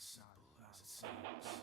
as simple as it seems.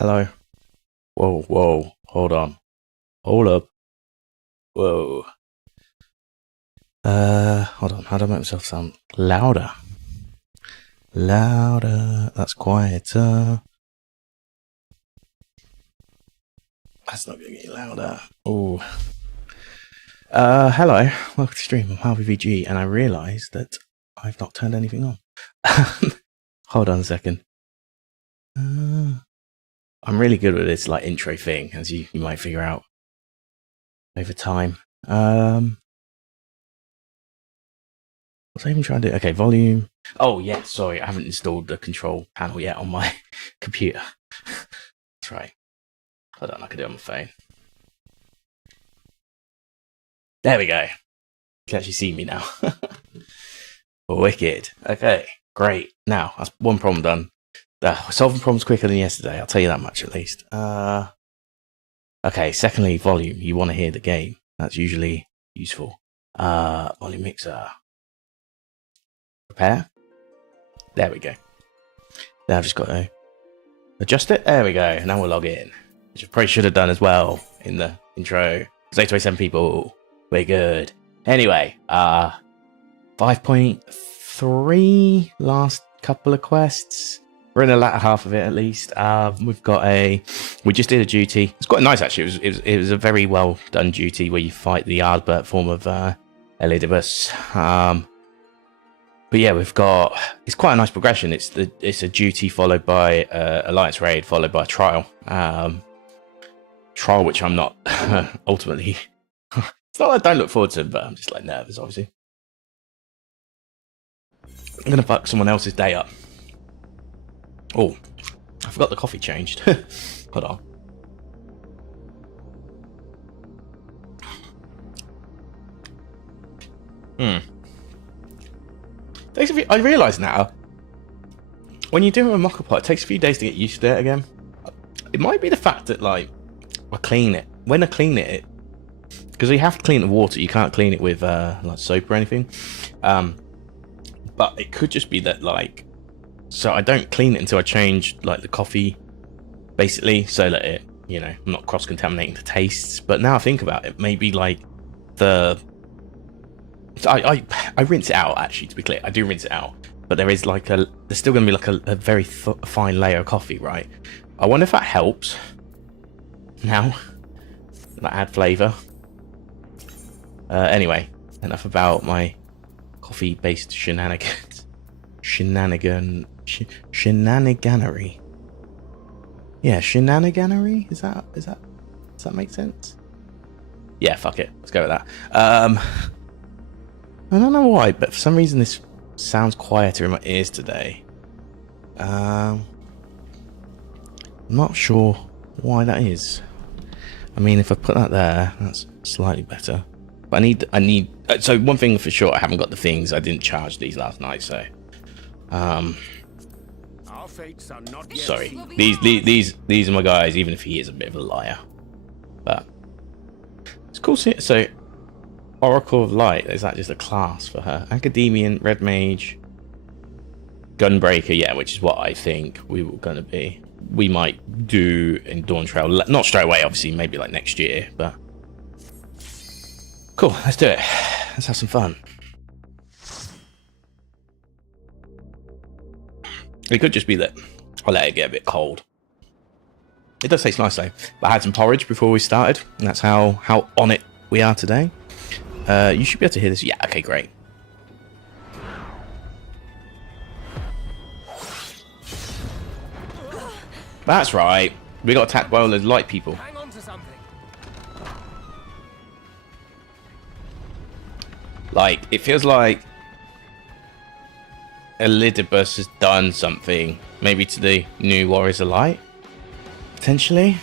Hello. Whoa, whoa. Hold on. Hold up. Whoa. Hold on. How do I make myself sound louder? Louder. That's quieter. That's not gonna get louder. Oh. Hello. Welcome to the stream. I'm HarbyVG, and I realised that I've not turned anything on. Hold on a second. I'm really good with this like intro thing, as you might figure out over time. What's I even trying to do? Okay, volume. Oh yeah, sorry, I haven't installed the control panel yet on my computer. That's right. Hold on, I can do it on my phone. There we go. You can actually see me now. Wicked. Okay, great. Now, that's one problem done. Solving problems quicker than yesterday, I'll tell you that much at least. Okay, secondly, volume. You want to hear the game. That's usually useful. Volume mixer. Prepare. There we go. Now I've just got to adjust it. There we go. Now we'll log in. Which I probably should have done as well in the intro. Because 827 people. We're good. Anyway, 5.3 last couple of quests. We're in the latter half of it at least. We just did a duty. It's quite nice actually. It was a very well done duty where you fight the Ardbert form of Elidibus. But yeah, it's quite a nice progression. It's a duty followed by Alliance raid followed by a trial. Trial which I'm not ultimately. It's not that I don't look forward to, but I'm just like nervous, obviously. I'm gonna fuck someone else's day up. Oh, I forgot the coffee changed. Hold on. I realise now, when you do a mocha pot, it takes a few days to get used to it again. It might be the fact that like I clean it. When I clean it, because you have to clean the water, you can't clean it with like soap or anything. But it could just be that like, so I don't clean it until I change like the coffee, basically, so that it, you know, I'm not cross-contaminating the tastes. But now I think about it, maybe like I rinse it out actually. To be clear, I do rinse it out, but there's still going to be like a very fine layer of coffee, right? I wonder if that helps. Now, that add flavour. Anyway, enough about my coffee-based shenanigans. Shenaniganery. Yeah, shenaniganery? Does that make sense? Yeah, fuck it. Let's go with that. I don't know why, but for some reason this sounds quieter in my ears today. I'm not sure why that is. I mean, if I put that there, that's slightly better. But I need. So one thing for sure, I haven't got the things. I didn't charge these last night, so. Our fates are not yet. Sorry, these are my guys. Even if he is a bit of a liar, but it's cool. So, Oracle of Light. Is that just a class for her? Academian, Red Mage, Gunbreaker. Yeah, which is what I think we were gonna be. We might do in Dawn Trail, not straight away, obviously. Maybe like next year, but. Cool, let's do it. Let's have some fun. It could just be that I'll let it get a bit cold. It does taste nice though. But I had some porridge before we started, and that's how on it we are today. You should be able to hear this. Yeah, okay, great. That's right. We got attacked by all those light people. Hang on to something. Like, it feels like Elidibus has done something, maybe to the new Warriors of Light, potentially.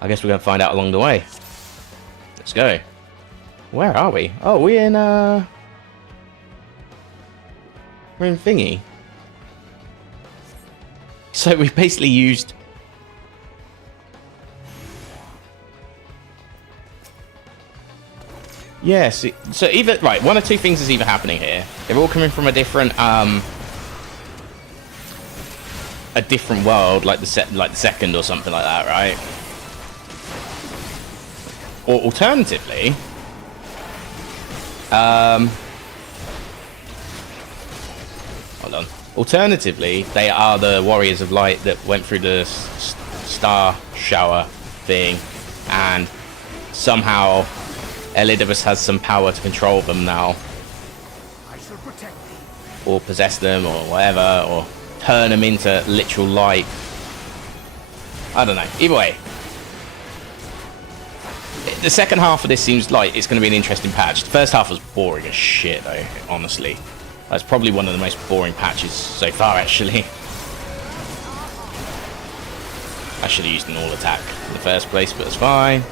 I guess we're gonna find out along the way. Let's go. Where are we? Oh, we're in Thingy. So we basically used. Yes, so either right, one or two things is either happening here. They're all coming from a different a different world, like the second or something like that, right? Or alternatively, hold on. Alternatively, they are the Warriors of Light that went through the star shower thing, and somehow Elidibus has some power to control them now, or possess them, or whatever, or turn them into literal light. I don't know. Either way, the second half of this seems like it's going to be an interesting patch. The first half was boring as shit, though, honestly. That's probably one of the most boring patches so far, actually. I should have used an all attack in the first place, but it's fine.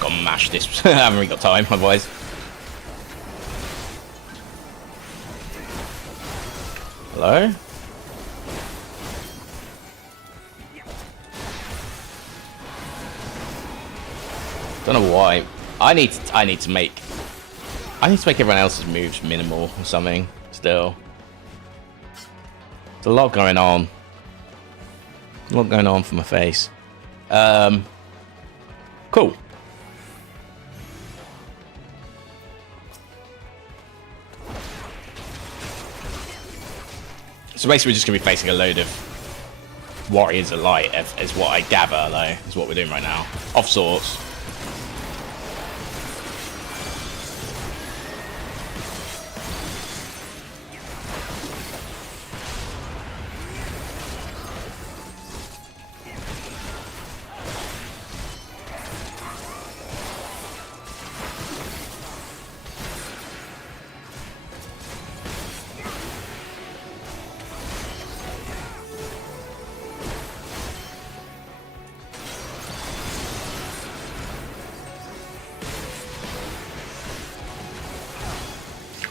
Gotta mash this. I haven't really got time, otherwise. Hello? Don't know why. I need to make everyone else's moves minimal or something. Still, there's a lot going on. A lot going on for my face. Cool. So basically, we're just going to be facing a load of Warriors of Light, is what I gather, though, is what we're doing right now. Of sorts.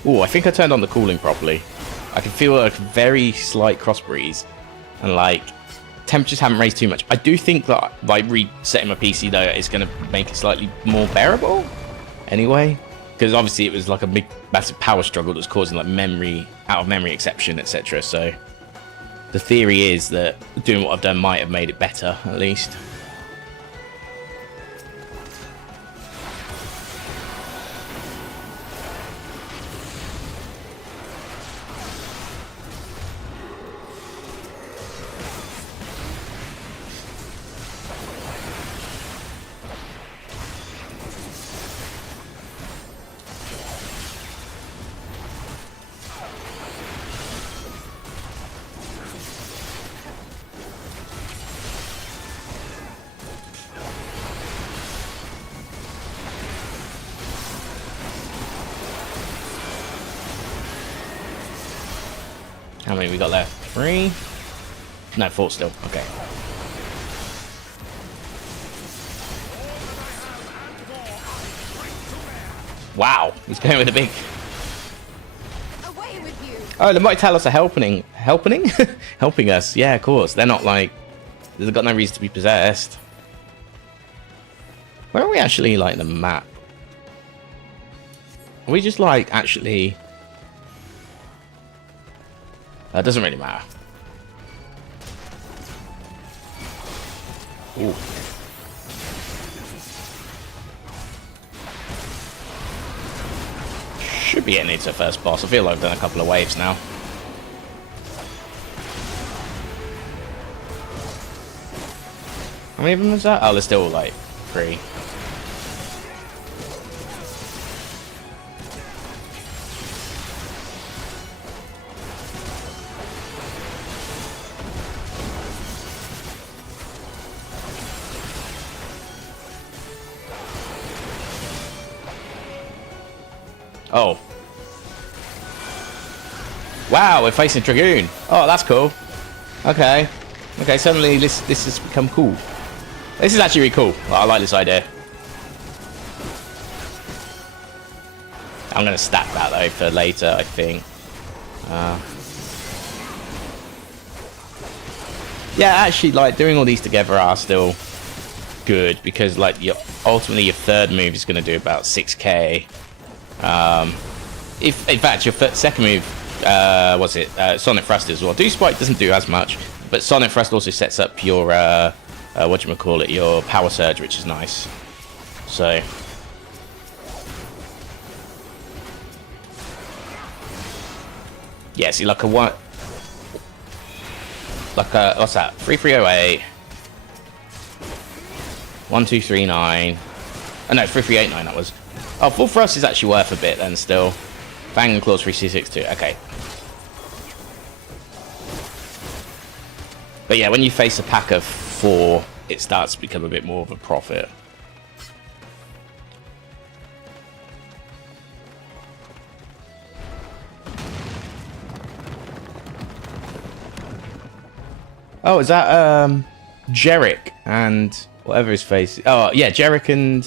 Oh, I think I turned on the cooling properly. I can feel a very slight cross breeze, and like temperatures haven't raised too much. I do think that like resetting my PC though is going to make it slightly more bearable. Anyway, because obviously it was like a big, massive power struggle that was causing like out of memory exception, etc. So the theory is that doing what I've done might have made it better, at least. How many we got left? 3? No, 4 still. Okay. Wow, he's going with a big. Away with you. Oh, the Mighty Talos are helping us. Yeah, of course. They're not like, they've got no reason to be possessed. Where are we actually, like, the map? Are we just like actually? That doesn't really matter. Ooh. Should be getting into the first boss. I feel like I've done a couple of waves now. How many of them was that? Oh, there's still like 3. Oh. Wow, we're facing Dragoon. Oh, that's cool. Okay. Okay, suddenly this has become cool. This is actually really cool. I like this idea. I'm going to stack that though for later, I think. Yeah, actually, like doing all these together are still good because like ultimately your third move is going to do about 6k. If in fact your second move, what's it? Sonic Thrust as well. Spike doesn't do as much, but Sonic Thrust also sets up your whatchamacallit, your Power Surge, which is nice. So yeah, see, like a what? Like a what's that? 3308. 1239. Oh no, 3389 that was. Oh, Full Thrust is actually worth a bit then still. Fang and Claws 3662. Okay. But yeah, when you face a pack of 4, it starts to become a bit more of a profit. Oh, is that Jerick and whatever his face is. Oh yeah, Jerick and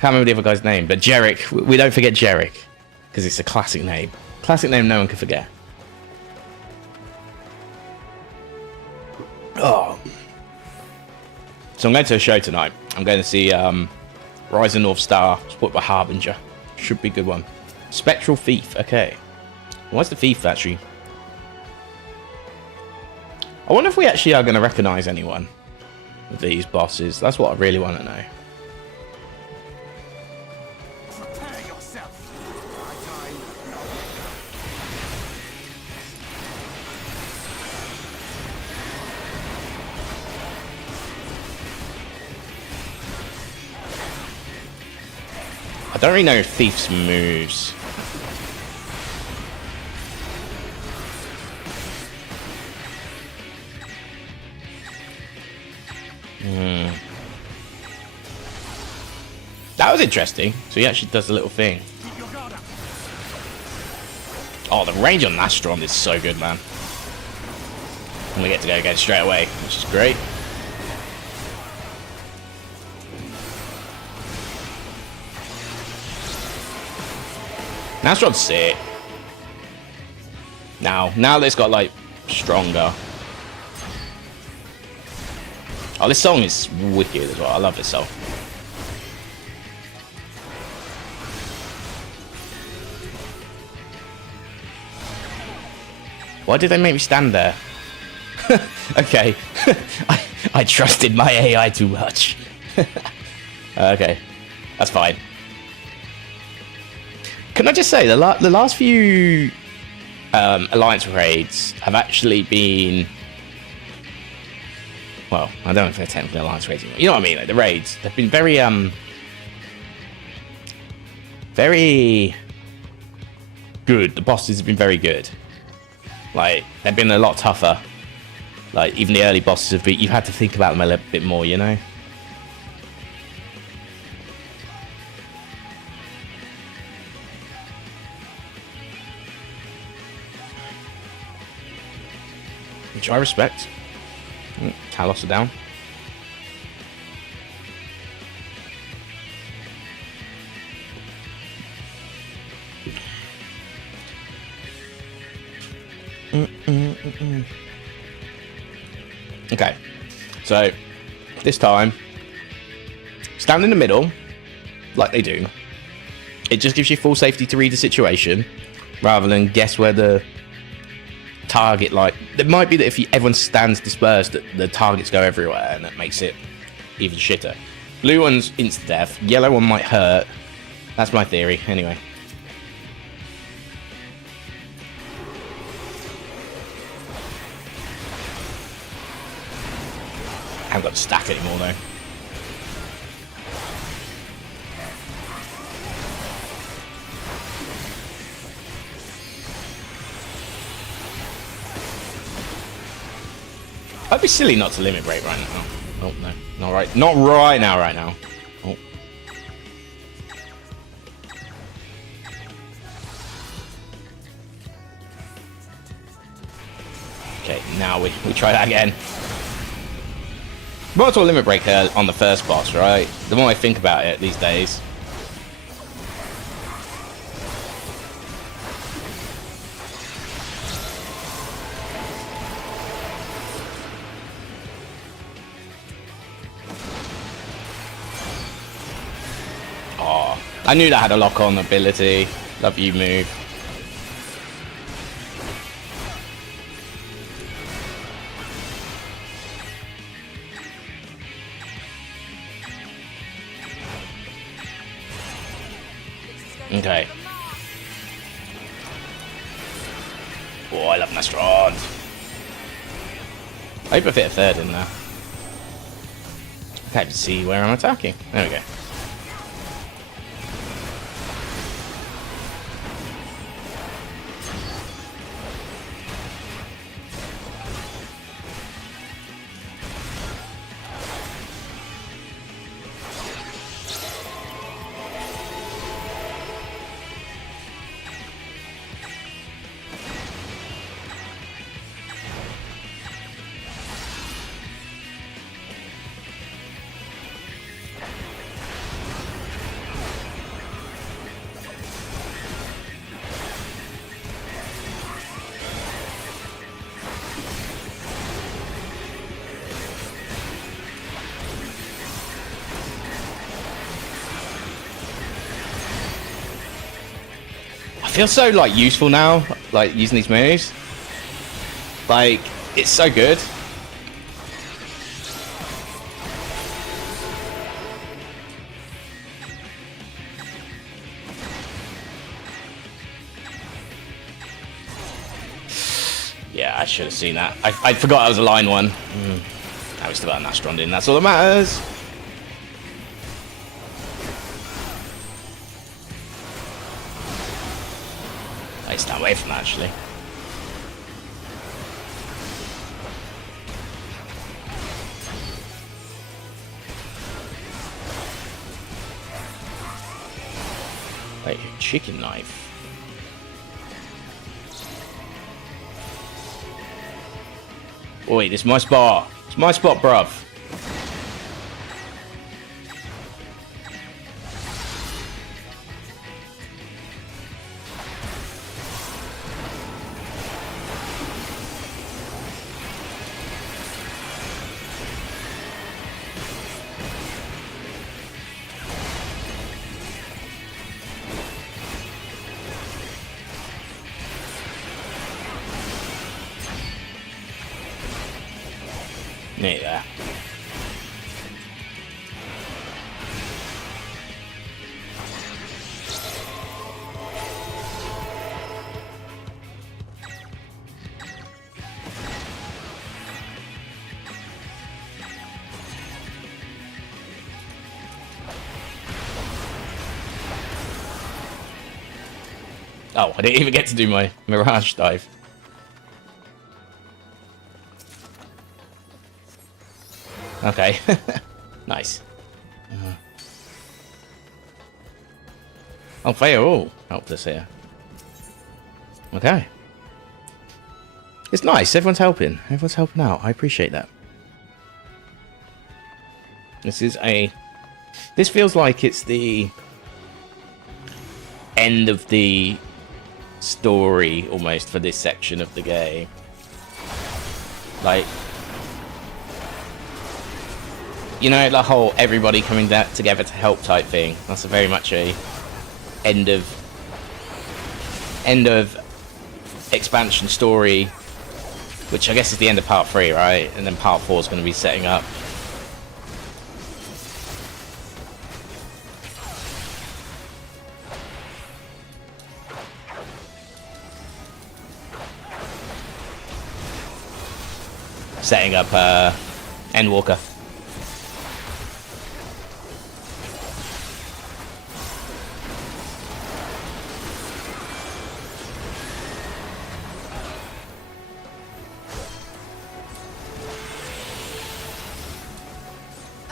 can't remember the other guy's name, but Jerick. We don't forget Jerick because it's a classic name. Classic name no one can forget. Oh. So I'm going to a show tonight. I'm going to see Rise of North Star, split by Harbinger. Should be a good one. Spectral Thief. Okay. What's the thief actually? I wonder if we actually are going to recognize anyone with these bosses. That's what I really want to know. Prepare yourself. I don't really know Thief's moves. That was interesting. So he actually does a little thing. Oh, the range on Nastron is so good, man. And we get to go again straight away, which is great. Nastron's sick. Now that it's got like stronger. Oh, this song is wicked as well. I love this song. Why did they make me stand there? Okay. I trusted my AI too much. Okay. That's fine. Can I just say, the last few Alliance raids have actually been... Well, I don't know if they're technically Alliance raids anymore. You know what I mean? Like, the raids, they've been very... very good. The bosses have been very good. Like, they've been a lot tougher. Like, even the early bosses have been... You've had to think about them a little bit more, you know? Which I respect. Talos are down. Okay, so this time, stand in the middle, like they do. It just gives you full safety to read the situation, rather than guess where the target, like, it might be that if everyone stands dispersed, that the targets go everywhere, and that makes it even shitter. Blue one's insta-death, yellow one might hurt. That's my theory, anyway. I haven't got to stack anymore though. I'd be silly not to limit break right now. Oh no, not right now. Oh. Okay, now we try that again. Might as well limit break her on the first boss, right? The more I think about it these days. I knew that had a lock-on ability. Love you move. Okay. Oh, I love my strand. I hope I fit a third in there. I can't see where I'm attacking. There we go. I feel so like useful now, like using these moves. Like it's so good. Yeah, I should have seen that. I forgot I was a line one. Now we still got an Astron in. That's all that matters. I stand away from that, actually. Wait, chicken knife. Oh, wait, this is my spot. It's my spot, bruv. Near there. Oh, I didn't even get to do my Mirage dive. Okay. Nice. Oh, they all helped us here. Okay. It's nice. Everyone's helping. Everyone's helping out. I appreciate that. This feels like it's the end of the story almost for this section of the game. Like, you know, the whole everybody coming together to help type thing. That's a very much a end of expansion story, which I guess is the end of part 3, right? And then part 4 is going to be setting up. Setting up Endwalker.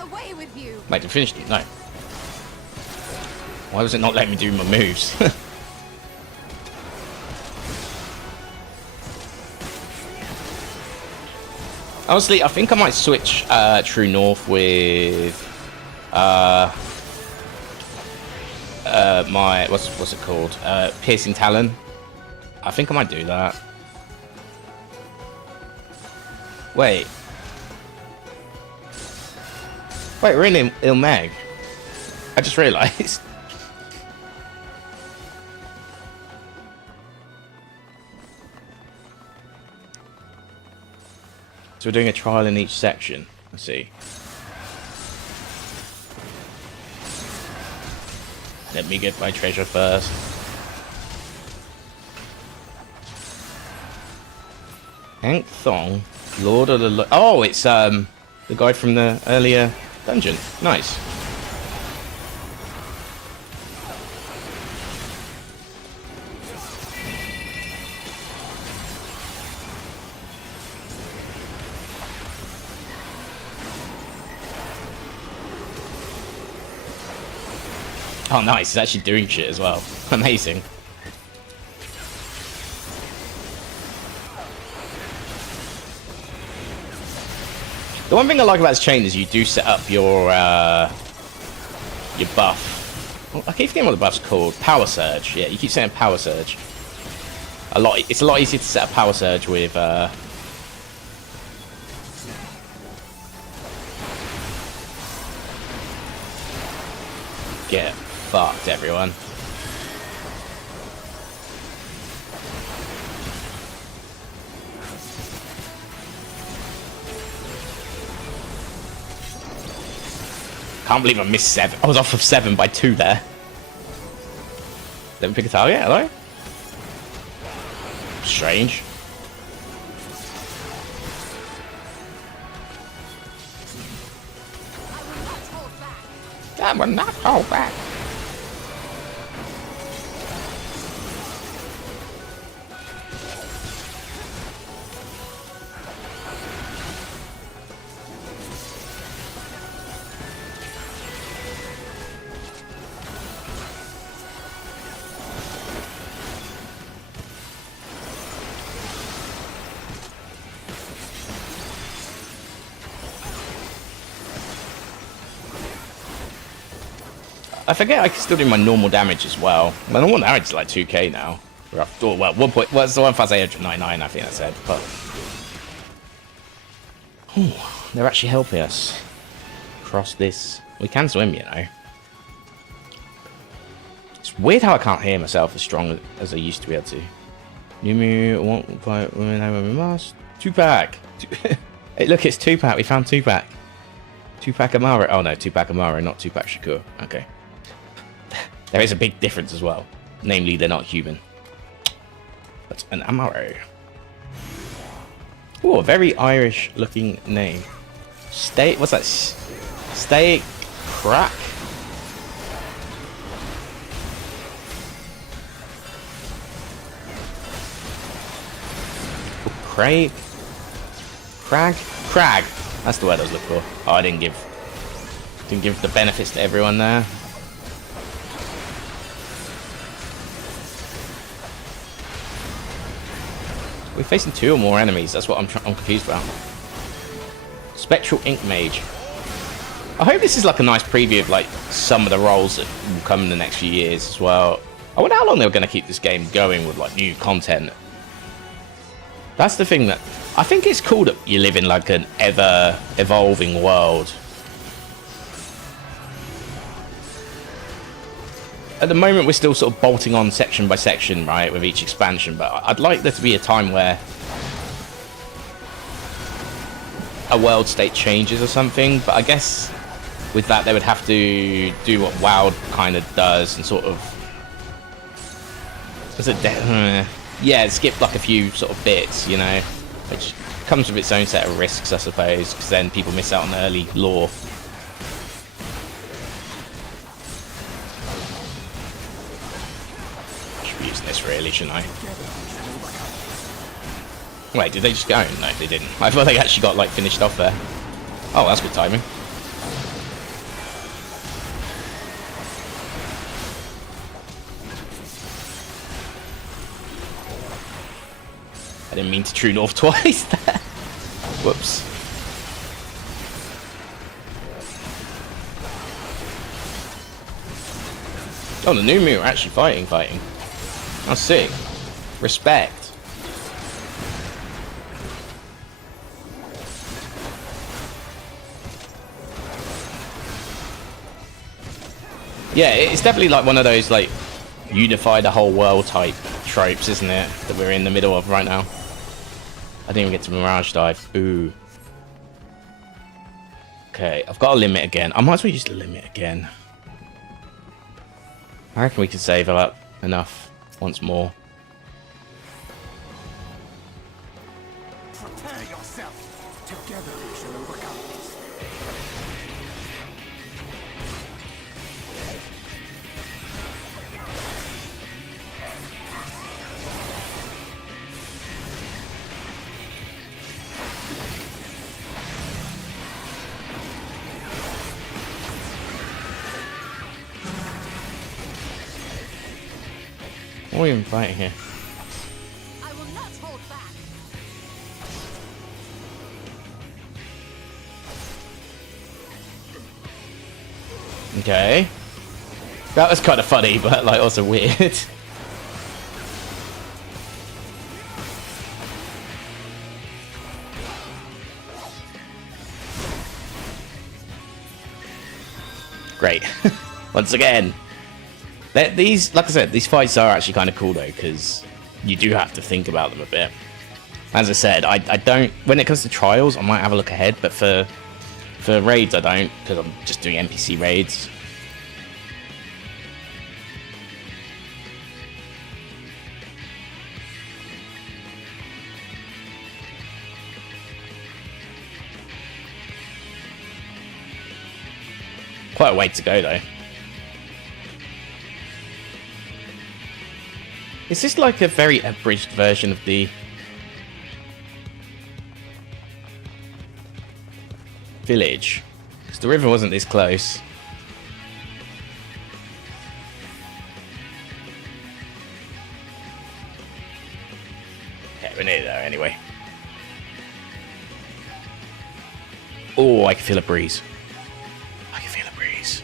Away with you. Wait, did I finish it? No. Why was it not letting me do my moves? Honestly, I think I might switch True North with my what's it called? Piercing Talon. I think I might do that. Wait, we're in Ilmag. I just realised. So we're doing a trial in each section. Let's see. Let me get my treasure first. Hank Thong, Lord of the... Oh, it's the guy from the earlier dungeon. Nice. Oh, nice. He's actually doing shit as well. Amazing. The one thing I like about this chain is you do set up your buff. Well, I keep forgetting what the buff's called. Power Surge. Yeah, you keep saying Power Surge. It's a lot easier to set up Power Surge with Get fucked, everyone. Can't believe I missed 7. I was off of 7 by 2 there. Let me pick a target, hello? Strange. I will not hold back. I forget I can still do my normal damage as well. My normal damage is like 2k now. Oh, well, 1 point. Well, it's the 1,899, I think I said. But they're actually helping us cross this. We can swim, you know. It's weird how I can't hear myself as strong as I used to be able to. Numu won't fight women how we must. 2-pack. Hey, look, it's 2-pack. We found 2-pack. 2-pack Amara. Oh no, 2-pack Amara, not 2-pack Shakur. Okay. There is a big difference as well. Namely, they're not human. But an Amaro. Ooh, a very Irish looking name. What's that? Steak Crack? Crag? Crag. That's the word I was looking for. Oh, I didn't give the benefits to everyone there. We're facing 2 or more enemies. That's what I'm confused about. Spectral Ink Mage. I hope this is like a nice preview of like some of the roles that will come in the next few years as well. I wonder how long they were going to keep this game going with like new content. That's the thing that I think it's cool that you live in like an ever evolving world. At the moment, we're still sort of bolting on section by section, right, with each expansion, but I'd like there to be a time where a world state changes or something, but I guess with that, they would have to do what WoW kind of does and sort of... yeah, skip like a few sort of bits, you know, which comes with its own set of risks, I suppose, because then people miss out on the early lore. This really, shouldn't I? Wait, did they just go? No, they didn't. I thought they actually got like finished off there. Oh, that's good timing. I didn't mean to true north twice there. Whoops. Oh, the new Mu are actually fighting. I see. Respect. Yeah, it's definitely like one of those like unify the whole world type tropes, isn't it? That we're in the middle of right now. I didn't even get to Mirage Dive. Ooh. Okay, I've got a limit again. I might as well use the limit again. I reckon we can save it up enough once more. Prepare yourself. Together we shall overcome this. What are we even fighting here? I will not hold back. Okay. That was kind of funny, but like also weird. Great. Once again. These, like I said, these fights are actually kind of cool though, because you do have to think about them a bit. As I said, I don't, when it comes to trials, I might have a look ahead, but for raids I don't, because I'm just doing NPC raids. Quite a way to go though. Is this like a very abridged version of the village? Because the river wasn't this close. Okay, we're near there anyway. Oh, I can feel a breeze. I can feel a breeze.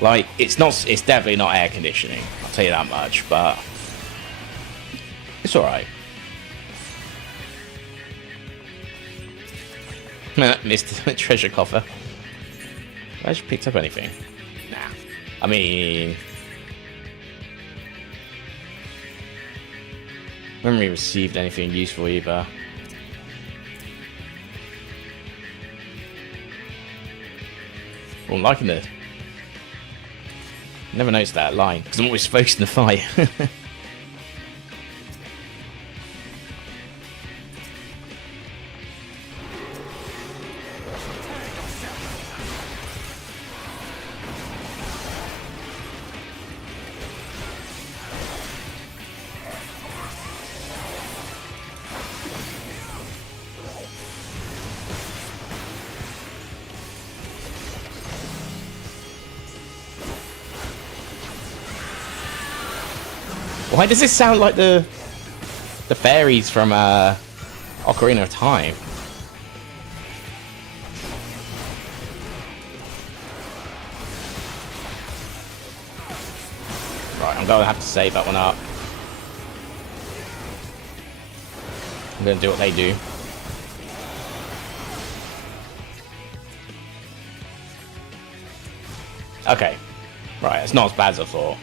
Like, it's definitely not air conditioning, I'll tell you that much, but it's alright. Missed the treasure coffer. Have I actually picked up anything? Nah. I mean, I haven't really received anything useful either. Oh, I'm liking this. Never noticed that line, because I'm always focused in the fight. Why does this sound like the fairies from Ocarina of Time? Right, I'm gonna have to save that one up. I'm gonna do what they do. Okay. Right, it's not as bad as I thought.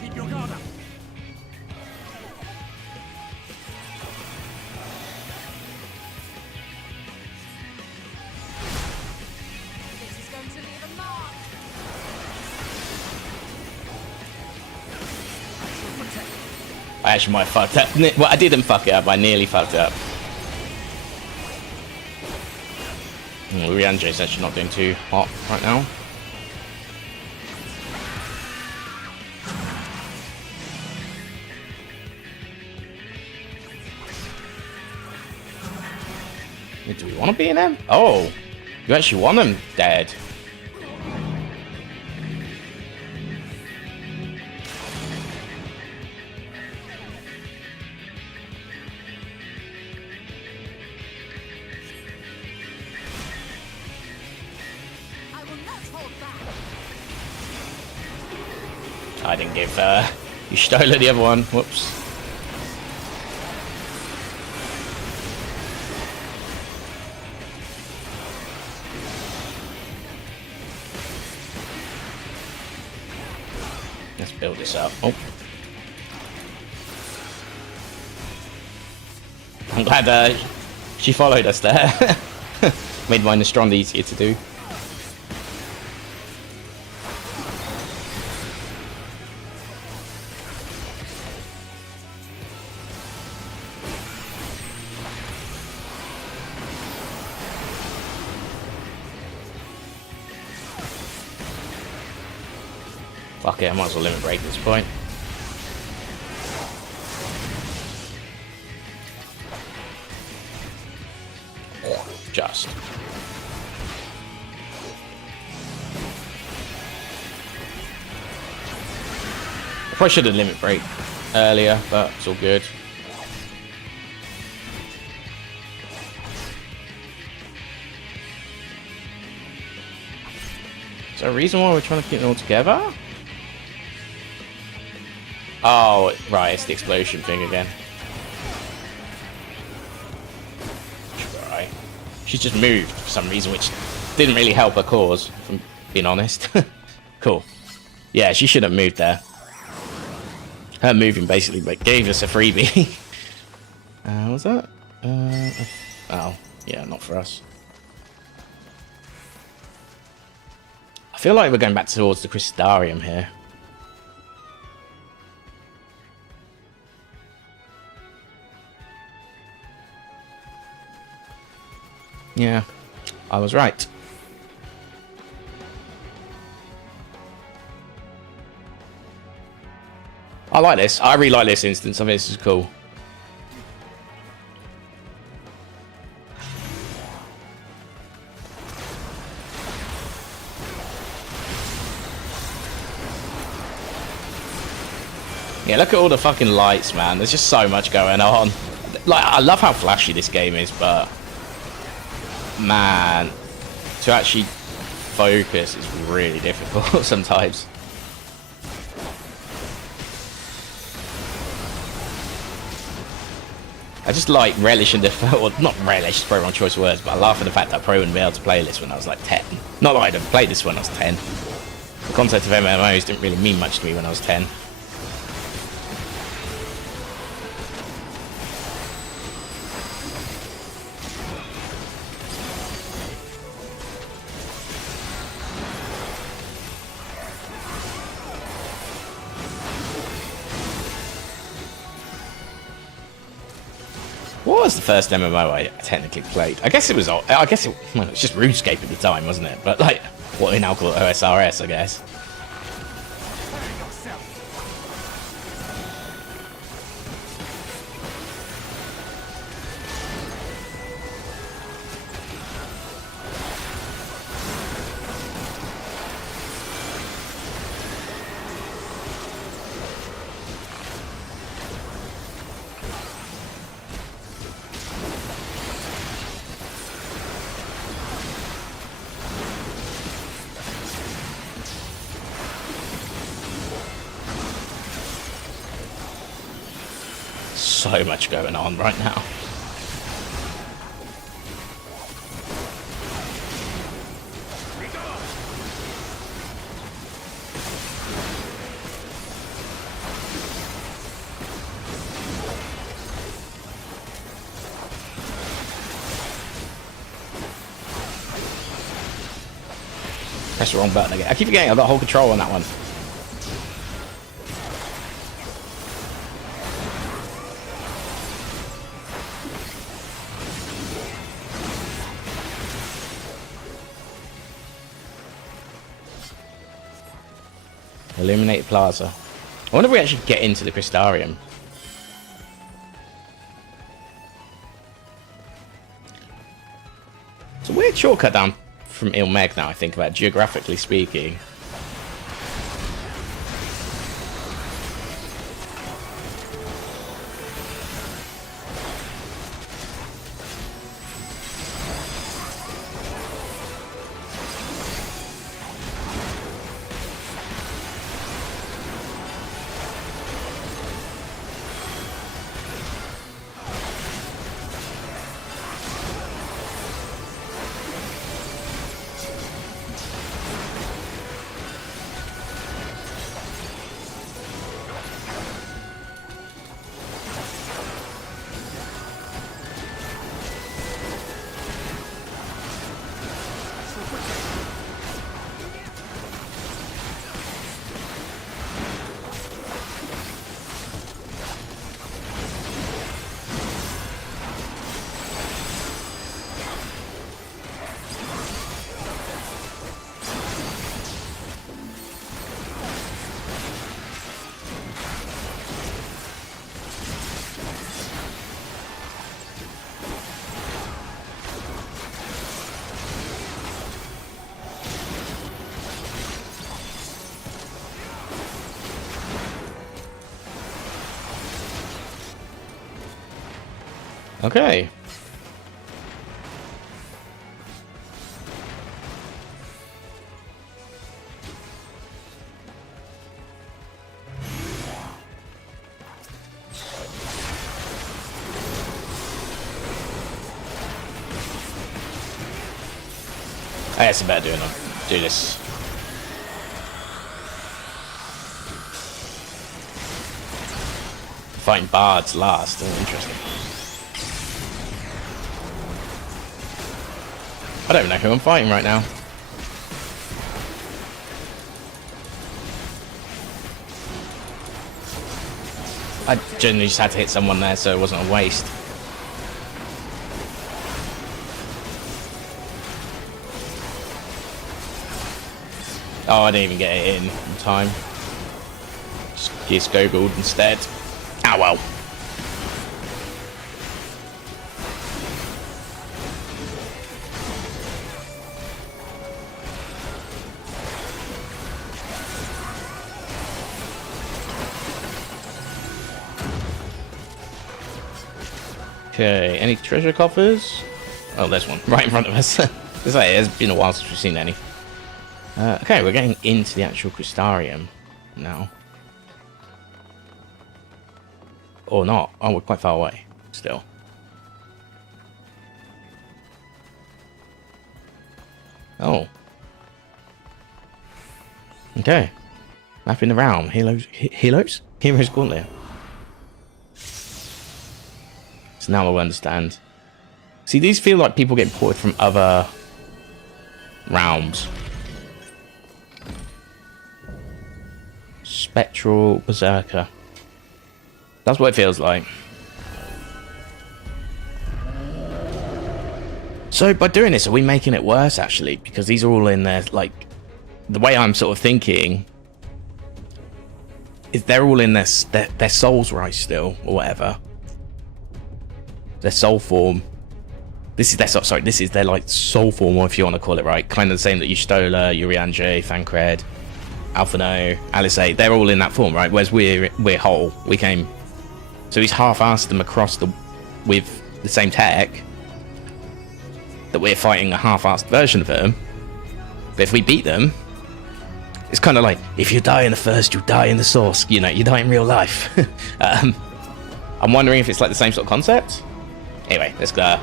Keep your guard up. This is going to leave a mark. I actually might have fucked up. Well, I didn't fuck it up. I nearly fucked it up. Rianjo's actually not doing too hot right now. Do we want to be in them? Oh, you actually want them dead. hold back. I didn't give you stole the other one. Whoops. Let's build this up. Oh. I'm glad she followed us there. Made mine strong easier to do. Fuck it, I might as well limit break at this point. Just. I probably should have limit break earlier, but it's all good. Is there a reason why we're trying to keep them all together? Oh, right, it's the explosion thing again. Right. She's just moved for some reason, which didn't really help her cause, if I'm being honest. Cool. Yeah, she should have moved there. Her moving basically gave us a freebie. What was that? Oh, yeah, not for us. I feel like we're going back towards the Crystarium here. Yeah, I was right. I like this. I really like this instance. I think this is cool. Yeah, look at all the fucking lights, man. There's just so much going on. Like, I love how flashy this game is, but man, to actually focus is really difficult sometimes. I just like relish in the, or not relish, probably wrong choice of words, but I laugh at the fact that I probably wouldn't be able to play this when I was like 10. Not that I'd have played this when I was 10. The concept of MMOs didn't really mean much to me when I was 10. What was the first MMO I technically played? I guess it was. Well, it's just RuneScape at the time, wasn't it? But like, what we now call OSRS, I guess. So much going on right now. Press the wrong button again. I keep forgetting I've got whole control on that one. Illuminated Plaza. I wonder if we actually get into the Crystarium. It's a weird shortcut down from Ilmeg now I think about it, geographically speaking. Okay. I guess I better do this. Fighting bards last. Oh, interesting. I don't know who I'm fighting right now. I generally just had to hit someone there, so it wasn't a waste. Oh, I didn't even get it in time. Just Googled instead. Ah, well. Okay, any treasure coffers? Oh, there's one right in front of us. It's been a while since we've seen any. Okay, we're getting into the actual crystarium now. Or not. Oh, we're quite far away still. Oh. Okay. Mapping the realm. Heroes Gauntlet. So now I'll understand. See, these feel like people getting ported from other realms. Spectral Berserker. That's what it feels like. So by doing this, are we making it worse actually? Because these are all in there, like, the way I'm sort of thinking is they're all in their souls right still, or whatever. Their soul form. This is their sorry, this is their like soul form, or if you want to call it, right? Kind of the same that Y'shtola, Urianger, Thancred, Alphino, Alisaie, they're all in that form, right? Whereas we're whole. We came. So he's half-assed them across with the same tech. That we're fighting a half-assed version of them. But if we beat them, it's kind of like, if you die in the first, you die in the source. You know, you die in real life. I'm wondering if it's like the same sort of concept. Anyway, let's go.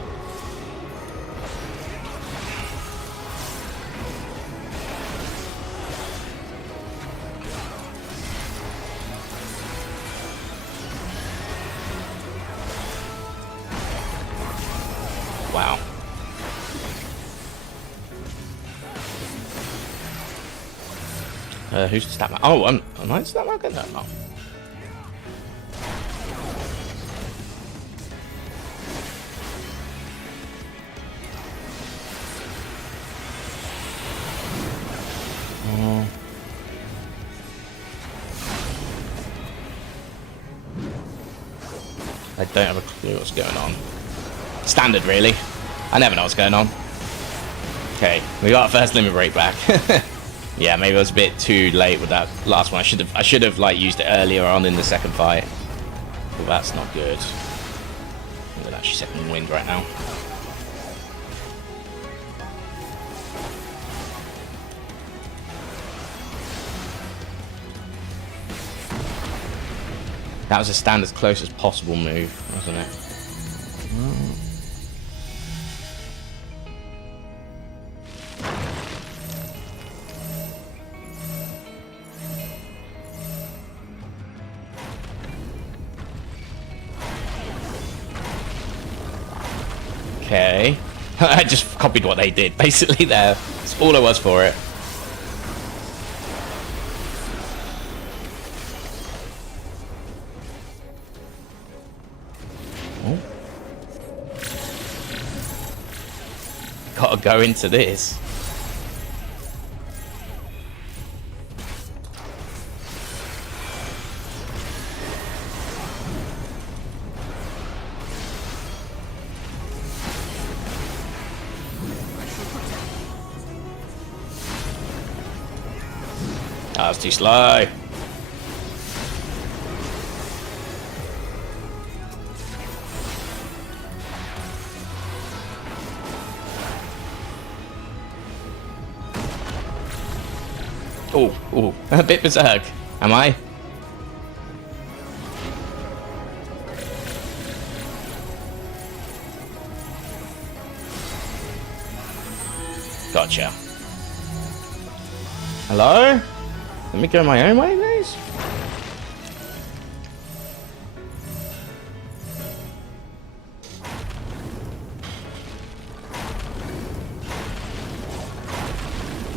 Wow. Who's the stat mark? Oh, am I the stat marker? No, I'm not. I don't have a clue what's going on. Standard, really. I never know what's going on. Okay, we got our first limit break back. Yeah, maybe I was a bit too late with that last one. I should have like used it earlier on in the second fight. Well, that's not good. I'm actually second wind right now. That was a stand as close as possible move, wasn't it? Okay. I just copied what they did, basically there. That's all I was for it. Oh. Gotta go into this. That was too slow. Oh, a bit berserk. Am I? Gotcha. Hello? Let me go my own way, please.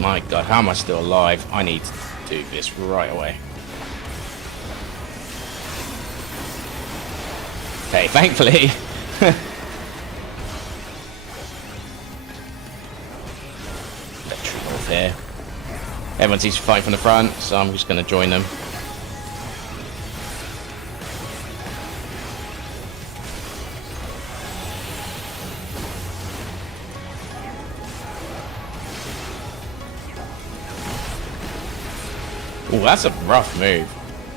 My god, how am I still alive? I need to do this right away. Okay, thankfully. Off here. Everyone seems to fight from the front, so I'm just going to join them. Oh, that's a rough move.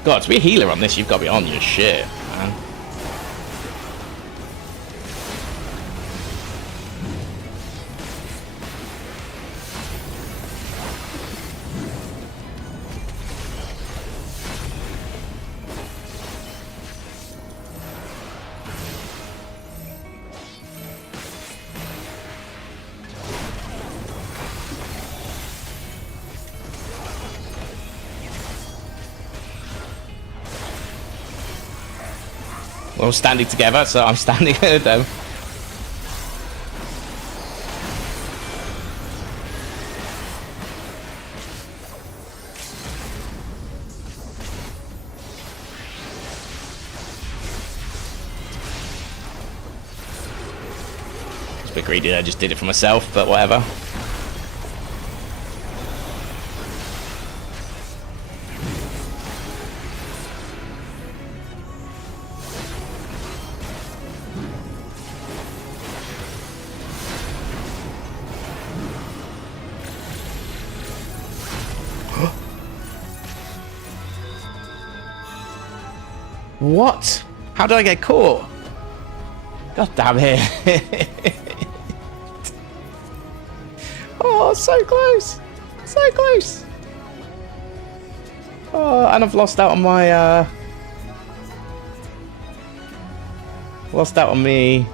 God, to be a healer on this, you've got to be on your shit, man. We're all standing together, so I'm standing with them. It's a bit greedy, I just did it for myself, but whatever. What? How did I get caught? God damn it. Oh, so close. So close. Oh, and I've lost out on my, lost out on me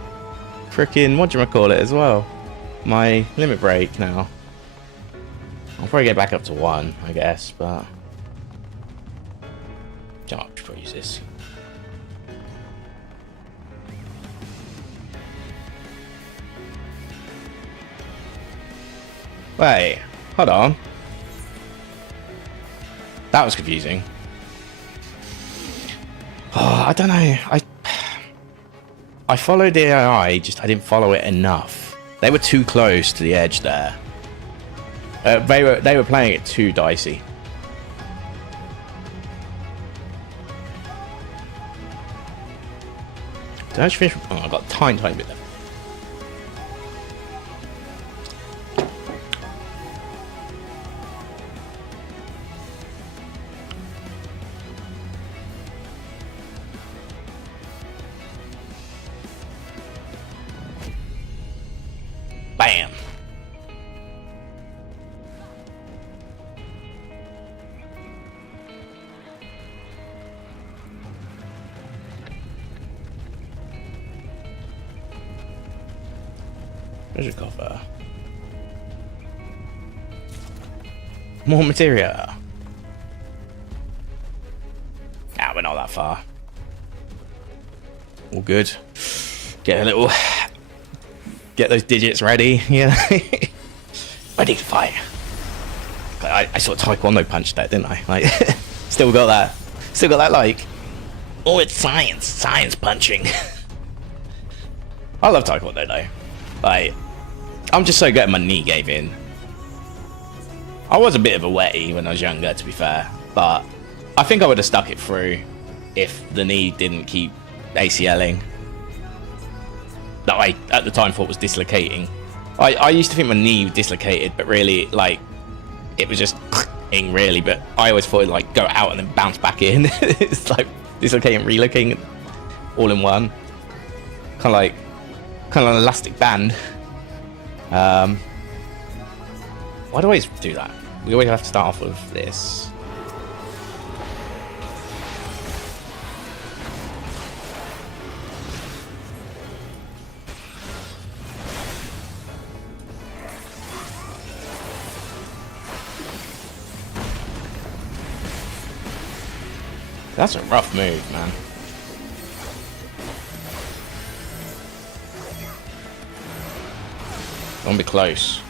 frickin', whatchamacallit as well. My limit break now. I'll probably get back up to 1, I guess, but... I should probably use this. Wait, hold on. That was confusing. Oh, I don't know. I followed the AI, just I didn't follow it enough. They were too close to the edge there. They were playing it too dicey. Did I actually finish? Oh, I got a tiny bit there. Bam. Treasure coffer. More material. Ah, we're not that far. All good. Get a little... Get those digits ready, yeah. Ready to fight. I sort of taekwondo punched that, didn't I? Like, still got that like, oh, it's science punching. I love taekwondo though. Like, I'm just so good my knee gave in. I was a bit of a wetty when I was younger, to be fair, but I think I would have stuck it through if the knee didn't keep ACLing. That I at the time thought was dislocating. I used to think my knee was dislocated, but really, like, it was just ing really, but I always thought it'd like go out and then bounce back in. It's like dislocating, relocating all in one. Kind of an elastic band. Why do I always do that? we always have to start off with this. That's a rough move, man. Don't be close.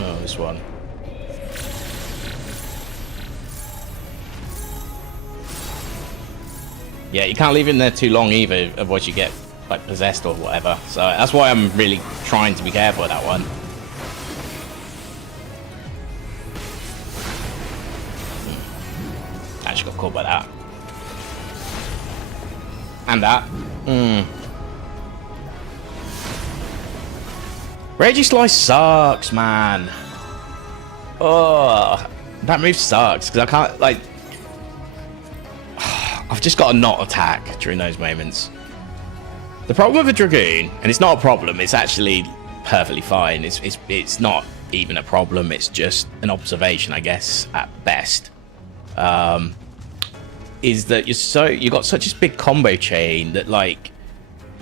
Oh, this one. Yeah, you can't leave it in there too long either, otherwise you get like possessed or whatever. So that's why I'm really trying to be careful with that one. Actually got caught by that. And that. Reggie Slice sucks, man. Oh, that move sucks because I can't, like, I've just got to not attack during those moments. The problem with a Dragoon, and it's not a problem, it's actually perfectly fine. It's not even a problem, it's just an observation, I guess, at best. Is that you've got such a big combo chain that, like,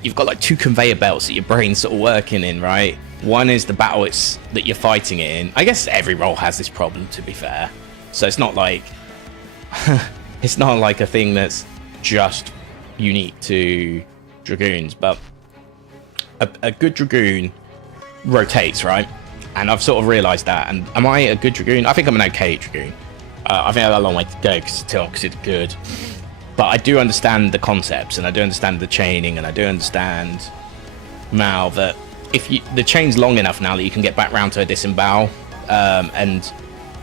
you've got like two conveyor belts that your brain's sort of working in, right? One is the battle that you're fighting in. I guess every role has this problem, to be fair. So it's not like it's not like a thing that's just unique to Dragoons, but a good Dragoon rotates, right? And I've sort of realized that. And am I a good Dragoon? I think I'm an okay Dragoon. I think I have a long way to go still because it's good. But I do understand the concepts, and I do understand the chaining, and I do understand now that if the chain's long enough now that you can get back round to a disembowel and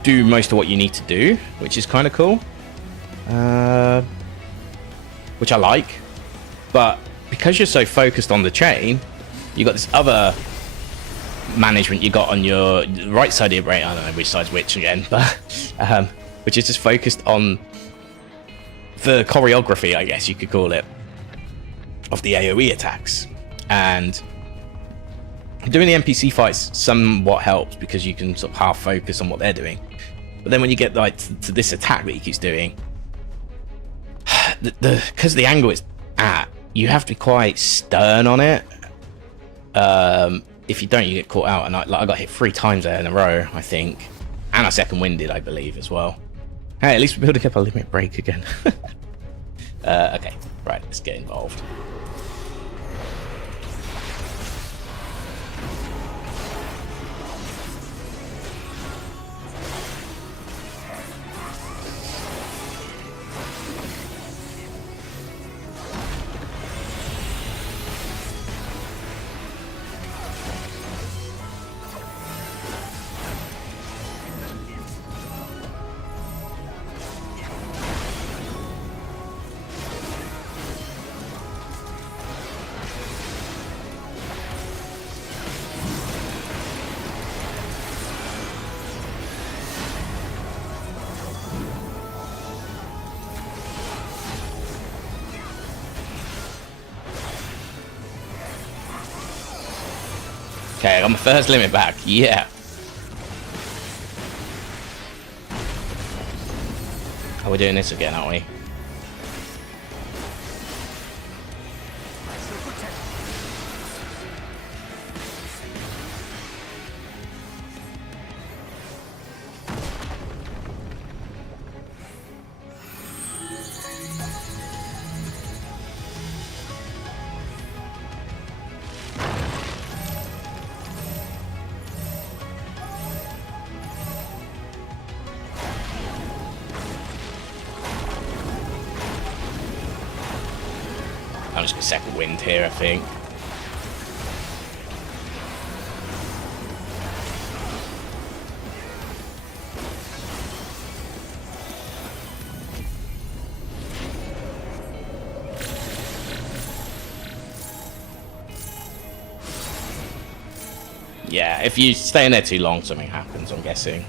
do most of what you need to do, which is kind of cool. Which I like. But because you're so focused on the chain, you got this other management you got on your right side of your brain. I don't know which side's which again, but which is just focused on the choreography, I guess you could call it, of the AoE attacks. And doing the NPC fights somewhat helps because you can sort of half focus on what they're doing. But then when you get like to this attack that he keeps doing, because the angle it's at, you have to be quite stern on it. If you don't, you get caught out. And I got hit 3 times there in a row, I think, and I second winded, I believe, as well. Hey, at least we're building up a limit break again. Okay, right, let's get involved. Okay, I got my first limit back. Yeah. Oh, we're doing this again, aren't we? I shall protect. I'm just gonna second wind here, I think. Yeah, if you stay in there too long, something happens, I'm guessing.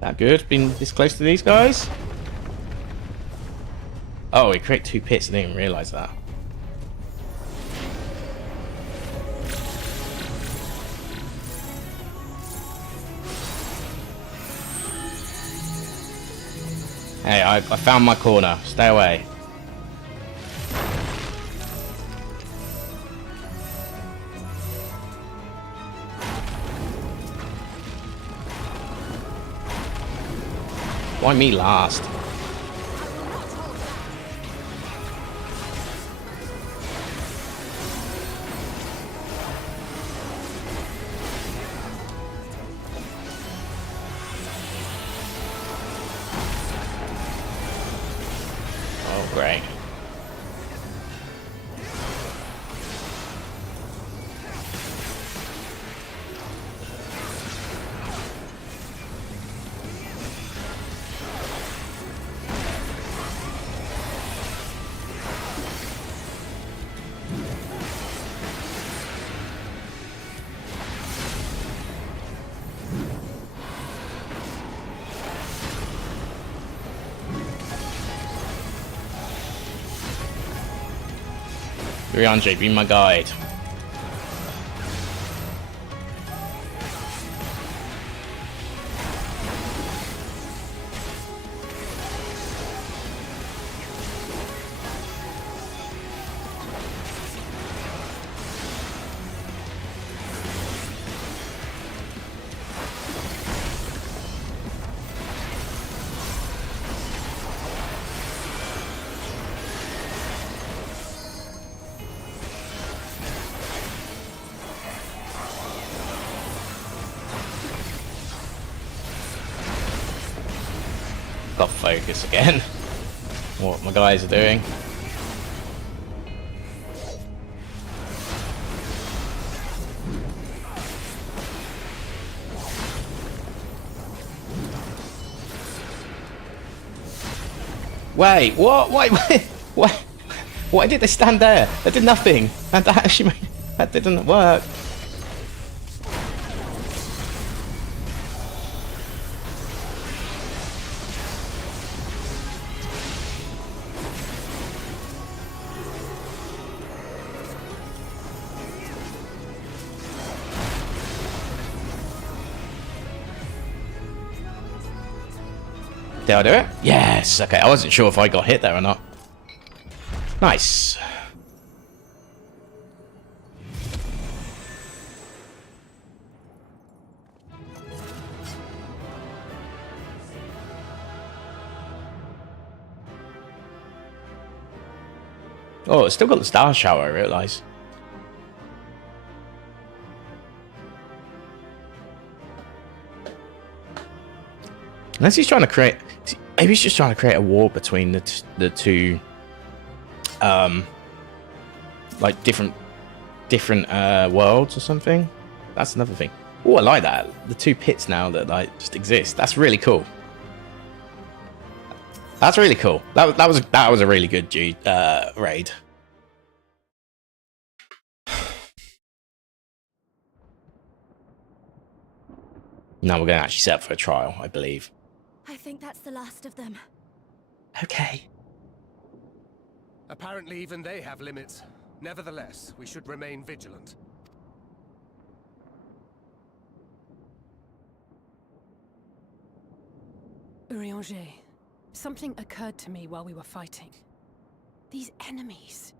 That good? Been this close to these guys? Oh, we create 2 pits. I didn't even realize that. Hey, I found my corner. Stay away. Why me last? Oh, great. Andre, be my guide. Got focus again. What my guys are doing. Wait, what? Wait. Why did they stand there? They did nothing. And that actually that didn't work. Did I do it? Yes. Okay, I wasn't sure if I got hit there or not. Nice. Oh, it's still got the star shower, I realise. Unless he's trying to create... Maybe he's just trying to create a war between the two... like different worlds or something. That's another thing. Oh, I like that. The 2 pits now that like just exist. That's really cool. That's really cool. That was a really good raid. Now we're going to actually set up for a trial, I believe. I think that's the last of them. Okay. Apparently even they have limits. Nevertheless, we should remain vigilant. Urianger, something occurred to me while we were fighting. These enemies.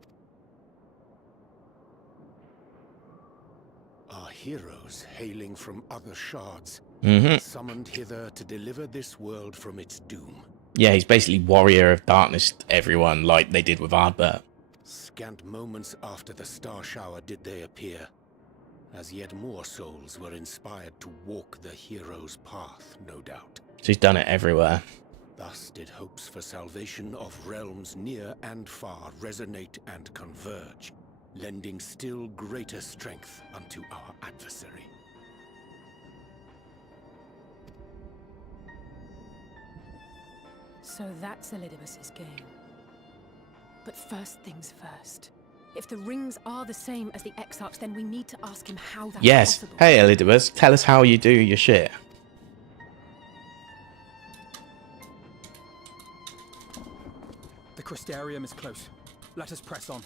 Our heroes hailing from other shards, Mm-hmm. summoned hither to deliver this world from its doom. Yeah, he's basically warrior of darkness to everyone, like they did with Ardbert. Scant moments after the star shower did they appear, as yet more souls were inspired to walk the hero's path, no doubt. So he's done it everywhere. Thus did hopes for salvation of realms near and far resonate and converge, lending still greater strength unto our adversary. So that's Elidibus's game. But first things first. If the rings are the same as the Exarchs, then we need to ask him how that's Yes. possible. Hey, Elidibus, tell us how you do your shit. The Crystarium is close. Let us press on.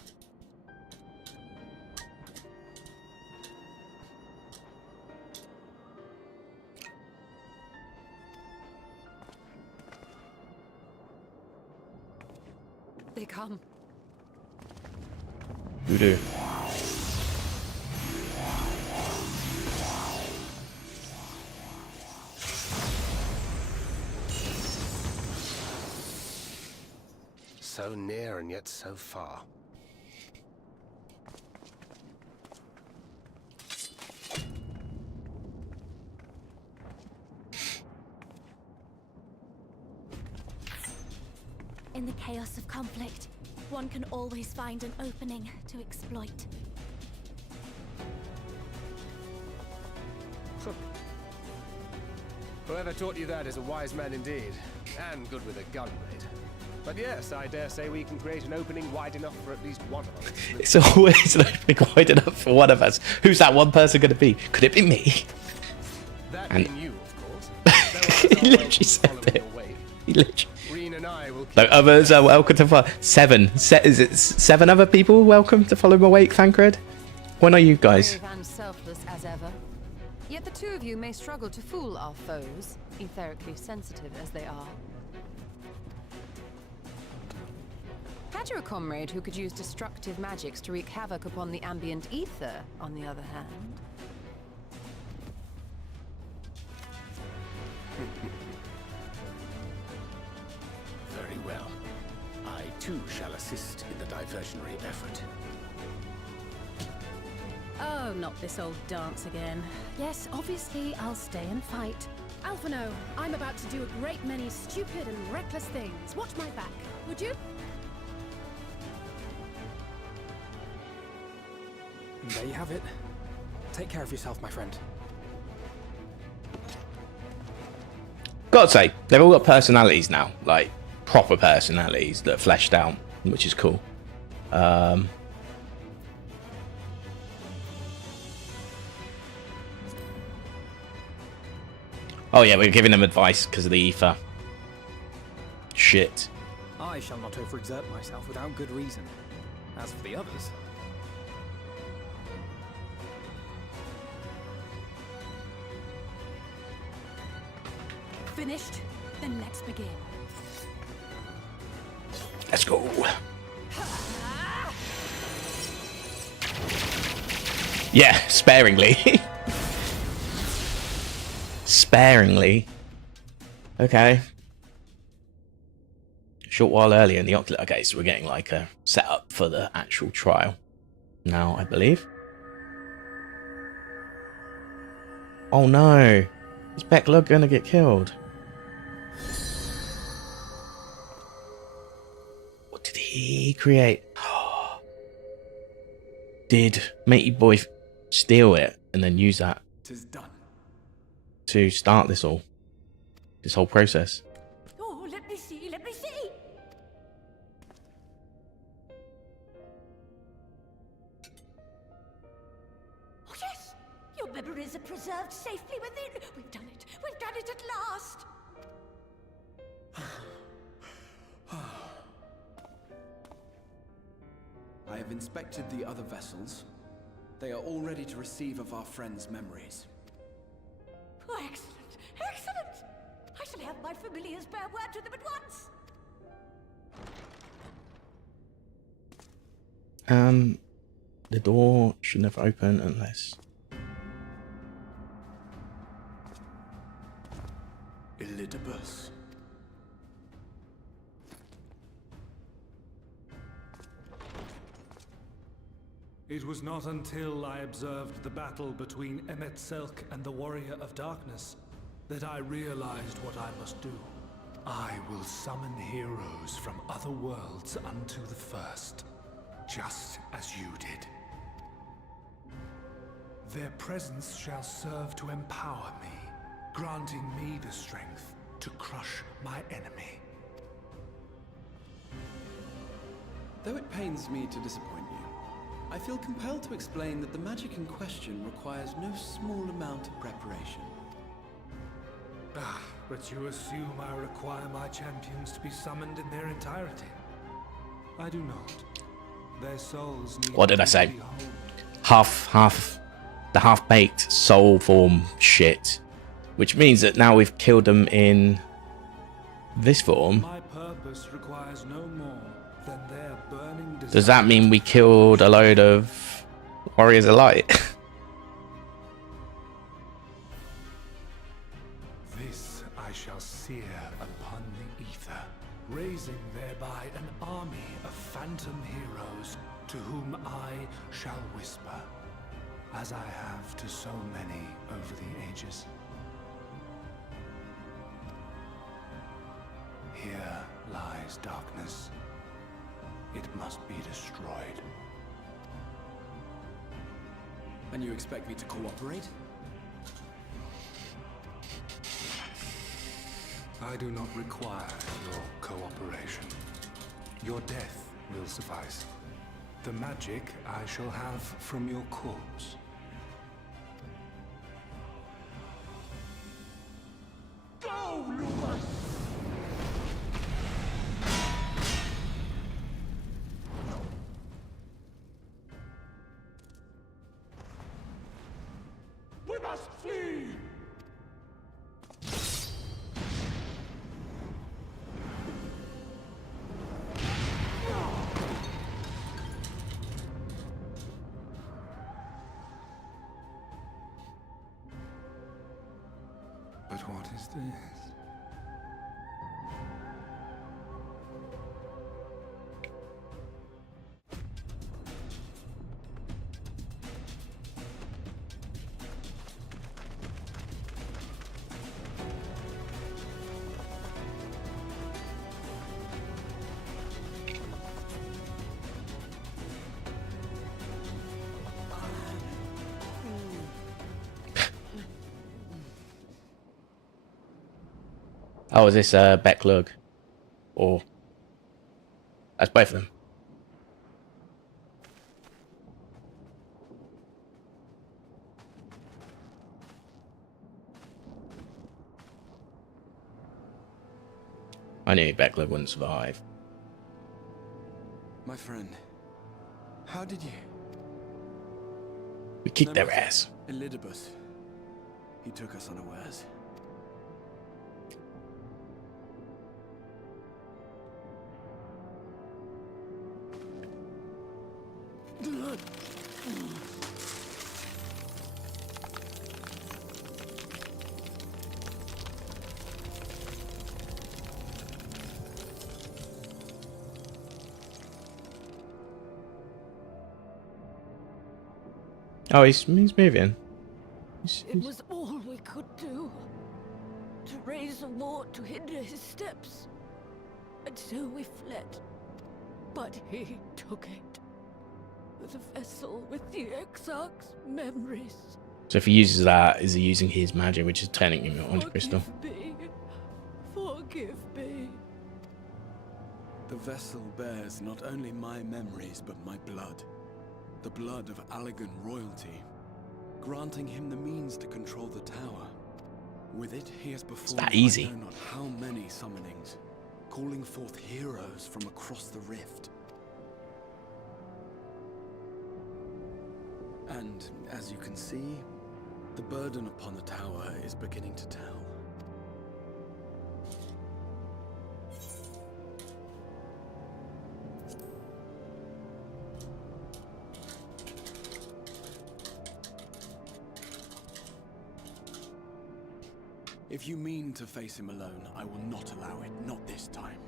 They come. You do. So near and yet so far. In the chaos of conflict, one can always find an opening to exploit. Whoever taught you that is a wise man indeed, and good with a gun blade. But yes, I dare say we can create an opening wide enough for at least one of us. It's always an opening wide enough for one of us. Who's that one person going to be? Could it be me? That And- being you, of course. He literally said it. He literally... Green and I will keep No, others are welcome to follow. Is it 7 other people welcome to follow my wake, Thancred? When are you guys? Brave and selfless as ever. Yet the two of you may struggle to fool our foes, etherically sensitive as they are. Had you a comrade who could use destructive magics to wreak havoc upon the ambient ether, on the other hand? very well. I too shall assist in the diversionary effort. Oh, not this old dance again. Yes, obviously I'll stay and fight. Alphino, I'm about to do a great many stupid and reckless things. Watch my back, would you? There you have it. Take care of yourself, my friend. Gotta say, they've all got personalities now, like proper personalities that are fleshed out, which is cool. Oh yeah, we're giving them advice because of the ether. Shit. I shall not overexert myself without good reason. As for the others... Finished? Then let's begin. Let's go. Yeah, sparingly. Sparingly. Okay. A short while earlier in the Oculus. Okay, so we're getting like a setup for the actual trial now, I believe. Oh no. Is Beckler gonna get killed? What did he create? Did Matey Boy steal it and then use that 'Tis done. to start this whole process? Oh, let me see, let me see! Oh yes! Your memories are preserved safely within. We've done it. We've done it at last. I have inspected the other vessels. They are all ready to receive of our friends' memories. Oh, excellent! Excellent! I shall have my familiars bear word to them at once. The door should never open unless... Elidibus. It was not until I observed the battle between Emet-Selch and the Warrior of Darkness that I realized what I must do. I will summon heroes from other worlds unto the first, just as you did. Their presence shall serve to empower me, granting me the strength to crush my enemy. Though it pains me to disappoint you, I feel compelled to explain that the magic in question requires no small amount of preparation. Ah, but you assume I require my champions to be summoned in their entirety. I do not. Their souls need What did I to say? be whole. The half-baked soul form shit. Which means that now we've killed them in this form. My purpose requires no more than their burning desire. Does that mean we killed a load of Warriors of Light? This I shall sear upon the ether, raising thereby an army of phantom heroes to whom I shall whisper, as I have to so many over the ages. Here lies darkness. It must be destroyed. And you expect me to cooperate? I do not require your cooperation. Your death will suffice. The magic I shall have from your corpse. Go, Lucas! We must flee! But what is this? Oh, is this Backlug? Or... That's both of them. I knew Backlug wouldn't survive. My friend, how did you... We kicked their ass. Elidibus. He took us unawares. Oh, he's moving. It was all we could do. To raise a ward to hinder his steps. And so we fled. But he took it. The vessel with the Exarch's memories. So if he uses that, is he using his magic, which is turning him into crystal? Forgive me. The vessel bears not only my memories, but my blood. The blood of Allegan royalty. granting him the means to control the tower. With it, he has performed that easy. I know not how many summonings, calling forth heroes from across the rift. And as you can see, the burden upon the tower is beginning to tell. If you mean to face him alone, I will not allow it, not this time.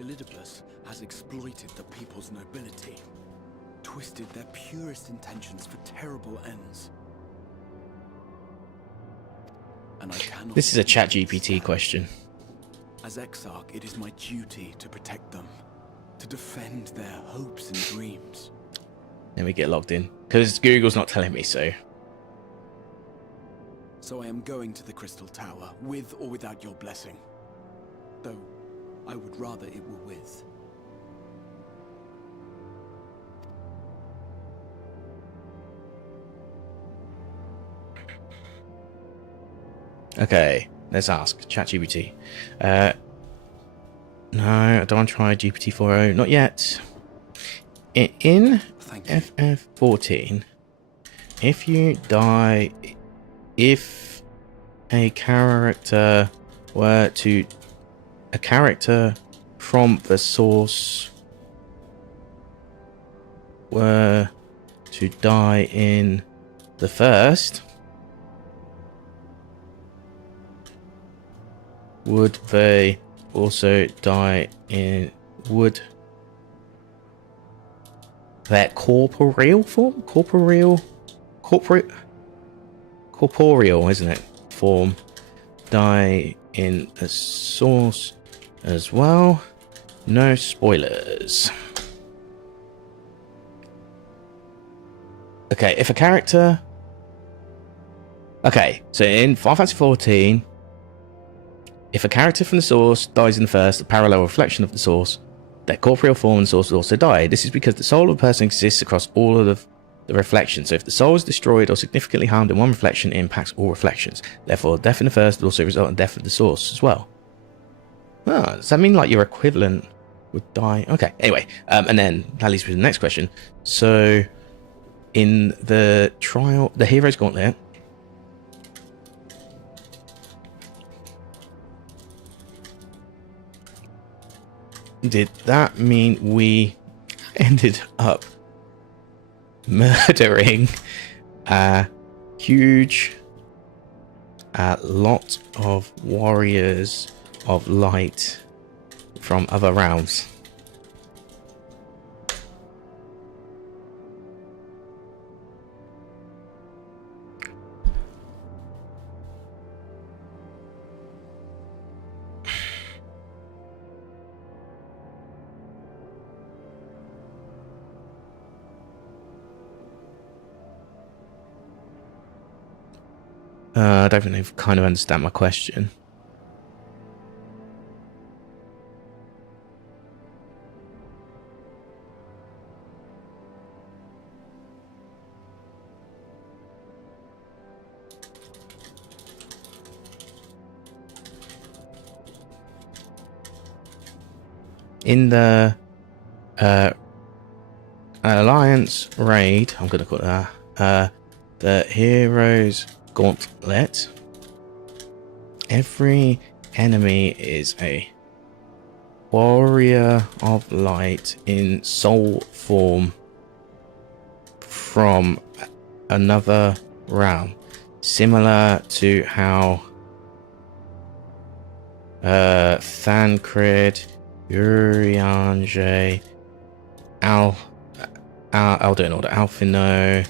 Elidibus has exploited the people's nobility, twisted their purest intentions for terrible ends. And I cannot. This is a ChatGPT question. As Exarch, it is my duty to protect them, to defend their hopes and dreams. Let me get logged in, because Google's not telling me so. So I am going to the Crystal Tower, with or without your blessing. Though, I would rather it were with. Okay, let's ask ChatGPT. No, I don't want to try GPT-4o. Not yet. In FF14, if you die, if a character were to... a character from the source were to die in the first, would they also die in... would their corporeal form? Corporeal, isn't it? Form die in the source as well? No spoilers. Okay, if a character... Okay, so in Final Fantasy 14, if a character from the source dies in the first, a parallel reflection of the source, their corporeal form and source will also die. This is because the soul of a person exists across all of the reflections. So if the soul is destroyed or significantly harmed in one reflection, it impacts all reflections. Therefore, death in the first will also result in death of the source as well. Ah, does that mean like your equivalent would die? Okay, anyway, and then that leads me to the next question. So, in the trial, the Hero's Gauntlet, did that mean we ended up murdering a huge lot of warriors of light from other realms? I don't think they've kind of understand my question. In the Alliance raid, I'm going to call it that, the Hero's Gauntlet, every enemy is a warrior of light in soul form from another realm, similar to how Thancred, Urianger, I'll do it in order, Alphino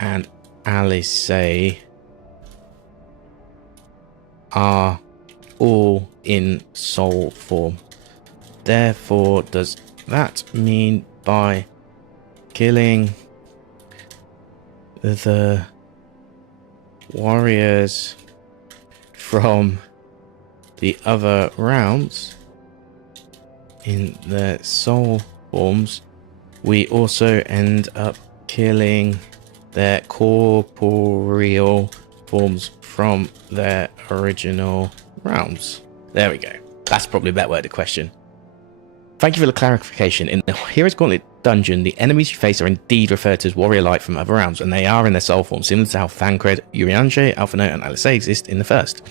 and Alice are all in soul form. Therefore, does that mean by killing the warriors from the other realms, in their soul forms, we also end up killing their corporeal forms from their original realms. There we go. That's probably a better worded question. Thank you for the clarification. In the Hero's Gauntlet dungeon, the enemies you face are indeed referred to as warrior light from other realms, and they are in their soul form, similar to how Thancred, Urianger, Alphinaud, and Alice exist in the first.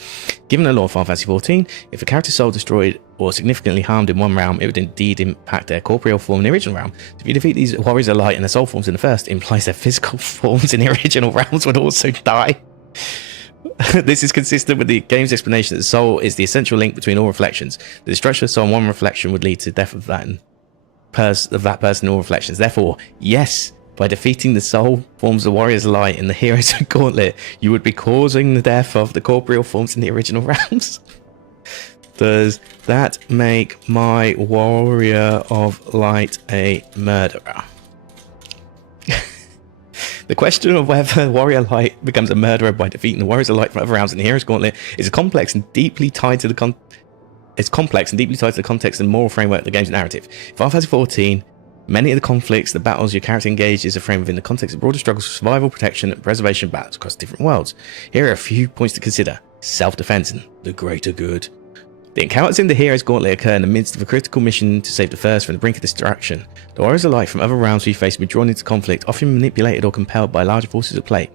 Given the lore of Final Fantasy XIV, if a character's soul destroyed or significantly harmed in one realm, it would indeed impact their corporeal form in the original realm. If you defeat these warriors of light in their soul forms in the first, it implies their physical forms in the original realms would also die. This is consistent with the game's explanation that the soul is the essential link between all reflections. The destruction of the soul in one reflection would lead to the death of that person in all reflections. Therefore, yes, by defeating the soul forms of warriors of light in the Hero's Gauntlet, you would be causing the death of the corporeal forms in the original realms. Does that make my warrior of light a murderer? The question of whether Warrior Light becomes a murderer by defeating the Warriors of Light from other realms in the Hero's Gauntlet is complex and deeply tied to the context and moral framework of the game's narrative. In Final Fantasy XIV, many of the conflicts, the battles your character engages are framed within the context of broader struggles for survival, protection, and preservation battles across different worlds. Here are a few points to consider. Self-defense and the greater good. The encounters in the Hero's Gauntlet occur in the midst of a critical mission to save the first from the brink of destruction. The warriors of light from other realms we face will be drawn into conflict, often manipulated or compelled by larger forces at play.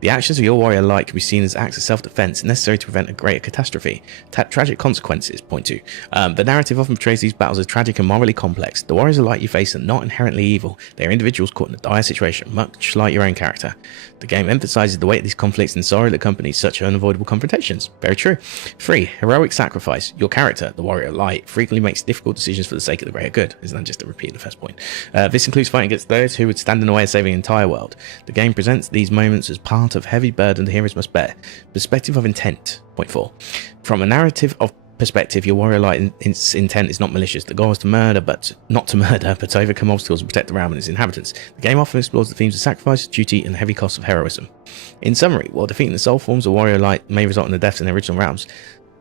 The actions of your warrior of light can be seen as acts of self-defense necessary to prevent a greater catastrophe. Tragic consequences. Point 2. The narrative often portrays these battles as tragic and morally complex. The warriors of light you face are not inherently evil. They are individuals caught in a dire situation, much like your own character. The game emphasizes the weight of these conflicts and sorrow that accompanies such unavoidable confrontations. Very true. 3. Heroic sacrifice. Your character, the warrior of light, frequently makes difficult decisions for the sake of the greater good. Isn't that just a repeat of the first point? This includes fighting against those who would stand in the way of saving the entire world. The game presents these moments as part of heavy burden the heroes must bear. Perspective of intent. Point 4. From a narrative of perspective, your warrior light intent is not malicious. The goal is to murder, but not to murder, but to overcome obstacles and protect the realm and its inhabitants. The game often explores the themes of sacrifice, duty, and the heavy costs of heroism. In summary, while defeating the soul forms of warrior light may result in the deaths in the original realms,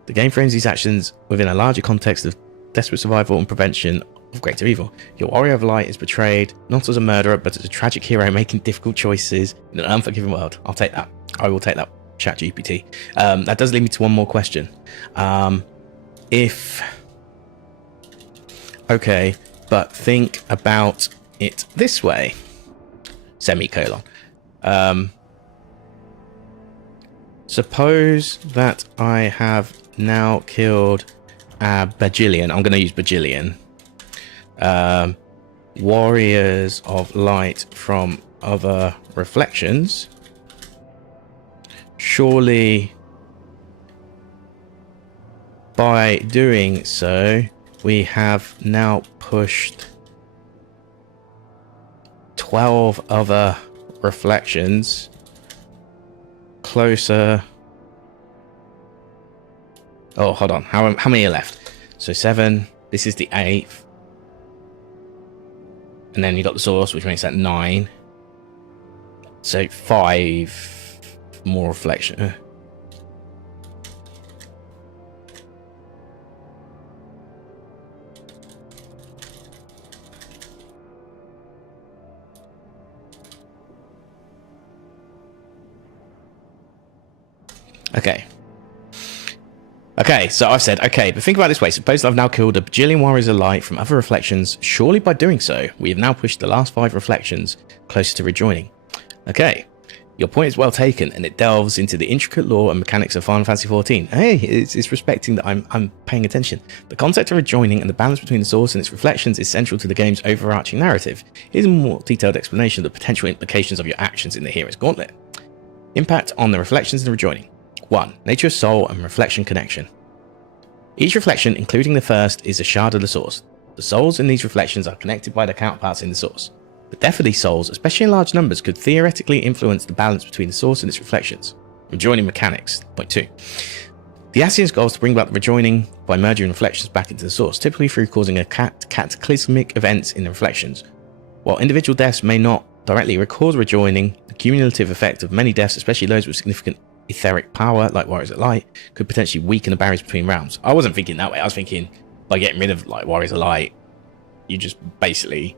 the game frames these actions within a larger context of desperate survival and prevention of greater evil. Your warrior of light is portrayed not as a murderer, but as a tragic hero making difficult choices in an unforgiving world. I'll take that. I will take that. ChatGPT. That does lead me to one more question. Okay, but think about it this way. Semicolon. Suppose that I have now killed a bajillion. I'm going to use bajillion. Warriors of light from other reflections. Surely, by doing so, we have now pushed 12 other reflections closer. Oh, hold on. How many are left? So 7. This is the 8th. And then you got the source, which makes that 9. So 5 more reflection. Okay, so I've said, okay, but think about it this way. Suppose I've now killed a bajillion warriors of light from other reflections. Surely by doing so, we have now pushed the last 5 reflections closer to rejoining. Okay, your point is well taken, and it delves into the intricate lore and mechanics of Final Fantasy XIV. Hey, it's respecting that I'm paying attention. The concept of rejoining and the balance between the source and its reflections is central to the game's overarching narrative. Here's a more detailed explanation of the potential implications of your actions in the Hero's Gauntlet. Impact on the reflections and rejoining. 1. Nature of soul and reflection connection. Each reflection, including the first, is a shard of the source. The souls in these reflections are connected by their counterparts in the source. The death of these souls, especially in large numbers, could theoretically influence the balance between the source and its reflections. Rejoining mechanics. Point 2. The Ascian's goal is to bring about the rejoining by merging reflections back into the source, typically through causing a cataclysmic events in the reflections. While individual deaths may not directly cause rejoining, the cumulative effect of many deaths, especially those with significant etheric power like Warriors of Light, could potentially weaken the barriers between realms. I wasn't thinking that way. I was thinking by getting rid of like Warriors of Light, you just basically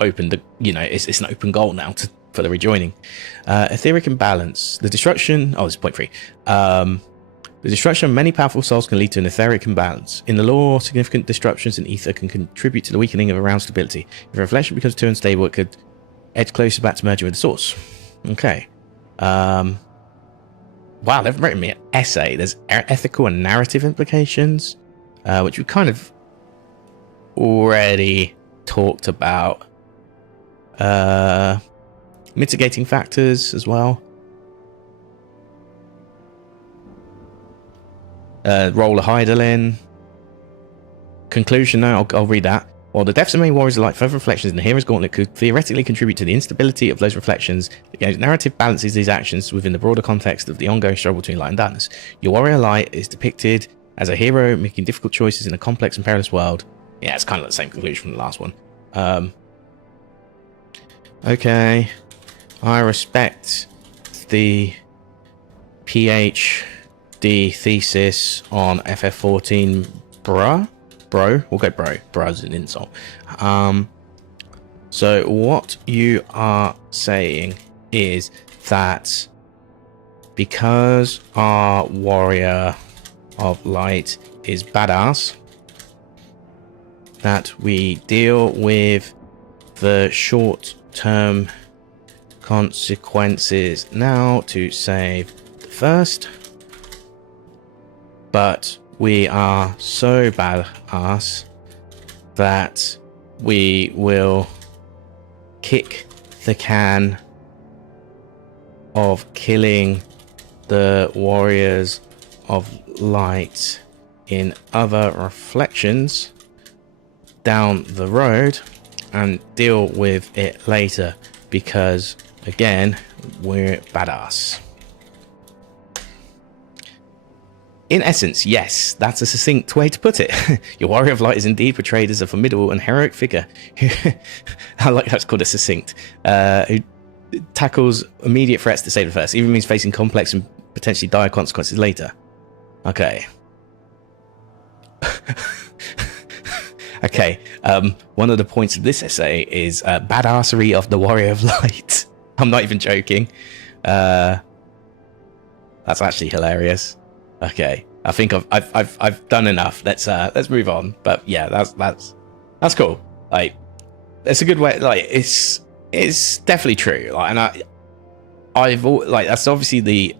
open the, you know, it's an open goal now for the rejoining. Etheric imbalance. The destruction. Oh, it's point 3. The destruction of many powerful souls can lead to an etheric imbalance. In the lore, significant disruptions in ether can contribute to the weakening of a round stability. If a reflection becomes too unstable, it could edge closer back to merging with the source. Okay. Wow, they've written me an essay. There's ethical and narrative implications, which we kind of already talked about. Mitigating factors as well. Roll a Heidelin. Conclusion, no, I'll read that. While the deaths of many warriors are like further reflections in the Hero's Gauntlet could theoretically contribute to the instability of those reflections, the game's narrative balances these actions within the broader context of the ongoing struggle between light and darkness. Your warrior light is depicted as a hero making difficult choices in a complex and perilous world. Yeah, it's kind of the same conclusion from the last one. Okay. I respect the PhD thesis on FF14, bro. We'll go bro. Bro's an insult. So what you are saying is that because our warrior of light is badass, that we deal with the short-term consequences now to save the first, but we are so badass that we will kick the can of killing the warriors of light in other reflections down the road and deal with it later, because again, we're badass. In essence, yes, that's a succinct way to put it. Your warrior of light is indeed portrayed as a formidable and heroic figure. I like how it's called a succinct. Who tackles immediate threats to save the first, even means facing complex and potentially dire consequences later. Okay. Okay. One of the points of this essay is badassery of the warrior of light. I'm not even joking. That's actually hilarious. Okay, I think I've done enough. Let's move on. But yeah, that's cool. Like, it's a good way. Like, it's definitely true. Like, and like, that's obviously the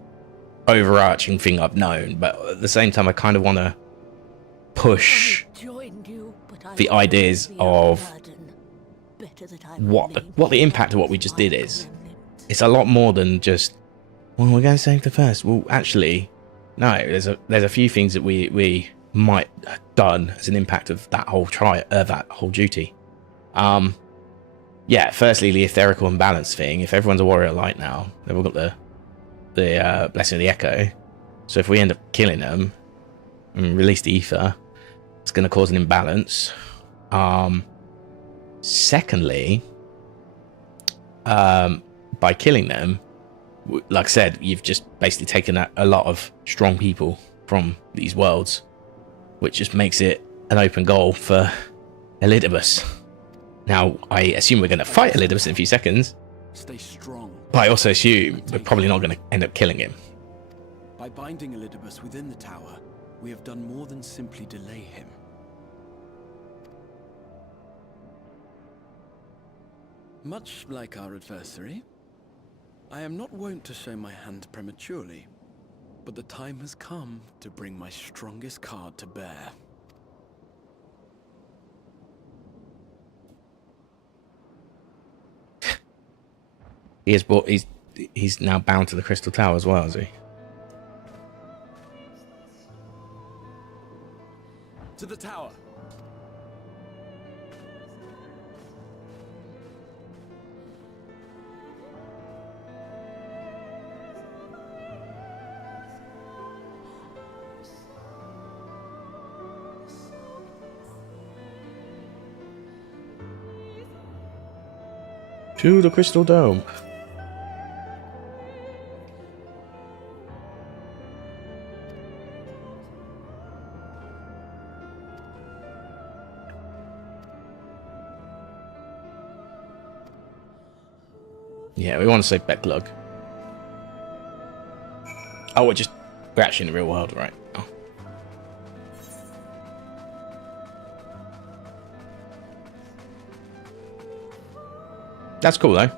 overarching thing I've known. But at the same time, I kind of want to push the ideas of what the impact of what we just did is. It's a lot more than just, well, we're going to save the first. Well, actually, no. There's a few things that we might have done as an impact of that whole that whole duty. Yeah. Firstly, the etherical imbalance thing. If everyone's a warrior of light now, they've all got the blessing of the echo. So if we end up killing them and release the ether, it's going to cause an imbalance. Secondly, by killing them, like I said, you've just basically taken a lot of strong people from these worlds, which just makes it an open goal for Elidibus. Now, I assume we're going to fight Elidibus in a few seconds. Stay strong. But I also assume we're probably not going to end up killing him. By binding Elidibus within the tower, we have done more than simply delay him. Much like our adversary, I am not wont to show my hand prematurely, but the time has come to bring my strongest card to bear. He's now bound to the Crystal Tower as well, is he? To the tower! To the Crystal Dome. Yeah, we want to say backlog. Oh, we're actually in the real world, right? Oh. That's cool though.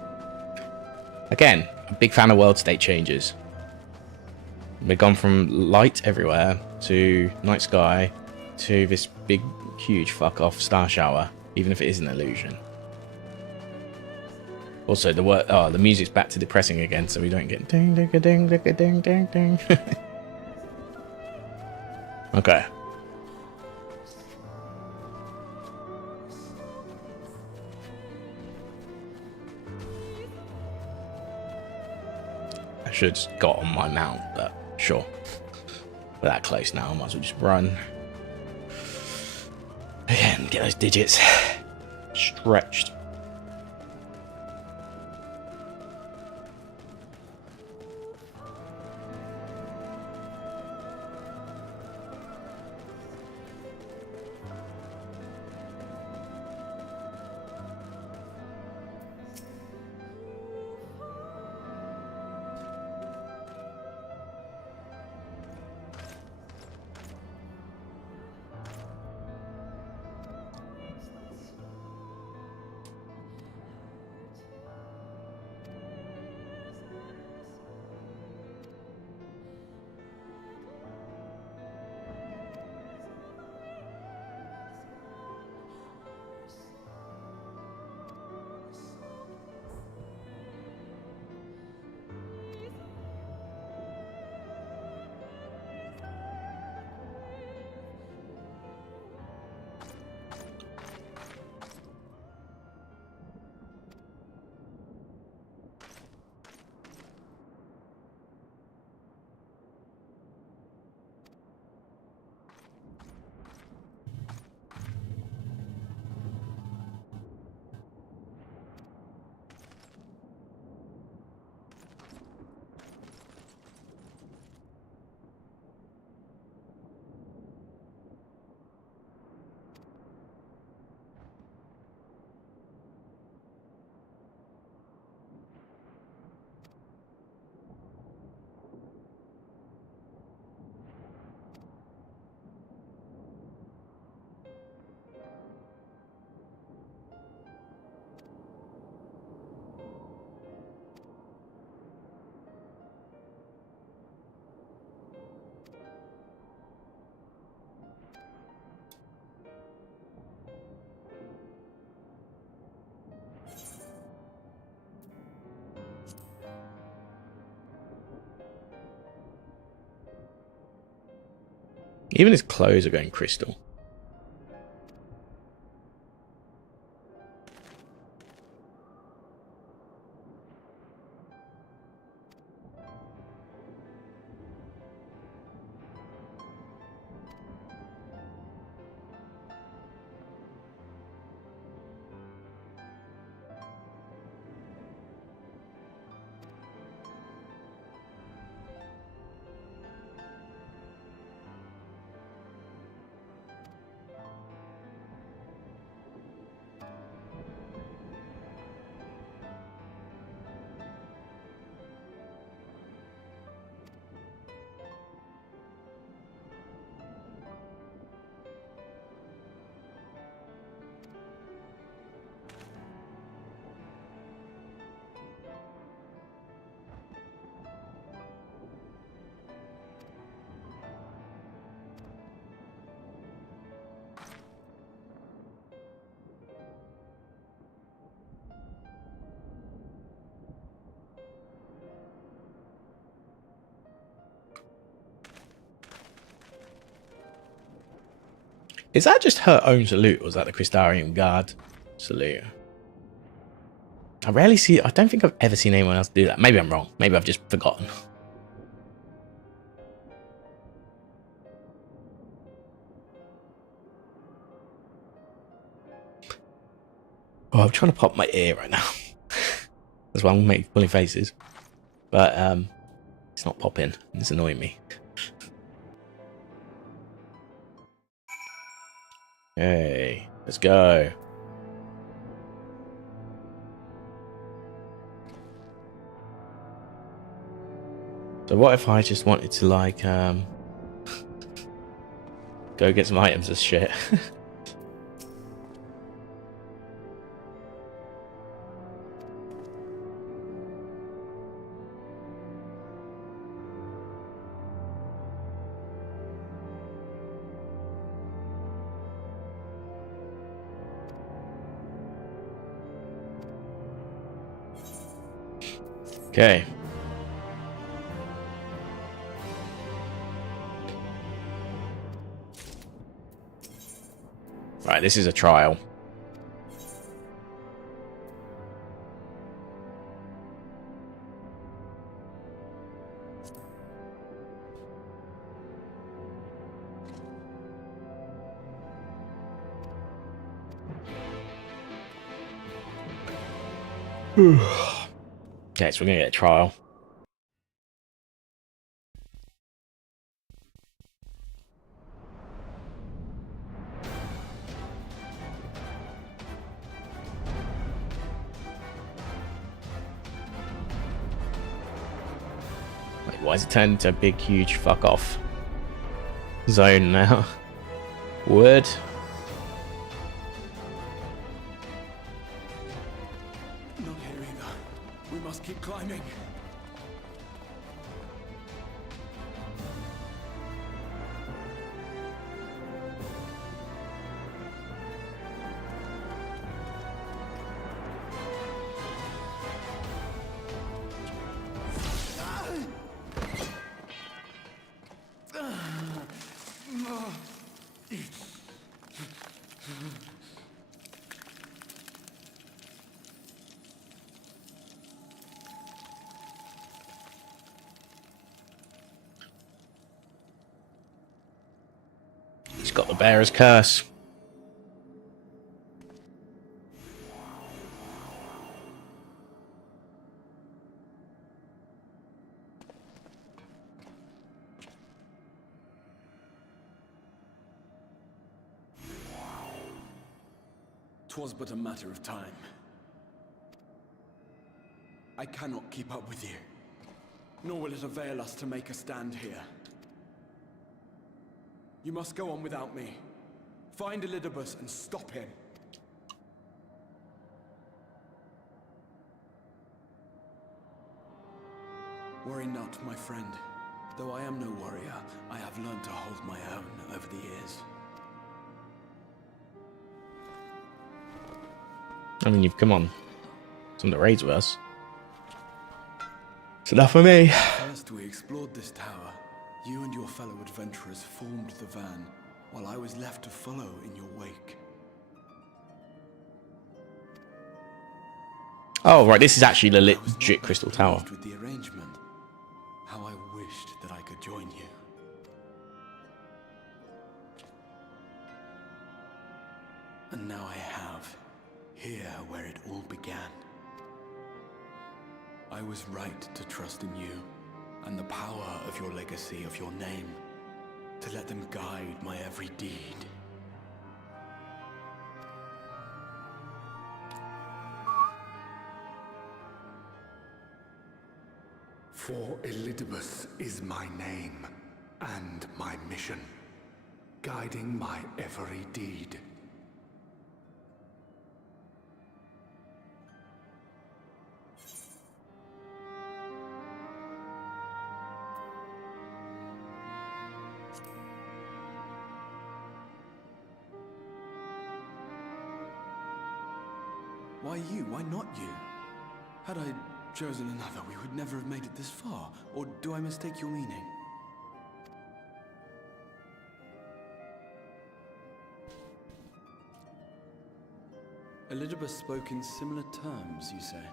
Again, a big fan of world state changes. We've gone from light everywhere to night sky to this big, huge fuck off star shower, even if it is an illusion. Also, the music's back to depressing again, so we don't get ding ding ding ding ding ding ding. Okay. I should have got on my mount, but sure. We're that close now, I might as well just run. Again, get those digits stretched. Even his clothes are going crystal. Is that just her own salute, or was that the Crystarium Guard salute? I rarely see... I don't think I've ever seen anyone else do that. Maybe I'm wrong. Maybe I've just forgotten. Oh, I'm trying to pop my ear right now. That's why I'm pulling faces. But it's not popping. It's annoying me. Hey, let's go. So what if I just wanted to like go get some items and shit? Okay. Right, this is a trial. Okay, so we're gonna get a trial. Wait, why is it turned into a big, huge fuck off zone now? Word. Not here either. We must keep climbing. He's got the bearer's curse. Twas but a matter of time. I cannot keep up with you, nor will it avail us to make a stand here. You must go on without me. Find Elidibus and stop him. Worry not, my friend. Though I am no warrior, I have learned to hold my own over the years. I mean, you've come on some of the raids with us. It's enough for me. First we explored this tower. You and your fellow adventurers formed the van, while I was left to follow in your wake. Oh, right, this is actually the legit Crystal Tower. With the arrangement. How I wished that I could join you. And now I have. Here where it all began. I was right to trust in you, and the power of your legacy, of your name, to let them guide my every deed. For Elidibus is my name, and my mission, guiding my every deed. Why you? Why not you? Had I chosen another, we would never have made it this far. Or do I mistake your meaning? Elidibus spoke in similar terms, you say?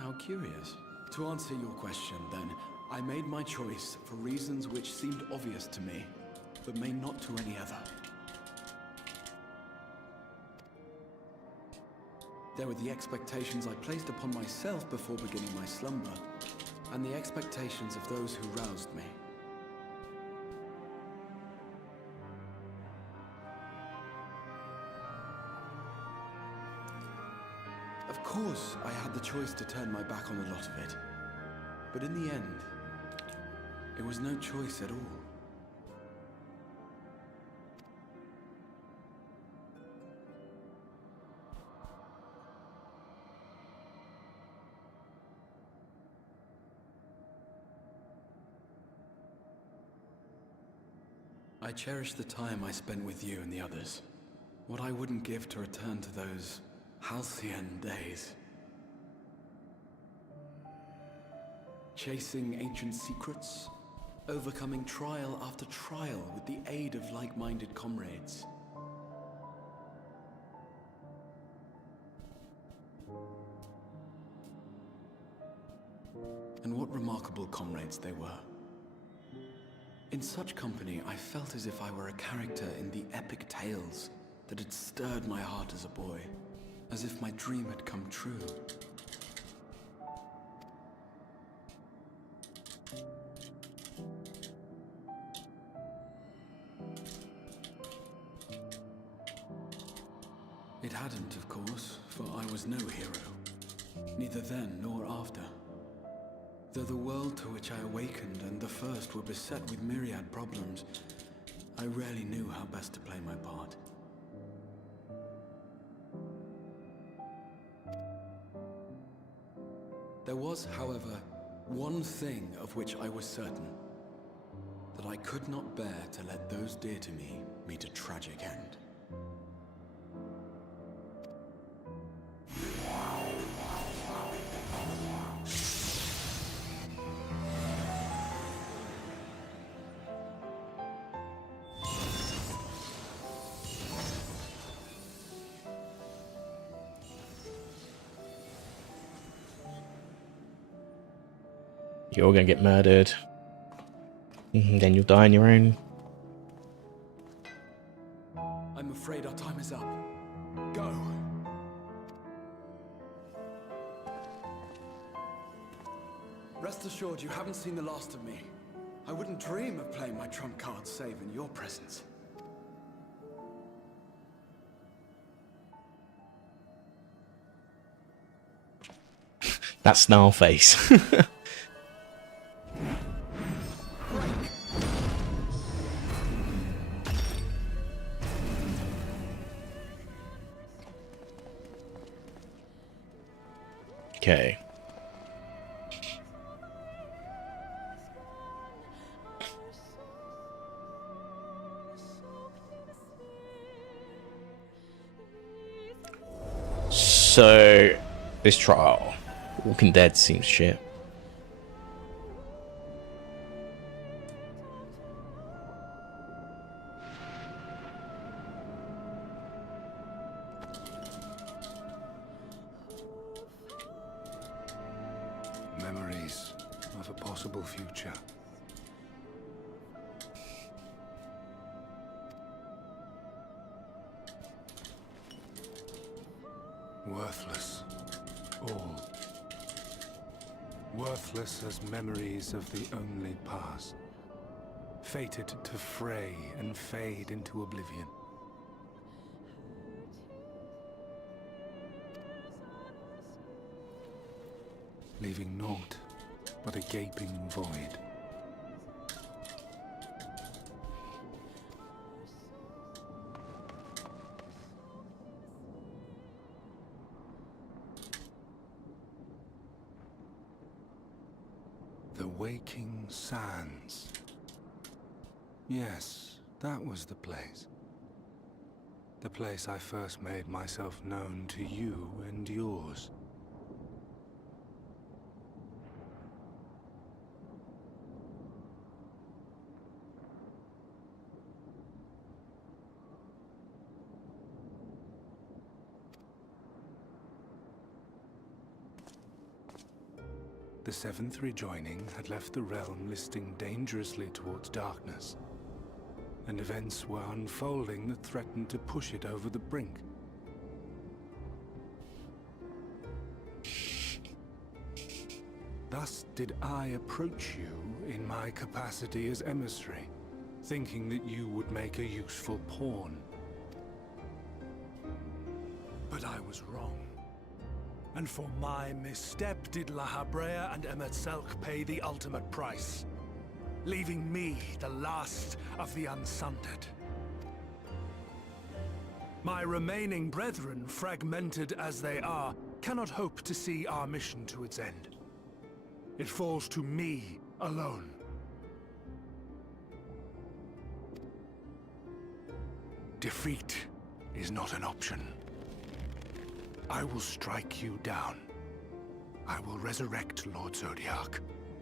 How curious. To answer your question, then, I made my choice for reasons which seemed obvious to me, but may not to any other. There were the expectations I placed upon myself before beginning my slumber, and the expectations of those who roused me. Of course, I had the choice to turn my back on a lot of it, but in the end, It was no choice at all. I cherish the time I spent with you and the others. What I wouldn't give to return to those halcyon days. Chasing ancient secrets, overcoming trial after trial with the aid of like-minded comrades. And what remarkable comrades they were. In such company, I felt as if I were a character in the epic tales that had stirred my heart as a boy, as if my dream had come true. It hadn't, of course, for I was no hero, neither then nor after. Though the world to which I awakened and the first were beset with myriad problems, I rarely knew how best to play my part. There was, however, one thing of which I was certain, that I could not bear to let those dear to me meet a tragic end. You're gonna get murdered. Then you'll die on your own. I'm afraid our time is up. Go! Rest assured you haven't seen the last of me. I wouldn't dream of playing my trump card save in your presence. That snarl face. Okay. So, this trial, Walking Dead seems shit. Memories of a possible future. Worthless. All. Worthless as memories of the only past. Fated to fray and fade into oblivion. Leaving naught but a gaping void. The Waking Sands. Yes, that was the place. The place I first made myself known to you and yours. The seventh rejoining had left the realm listing dangerously towards darkness, and events were unfolding that threatened to push it over the brink. Thus did I approach you in my capacity as emissary, thinking that you would make a useful pawn. But I was wrong. And for my misstep did La Habrea and Emet Selk pay the ultimate price. leaving me the last of the unsundered. My remaining brethren, fragmented as they are, cannot hope to see our mission to its end. It falls to me alone. Defeat is not an option. I will strike you down. I will resurrect Lord Zodiac,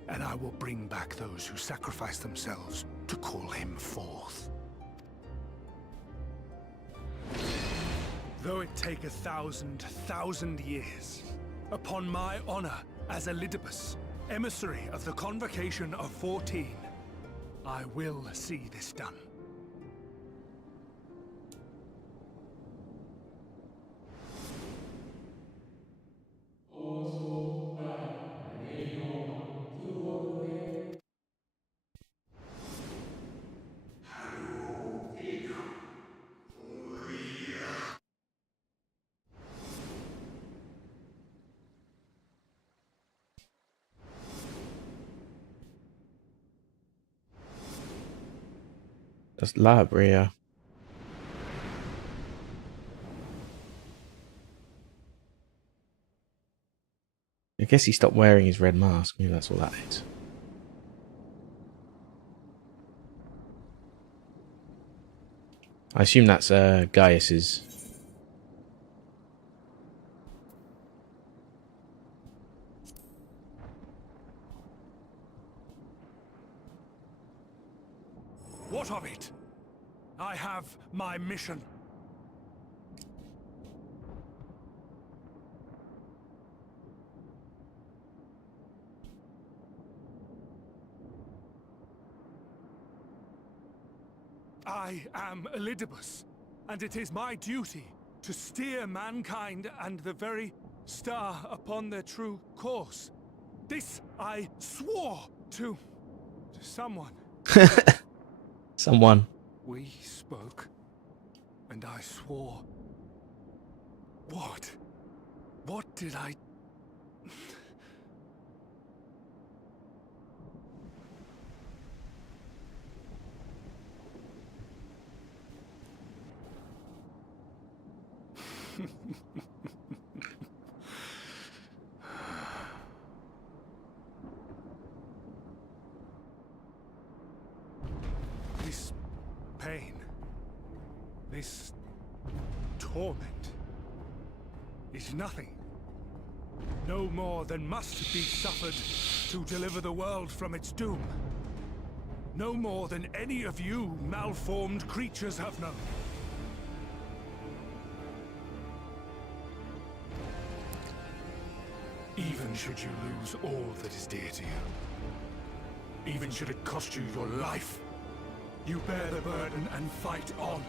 and I will bring back those who sacrifice themselves to call him forth. Though it take 1,000 years, upon my honor as Elidibus, emissary of the Convocation of 14, I will see this done. That's Labria. I guess he stopped wearing his red mask. Maybe that's all that is. I assume that's Gaius's. What of it? I have my mission. I am Elidibus, and it is my duty to steer mankind and the very star upon their true course. This I swore to someone. Someone. We spoke, and I swore. What? What did I... This pain, this torment, is nothing. No more than must be suffered to deliver the world from its doom. No more than any of you malformed creatures have known. Even should you lose all that is dear to you, even should it cost you your life, you bear the burden and fight on,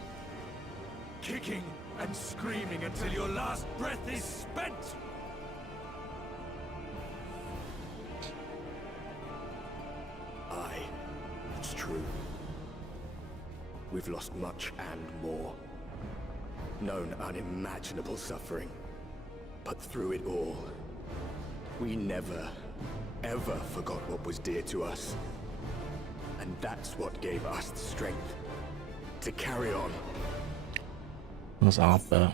kicking and screaming until your last breath is spent! Aye, it's true. We've lost much and more. Known unimaginable suffering. But through it all, we never, ever forgot what was dear to us. And that's what gave us the strength to carry on. That's Arthur.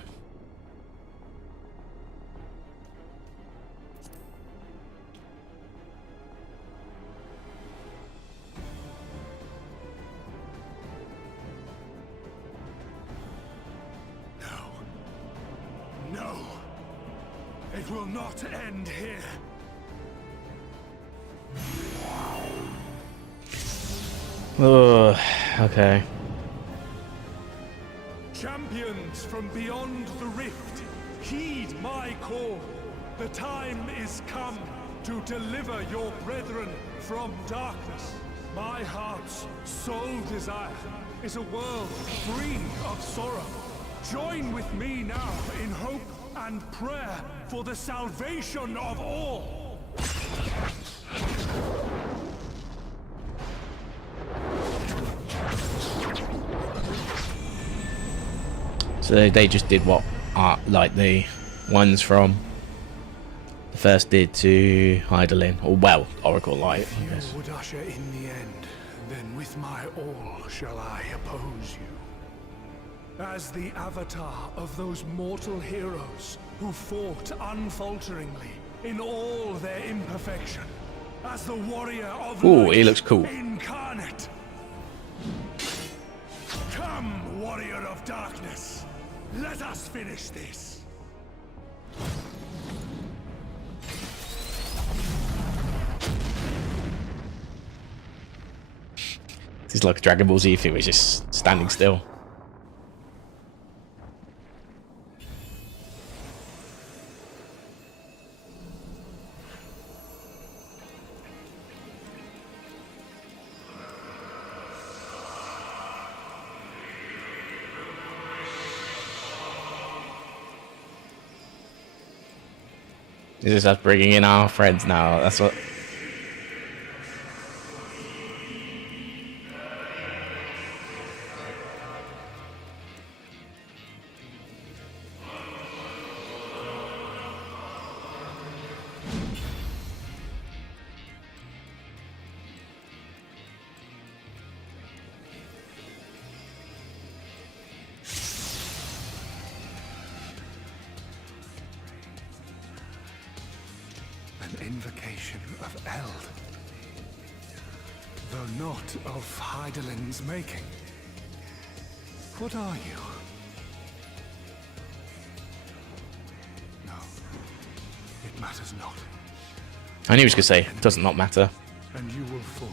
No. It will not end here. Oh, okay. Champions from beyond the rift, heed my call. The time is come to deliver your brethren from darkness. My heart's sole desire is a world free of sorrow. Join with me now in hope and prayer for the salvation of all. So they just did what like the ones from the first did to Heidelin, or well, Oracle Light. If you would usher in the end, Then with my all shall I oppose you. As the avatar of those mortal heroes who fought unfalteringly in all their imperfection. As the warrior of Ooh, light he looks cool. incarnate. Come, warrior of darkness. Let us finish this. This is like Dragon Ball Z if it was just standing still. This is us bringing in our friends now. That's what. An invocation of Eld, though not of Heideling's making. What are you? No, it matters not. I knew he was going to say, does not matter. And you will fall.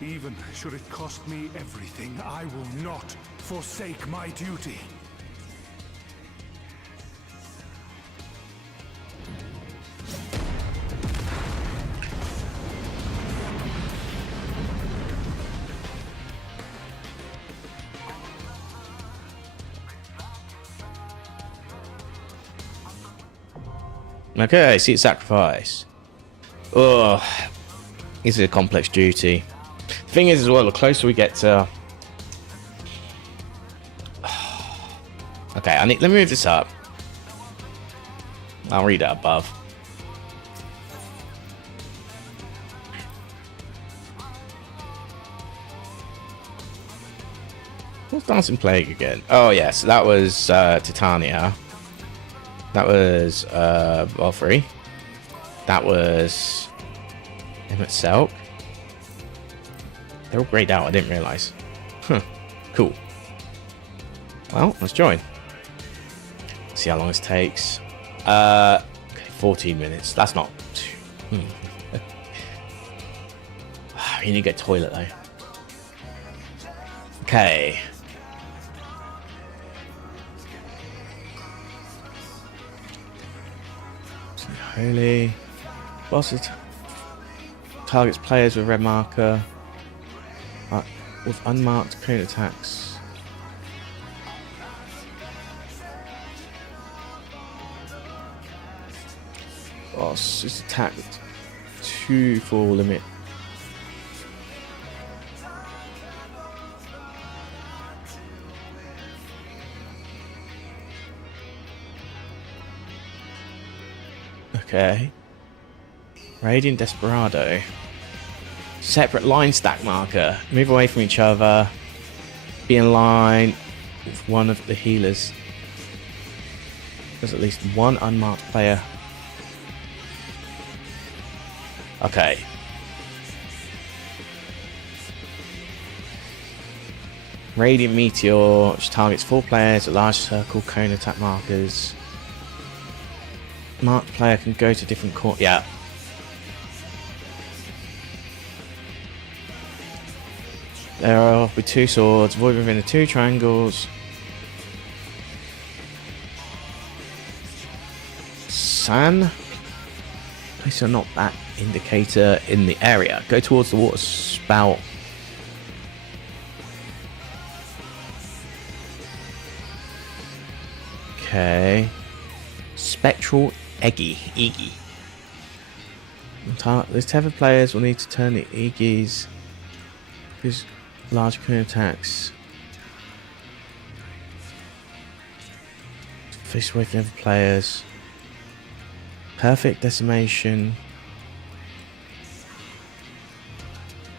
Even should it cost me everything, I will not forsake my duty. Okay, seat sacrifice. Oh, this is a complex duty. Thing is, as well, the closer we get to. Okay, let me move this up. I'll read it above. What's Dancing Plague again? Oh yes, that was Titania. That was Valkyrie. That was Emmett Selk. They're all grayed out, I didn't realise. Huh. Cool. Well, let's join. See how long this takes. Okay, 14 minutes. That's not too... You need to get a toilet though. Okay. Holy. Bosses targets players with red marker with unmarked cone attacks. Boss is attacked to full limit. Okay. Radiant Desperado. Separate line stack marker. Move away from each other. Be in line with one of the healers. There's at least one unmarked player. Okay. Radiant Meteor, which targets 4 players, a large circle, cone attack markers. Marked player can go to different court. Yeah. There are with 2 swords, void within the 2 triangles. San. Place a knockback indicator in the area. Go towards the water spout. Okay. Spectral Iggy. The tethered players will need to turn the Iggy's large cone attacks. Face away from other players. Perfect decimation.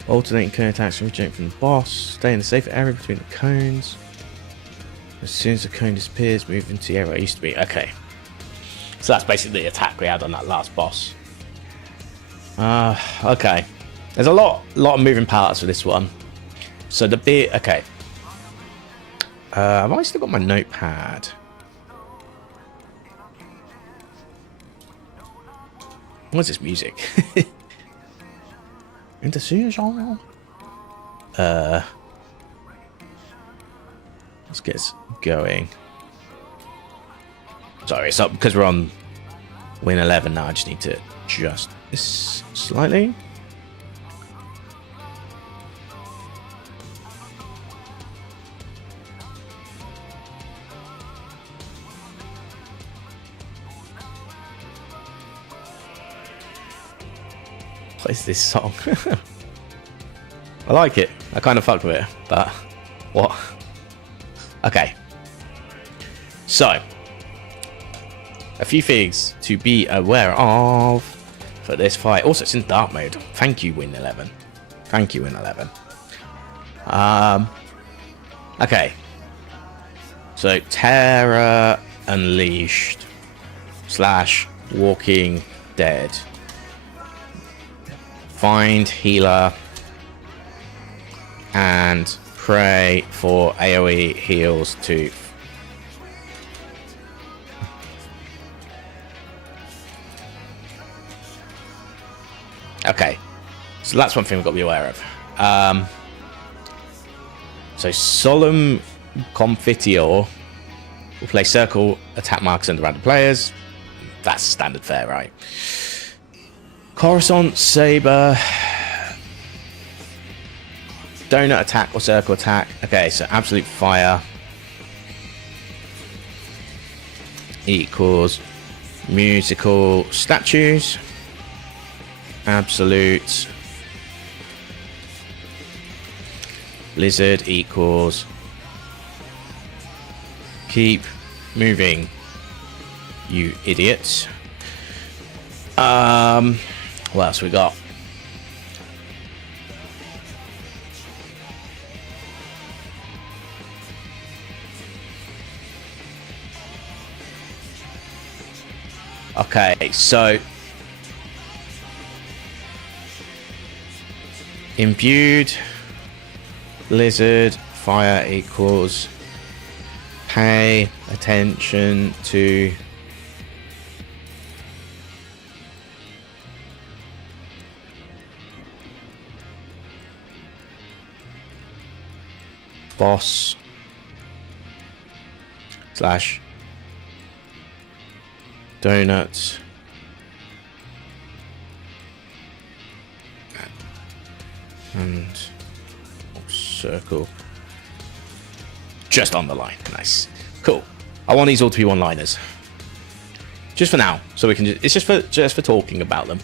Alternating cone attacks originate from the boss. Stay in a safe area between the cones. As soon as the cone disappears, move into the area it used to be. Okay. So that's basically the attack we had on that last boss. Okay. There's a lot of moving parts for this one. So the bit... Okay. Have I still got my notepad? What's this music? Indecision. Let's get us going. Sorry, it's up because we're on win 11 now. I just need to adjust this slightly. What is this song? I like it. I kind of fucked with it, but what? Okay. So, a few things to be aware of for this fight. Also, it's in dark mode. Thank you, Win 11. Thank you, Win 11. Okay. So, Terror Unleashed / Walking Dead. Find healer and pray for AoE heals to okay, so that's one thing we've got to be aware of. So Solemn Confiteor will play circle attack marks under random players. That's standard fare, right? Coruscant Saber, donut attack or circle attack. Okay, so absolute fire equals musical statues. Absolute blizzard equals keep moving, you idiots. What else we got? Okay, so imbued blizzard fire equals pay attention to boss / donuts and circle just on the line. Nice, cool. I want these all to be one-liners just for now, so we can it's just for talking about them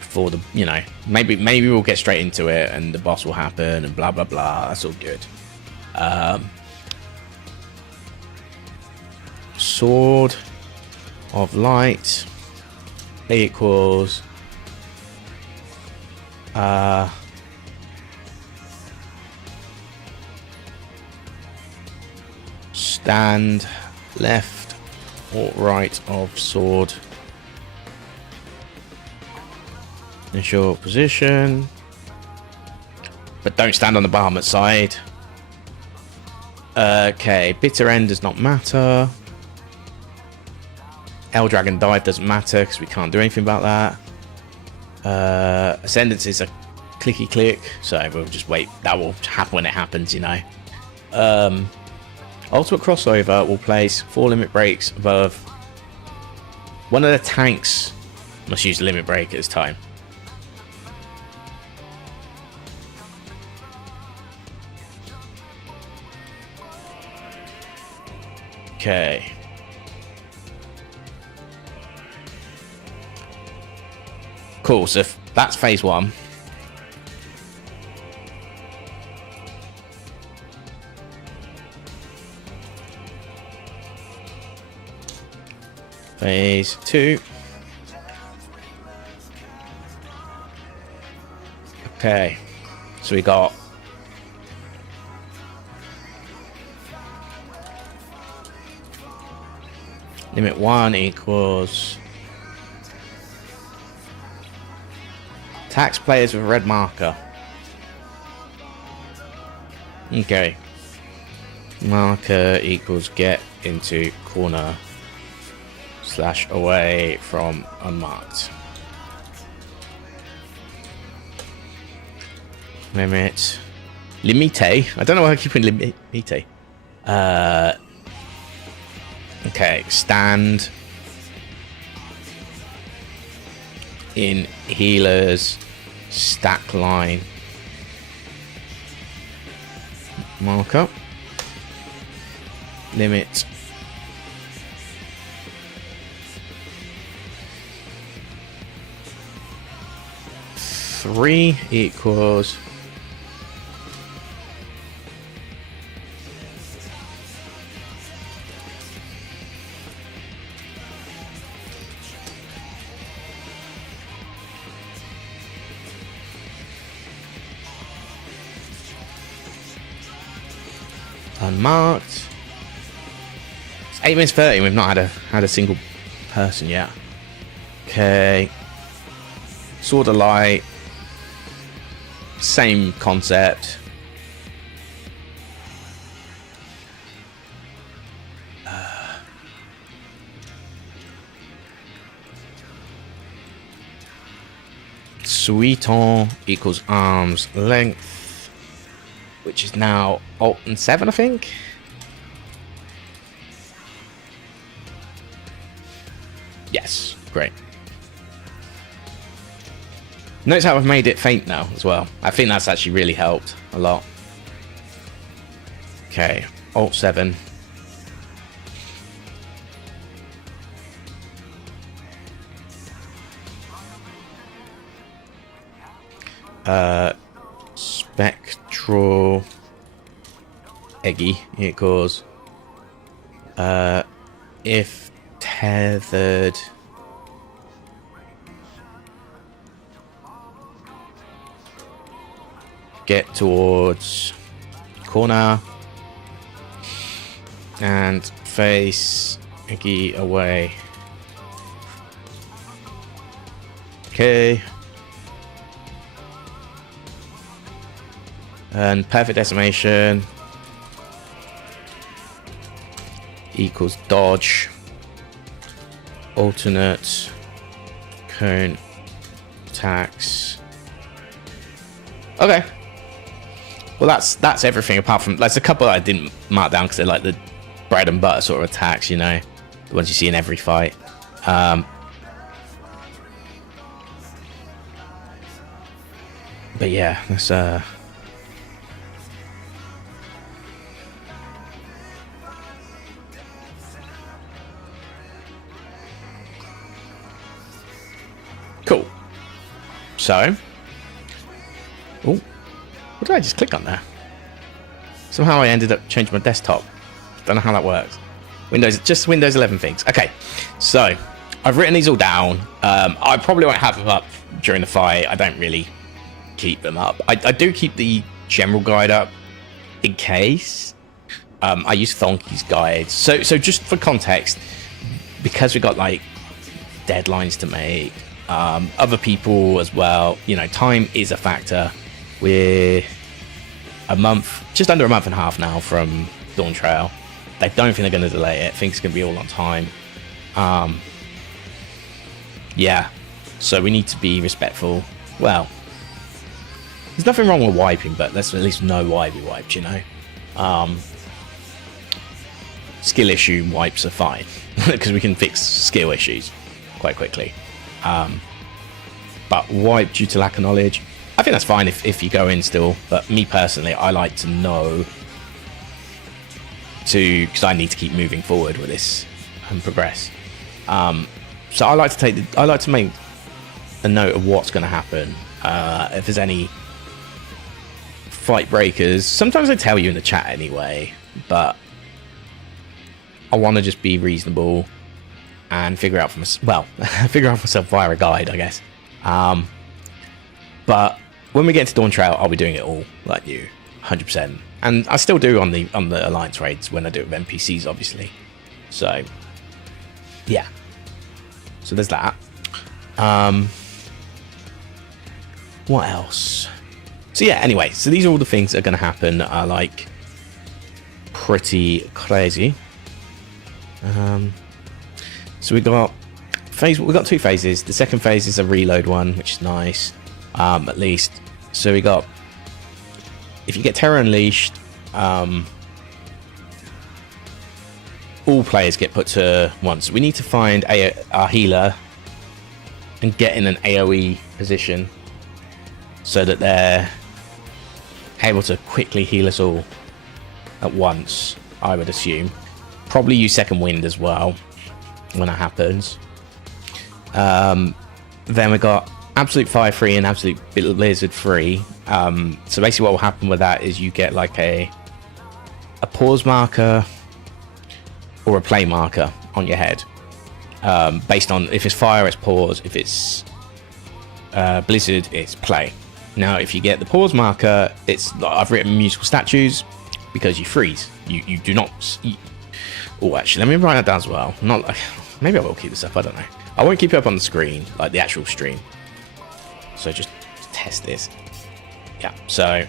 for the, you know, maybe we'll get straight into it and the boss will happen and blah blah blah. That's all good. Sword of Light equals stand left or right of sword, ensure position, but don't stand on the Bahamut side. Okay, bitter end does not matter. Dragon dive doesn't matter because we can't do anything about that. Ascendance is a clicky click, so we'll just wait. That will happen when it happens, you know. Ultimate crossover will place 4 limit breaks above. One of the tanks must use the limit break at this time. Okay. Cool, so if that's phase 1. Phase 2. Okay. So we got limit 1 equals tax players with a red marker. Okay. Marker equals get into corner / away from unmarked. Limit. Limite. I don't know why I keep putting limite. Okay. Stand in healers stack line marker. Limit. Three equals unmarked. It's 8 minutes 30 and we've not had a single person yet. Okay. Sword of Light. Same concept. Suiton equals arm's length, which is now Alt and 7, I think. Yes, great. Notice how I've made it faint now as well. I think that's actually really helped a lot. Okay, Alt 7. Spectral Eggy equals if tethered get towards corner and face Eggy away. Okay. And perfect decimation equals dodge alternate cone attacks. Okay. Well, that's everything apart from there's a couple that I didn't mark down because they're like the bread and butter sort of attacks, you know, the ones you see in every fight. But yeah, that's cool. So, oh, what did I just click on there? Somehow I ended up changing my desktop. Don't know how that works. Just Windows 11 things. Okay, so I've written these all down. I probably won't have them up during the fight. I don't really keep them up. I do keep the general guide up in case. I use Thonky's guide. So just for context, because we got like deadlines to make, other people as well, you know, time is a factor. We're a month, just under a month and a half now from Dawn Trail. They don't think they're going to delay it. I think it's going to be all on time. Yeah, so we need to be respectful. Well, there's nothing wrong with wiping, but let's at least know why we wiped, you know. Skill issue wipes are fine because we can fix skill issues quite quickly. But wipe due to lack of knowledge, I think that's fine if you go in still. But me personally, I like to know because I need to keep moving forward with this and progress. So I like to make a note of what's going to happen. If there's any fight breakers, sometimes I tell you in the chat anyway, but I want to just be reasonable and figure out for myself. Well, figure out for myself via a guide, I guess. But when we get to Dawn Trail, I'll be doing it all like you, 100%. And I still do on the Alliance raids when I do it with NPCs, obviously. So, yeah. So there's that. What else? So yeah, anyway, so these are all the things that are going to happen that are like pretty crazy. So we got two phases. The second phase is a reload one, which is nice, at least. So we got, if you get Terror Unleashed, all players get put to once. We need to find our healer and get in an AoE position so that they're able to quickly heal us all at once, I would assume. Probably use Second Wind as well when that happens. Then we got Absolute Fire free and Absolute Blizzard free. So basically what will happen with that is you get like a pause marker or a play marker on your head, based on if it's fire, it's pause, if it's blizzard, it's play. Now if you get the pause marker, it's, I've written musical statues, because you freeze, you do not. Oh, actually, let me write that down as well. Not like, maybe I will keep this up, I don't know. I won't keep it up on the screen like the actual stream, so just test this. Yeah, so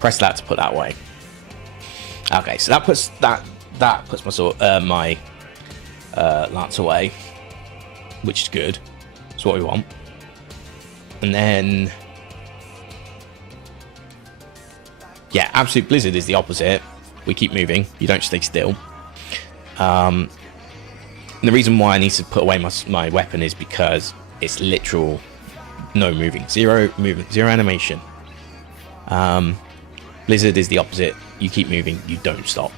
press that to put that away. Okay, so that puts my sword, my lance away, which is good. That's what we want. And then, yeah, Absolute Blizzard is the opposite. We keep moving. You don't stay still. And the reason why I need to put away my weapon is because it's literal no moving, zero movement, zero animation. Blizzard is the opposite. You keep moving, you don't stop.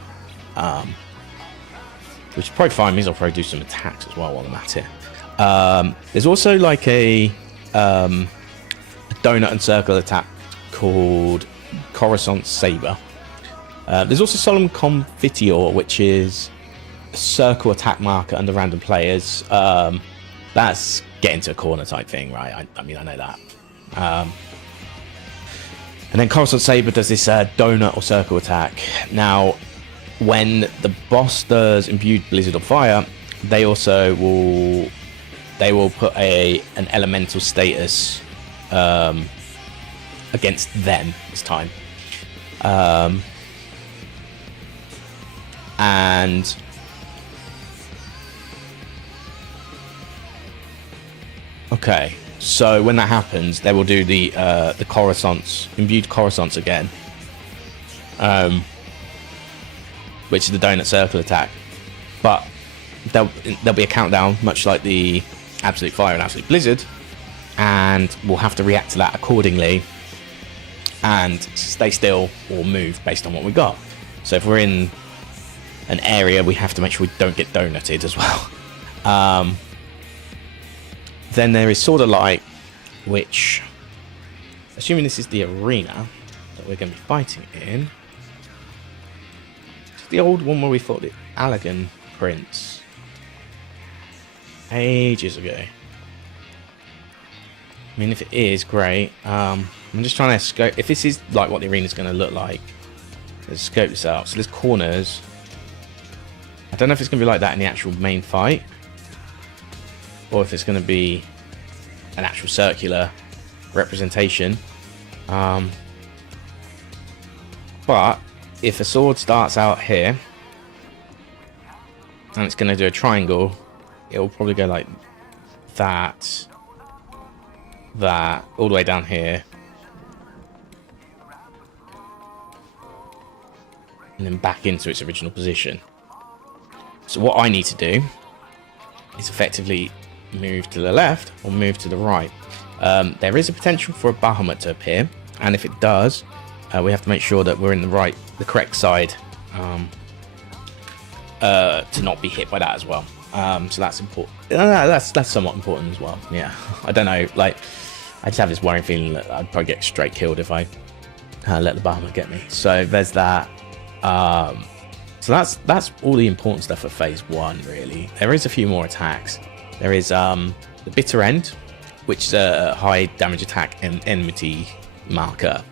Which is probably fine, means I'll probably do some attacks as well while I'm at it. There's also like a donut and circle attack called Coruscant Saber. There's also Solemn Confiteor, which is a circle attack marker under random players. That's get into a corner type thing, right? I mean, I know that. And then Coruscant Saber does this donut or circle attack. Now, when the boss does Imbued Blizzard or Fire, they also will put an elemental status against them this time. And okay, so when that happens, they will do the Coruscants, Imbued Coruscants again, which is the donut circle attack. But there'll be a countdown, much like the Absolute Fire and Absolute Blizzard, and we'll have to react to that accordingly and stay still or move based on what we got. So if we're in an area, we have to make sure we don't get donutted as well. Then there is Sword of Light, which, assuming this is the arena that we're going to be fighting in, it's the old one where we fought the Allagan Prince ages ago. I mean, if it is, great. I'm just trying to scope if this is like what the arena is going to look like. Let's scope this out. So there's corners. I don't know if it's going to be like that in the actual main fight, or if it's going to be an actual circular representation. But if a sword starts out here and it's going to do a triangle, it will probably go like that, all the way down here, and then back into its original position. So what I need to do is effectively move to the left or move to the right. There is a potential for a Bahamut to appear, and if it does, we have to make sure that we're in the correct side to not be hit by that as well. So that's important. That's somewhat important as well. Yeah, I don't know. Like, I just have this worrying feeling that I'd probably get straight killed if I let the Bahamut get me. So there's that. So that's all the important stuff for phase 1, really. There is a few more attacks. There is the Bitter End, which is a high damage attack and enmity marker.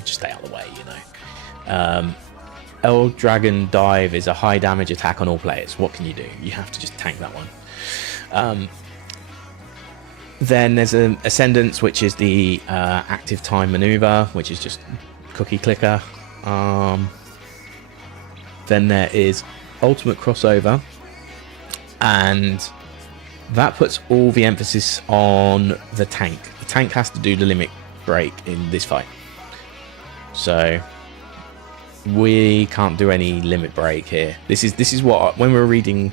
Just stay out of the way, you know. El Dragon Dive is a high damage attack on all players. What can you do? You have to just tank that one. Then there's an Ascendance, which is the active time maneuver, which is just cookie clicker. Then there is Ultimate Crossover, and that puts all the emphasis on the tank. The tank has to do the limit break in this fight. So we can't do any limit break here. This is what, when we were reading,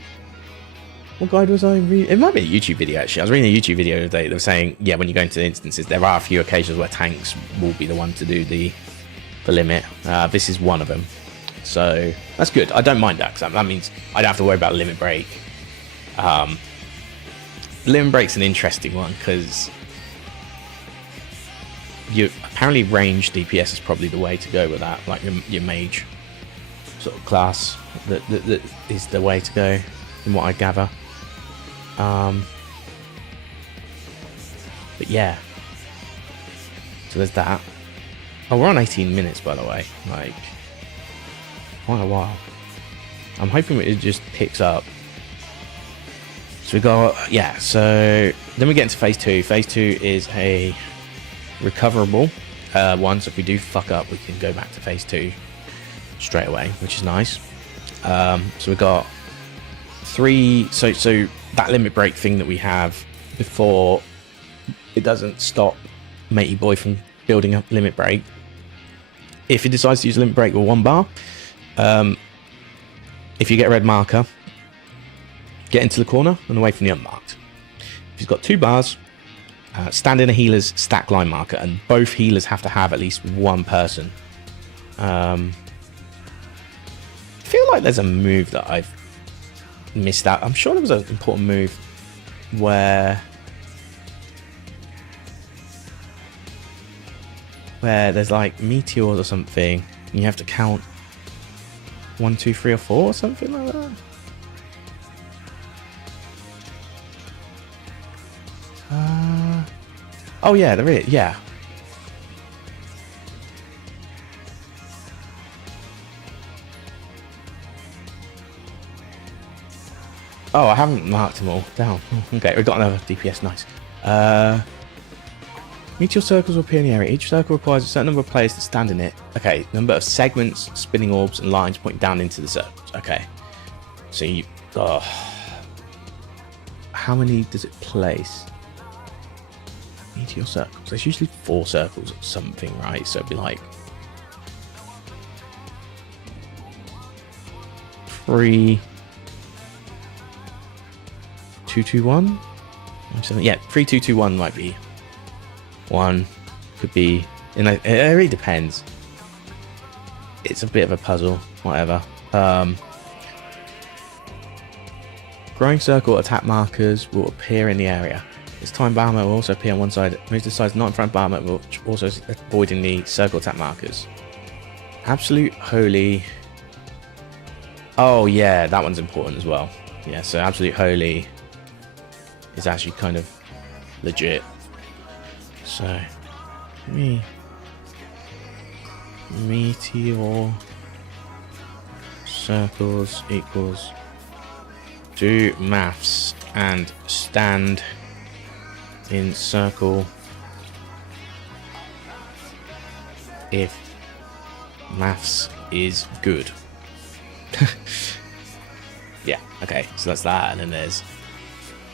what guide was I reading? It might be a YouTube video actually. I was reading a YouTube video the other day. They were saying, yeah, when you go into the instances, there are a few occasions where tanks will be the one to do the limit. This is one of them. So that's good. I don't mind that, because that means I don't have to worry about limit break. Limit break's an interesting one because apparently range DPS is probably the way to go with that. Like your mage sort of class that is the way to go, from what I gather. But yeah, so there's that. Oh, we're on 18 minutes, by the way. Like, quite a while. I'm hoping it just picks up. So we got, yeah, so then we get into phase 2. Phase 2 is a recoverable one, so if we do fuck up, we can go back to phase 2 straight away, which is nice. So we got 3, so that limit break thing that we have before, it doesn't stop Matey Boy from building up limit break. If he decides to use limit break with 1 bar, if you get a red marker, get into the corner and away from the unmarked. If he's got 2 bars, stand in a healer's stack line marker, and both healers have to have at least 1 person. I feel like there's a move that I've missed out. I'm sure there was an important move where there's like meteors or something, and you have to count 1, 2, 3, or 4 or something like that. Oh yeah, there is. Yeah. Oh, I haven't marked them all down. Okay, we've got another DPS. Nice. Meteor circles will appear in the area. Each circle requires a certain number of players to stand in it. Okay, number of segments, spinning orbs, and lines pointing down into the circles. Okay. So you... Oh. How many does it place? Meteor circles. There's usually 4 circles or something, right? So it'd be like 3, 2, 2, 1. Yeah, 3, 2, 2, 1 might be 1. Could be. And it really depends. It's a bit of a puzzle. Whatever. Growing circle attack markers will appear in the area. This time Bahamut will also appear on one side. Move to the sides not in front of Bahamut, which also avoiding the circle attack markers. Absolute Holy. Oh yeah, that one's important as well. Yeah, so Absolute Holy is actually kind of legit. So meteor circles equals do maths and stand in circle if maths is good. Yeah, okay, so that's that, and then there's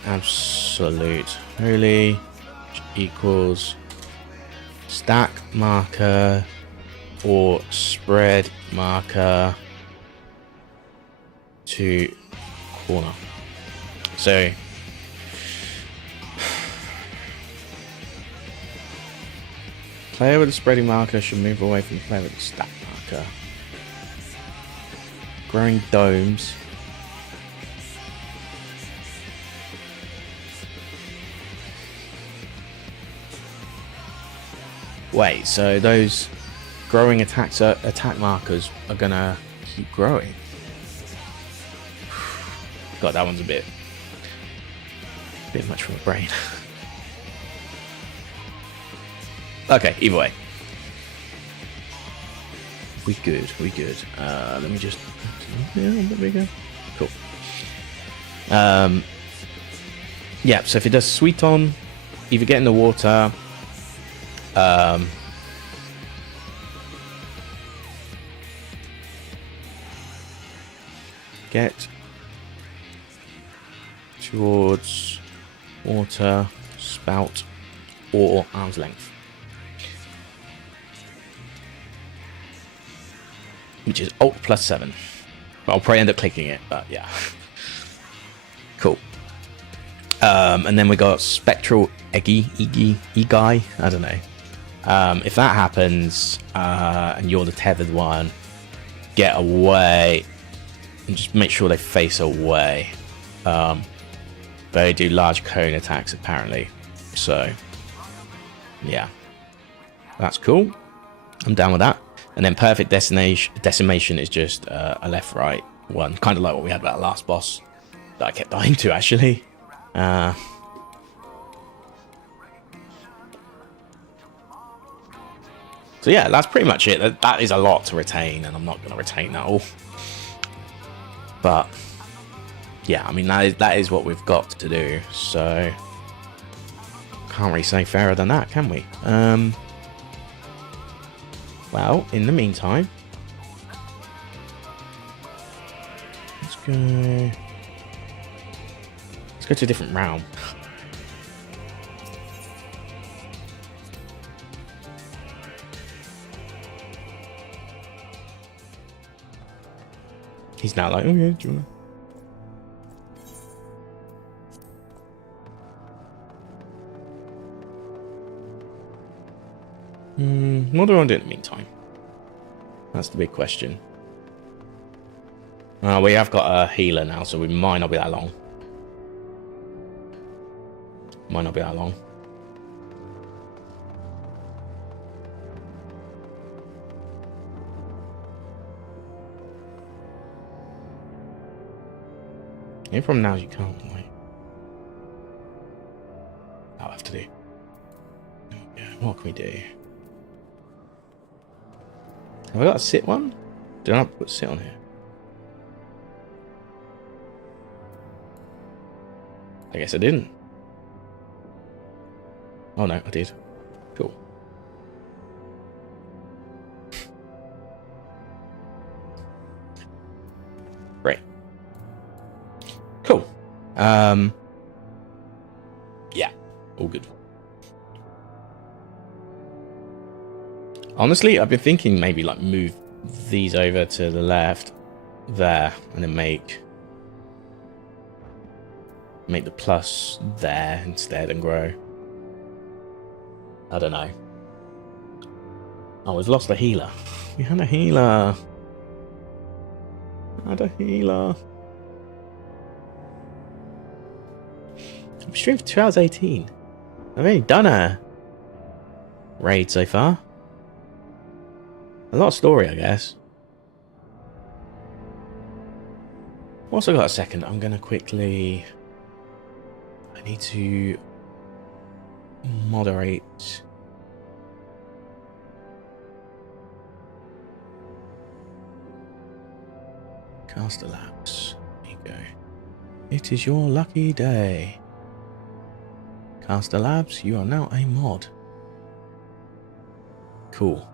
absolute holy, which equals stack marker or spread marker to corner. So player with a spreading marker should move away from the player with a stack marker. Growing domes. Wait, so those growing attack markers are gonna keep growing? God, that one's a bit much for my brain. Okay, either way. We good, we good. Let me just... Yeah, a bit bigger. Cool. Yeah, so if it does sweet on, either get in the water, get towards water, spout, or arm's length. Which is Alt +7. I'll probably end up clicking it, but yeah. Cool. And then we got Spectral Eguy, I don't know. If that happens, and you're the tethered one, get away and just make sure they face away. They do large cone attacks apparently, so yeah, that's cool. I'm down with that. And then perfect decimation is just a left-right one, kind of like what we had about the last boss that I kept dying to actually. So yeah, that's pretty much it. That is a lot to retain, and I'm not going to retain that all. But yeah, I mean that is what we've got to do. So can't really say fairer than that, can we? Well, in the meantime, let's go to a different realm. He's now like, okay, do you wanna... What do I do in the meantime? That's the big question. We have got a healer now, so we might not be that long. Might not be that long. The problem now is you can't, like... I'll have to do. Yeah, what can we do? Have I got a sit one? Did I not put sit on here? I guess I didn't. Oh no, I did. Cool. Great. Cool. Yeah, all good. Honestly, I've been thinking maybe like move these over to the left there and then make the plus there instead and grow. I don't know. Oh, we've lost the healer. We had a healer. I'm streaming for 2 hours 18. I've only done a raid so far. A lot of story, I guess. Also got a second. I'm gonna quickly... I need to moderate... Caster Labs. There you go. It is your lucky day. Caster Labs, you are now a mod. Cool.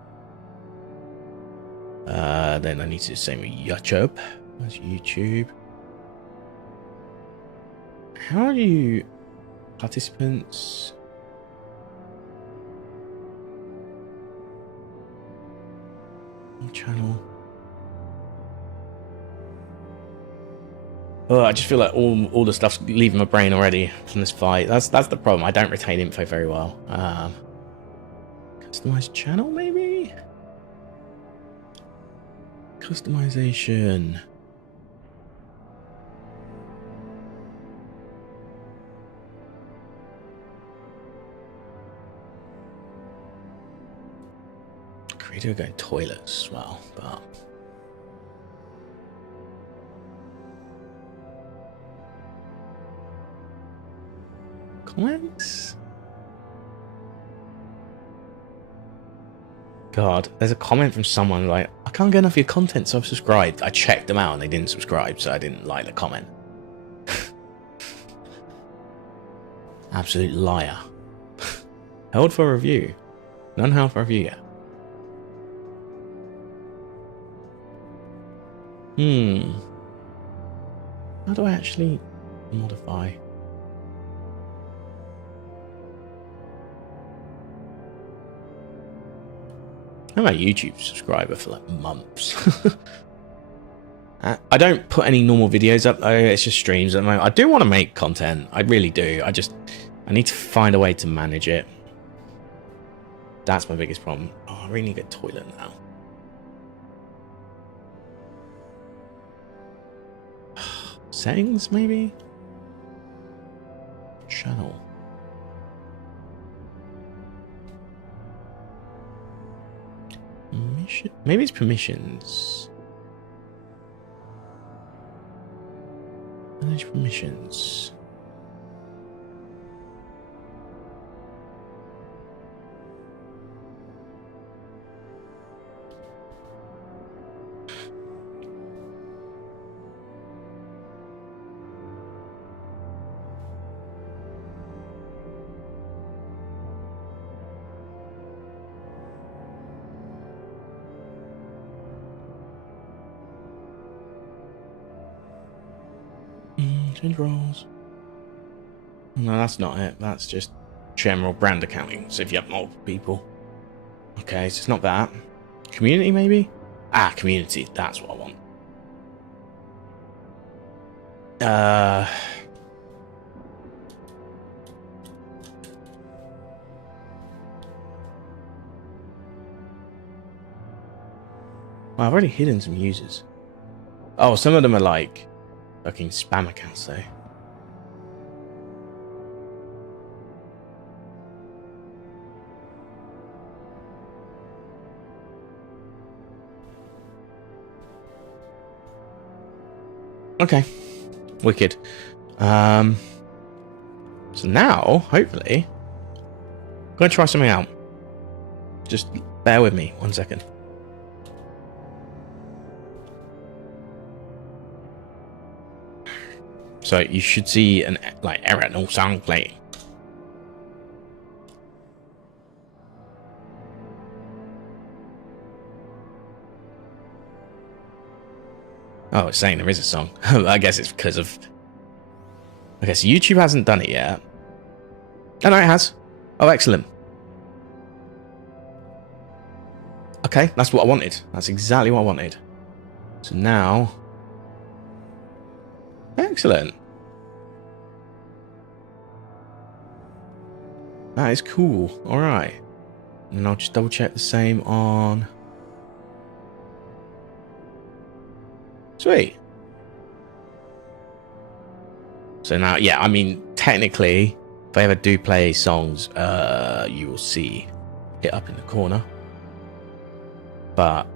Then I need to do the same with YouTube. That's YouTube. How do you... Participants... Channel... Oh, I just feel like all the stuff's leaving my brain already from this fight. That's the problem. I don't retain info very well. Customize channel, maybe? Customization. Creator going toilets as well, but... Comments? god. There's a comment from someone like, I can't get enough of your content, so I've subscribed. I checked them out and they didn't subscribe, so I didn't like the comment. Absolute liar. Held for review. None held for review yet. How do I actually modify? I'm a YouTube subscriber for like months. I don't put any normal videos up though, it's just streams at the moment. I do want to make content, I really do. I need to find a way to manage it. That's my biggest problem. Oh, I really need to get a toilet now. Settings, maybe? Channel. Maybe it's permissions. Manage permissions. Change roles. No, that's not it. That's just general brand accounting. So if you have multiple people. Okay, so it's not that. Community, maybe? Ah, community. That's what I want. Well, I've already hidden some users. Oh, some of them are like fucking spam accounts though. Okay. Wicked. So now, hopefully, I'm gonna try something out. Just bear with me 1 second. So you should see an like error, no sound playing. Oh, it's saying there is a song. I guess it's because of... Okay, so YouTube hasn't done it yet. Oh, no, it has. Oh, excellent. Okay, that's what I wanted. That's exactly what I wanted. So now... Excellent. That is cool. All right. And I'll just double check the same on... Sweet. So now, yeah, I mean, technically, if I ever do play songs, you will see it up in the corner. But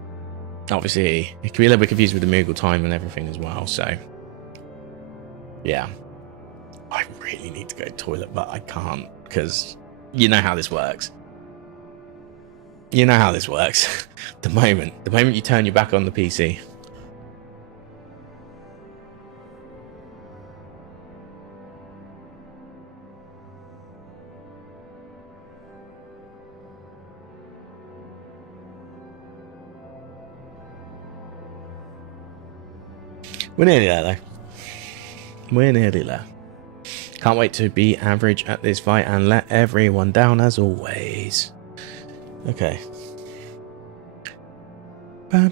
obviously, it can be a little bit confused with the Moogle time and everything as well, so... Yeah. I really need to go to the toilet, but I can't, because you know how this works. You know how this works. The moment you turn your back on the PC... We're nearly there, though. We're nearly there. Can't wait to be average at this fight and let everyone down as always. Okay. Yeah,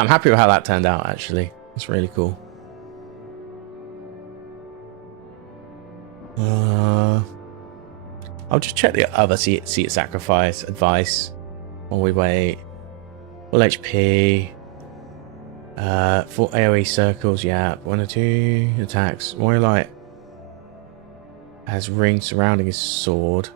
I'm happy with how that turned out, actually. That's really cool. I'll just check the other seat sacrifice advice while we wait. Full HP. Full AoE circles, yeah. 1 or 2 attacks. More like has rings surrounding his sword.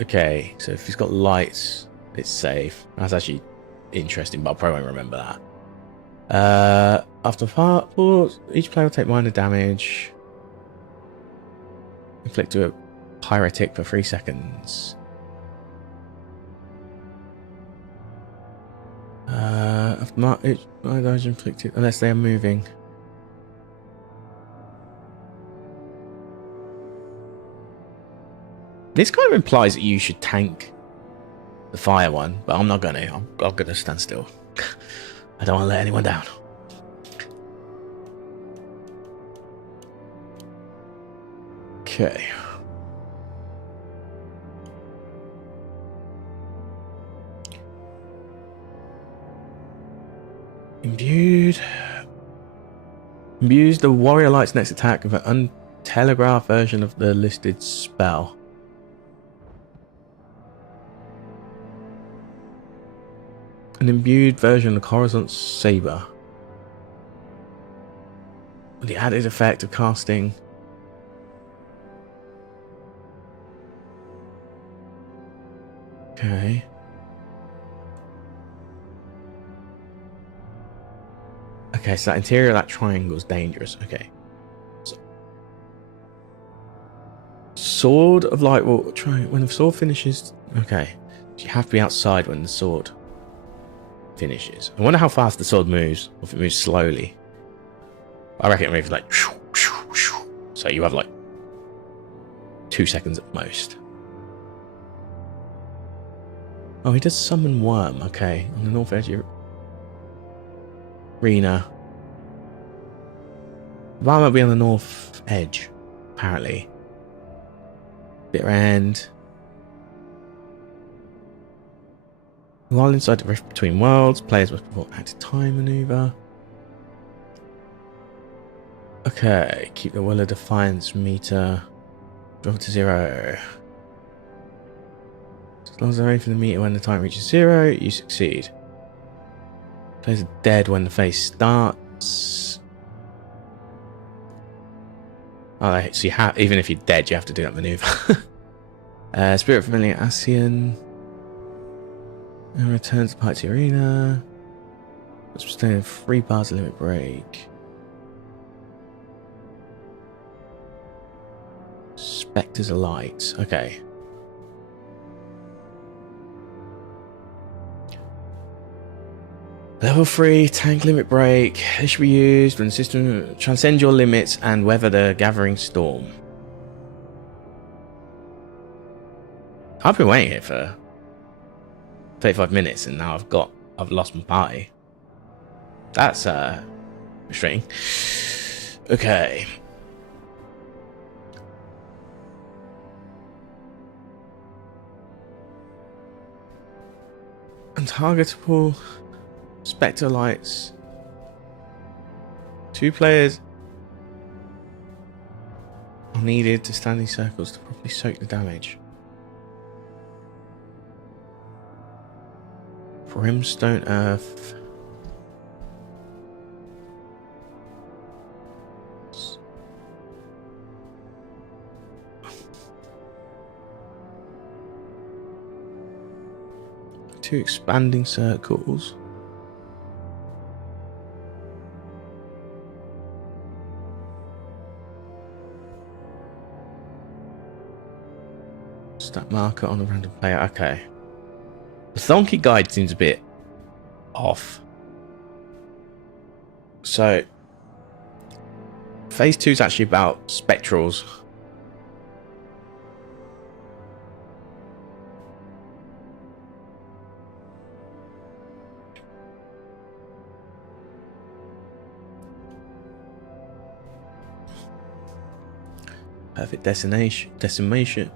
Okay, so if he's got lights, it's safe. That's actually interesting, but I probably won't remember that. After part, each player will take minor damage. Inflict to a pyretic for 3 seconds. After each damage inflicted, unless they are moving. This kind of implies that you should tank the fire one, but I'm not gonna. I'm gonna stand still. I don't want to let anyone down. Okay. Imbued. Imbues the warrior light's next attack with an untelegraphed version of the listed spell. An imbued version of Coruscant's Saber. With the added effect of casting okay. Okay, so that interior of that triangle is dangerous. Okay. So, sword of light will try when the sword finishes. Okay. So you have to be outside when the sword finishes. I wonder how fast the sword moves, or if it moves slowly. I reckon it moves like so you have like 2 seconds at most. Oh, he does summon worm. Okay, on the north edge of your arena. Varma will be on the north edge, apparently. Bitter end. While inside the rift between worlds, players must perform active time maneuver. Okay, keep the Will of Defiance meter. Drop it to 0. As long as they're ready for the meter when the time reaches 0, you succeed. Players are dead when the phase starts. Oh, so you have, even if you're dead, you have to do that maneuver. Spirit Familiar Asian. And return to the party arena. Let's stay in 3 bars of limit break. Spectres of Light. Okay. Level 3 tank limit break. This should be used when the system transcends your limits and weather the gathering storm. I've been waiting here for 35 minutes and now I've lost my party. That's frustrating. Okay. Untargetable Spectre lights. 2 players are needed to stand in circles to properly soak the damage. Brimstone Earth. Two expanding circles. Stat marker on a random player. Okay. The Thonky guide seems a bit off. So, phase 2 is actually about spectrals. Perfect decimation.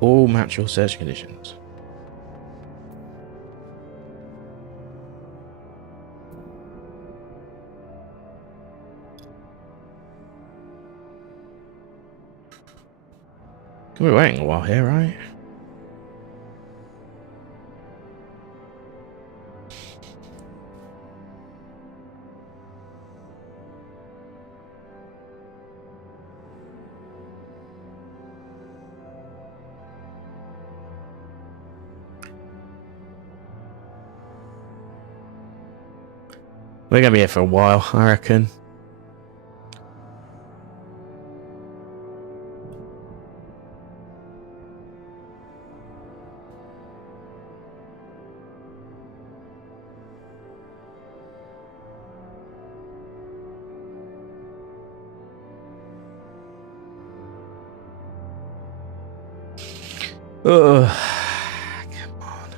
All match your search conditions. We're waiting a while here, right? We're gonna be here for a while, I reckon. Ugh. Come on.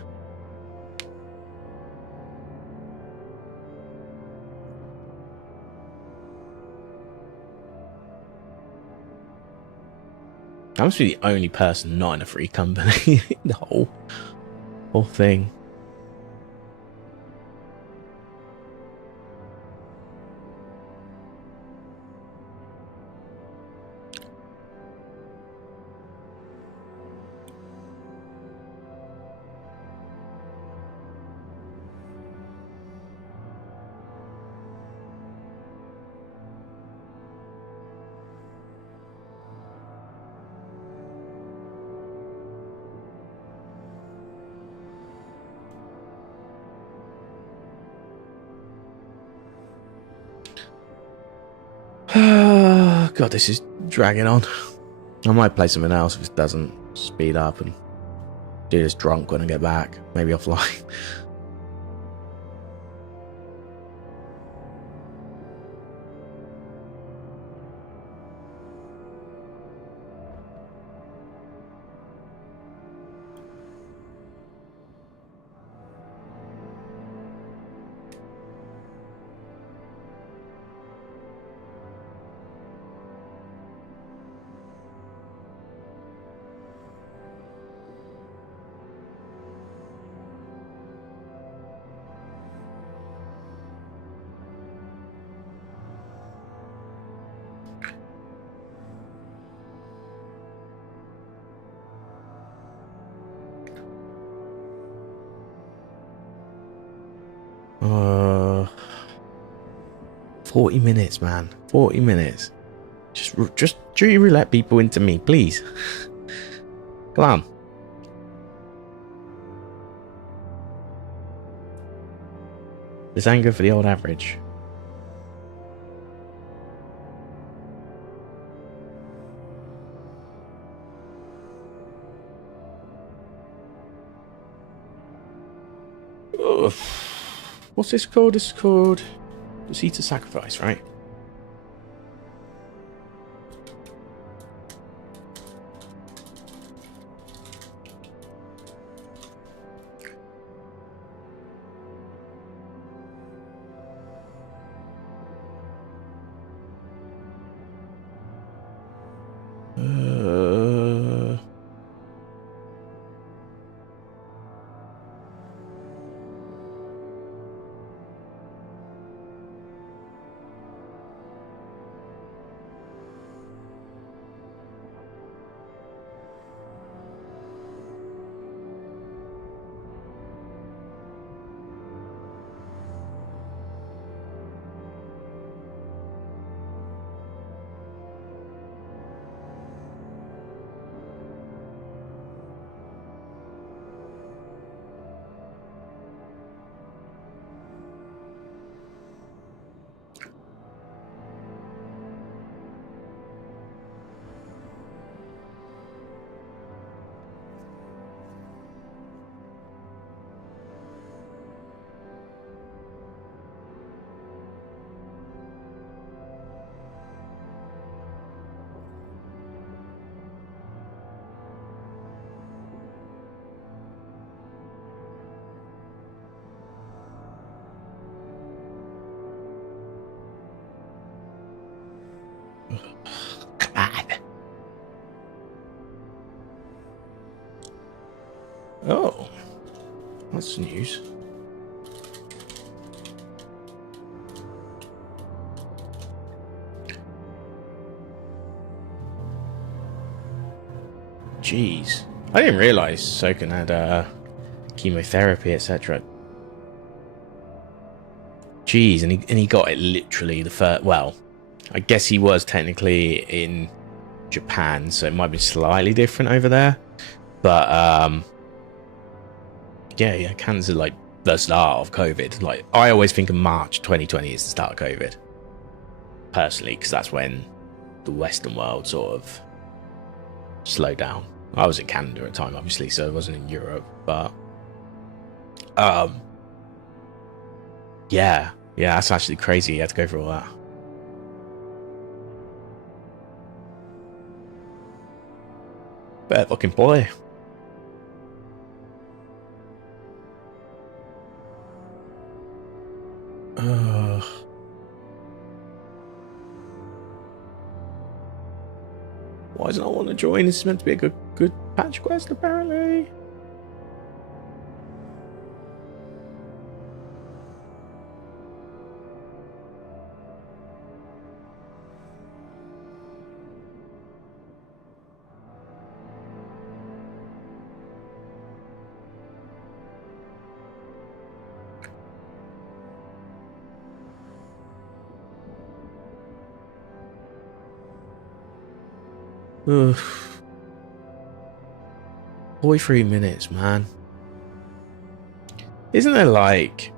I must be the only person not in a free company in the whole thing. God, this is dragging on. I might play something else if it doesn't speed up and do this drunk when I get back. Maybe offline. Uh, 40 minutes, man. 40 minutes. Just let people into me, please. Come on. This ain't good for the old average. Ugh. What's this called? This is called Deceit to Sacrifice, right? Oh, that's news. Jeez. I didn't realise Soken had chemotherapy, etc. Jeez, and he got it literally the first... Well, I guess he was technically in Japan, so it might be slightly different over there. But, yeah, cancer, like, the start of COVID. Like, I always think of March 2020 as the start of COVID. Personally, because that's when the Western world sort of slowed down. I was in Canada at the time, obviously, so I wasn't in Europe. But, yeah, that's actually crazy. You had to go through all that. Better fucking boy. Why does no one want to join? This is meant to be a good patch quest, apparently. Ugh. 43 minutes, man. Isn't there like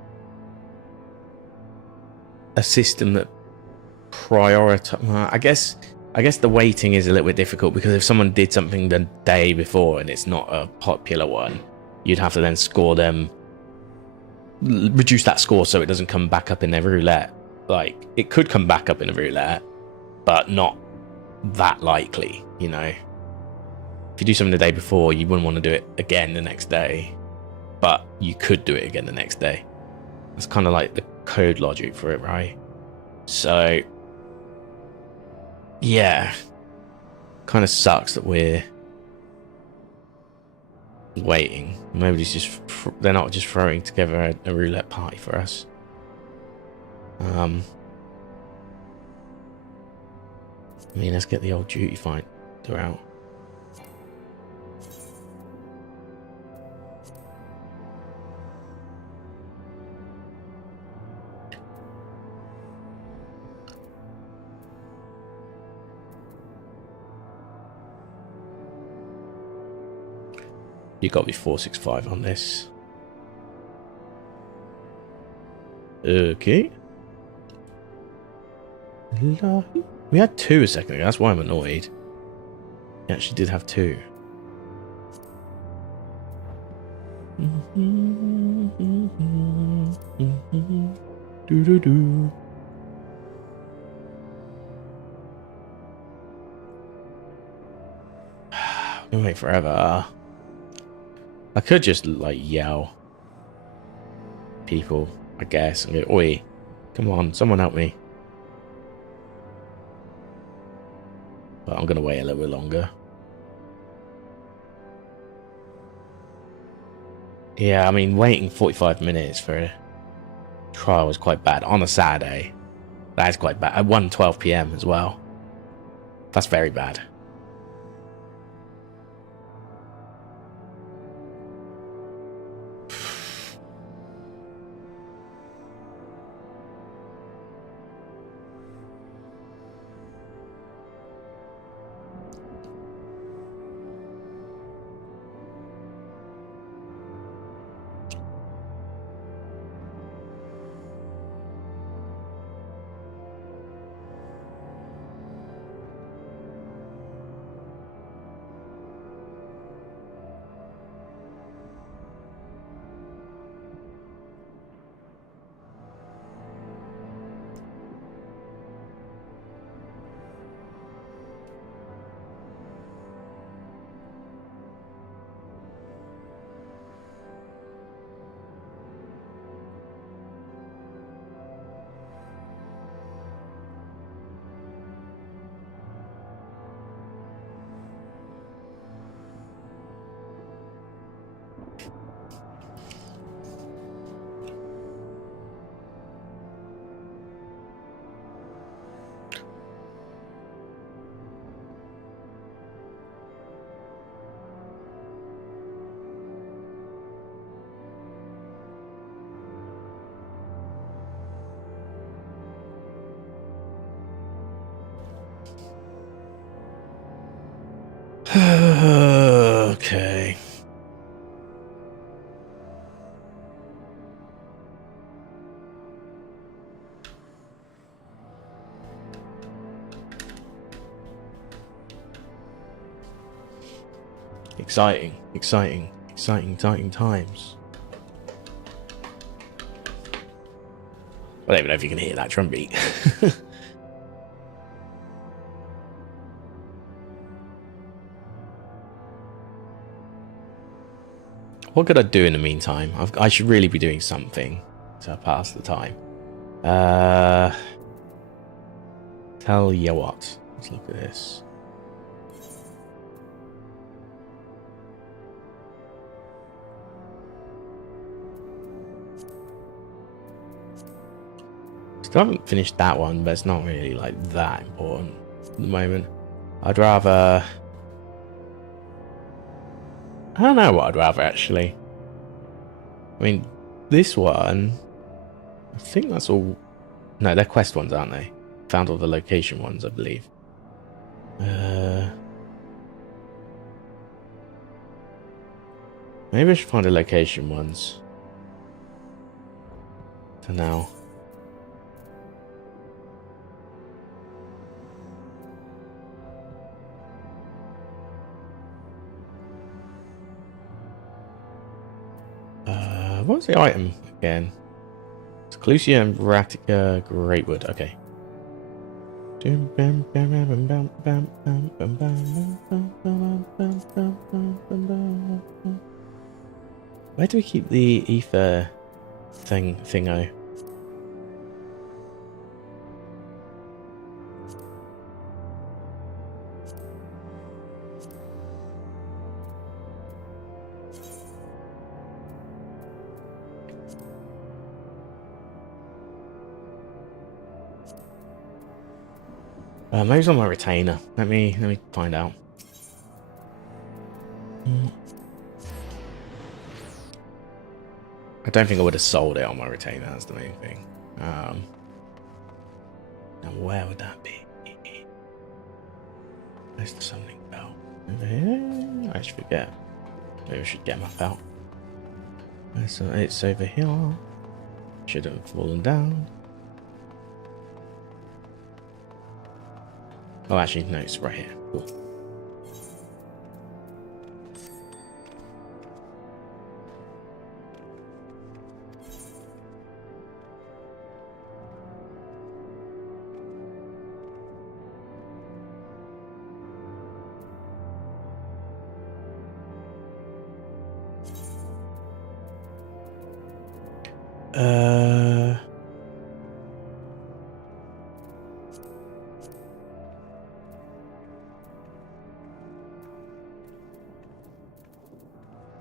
a system that prioritize? Well, I guess the waiting is a little bit difficult, because if someone did something the day before and it's not a popular one, you'd have to then score them, reduce that score so it doesn't come back up in their roulette. Like, it could come back up in a roulette, but not that likely, you know. If you do something the day before, you wouldn't want to do it again the next day, but you could do it again the next day. That's kind of like the code logic for it, right? So yeah, kind of sucks that we're waiting. Nobody's just, they're not just throwing together a roulette party for us. I mean, let's get the old duty fighter out. You got to be 465 on this. Okay. We had 2 a second ago. That's why I'm annoyed. We actually did have 2. Do. Gonna wait forever. I could just like yell people, I guess, and go, "Oi, come on, someone help me." But I'm gonna wait a little bit longer. Yeah, I mean, waiting 45 minutes for a trial is quite bad on a Saturday. That is quite bad. At 1:12 p.m. as well. That's very bad. Okay. Exciting, exciting, exciting times. I don't even know if you can hear that drum beat. What could I do in the meantime? I should really be doing something to pass the time. Tell you what. Let's look at this. Still haven't finished that one, but it's not really like that important at the moment. I'd rather... I don't know what I'd rather actually. I mean, this one, I think that's all. No, they're quest ones, aren't they? Found all the location ones, I believe. Maybe I should find the location ones for now. What's the item again? Exclusia and Ratica Greatwood. Okay. Where do we keep the ether thingo? Maybe it's on my retainer. Let me find out. I don't think I would have sold it on my retainer. That's the main thing. Now where would that be? Where's the summoning bell? Over here? I should forget. Maybe I should get my belt. So it's over here. Should have fallen down. Oh, actually, no, it's right here. Cool.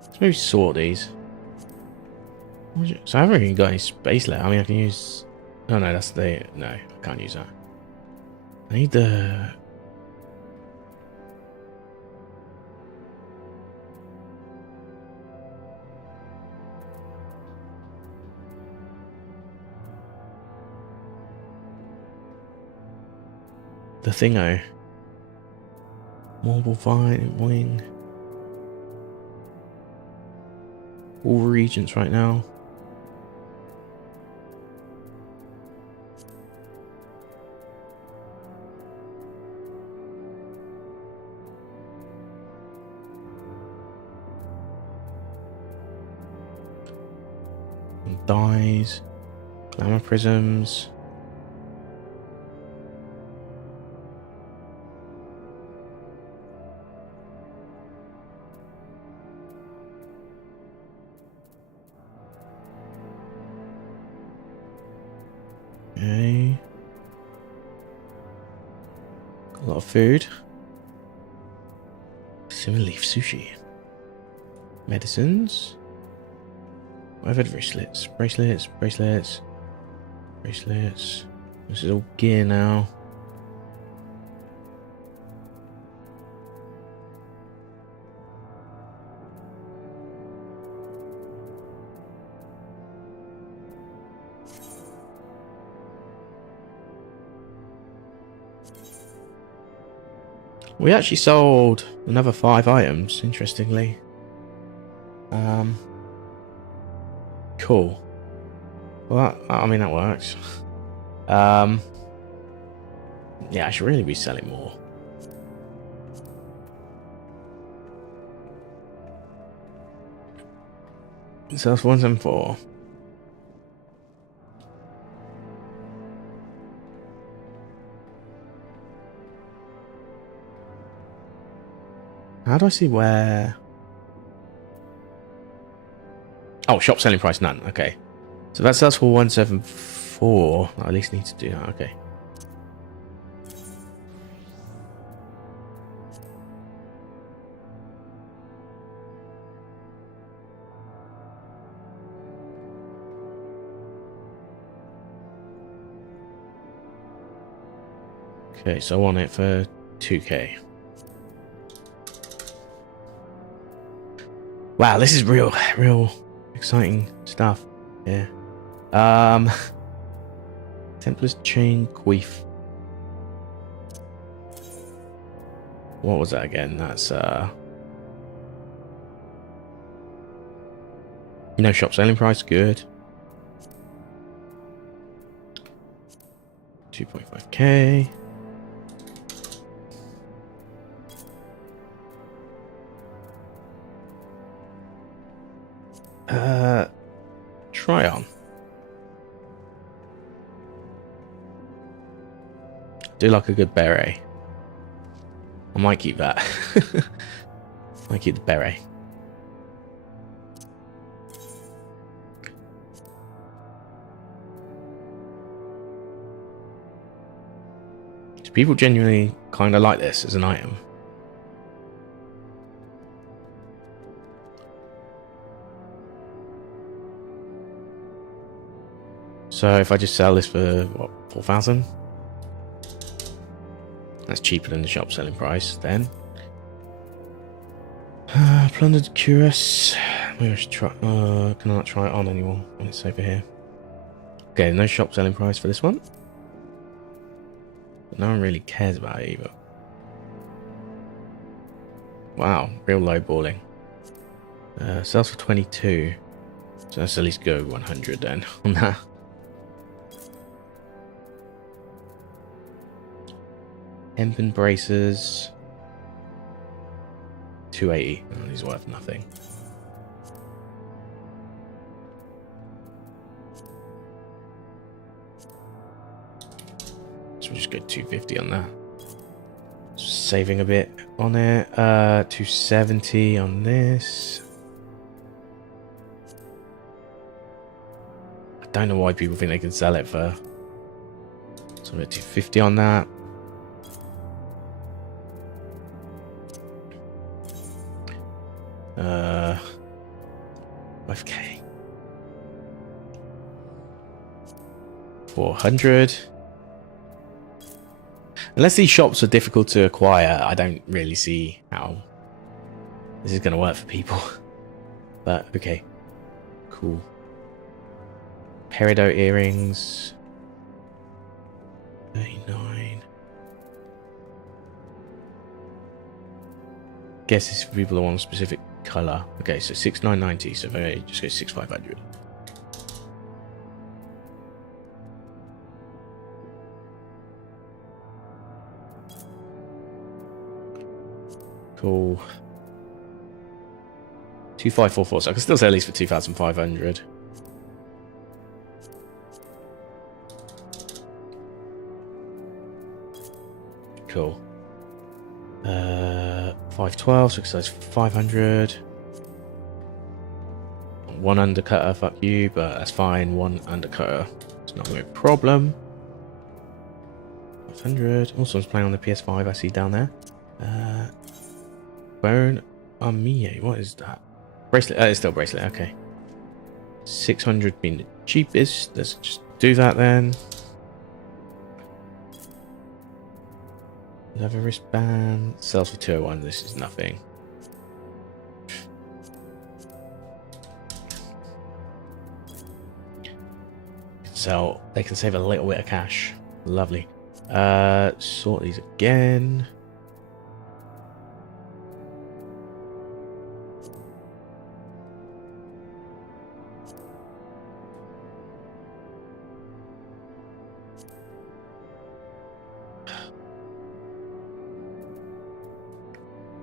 Let's maybe sort these. So I haven't even got any space left. I mean, I can use... Oh, no, that's the... No, I can't use that. I need the... The thingo. Mobile vine wing. All regions right now. And dyes. Glamour prisms. Okay. A lot of food. Cinnamon leaf sushi. Medicines. I've had bracelets. Bracelets. This is all gear now. We actually sold another 5 items, interestingly. Cool. Well, I mean, that works. Yeah, I should really be selling more. So that's 174. How do I see where? Oh, shop selling price none. Okay, so that sells for 174. I at least need to do that. Okay. Okay, so I want it for 2k. Wow, this is real exciting stuff. Yeah. Templar's Chain Queef. What was that again? That's you know, shop selling price, good. 2.5k. Try on. Do like a good beret. I might keep that. Might keep the beret. Do people genuinely kind of like this as an item? So if I just sell this for, what, 4,000? That's cheaper than the shop selling price, then. Plundered Cuirass. Maybe I should try, can I not try it on anymore when it's over here? Okay, no shop selling price for this one. But no one really cares about it either. Wow, real low balling. Sells for 22. So let's at least go 100 then on that. Hempen braces. 280. Oh, he's worth nothing. So we'll just go 250 on that. Saving a bit on it. 270 on this. I don't know why people think they can sell it for. So we're 250 on that. Uh, 5k. 400. Unless these shops are difficult to acquire, I don't really see how this is going to work for people. But, okay. Cool. Peridot earrings. 39. Guess it's for people that want a specific color. Okay, so 6990. So if I just go 6500. Cool. 2544. So I can still sell these for 2,500. Cool. 512, so it says 500. One undercutter, fuck you, but that's fine. One undercutter, it's not a problem. 500. Also, someone's playing on the PS5, I see down there. Bone Armie, what is that? Bracelet, it's still bracelet, okay. 600 being the cheapest. Let's just do that then. Leather wristband. Sells for 201. This is nothing. So they can save a little bit of cash. Lovely. Sort these again.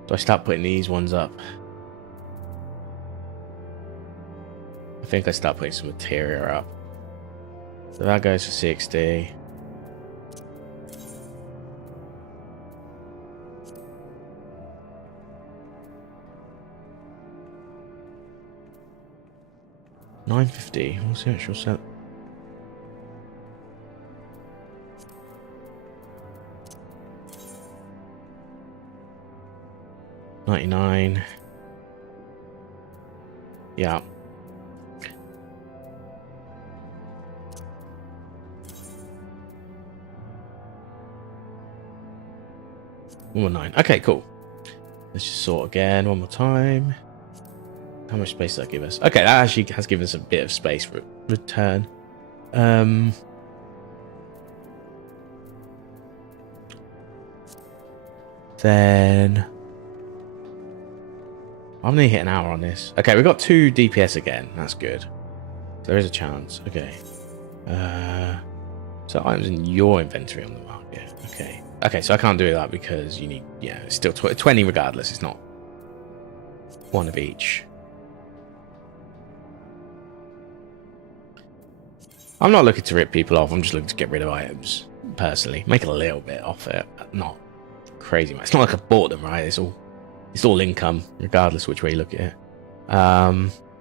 Do I start putting these ones up? I think I start putting some material up. So that goes for 60. $9.50. What's the actual set? $99. Yeah. $119. Okay, cool. Let's just sort again one more time. How much space does that give us? Okay, that actually has given us a bit of space for return. Then I'm gonna hit an hour on this. Okay, we got 2 DPS again. That's good. There is a chance. Okay. So items in your inventory on the market. Okay. Okay, so I can't do that because you need, yeah, it's still 20 regardless. It's not one of each. I'm not looking to rip people off. I'm just looking to get rid of items, personally. Make a little bit off it. Not crazy much. It's not like I bought them, right? It's all income, regardless which way you look at it.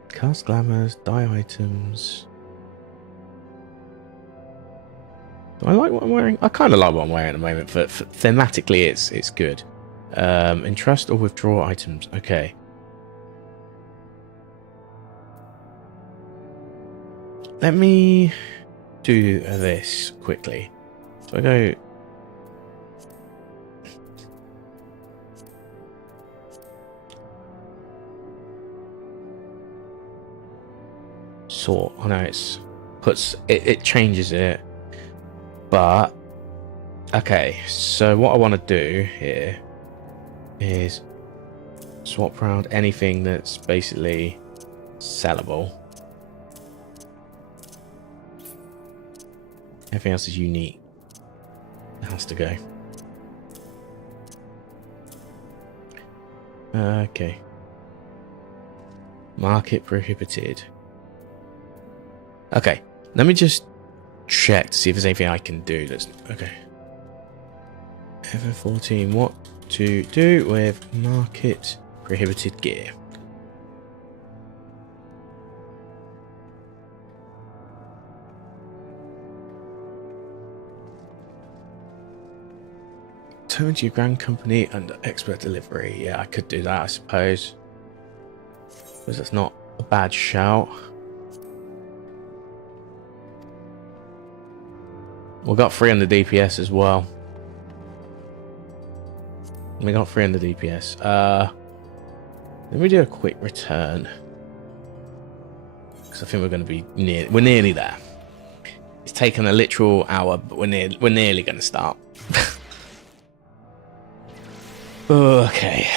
Cast glamours, dye items. Do I like what I'm wearing? I kind of like what I'm wearing at the moment. For thematically, it's good. Entrust or withdraw items. Okay. Let me do this quickly. So I go. Sort. I know it changes it. But okay, so what I want to do here is swap around anything that's basically sellable. Everything else is unique. It has to go. Okay. Market prohibited. Okay, let me just check to see if there's anything I can do that's okay. F14, what to do with market prohibited gear? Turn to your grand company under expert delivery. Yeah, I could do that, I suppose. Because that's not a bad shout. We got 300 DPS as well. We got 300 DPS. Let me do a quick return. Because I think we're going to be we're nearly there. It's taken a literal hour, but we're nearly going to start. Okay.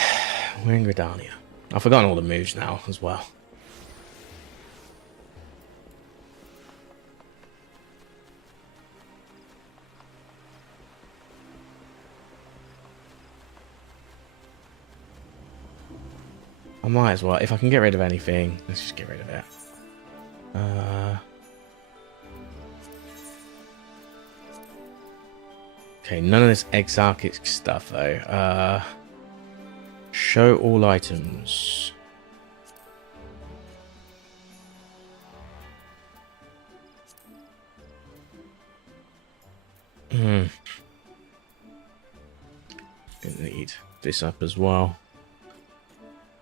We're in Gridania. I've forgotten all the moves now as well. I might as well. If I can get rid of anything, let's just get rid of it. Okay, none of this exarchic stuff though. Show all items. Gonna need this up as well.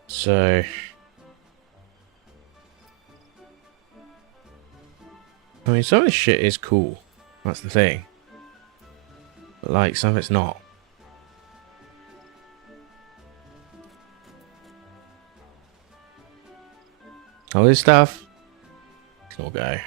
So I mean, some of this shit is cool. That's the thing. But like, some of it's not. All this stuff can all go.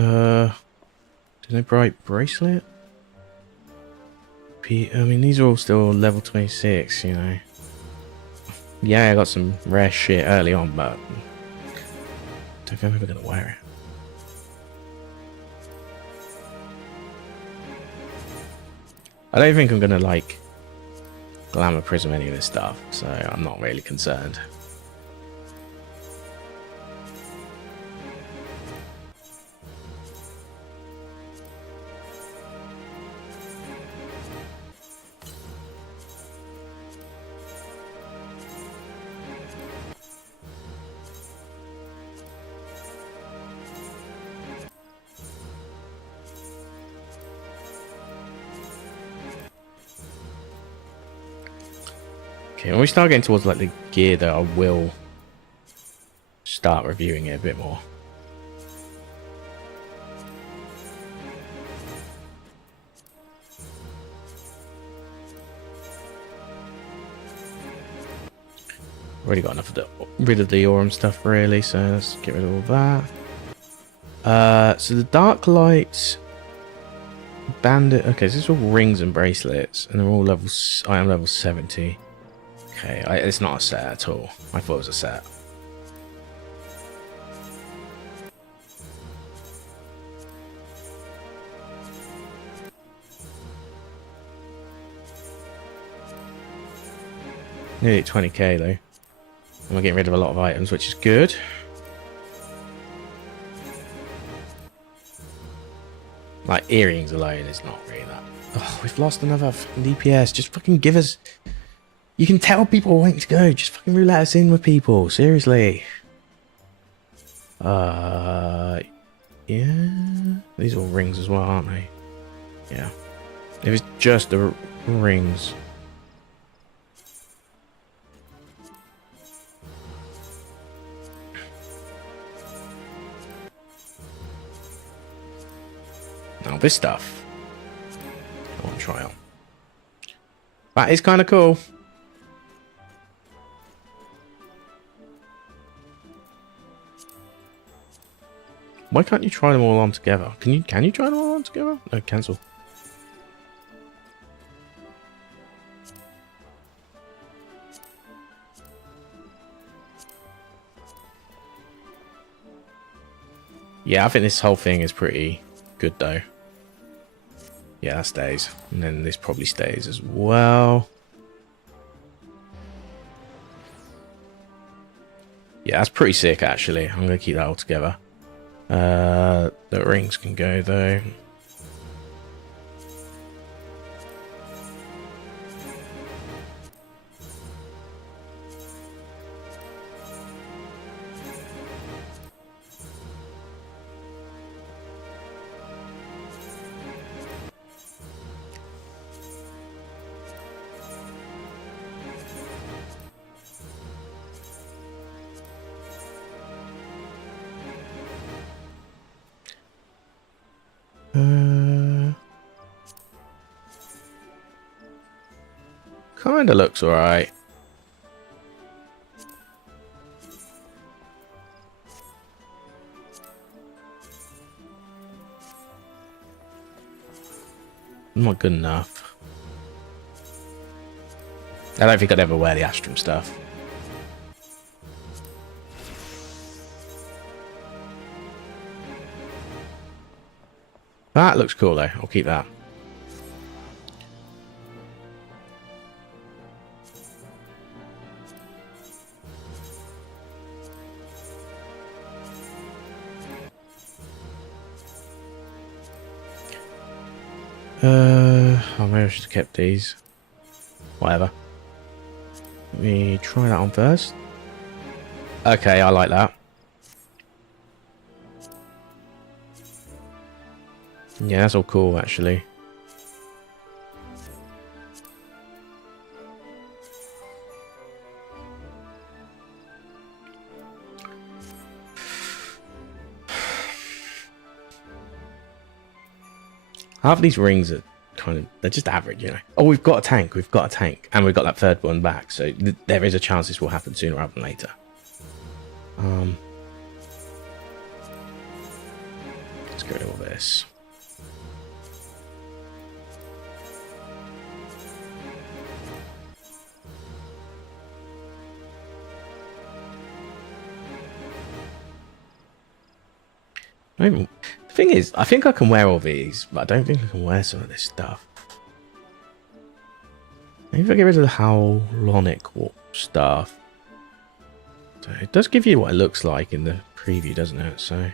There's no bright bracelet. I mean, these are all still level 26, you know. Yeah, I got some rare shit early on, but I don't think I'm ever gonna wear it. I don't think I'm gonna like glamour prism any of this stuff, so I'm not really concerned. Okay, when we start getting towards like the gear that I will start reviewing it a bit more. Already got enough of rid of the Aurum stuff really, so let's get rid of all that. So the Dark Light Bandit, okay, so it's all rings and bracelets, and they're all levels. I am level 70. Okay, it's not a set at all. I thought it was a set. Nearly at 20k though. And we're getting rid of a lot of items, which is good. Like earrings alone is not really that. Oh, we've lost another DPS. Just fucking give us. You can tell people when to go. Just fucking roulette us in with people. Seriously. Yeah. These are all rings as well, aren't they? Yeah. If it's just the rings. Now this stuff. I want to try on. That is kind of cool. Why can't you try them all on together? Can you try them all on together? No, cancel. Yeah, I think this whole thing is pretty good though. Yeah, that stays. And then this probably stays as well. Yeah, that's pretty sick actually. I'm gonna keep that all together. The rings can go though. Kinda looks alright. Not good enough. I don't think I'd ever wear the Astrum stuff. That looks cool though. I'll keep that. Oh, maybe I should have kept these. Whatever. Let me try that on first. Okay, I like that. Yeah, that's all cool, actually. Half of these rings are kind of, they're just average, you know. Oh, we've got a tank, and we've got that third one back, so there is a chance this will happen sooner rather than later. Let's get rid of all this. The thing is, I think I can wear all these, but I don't think I can wear some of this stuff. Maybe if I get rid of the Howlonic stuff. So it does give you what it looks like in the preview, doesn't it? So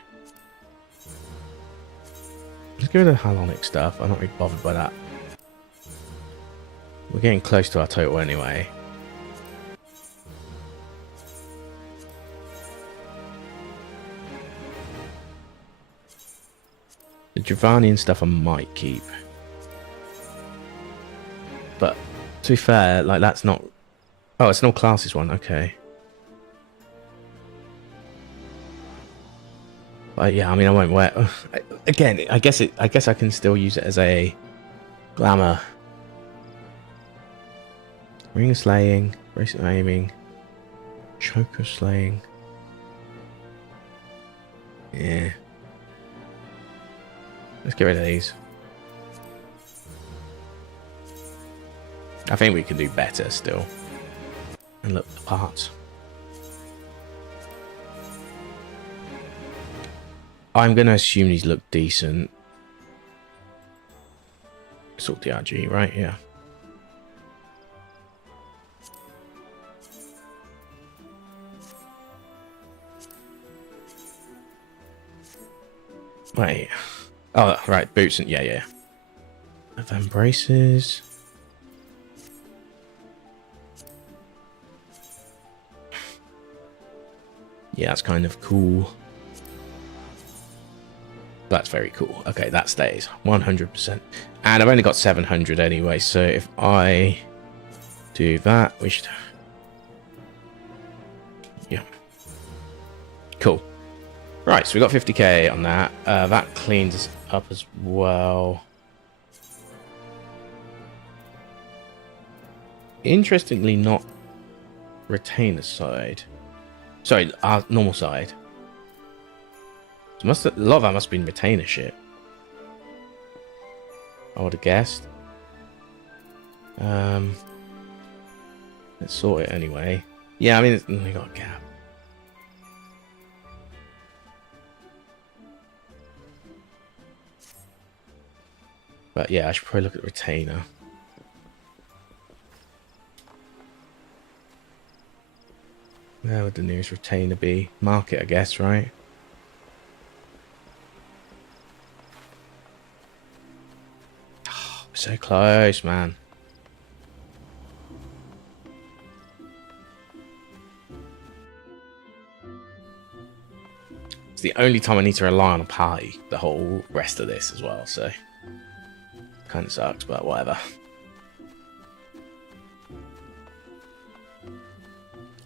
let's get rid of the Howlonic stuff. I'm not really bothered by that. We're getting close to our total anyway. The Giovanni and stuff I might keep. But to be fair, like that's not... Oh, it's an all classes one, okay. But yeah, I mean I won't wear... Again, I guess I can still use it as a glamour. Ring of Slaying, Bracelet of Aiming, Choker Slaying. Yeah. Let's get rid of these. I think we can do better still. And look the parts. I'm going to assume these look decent. It's all DRG, right? Yeah. Wait. Oh, right. Boots and... Yeah. Van braces. Yeah, that's kind of cool. That's very cool. Okay, that stays 100%. And I've only got 700 anyway, so if I do that, we should... Yeah. Cool. Right, so we got 50k on that. That cleans us up as well. Interestingly, not retainer side. Sorry, our normal side. So a lot of that must have been retainer shit. I would have guessed. Let's sort it anyway. Yeah, I mean, we got a gap. But yeah, I should probably look at retainer. Where would the nearest retainer be? Market, I guess, right? Oh, we're so close, man. It's the only time I need to rely on a party the whole rest of this as well, so... Kind of sucks, but whatever.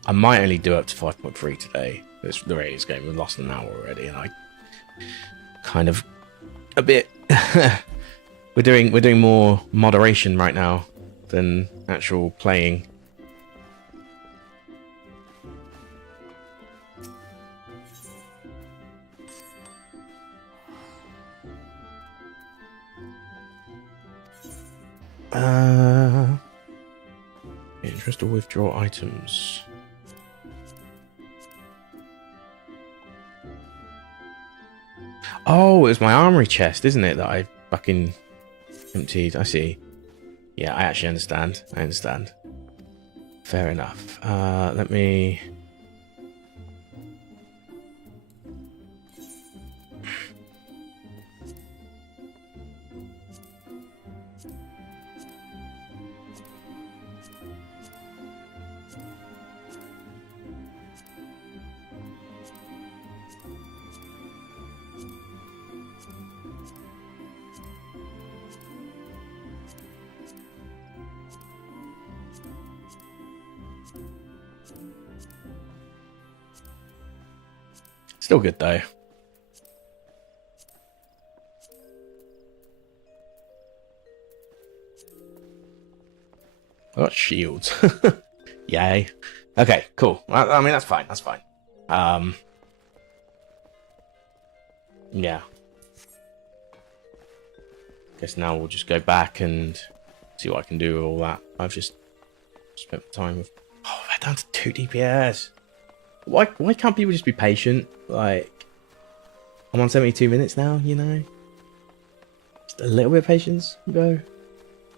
I might only do up to 5.3 today. The ratings game, we've lost an hour already, and I kind of a bit. we're doing more moderation right now than actual playing. Interest or withdraw items. Oh, it was my armory chest, isn't it, that I fucking emptied? I see. Yeah, I actually understand. I understand. Fair enough. Let me... Still good though. I got shields. Yay. Okay, cool. I mean, that's fine. That's fine. Yeah. Guess now we'll just go back and see what I can do with all that. I've just spent time with... Oh, we're down to 2 DPS. Why can't people just be patient? Like, I'm on 72 minutes now, you know? Just a little bit of patience would go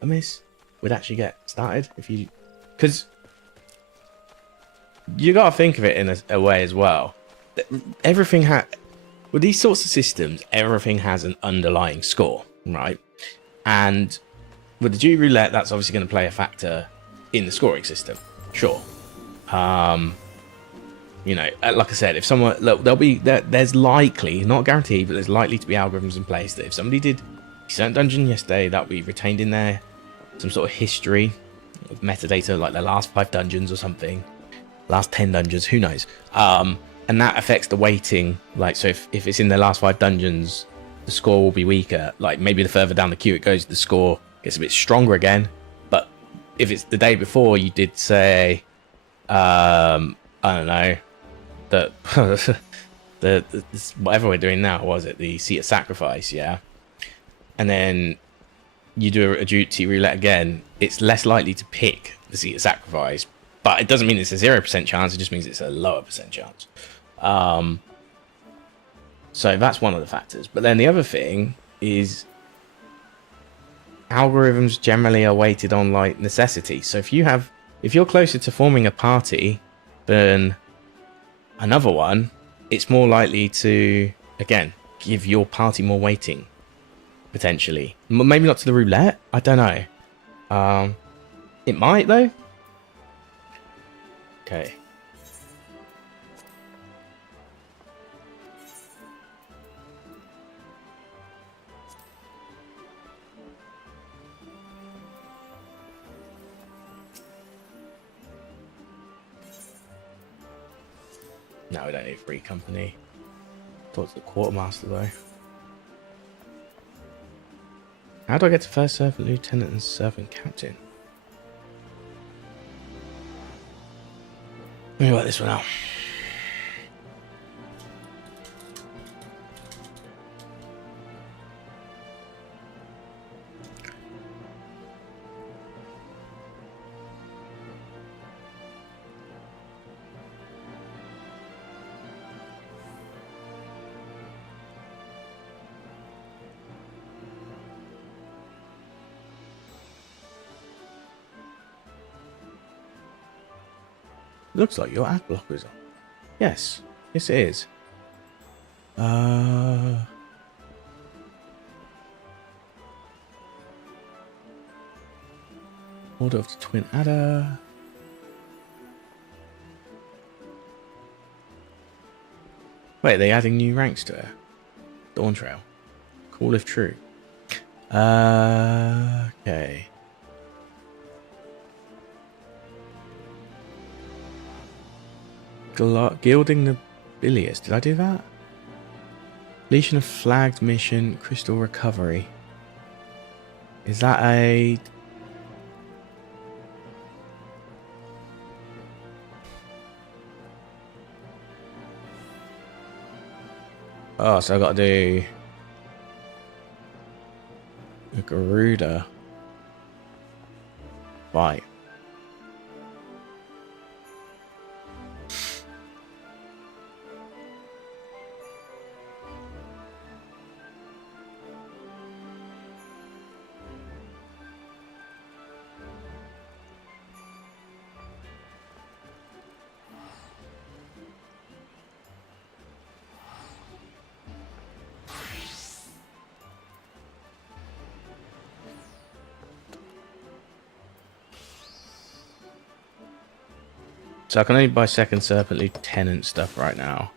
amiss. Would actually get started if you... Because you got to think of it in a way as well. Everything with these sorts of systems, everything has an underlying score, right? And with the duty roulette, that's obviously going to play a factor in the scoring system. Sure. You know, like I said, if someone... Look, there's likely, not guaranteed, but there's likely to be algorithms in place that if somebody did a certain dungeon yesterday, that we retained in there some sort of history of metadata, like the last 5 dungeons or something, last 10 dungeons, who knows? And that affects the weighting. Like, so if it's in the last 5 dungeons, the score will be weaker. Like, maybe the further down the queue it goes, the score gets a bit stronger again. But if it's the day before, you did say, I don't know, that whatever we're doing now, was it the seat of sacrifice? Yeah, and then you do a duty roulette again, it's less likely to pick the seat of sacrifice, but it doesn't mean it's a 0% chance. It just means it's a lower % chance. So that's one of the factors. But then the other thing is algorithms generally are weighted on like necessity. So if you're closer to forming a party than another one, it's more likely to, again, give your party more weighting, potentially. Maybe not to the roulette, I don't know. It might though. Okay. No, we don't need free company. Talk to the quartermaster though. How do I get to first servant lieutenant and servant captain? Let me work this one out. Looks like your ad blocker is on. Yes. Yes, it is. Order of the Twin Adder. Wait, are they adding new ranks to it? Dawn Trail. Cool if true. Okay. Gilding the Bilious. Did I do that? Legion of Flagged Mission, Crystal Recovery. Is that a... Oh, so I got to do a Garuda fight. So I can only buy second serpent lieutenant stuff right now.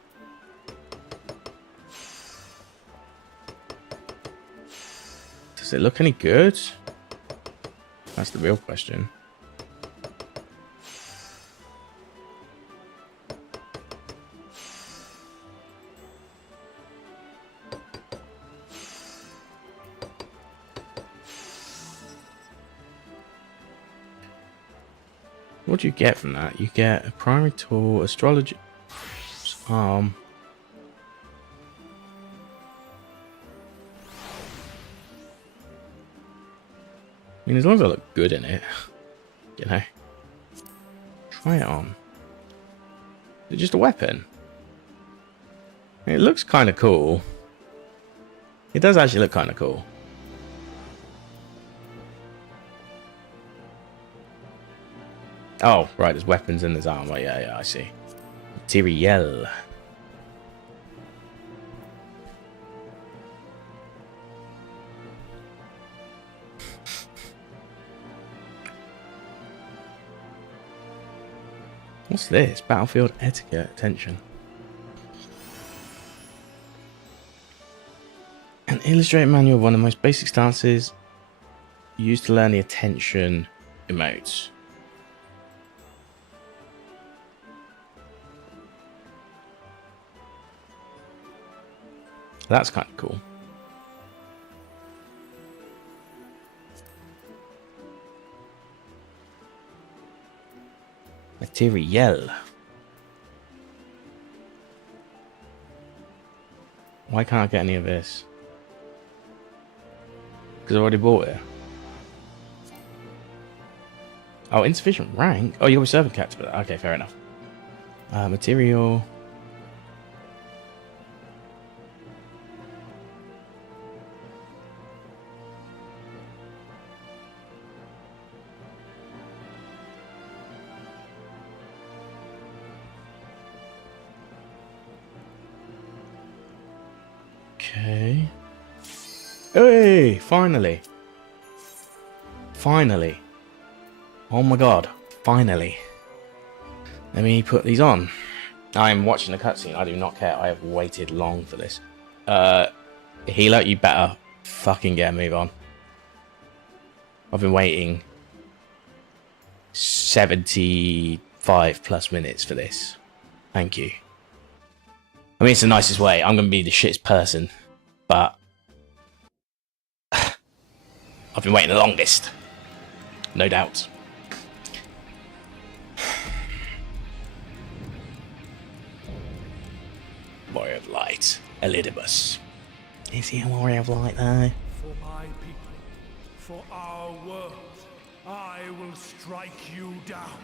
Does it look any good? That's the real question. What do you get from that? You get a primary tool, astrology, arm. I mean, as long as I look good in it, you know. Try it on. Is it just a weapon? It looks kind of cool. It does actually look kind of cool. Oh, right, there's weapons and there's armor. Yeah, I see. Material. What's this? Battlefield etiquette. Attention. An illustrated manual of one of the most basic stances used to learn the attention emotes. That's kind of cool. Material. Why can't I get any of this? Because I already bought it. Oh, insufficient rank? Oh, you're a servant captain. Okay, fair enough. Material. Okay. Hey, finally. Finally. Oh my god, finally. Let me put these on. I'm watching the cutscene. I do not care. I have waited long for this. Healer, you better fucking get a move on. I've been waiting 75 plus minutes for this. Thank you. I mean, it's the nicest way. I'm going to be the shittest person. But I've been waiting the longest. No doubt. Warrior of Light. Elidibus. Is he a Warrior of Light though? For my people, for our world, I will strike you down.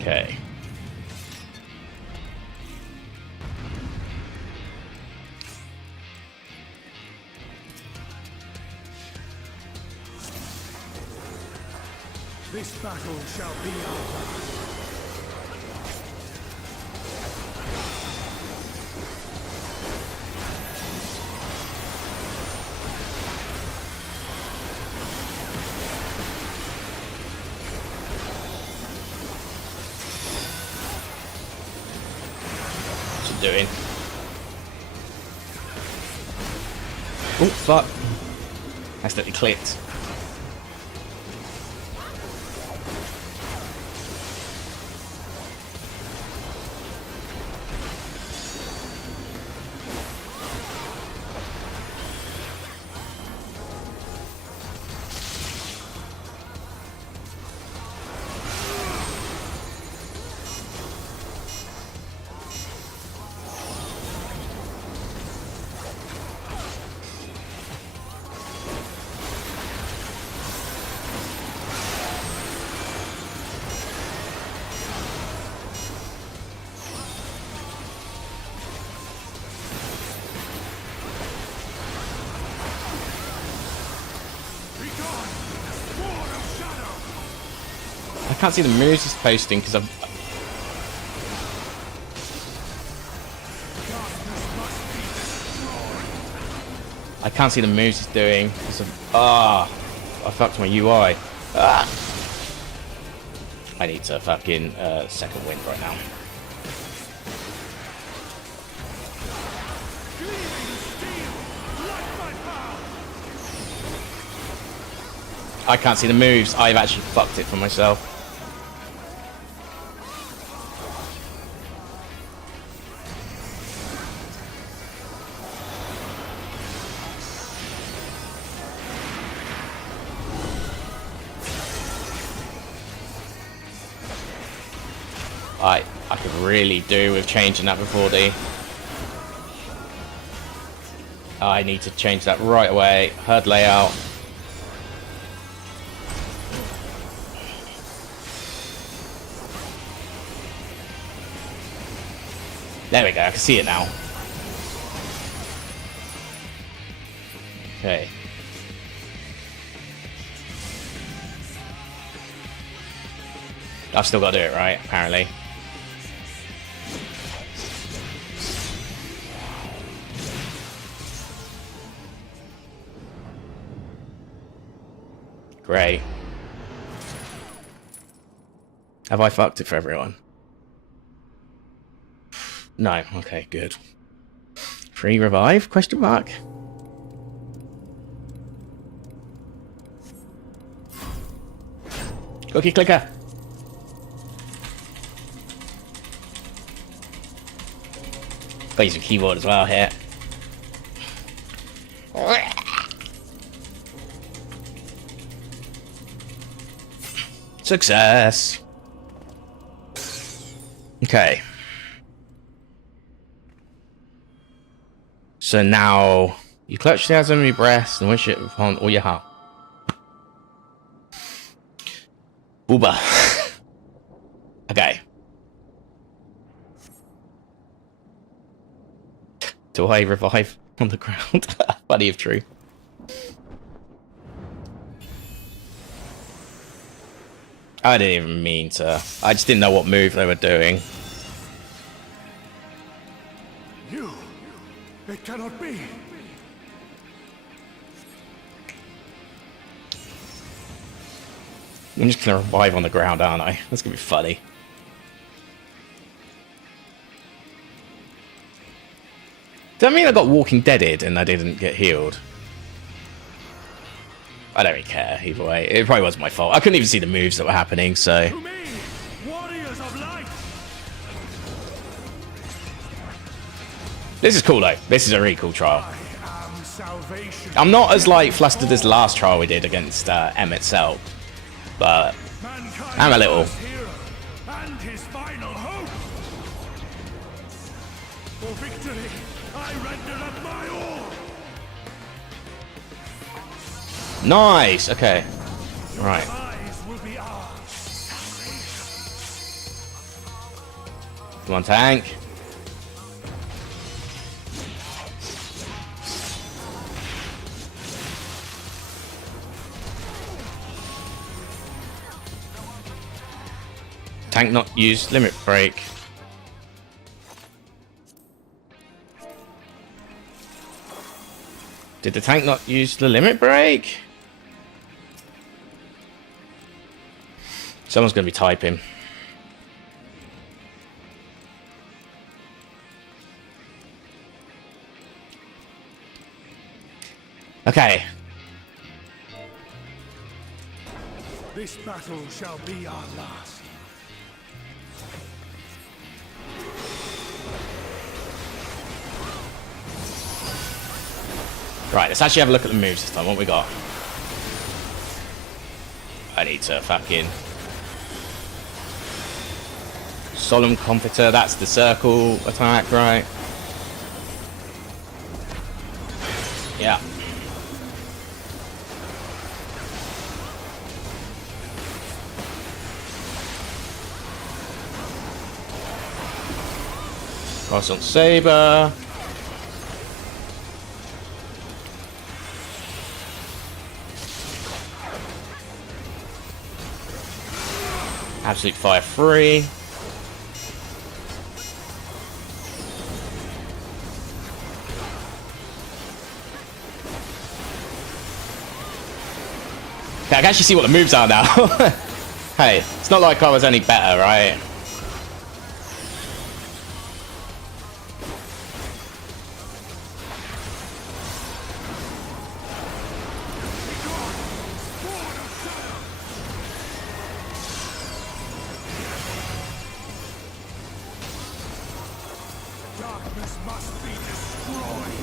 Okay. This battle shall be our last. What's it doing? Oh, fuck. Accidentally clicked. I can't see the moves he's posting because I've... I can't see the moves he's doing because of... I fucked my UI. I need to fucking second wind right now. I can't see the moves. I've actually fucked it for myself. I could really do with changing that before the... I need to change that right away. HUD layout. There we go, I can see it now. Okay. I've still got to do it, right? Apparently. Great. Have I fucked it for everyone? No. Okay, good. Free revive? Question mark. Cookie clicker. Got use a keyboard as well here. Success. Okay. So now you clutch the hands on your breast and wish it upon all your heart. Booba. Okay. Do I revive on the ground? Funny if true. I didn't even mean to. I just didn't know what move they were doing. You! It cannot be! I'm just gonna revive on the ground, aren't I? That's gonna be funny. Does that mean I got Walking Deaded and I didn't get healed? I don't really care either way. It probably wasn't my fault. I couldn't even see the moves that were happening, so... To me, warriors of light! This is cool though. This is a really cool trial. I'm not as like flustered as the last trial we did against Emmett Selk, but I'm a little. And his final hope. For victory, I render up my all. Nice. Okay. Right. Come on, tank. Tank not use limit break. Did the tank not use the limit break? Someone's going to be typing. Okay. This battle shall be our last. Right, let's actually have a look at the moves this time. What we got? I need to fucking... Solemn Comforter, that's the circle attack, right? Yeah. Cross-on Saber. Absolute Fire 3. Okay, I can actually see what the moves are now. Hey, it's not like I was any better, right? Darkness must be destroyed.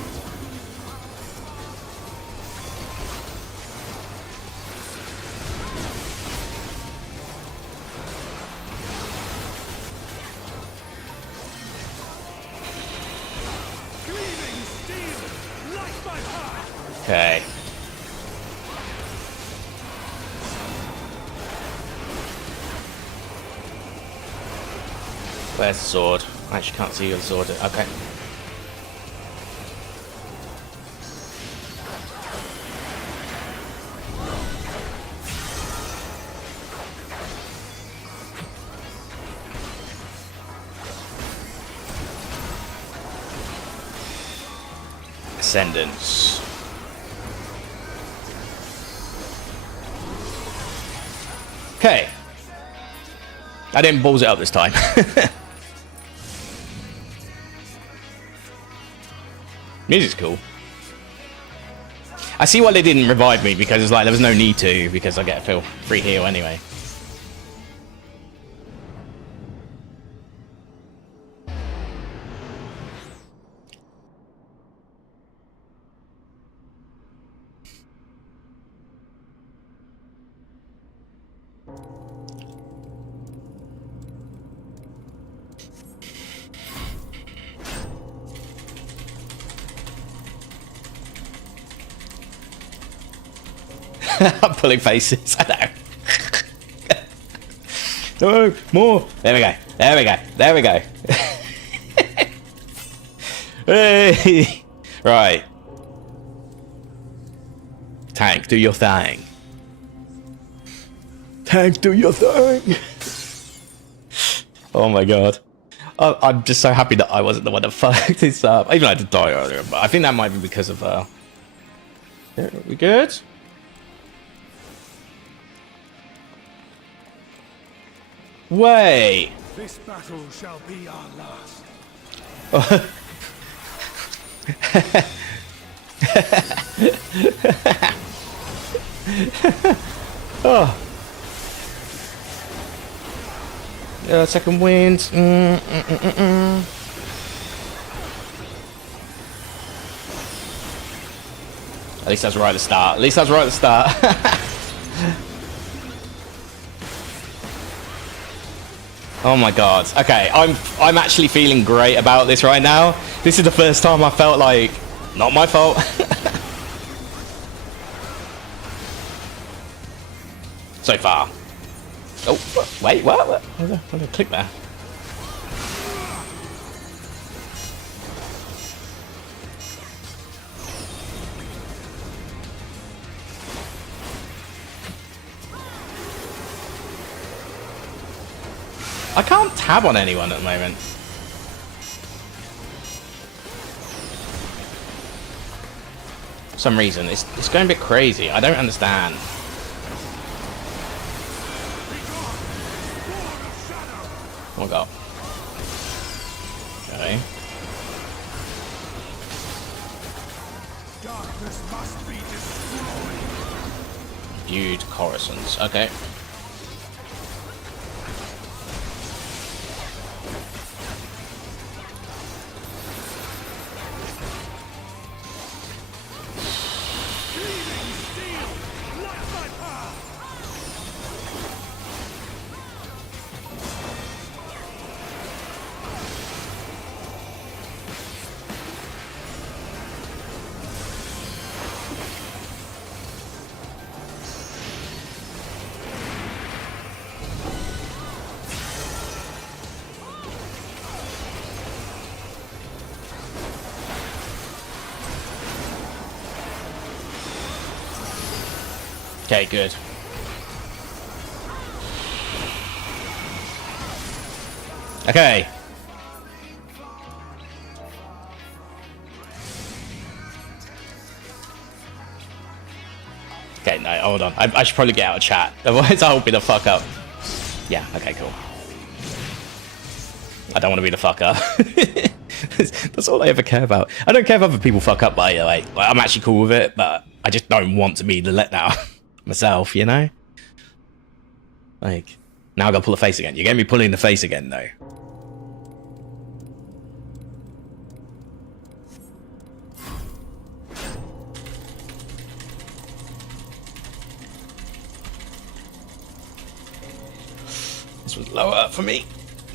Okay. Where's the sword? I actually can't see your sword. Okay. Ascendance. Okay. I didn't balls it up this time. Music's cool. I see why they didn't revive me, because it's like there was no need to, because I get a free heal anyway. I'm pulling faces. I know. No, more. There we go. There we go. There we go. Hey. Right. Tank, do your thing. Tank, do your thing. Oh my god. I'm just so happy that I wasn't the one that fucked this up. Even though I did die earlier, but I think that might be because of we good? Wait. This battle shall be our last. Oh. Second wind. At least that's right at the start. At least that's right at the start. Oh my god. Okay, I'm actually feeling great about this right now. This is the first time I felt like not my fault. So far. Oh, wait, what? What did I click there? I can't tab on anyone at the moment. For some reason, it's going a bit crazy. I don't understand. Oh my god. Okay. Darkness must be destroyed. Viewed Coruscants. Okay. Okay, good. Okay. Okay, no, hold on. I should probably get out of chat. Otherwise I'll be the fuck up. Yeah, okay, cool. I don't want to be the fuck up. That's all I ever care about. I don't care if other people fuck up, by the way. Like, I'm actually cool with it, but I just don't want to be the letdown myself, you know? Like, now I gotta pull the face again. You're getting me pulling the face again, though. This was lower for me,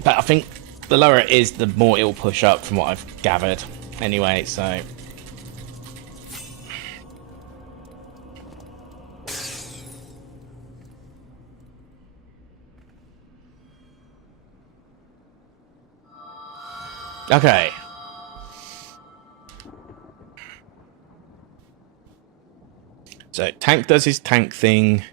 but I think the lower it is, the more it'll push up from what I've gathered. Anyway, so Okay. So tank does his tank thing.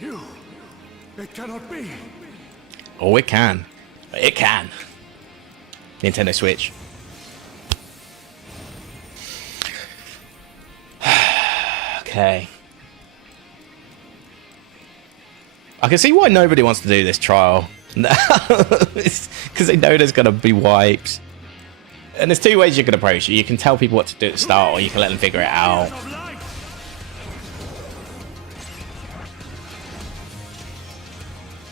You! It cannot be! Oh, it can. It can. Nintendo Switch. Okay. I can see why nobody wants to do this trial. Because they know there's going to be wipes. And there's two ways you can approach it. You can tell people what to do at the start, or you can let them figure it out.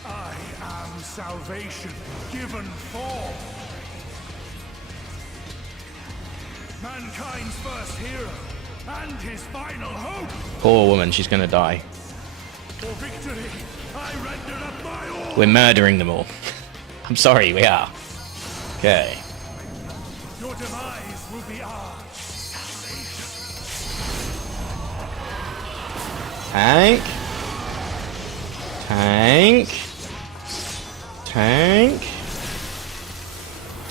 I am salvation given form. Mankind's first hero and his final hope. Poor woman, she's going to die. For victory, I render up my all. We're murdering them all. I'm sorry, we are. Okay. Your demise will be ours. Tank. Tank. Tank.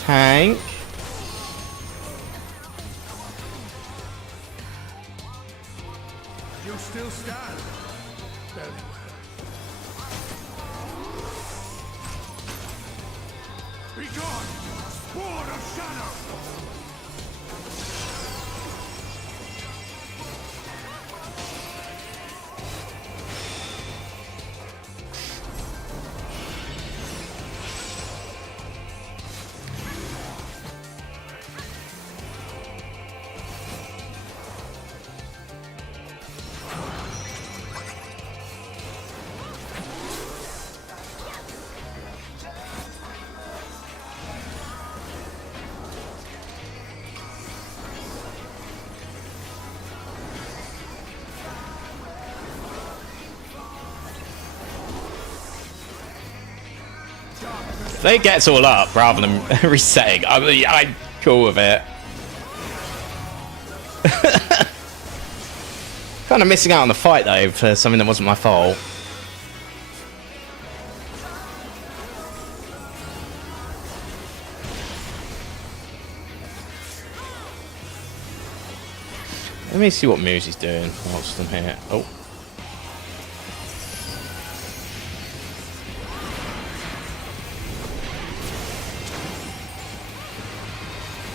Tank. You still stand. Very well. Be gone, Sword of Shadow! If they gets all up rather than resetting, I'm cool with it. Kind of missing out on the fight though for something that wasn't my fault. Let me see what moves he's doing whilst I'm here. Oh.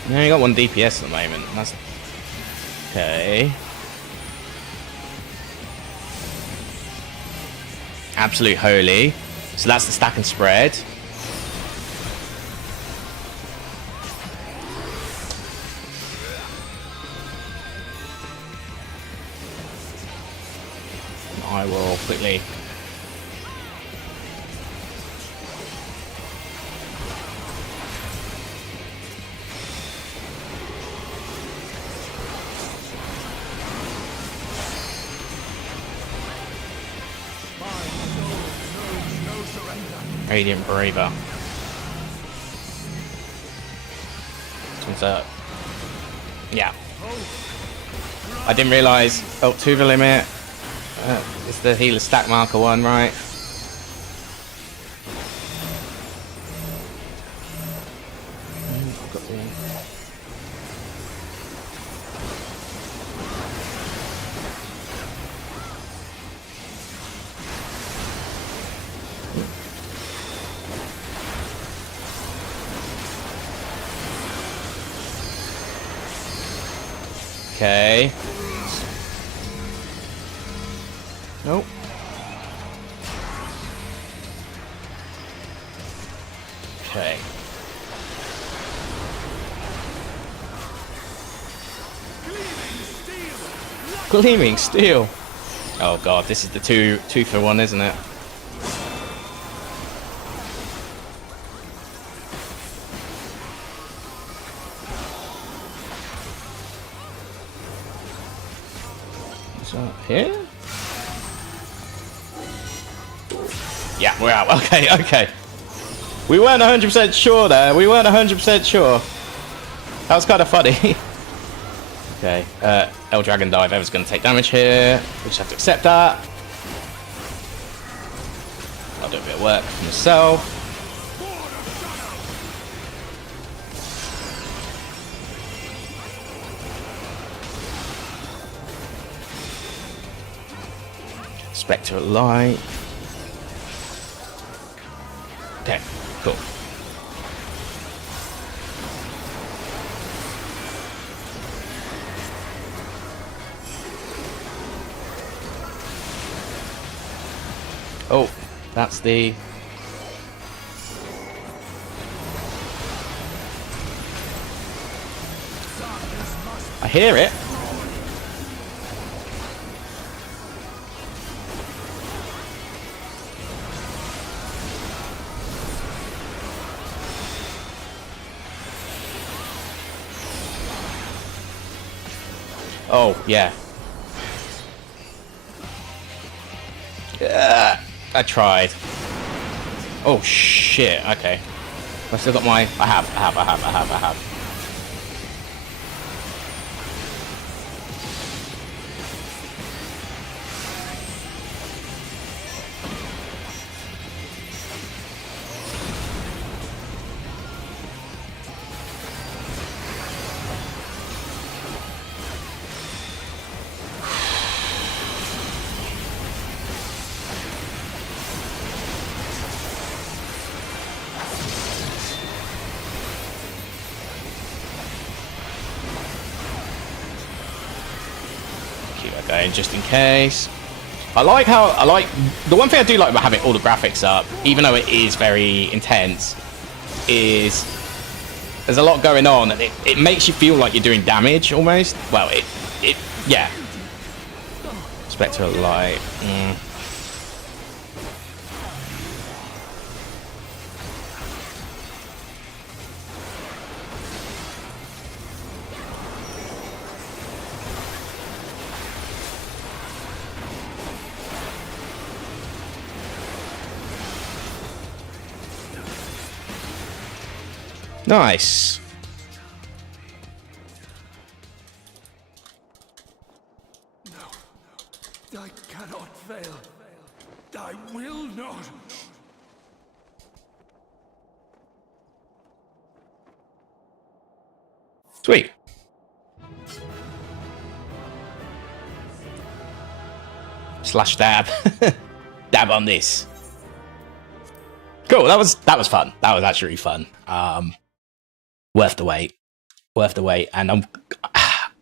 No, you got one DPS at the moment. That's okay. Absolute holy. So that's the stack and spread. I will quickly. Radiant Braver. What's up? Yeah. I didn't realise. Oh, to the limit. It's the healer stack marker one, right? Okay. Nope. Okay. Gleaming steel. Oh god, this is the two for one, isn't it? Here? Yeah, we're out. Okay, okay. We weren't 100% sure there. We weren't 100% sure. That was kind of funny. Okay, El Dragon Dive Ever's going to take damage here. We just have to accept that. I'll do a bit of work for myself. Spectre Light. Okay, cool. Oh, that's the... I hear it. Oh, yeah. Yeah, I tried. Oh, shit. Okay. I've still got my... I have. Going just in case. I like the one thing I do like about having all the graphics up, even though it is very intense, is there's a lot going on and it makes you feel like you're doing damage almost. Well, yeah. Spectral Light. Nice. No, I cannot fail. I will not. Sweet. Slash dab. Dab on this. Cool. That was fun. That was actually fun. Worth the wait. Worth the wait. And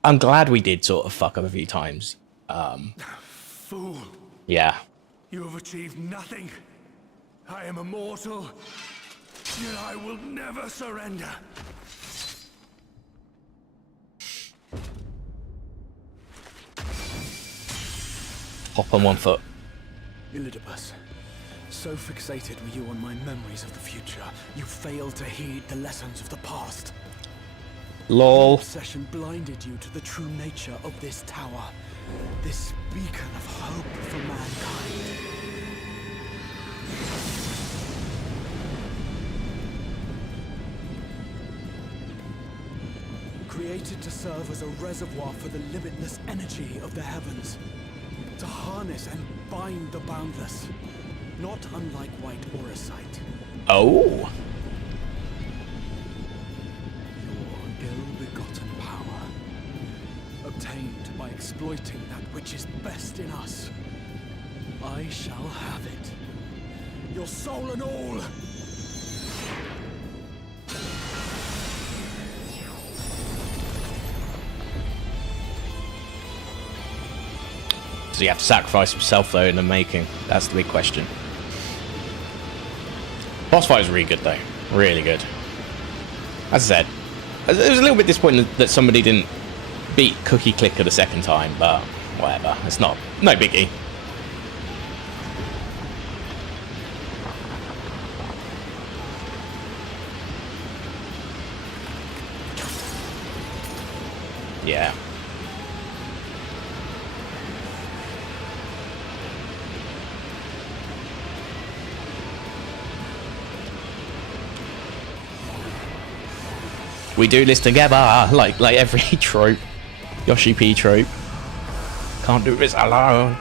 I'm glad we did sort of fuck up a few times. Fool. Yeah. You have achieved nothing. I am immortal. Yet I will never surrender. Hop on one foot. Elidibus, so fixated were you on my memories of the future, you failed to heed the lessons of the past. Lol. Your obsession blinded you to the true nature of this tower, this beacon of hope for mankind. Created to serve as a reservoir for the limitless energy of the heavens. To harness and bind the boundless. Not unlike white auracite. Oh. Your ill-begotten power. Obtained by exploiting that which is best in us. I shall have it. Your soul and all! Does he have to sacrifice himself though in the making? That's the big question. Boss fight was really good though. Really good. As I said, it was a little bit disappointing that somebody didn't beat Cookie Clicker the second time, but whatever. It's no biggie. Yeah. We do this together, like every trope. Yoshi P trope. Can't do this alone.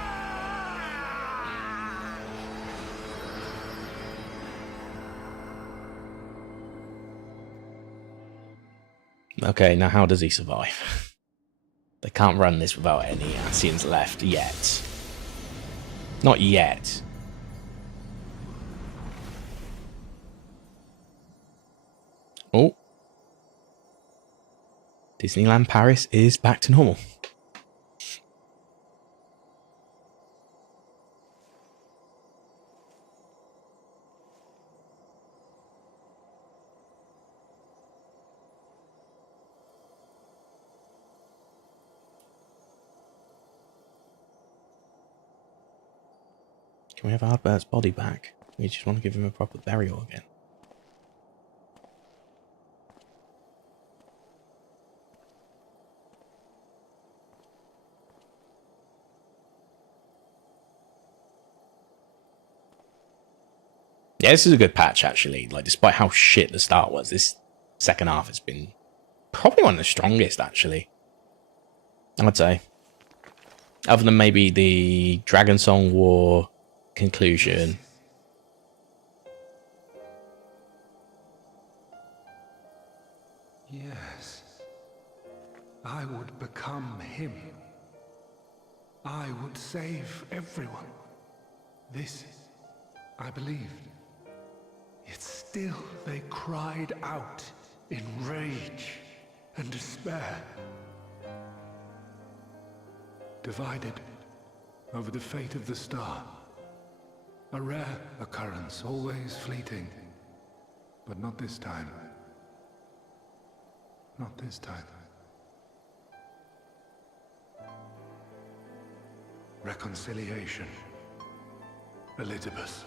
Okay, now how does he survive? They can't run this without any Asians left yet. Not yet. Oh. Disneyland Paris is back to normal. Can we have Albert's body back? We just want to give him a proper burial again. Yeah, this is a good patch, actually. Like, despite how shit the start was, this second half has been probably one of the strongest, actually. I'd say. Other than maybe the Dragon Song War conclusion. Yes. I would become him. I would save everyone. This, I believed. Yet still they cried out in rage and despair. Divided over the fate of the star. A rare occurrence, always fleeting. But not this time. Not this time. Reconciliation. Elizabeth.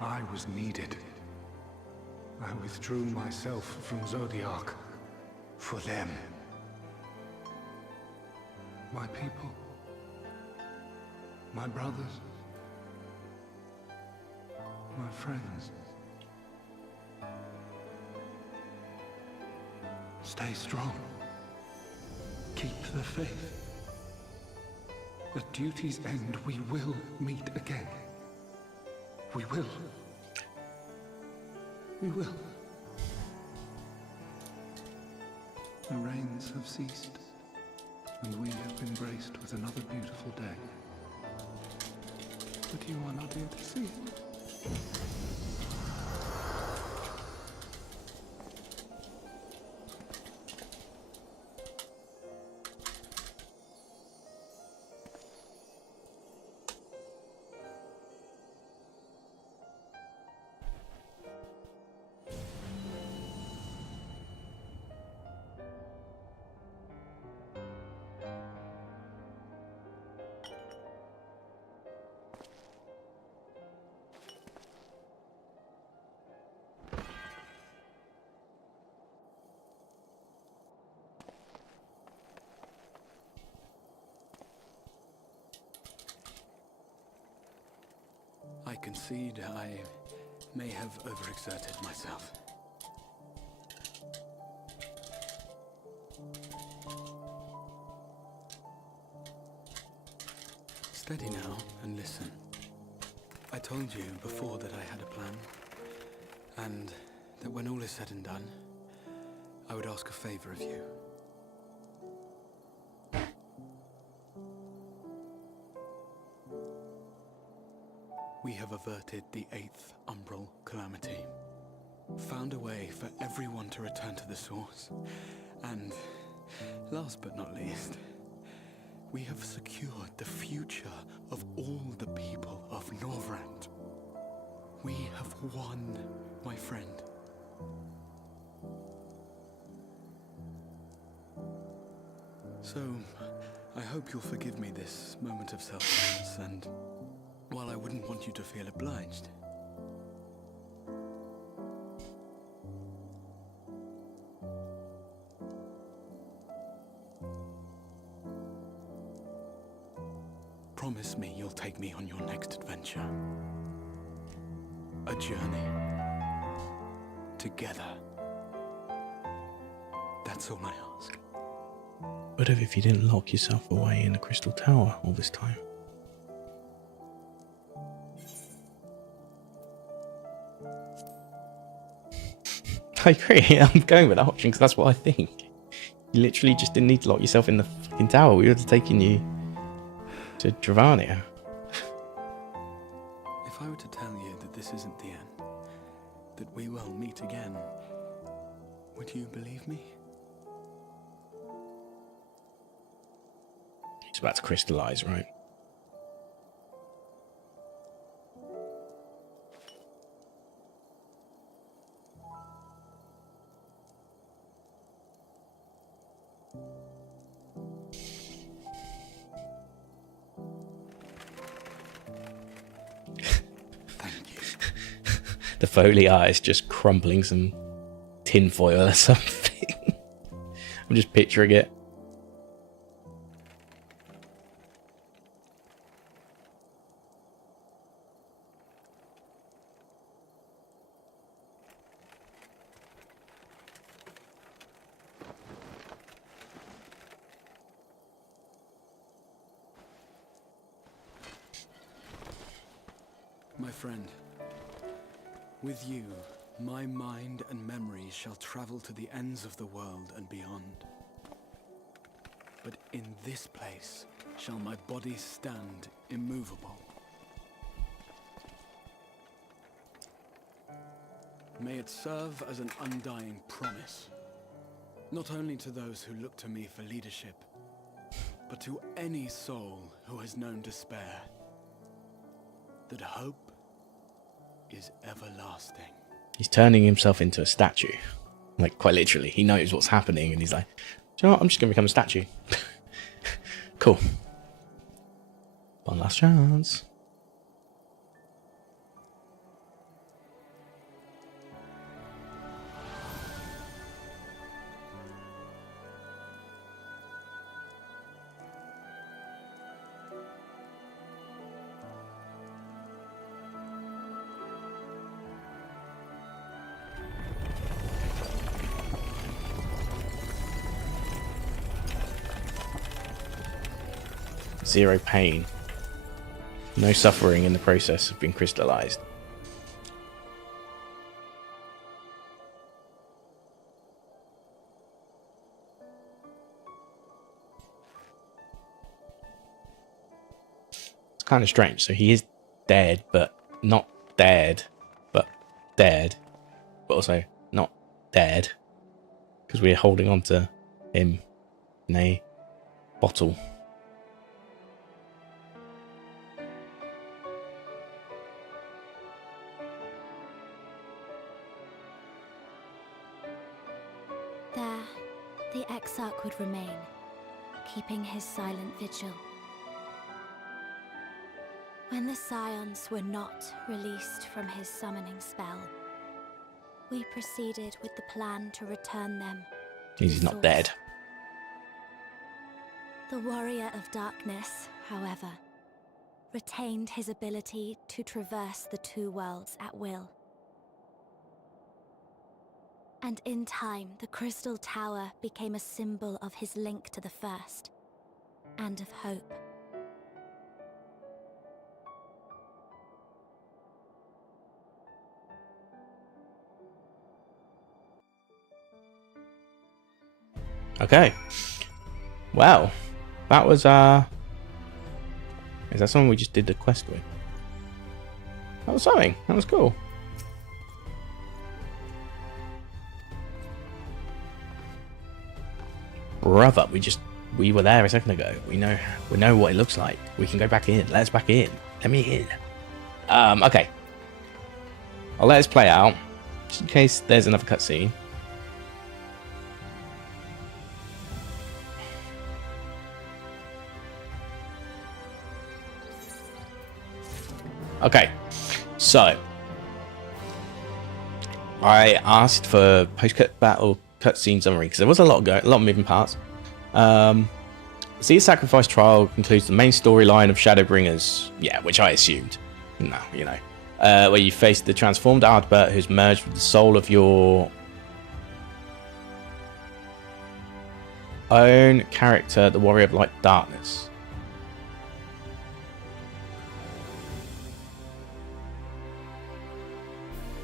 I was needed. I withdrew myself from Zodiark. For them. My people. My brothers. My friends. Stay strong. Keep the faith. At duty's end, we will meet again. We will. We will. The rains have ceased, and we have been graced with another beautiful day. But you are not here to see it. I concede I may have overexerted myself. Steady now and listen. I told you before that I had a plan, and that when all is said and done, I would ask a favor of you. We have averted the 8th Umbral Calamity, found a way for everyone to return to the source, and, last but not least, we have secured the future of all the people of Norvrand. We have won, my friend. So, I hope you'll forgive me this moment of self-defense, and while I wouldn't want you to feel obliged, promise me you'll take me on your next adventure. A journey. Together. That's all I ask. What if you didn't lock yourself away in the Crystal Tower all this time? I agree. I'm going with that option because that's what I think. You literally just didn't need to lock yourself in the fucking tower. We would have taken you to Dravania. If I were to tell you that this isn't the end, that we will meet again, would you believe me? It's about to crystallize, right? The Foley art is just crumpling some tinfoil or something. I'm just picturing it. My friend, with you, my mind and memories shall travel to the ends of the world and beyond. But in this place shall my body stand immovable. May it serve as an undying promise, not only to those who look to me for leadership, but to any soul who has known despair, that hope is everlasting. He's turning himself into a statue. Like, quite literally. He knows what's happening and he's like, do you know what? I'm just going to become a statue. Cool. One last chance. Zero pain. No suffering in the process of being crystallized. It's kind of strange. So he is dead, but not dead, but dead, but also not dead, because we're holding on to him in a bottle. There, the Exarch would remain, keeping his silent vigil. When the Scions were not released from his summoning spell, we proceeded with the plan to return them. He's not dead. The Warrior of Darkness, however, retained his ability to traverse the two worlds at will. And in time, the Crystal Tower became a symbol of his link to the First, and of hope. Okay. Wow. That was, Is that something we just did the quest with? That was something. That was cool. Brother, we were there a second ago. We know what it looks like. We can go back in. Let us back in. Let me in. Okay. I'll let us play out, just in case there's another cutscene. Okay, so I asked for post-cut battle cutscene summary because there was a lot of moving parts. See, Sacrifice Trial concludes the main storyline of Shadowbringers, which I assumed. No, where you face the transformed Ardbert who's merged with the soul of your own character, the Warrior of Light Darkness.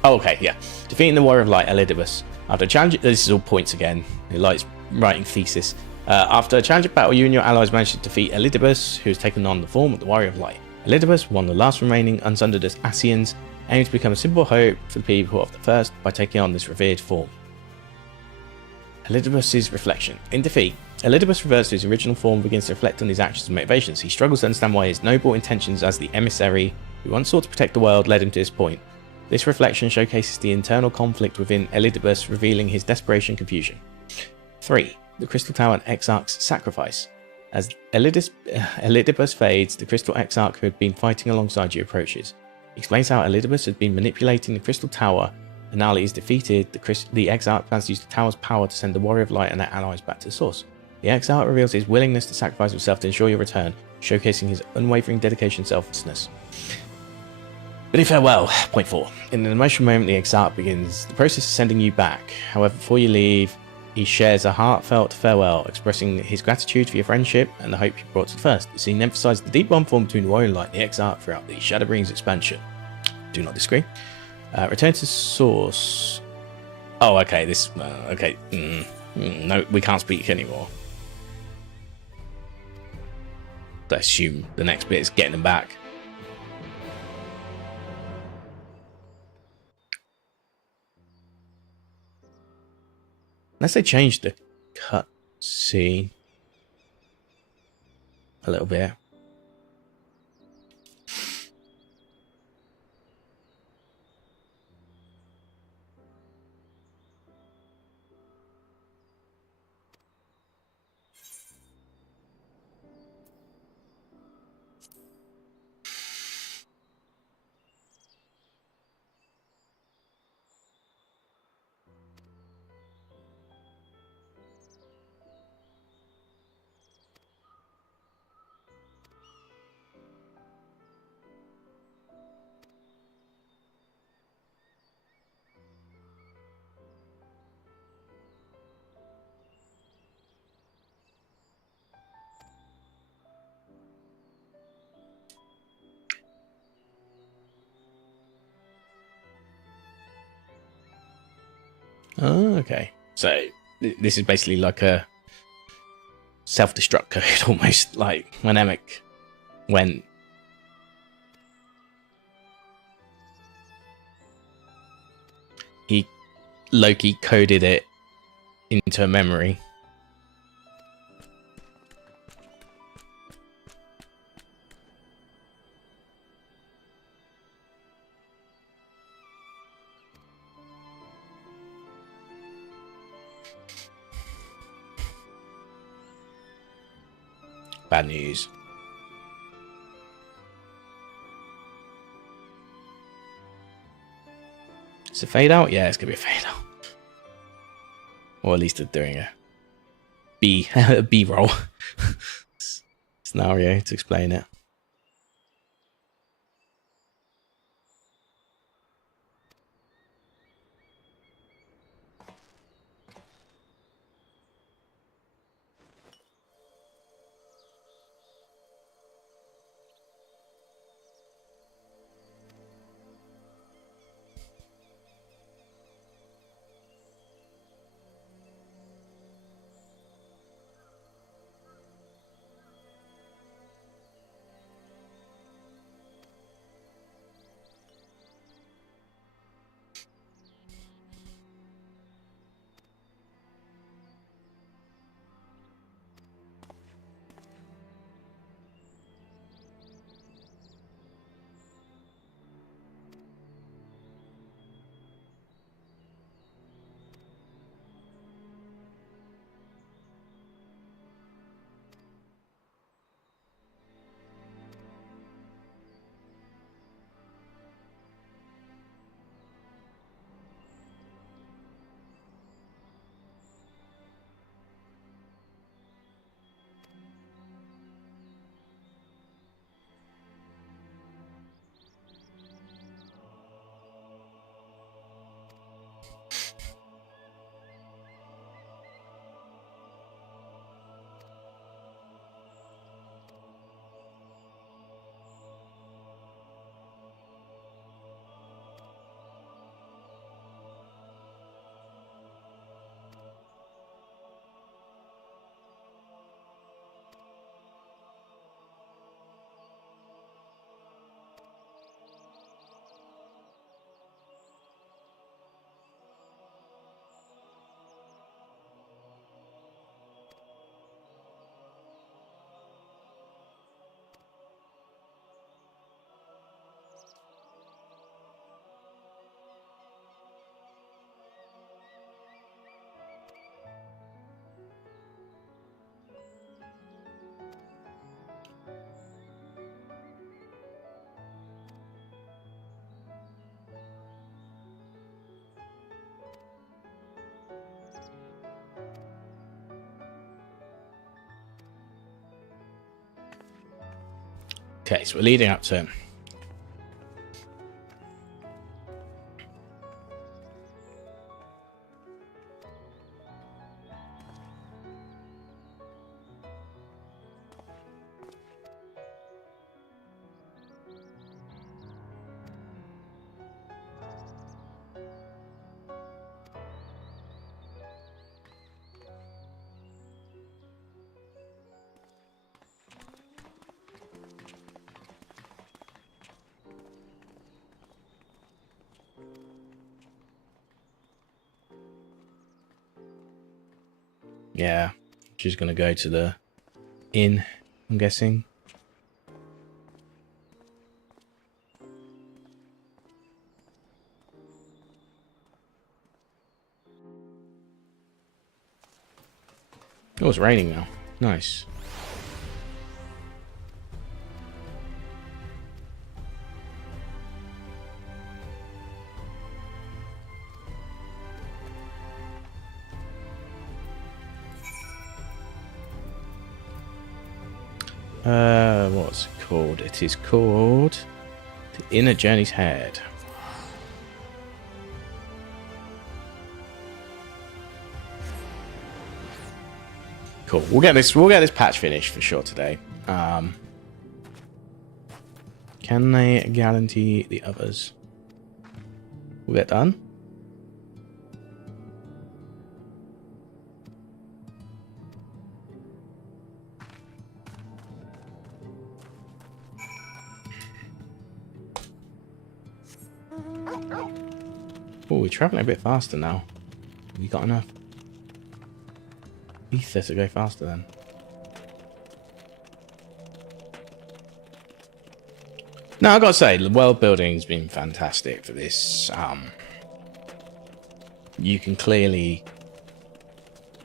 Oh, okay, yeah. Defeating the Warrior of Light, Elidibus. After a challenge, this is all points again. It likes writing thesis. After a challenging battle, you and your allies managed to defeat Elidibus, who has taken on the form of the Warrior of Light. Elidibus, one of the last remaining unsundered Asians, aims to become a symbol of hope for the people of the First by taking on this revered form. Elidibus' reflection. In defeat, Elidibus reverts to his original form and begins to reflect on his actions and motivations. He struggles to understand why his noble intentions as the emissary who once sought to protect the world led him to this point. This reflection showcases the internal conflict within Elidibus, revealing his desperation and confusion. 3. The Crystal Tower and Exarch's sacrifice. As Elidibus fades, the Crystal Exarch who had been fighting alongside you approaches. He explains how Elidibus had been manipulating the Crystal Tower, and now that he is defeated, the Exarch plans to use the Tower's power to send the Warrior of Light and their allies back to the source. The Exarch reveals his willingness to sacrifice himself to ensure your return, showcasing his unwavering dedication and selflessness. Bidding farewell. Point 4. In an emotional moment, the Exarch begins the process of sending you back. However, before you leave, he shares a heartfelt farewell, expressing his gratitude for your friendship and the hope you brought to the First. The scene emphasizes the deep bond formed between the Warrior and Light and the Exarch throughout the Shadowbringers expansion. Do not disagree. Return to source. Oh, okay. This. Okay. No, we can't speak anymore. I assume the next bit is getting them back. Unless they changed the cut scene a little bit. Oh, okay. So this is basically like a self-destruct code, almost like when Emic went. He Loki coded it into a memory. Bad news. It's a fade out? Yeah, it's gonna be a fade out. Or at least they're doing a B-roll scenario to explain it. Okay, so we're leading up to him. Yeah, she's gonna go to the inn, I'm guessing. Oh, it's raining now. Nice. What's it called? It is called The Inner Journey's Head. Cool. We'll get this patch finished for sure today. Can they guarantee the others will get done? Oh, we're traveling a bit faster now. We got enough ether to go faster then. No, I gotta say, the world building's been fantastic for this. You can clearly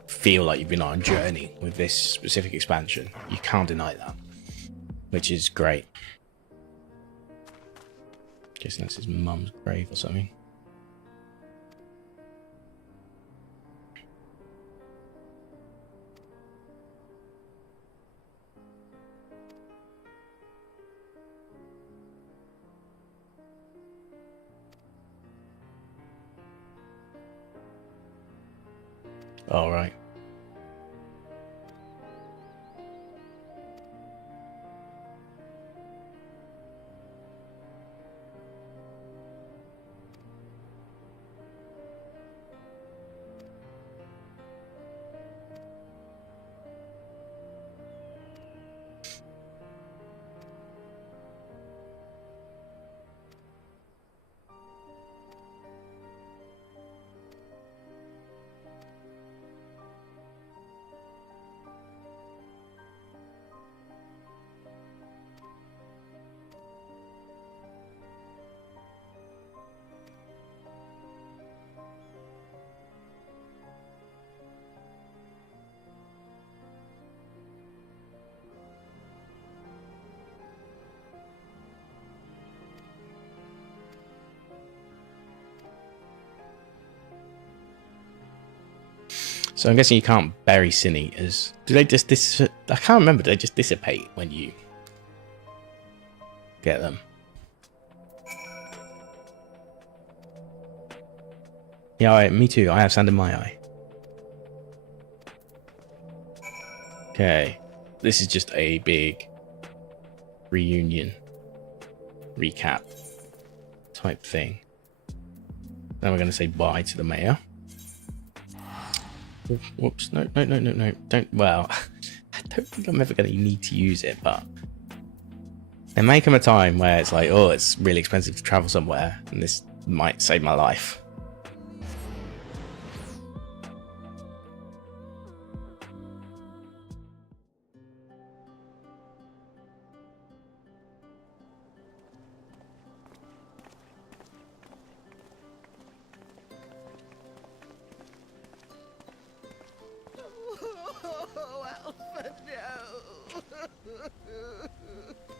feel like you've been on a journey with this specific expansion. You can't deny that, which is great. Guessing that's his mum's grave or something. All right. So I'm guessing you can't bury sin eaters. Do they just I can't remember. Do they just dissipate when you get them? Yeah, me too. I have sand in my eye. Okay. This is just a big reunion, recap type thing. Then we're going to say bye to the mayor. Whoops, no, don't, well, I don't think I'm ever going to need to use it, but there may come a time where it's like, oh, it's really expensive to travel somewhere, and this might save my life.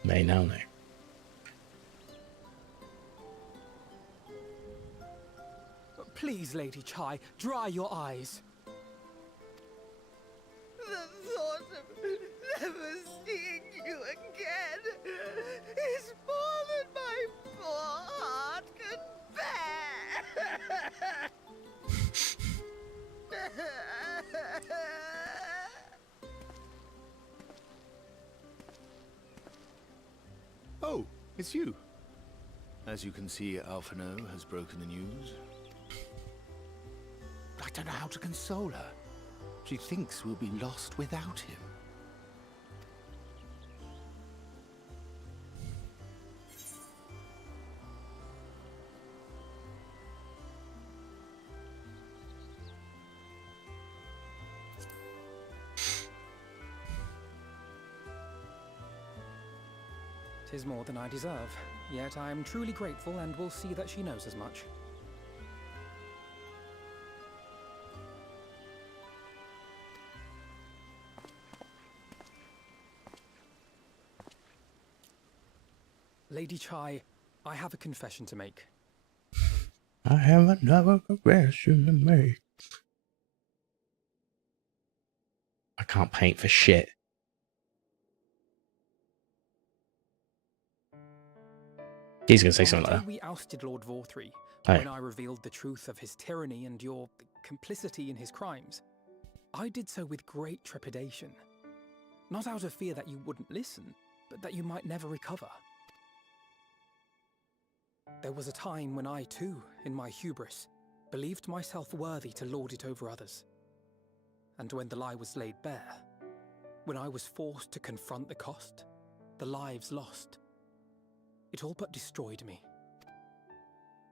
May now know. Please, Lady Chai, dry your eyes. The thought of never seeing you again It's you. As you can see, Alphino has broken the news. I don't know how to console her. She thinks we'll be lost without him. "'Tis more than I deserve, yet I am truly grateful and will see that she knows as much." Lady Chai, I have a confession to make. I have another confession to make. I can't paint for shit. He's going to say something like that. We ousted Lord Vorthree, Hey. when I revealed the truth of his tyranny and your complicity in his crimes, I did so with great trepidation. Not out of fear that you wouldn't listen, but that you might never recover. There was a time when I too, in my hubris, believed myself worthy to lord it over others. And when the lie was laid bare, when I was forced to confront the cost, the lives lost, it all but destroyed me.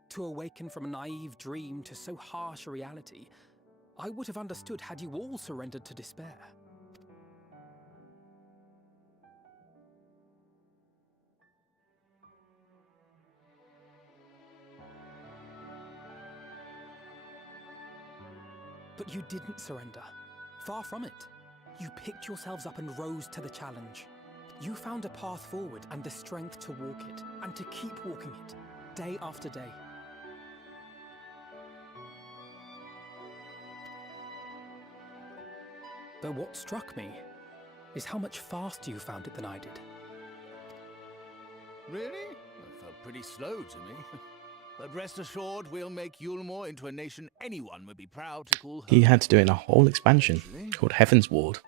To awaken from a naive dream to so harsh a reality, I would have understood had you all surrendered to despair. But you didn't surrender. Far from it. You picked yourselves up and rose to the challenge. You found a path forward and the strength to walk it, and to keep walking it, day after day. But what struck me is how much faster you found it than I did. Really? That felt pretty slow to me. But rest assured, we'll make Yulmore into a nation anyone would be proud to call home. He had to do it in a whole expansion called Heaven's Ward.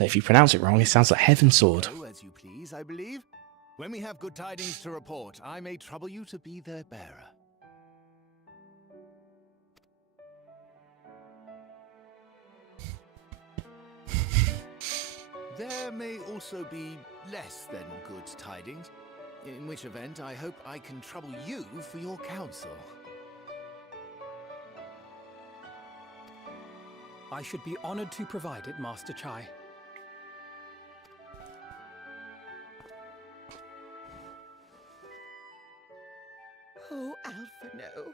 If you pronounce it wrong, it sounds like Heaven's Sword. Oh, as you please, I believe. When we have good tidings to report, I may trouble you to be their bearer. There may also be less than good tidings, in which event I hope I can trouble you for your counsel. I should be honored to provide it, Master Chai. Oh, Alphino,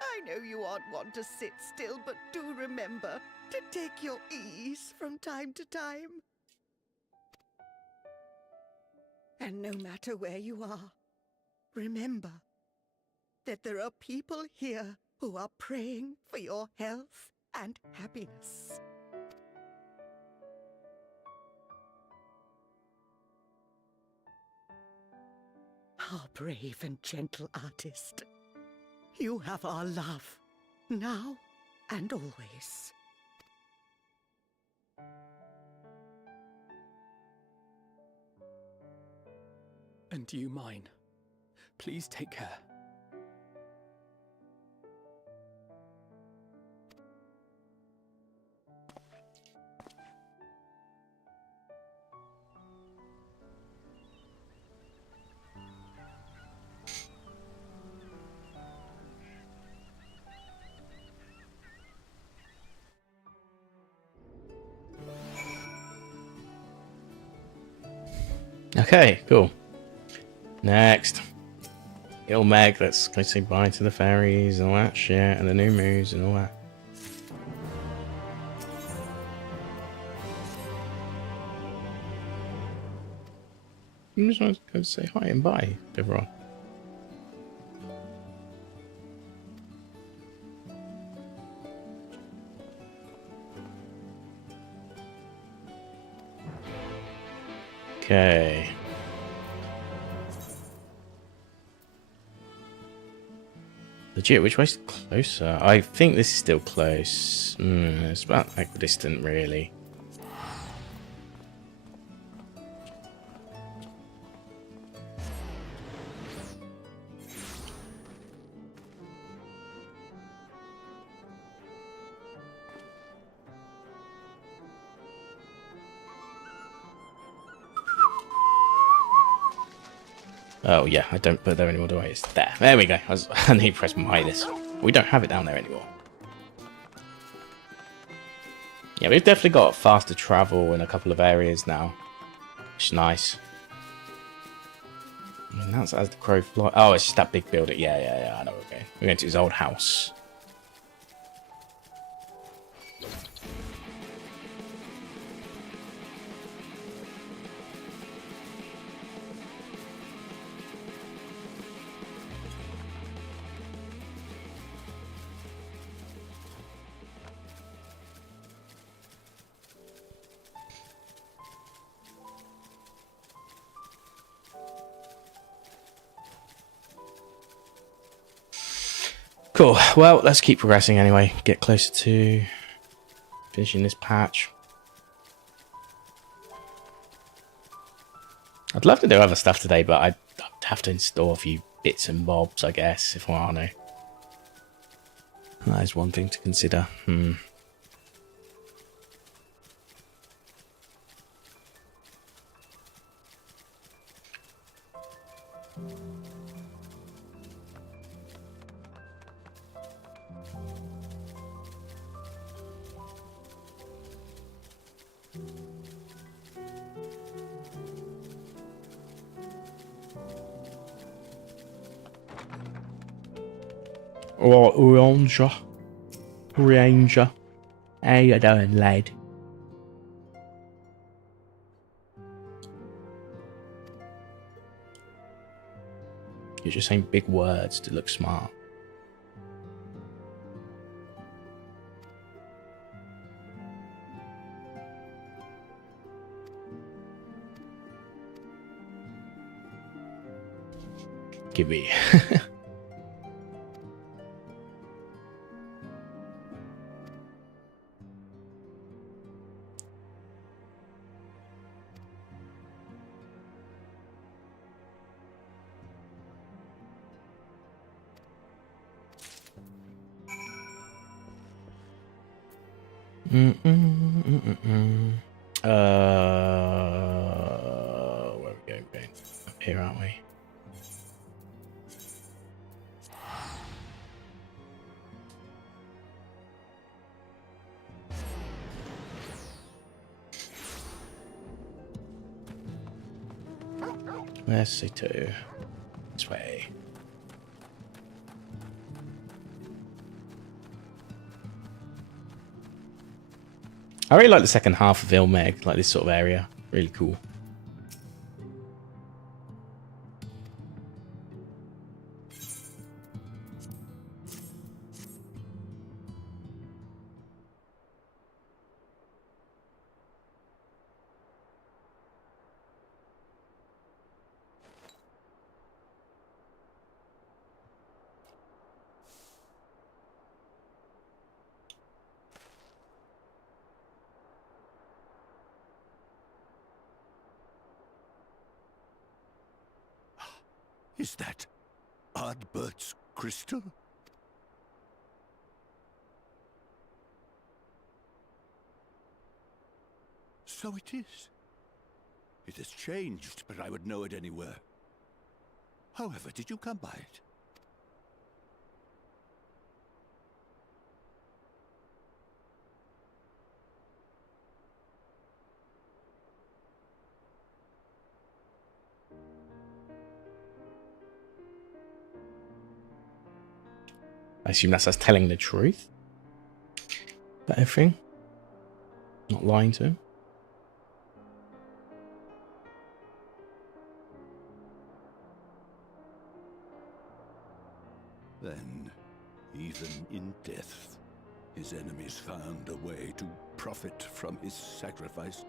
I know you aren't one to sit still, but do remember to take your ease from time to time. And no matter where you are, remember that there are people here who are praying for your health and happiness. Our brave and gentle artist, you have our love, now and always. And you mine. Please take care. Okay, cool. Next. Ill Meg, let's go say bye to the fairies and all that shit, and the new moves and all that. I'm just going to go say hi and bye to everyone. Okay. Legit, which way's closer? I think this is still close. It's about equidistant, really. Oh yeah, I don't put it there anymore, do I? It's there. There we go. I need to press minus. We don't have it down there anymore. Yeah, we've definitely got faster travel in a couple of areas now. Which is nice. I mean, that's as the crow flies. Oh, it's just that big building. Yeah, I know we're going. We're going to his old house. Cool. Well, let's keep progressing anyway. Get closer to finishing this patch. I'd love to do other stuff today, but I'd have to install a few bits and bobs, I guess, if I want to. That is one thing to consider. Ranger. How you doing, lad? You're just saying big words to look smart. Give me. Where are we going? We're going up here, aren't we? Where's C2? This way. I really like the second half of Ilmeg, like this sort of area. Really cool. Is that Ardbert's crystal? So it is. It has changed, but I would know it anywhere. However, did you come by it? I assume that's us telling the truth about everything. Not lying to him. Then, even in death, his enemies found a way to profit from his sacrifice.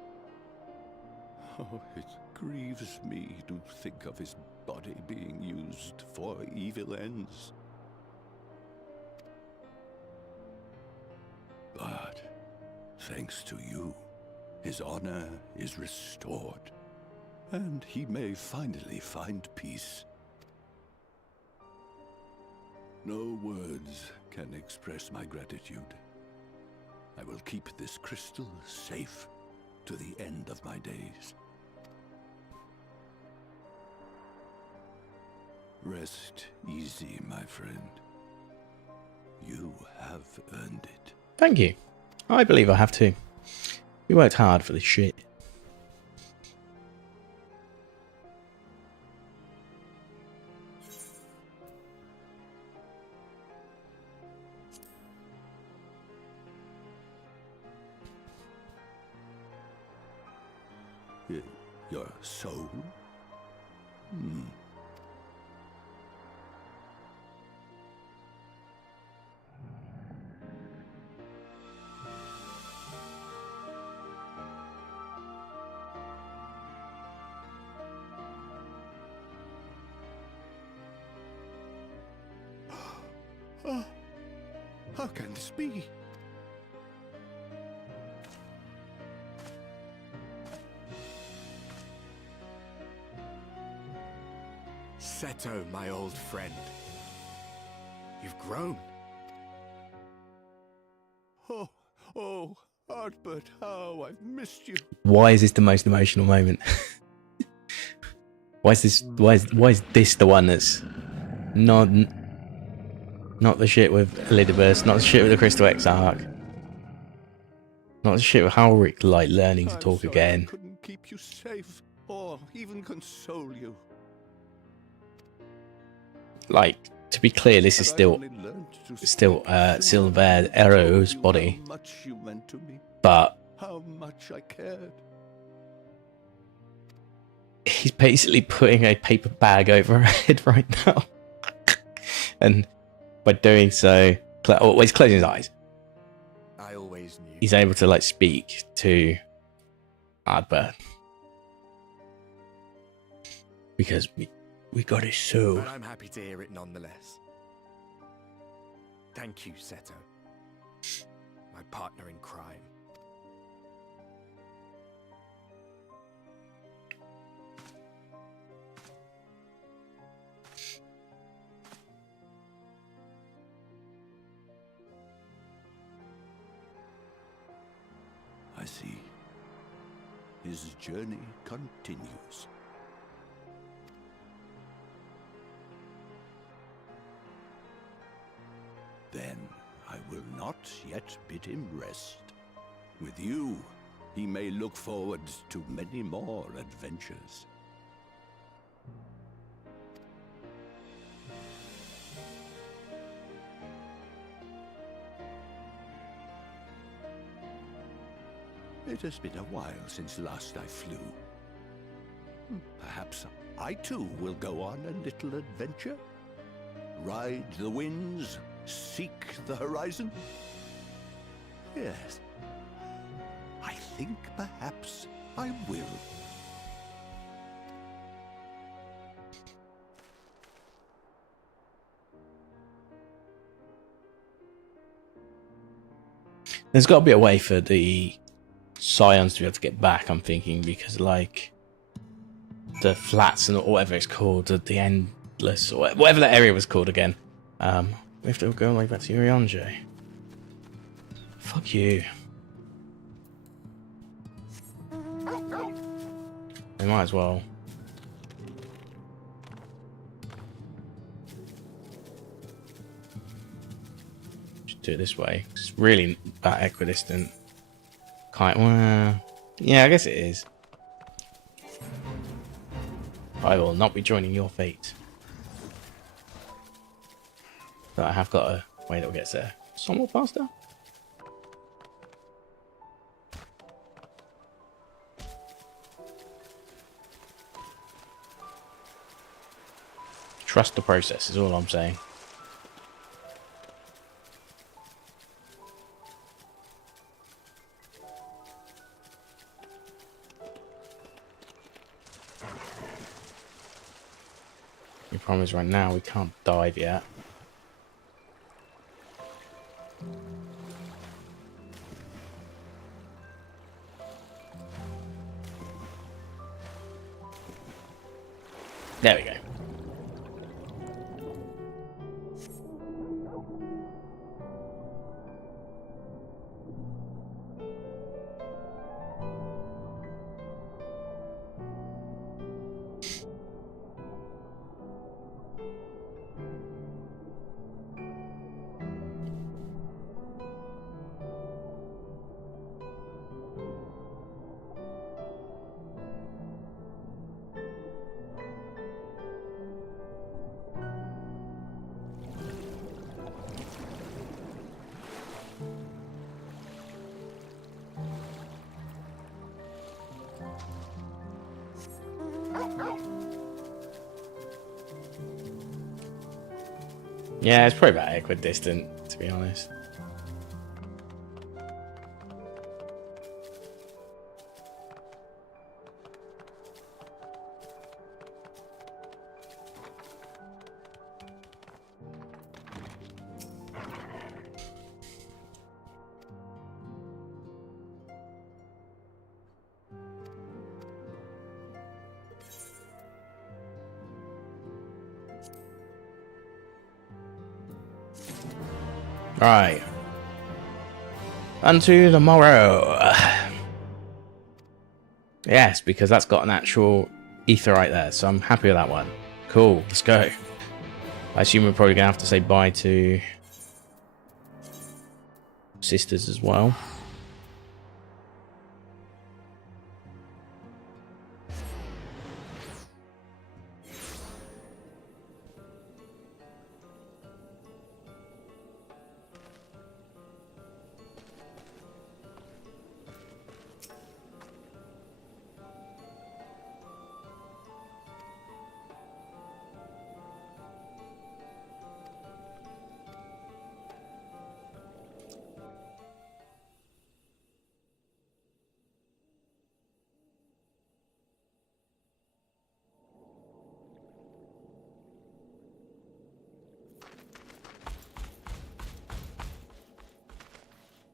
Oh, it grieves me to think of his body being used for evil ends. But, thanks to you, his honor is restored, and he may finally find peace. No words can express my gratitude. I will keep this crystal safe to the end of my days. Rest easy, my friend. You have earned it. Thank you. I believe I have too. We worked hard for this shit. Your soul? Oh, how can this be? Seto, my old friend. You've grown. Oh, Artbert, how I've missed you. Why is this the most emotional moment? Why is this the one that's not the shit with Elidibus, not the shit with the Crystal Exarch, not the shit with Halric like learning to talk again. I couldn't keep you safe or even console you. Like, to be clear, this is still Silver Arrow's body, how much you meant to me, but how much I cared. he's basically putting a paper bag over her head right now. And by doing so, he's closing his eyes. I always knew. He's able to like speak to Ardbert. Because we got his soul. But I'm happy to hear it nonetheless. Thank you, Seto. My partner in crime. I see. His journey continues. Then I will not yet bid him rest. With you, he may look forward to many more adventures. It has been a while since last I flew. Perhaps I too will go on a little adventure? Ride the winds, seek the horizon? Yes, I think perhaps I will. There's got to be a way for the Scions to be able to get back, I'm thinking, because like the flats and whatever it's called, the endless, or whatever that area was called again. We have to go like back to Uriange. Fuck you. We might as well. Just do it this way. It's really that equidistant. Well, yeah, I guess it is. I will not be joining your fate. But I have got a way that will get there somewhat faster. Trust the process is all I'm saying. The problem is right now we can't dive yet. There we go. Yeah, it's probably about equidistant, to be honest. Right. Unto the morrow. Yes, because that's got an actual ether right there, so I'm happy with that one. Cool, let's go. I assume we're probably going to have to say bye to sisters as well.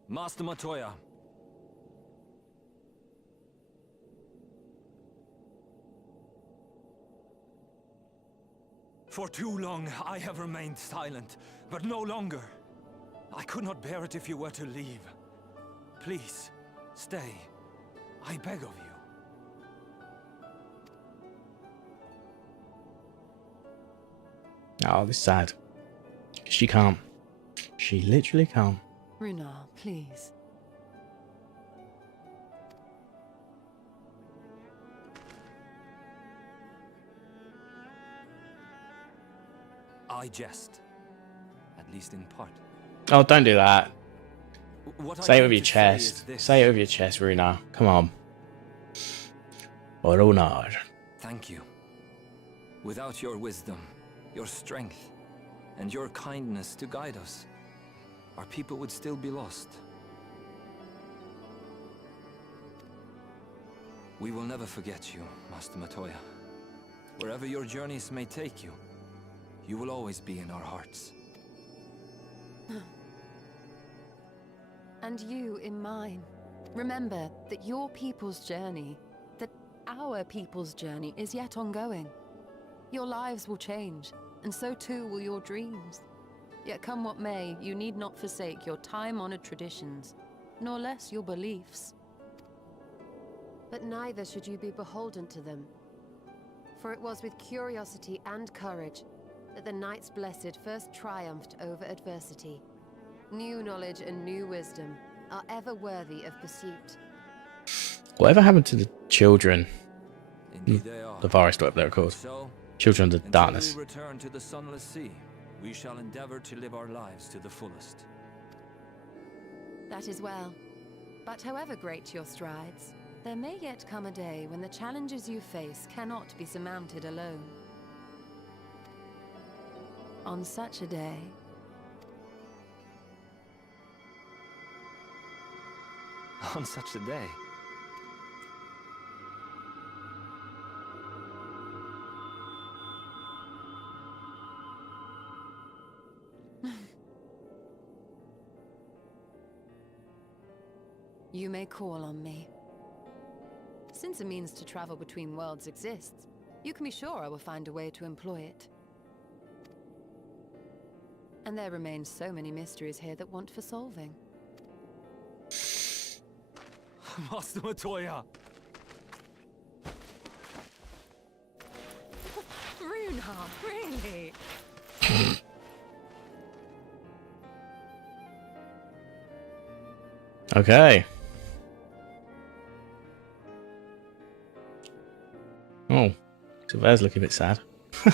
Master Matoya. For too long I have remained silent, but no longer. I could not bear it if you were to leave. Please, stay. I beg of you. Oh, this is sad. She can't. She literally can't. Runar, please. I jest. At least in part. Oh, don't do that. Say it with your to chest. this. Say it with your chest, Runar. Come on. Or Runar. Thank you. Without your wisdom, your strength, and your kindness to guide us, our people would still be lost. We will never forget you, Master Matoya. Wherever your journeys may take you, you will always be in our hearts. And you in mine. Remember that your people's journey, that our people's journey is yet ongoing. Your lives will change, and so too will your dreams. Yet come what may, you need not forsake your time-honored traditions, nor less your beliefs. But neither should you be beholden to them. For it was with curiosity and courage that the Knights Blessed first triumphed over adversity. New knowledge and new wisdom are ever worthy of pursuit. Whatever happened to the children? Indeed they are. The forest, whatever they're called. So, Children of the until darkness. we return to the Sunless Sea, we shall endeavor to live our lives to the fullest. That is well. But however great your strides, there may yet come a day when the challenges you face cannot be surmounted alone. On such a day... On such a day. You may call on me. Since a means to travel between worlds exists, you can be sure I will find a way to employ it. And there remain so many mysteries here that want for solving. Master Matoya! Runar, really? Okay. Oh, Sylvain's looking a bit sad. Is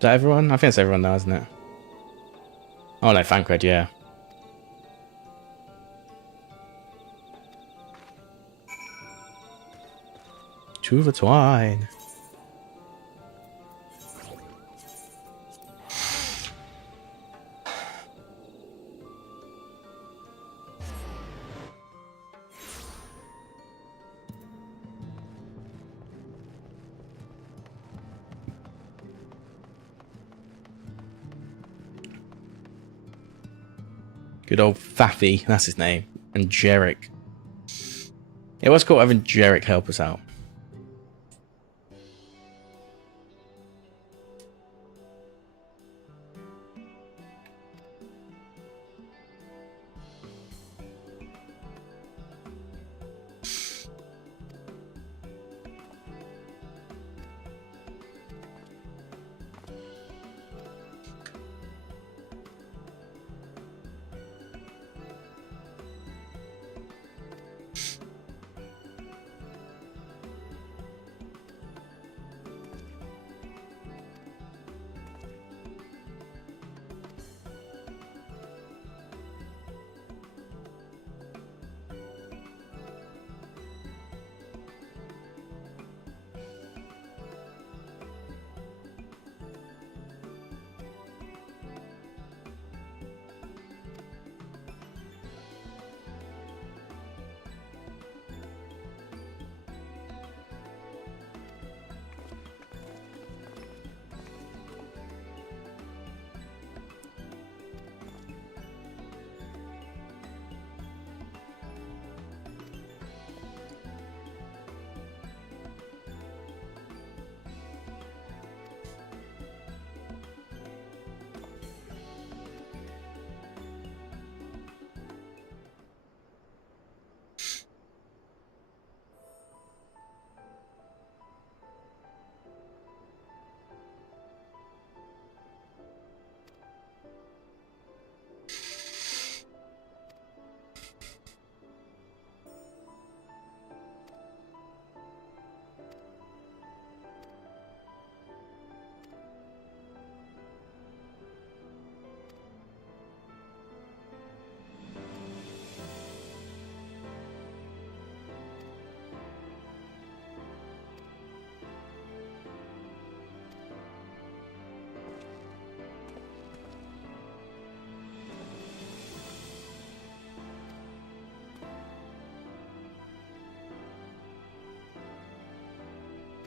that everyone? I think it's everyone now, isn't it? Oh no, Fancred, yeah. Two of a twine. Good old Faffy, that's his name. And Jarek. It was cool having Jarek help us out.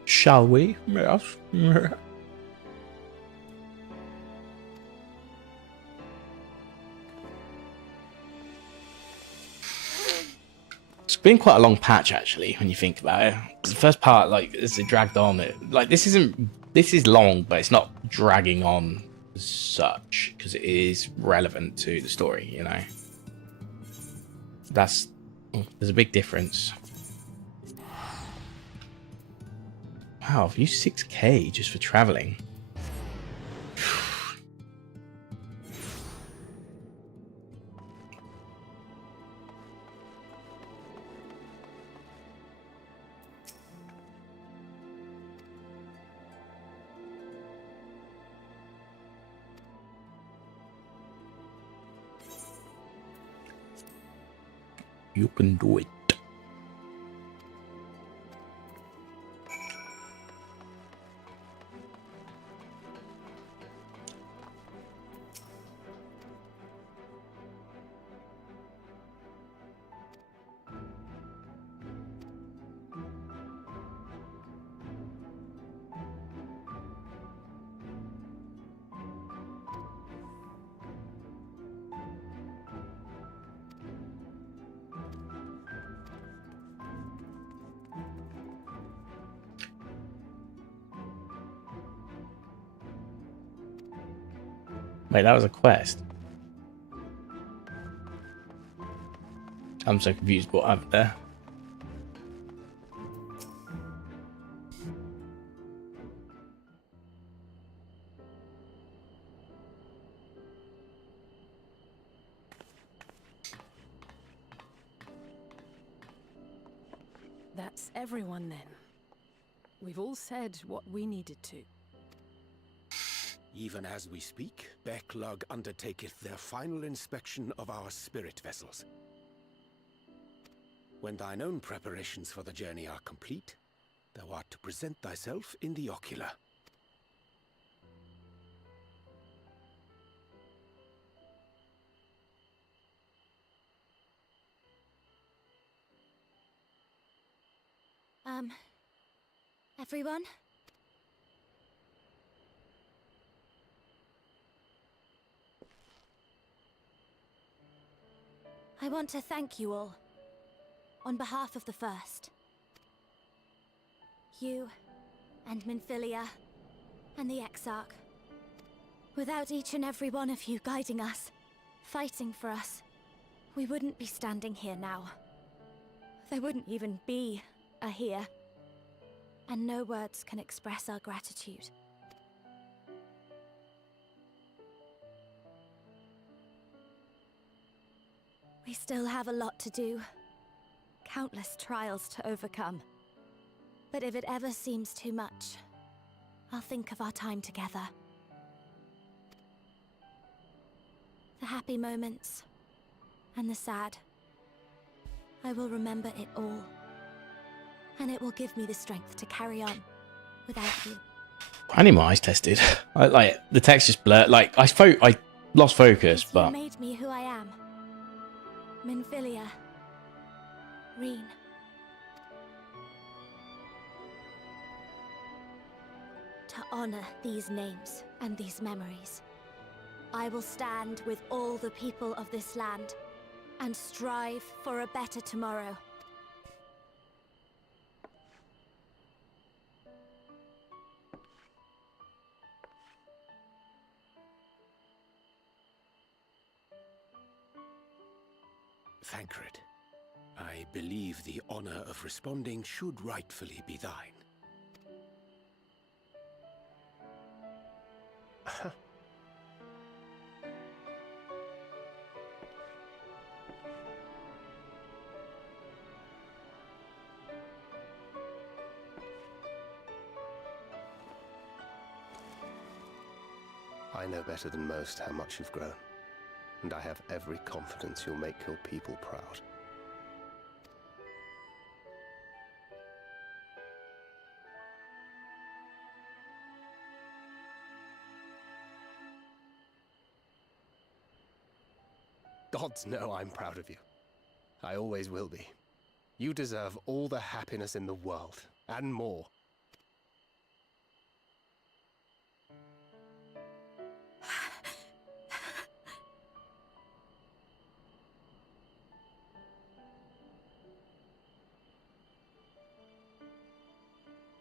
Shall we? Yes. It's been quite a long patch actually, when you think about it. The first part, like, as it dragged on, this is long, but it's not dragging on as such because it is relevant to the story, you know. There's a big difference. Wow, I've used 6k just for traveling. You can do it. Wait, that was a quest. I'm so confused what happened there. That's everyone then. We've all said what we needed to. Even as we speak, Backlog undertaketh their final inspection of our spirit vessels. When thine own preparations for the journey are complete, Thou art to present thyself in the ocular. Everyone? I want to thank you all, on behalf of the First. You, and Minfilia, and the Exarch. Without each and every one of you guiding us, fighting for us, we wouldn't be standing here now. There wouldn't even be a here. And no words can express our gratitude. We still have a lot to do. Countless trials to overcome. But if it ever seems too much, I'll think of our time together. The happy moments, and the sad. I will remember it all. And it will give me the strength to carry on without you. I need my eyes tested. Like the text just blurred. Like I lost focus, but You made me who I am. Minfilia. Reen. To honor these names and these memories, I will stand with all the people of this land and strive for a better tomorrow. Thancred, I believe the honor of responding should rightfully be thine. I know better than most how much you've grown, and I have every confidence you'll make your people proud. Gods know I'm proud of you. I always will be. You deserve all the happiness in the world, and more.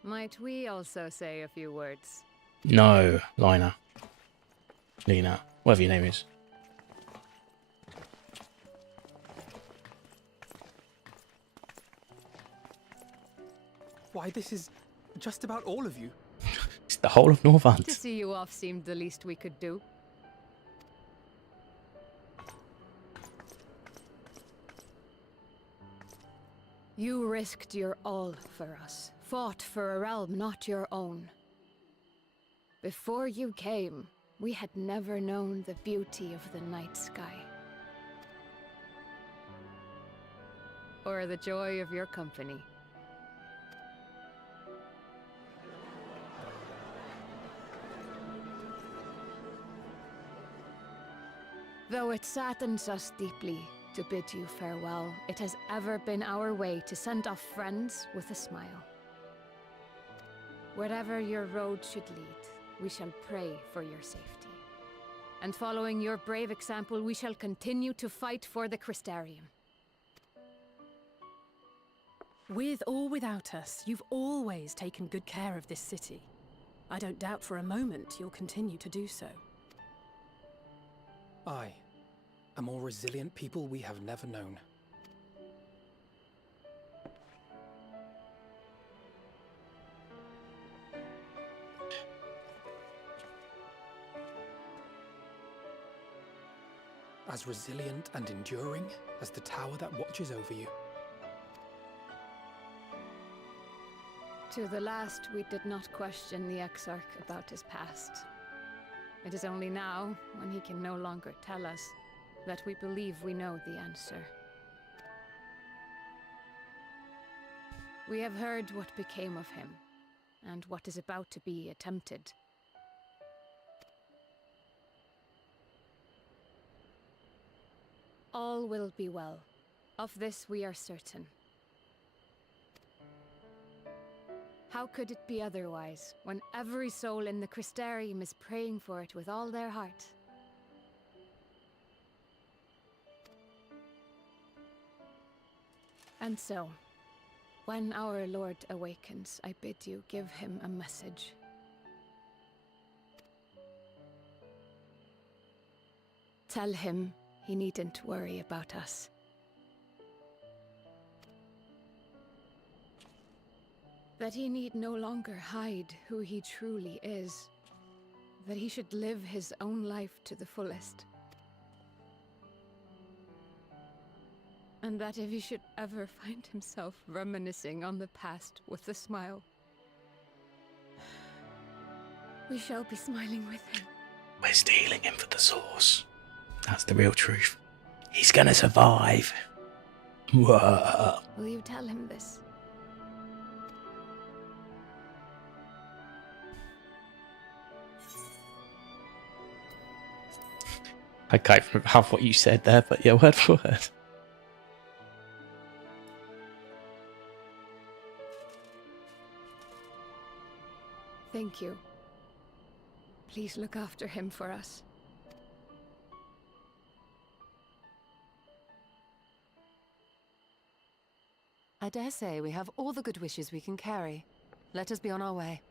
Might we also say a few words? no, Lina. Lena, whatever your name is. Why, this is just about all of you. It's the whole of Northant. To see you off seemed the least we could do. You risked your all for us, fought for a realm not your own. Before you came, we had never known the beauty of the night sky. Or the joy of your company. Though it saddens us deeply to bid you farewell, it has ever been our way to send off friends with a smile. Wherever your road should lead, we shall pray for your safety. And following your brave example, we shall continue to fight for the Crystarium. With or without us, you've always taken good care of this city. I don't doubt for a moment you'll continue to do so. Aye. A more resilient people we have never known. As resilient and enduring as the tower that watches over you. To the last, we did not question the Exarch about his past. It is only now, when he can no longer tell us, that we believe we know the answer. We have heard what became of him, and what is about to be attempted. All will be well. Of this we are certain. How could it be otherwise, when every soul in the Crystarium is praying for it with all their heart? And so, when our Lord awakens, I bid you give him a message. Tell him he needn't worry about us. That he need no longer hide who he truly is. That he should live his own life to the fullest. And that if he should ever find himself reminiscing on the past with a smile, we shall be smiling with him. We're stealing him for the source. That's the real truth. He's gonna survive. Whoa. Will you tell him this? I can't remember half what you said there, but yeah, word for word. Thank you. Please look after him for us. I dare say we have all the good wishes we can carry. Let us be on our way.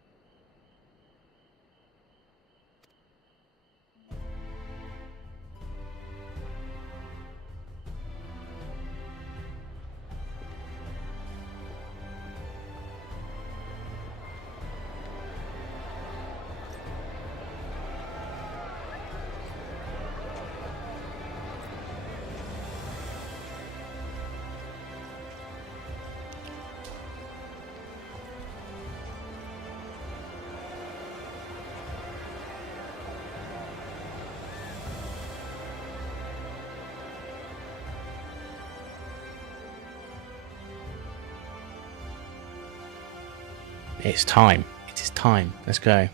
It's time. It is time. Let's go.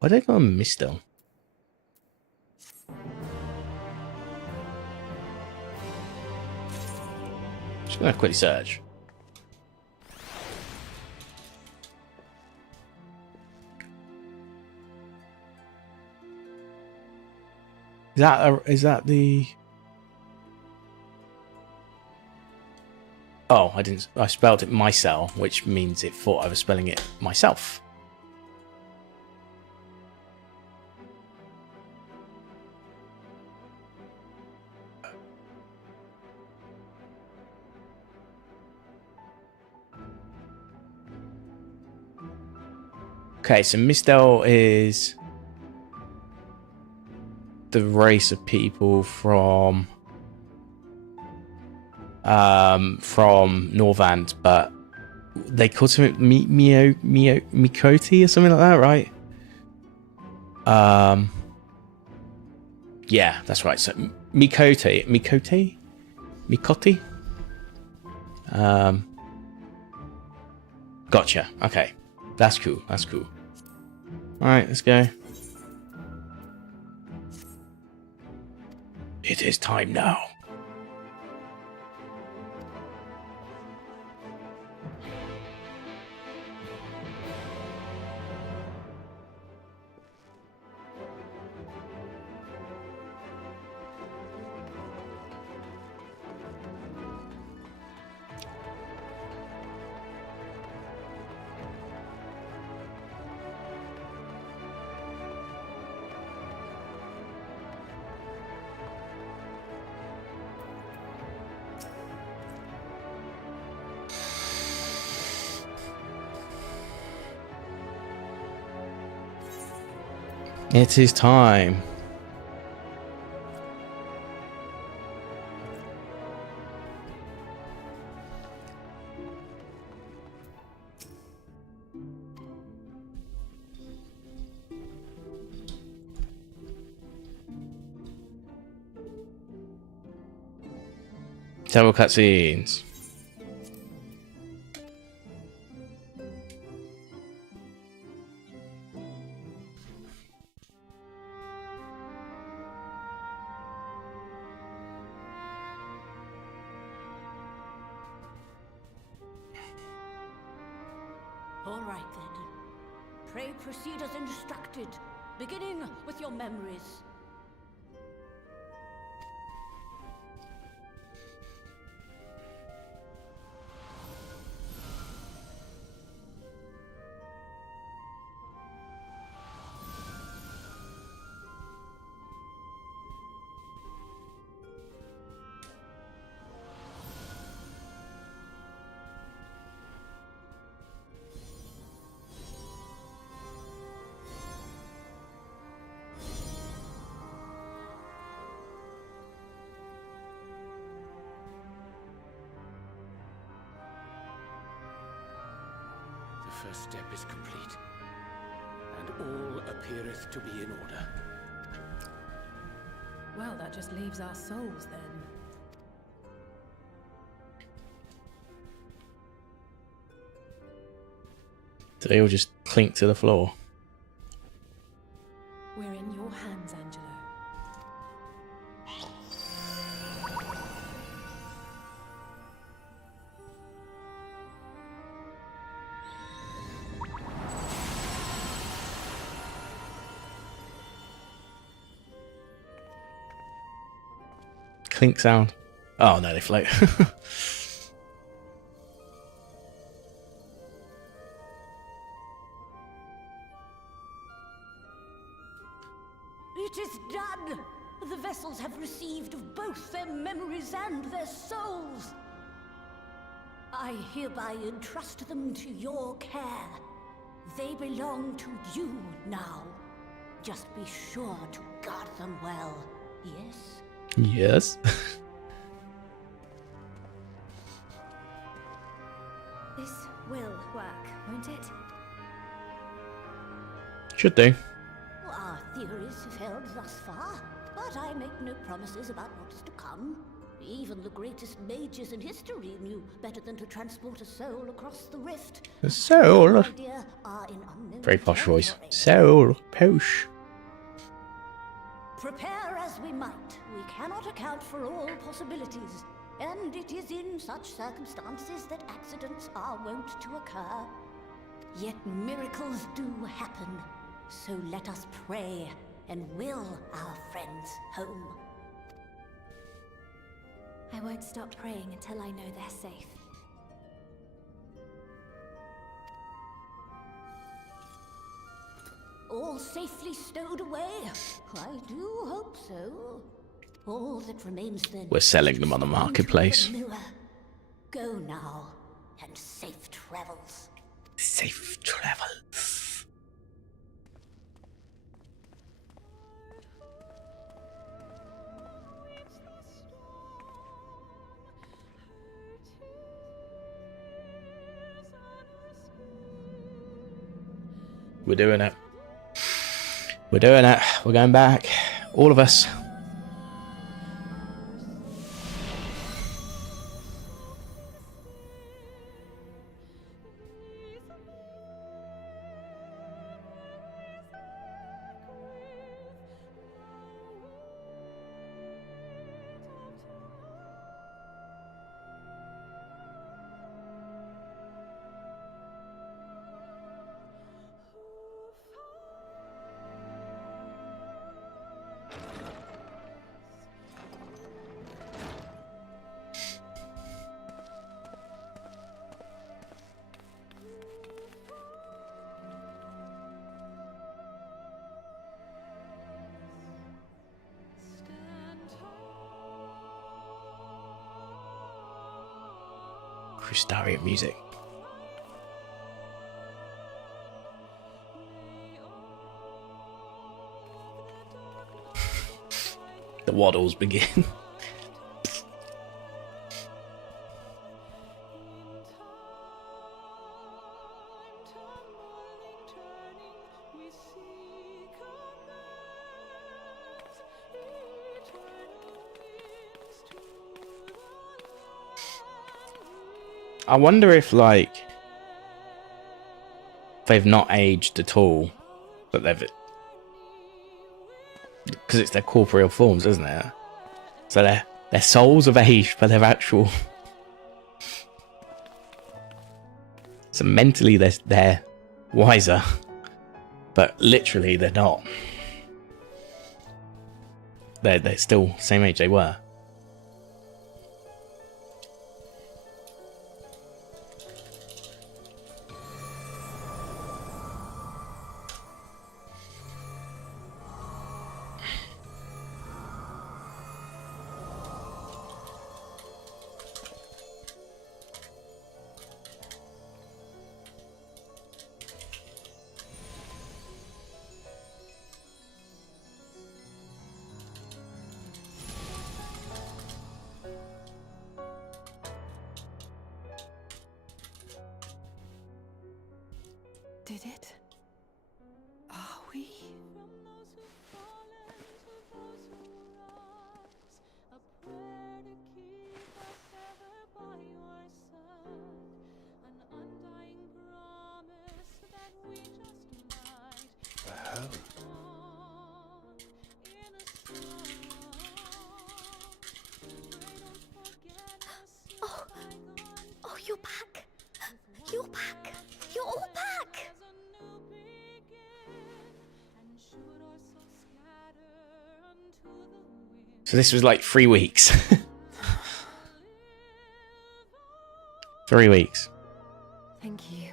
Why did I go on Misto? Just gonna quickly search. Is that the? Oh, I spelled it myself, which means it thought I was spelling it myself. Okay, so Mistel is the race of people from Norvand, but they call something Mikoti or something like that, right? Yeah, that's right. So Mikoti. Gotcha. Okay, that's cool. That's cool. All right, let's go. It is time now. It is time. Several cutscenes. All right then. Pray proceed as instructed, beginning with your memories. The first step is complete, and all appeareth to be in order. Well, that just leaves our souls then. Do they all just clink to the floor? We're in your hands, Angelo. Clink sound. Oh no, they float. It is done! The vessels have received of both their memories and their souls. I hereby entrust them to your care. They belong to you now. Just be sure to guard them well, yes? Yes. This will work, won't it? Should do. Our theories have held thus far, but I make no promises about what is to come. Even the greatest mages in history knew better than to transport a soul across the rift. A soul. My dear, are in unknown Very posh voice. territory. Soul. Posh. Prepare as we might, we cannot account for all possibilities. And it is in such circumstances that accidents are wont to occur. Yet miracles do happen. So let us pray and will our friends home. I won't stop praying until I know they're safe. All safely stowed away? I do hope so. All that remains then. We're selling them on the marketplace. Go now, and safe travels. Safe travels. We're doing it. We're doing it. We're going back. All of us. Crystarian music. The waddles begin. I wonder if, like, they've not aged at all, but they've... Because it's their corporeal forms, isn't it? So their souls have aged, but their actual... So mentally they're wiser, but literally they're not. They're still same age they were. Did it? Are we? Oh, you're back. You're back. You're all back. So this was like 3 weeks. 3 weeks. Thank you.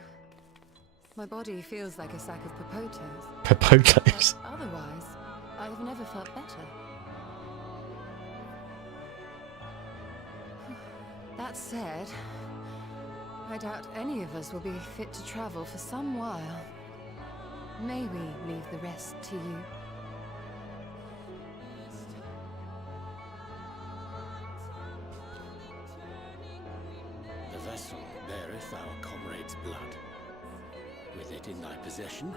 My body feels like a sack of popotos. Popotos. Otherwise, I've never felt better. That said, I doubt any of us will be fit to travel for some while. May we leave the rest to you? The vessel beareth our comrade's blood. With it in thy possession,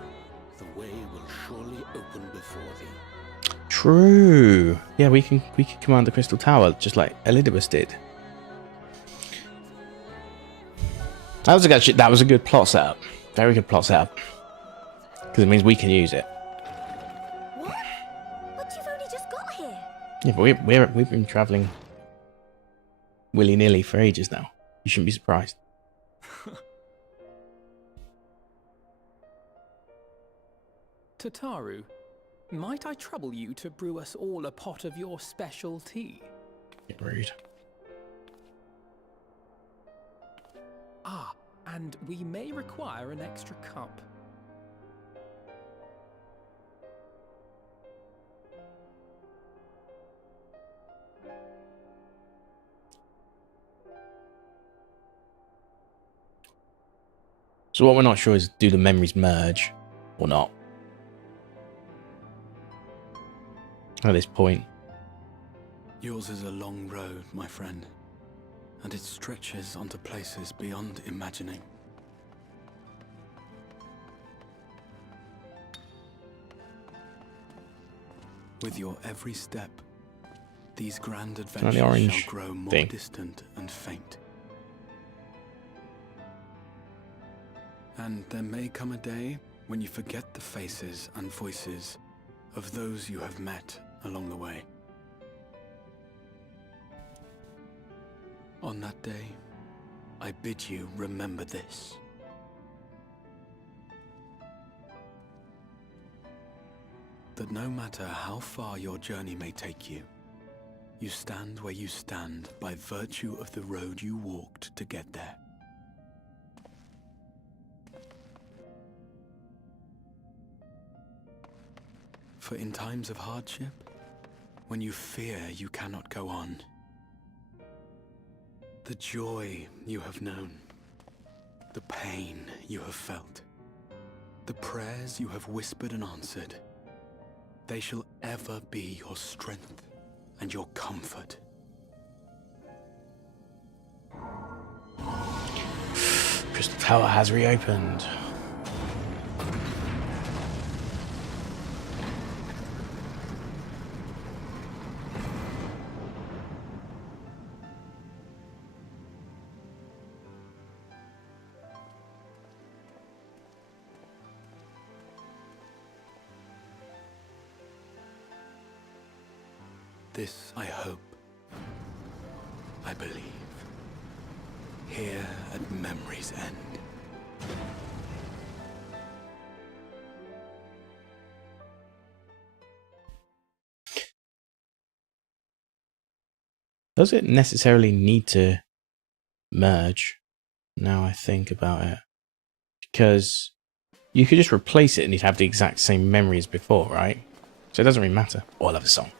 the way will surely open before thee. True. Yeah, we can command the Crystal Tower just like Elidibus did. That was a good plot setup. Very good plot setup. Because it means we can use it. What? But you've only just got here. Yeah, but we've been travelling willy-nilly for ages now. You shouldn't be surprised. Tataru, might I trouble you to brew us all a pot of your special tea? Rude. Ah, and we may require an extra cup. So what we're not sure is, do the memories merge or not? At this point. Yours is a long road, my friend, and it stretches onto places beyond imagining. With your every step, these grand adventures shall grow more distant and faint. And there may come a day when you forget the faces and voices of those you have met along the way. On that day, I bid you remember this. That no matter how far your journey may take you, you stand where you stand by virtue of the road you walked to get there. For in times of hardship, when you fear you cannot go on, the joy you have known, the pain you have felt, the prayers you have whispered and answered, they shall ever be your strength and your comfort. Crystal Tower has reopened. This I hope. I believe. Here at memory's end. Does it necessarily need to merge? Now I think about it. Because you could just replace it and you'd have the exact same memory as before, right? So it doesn't really matter. Oh, I love a song.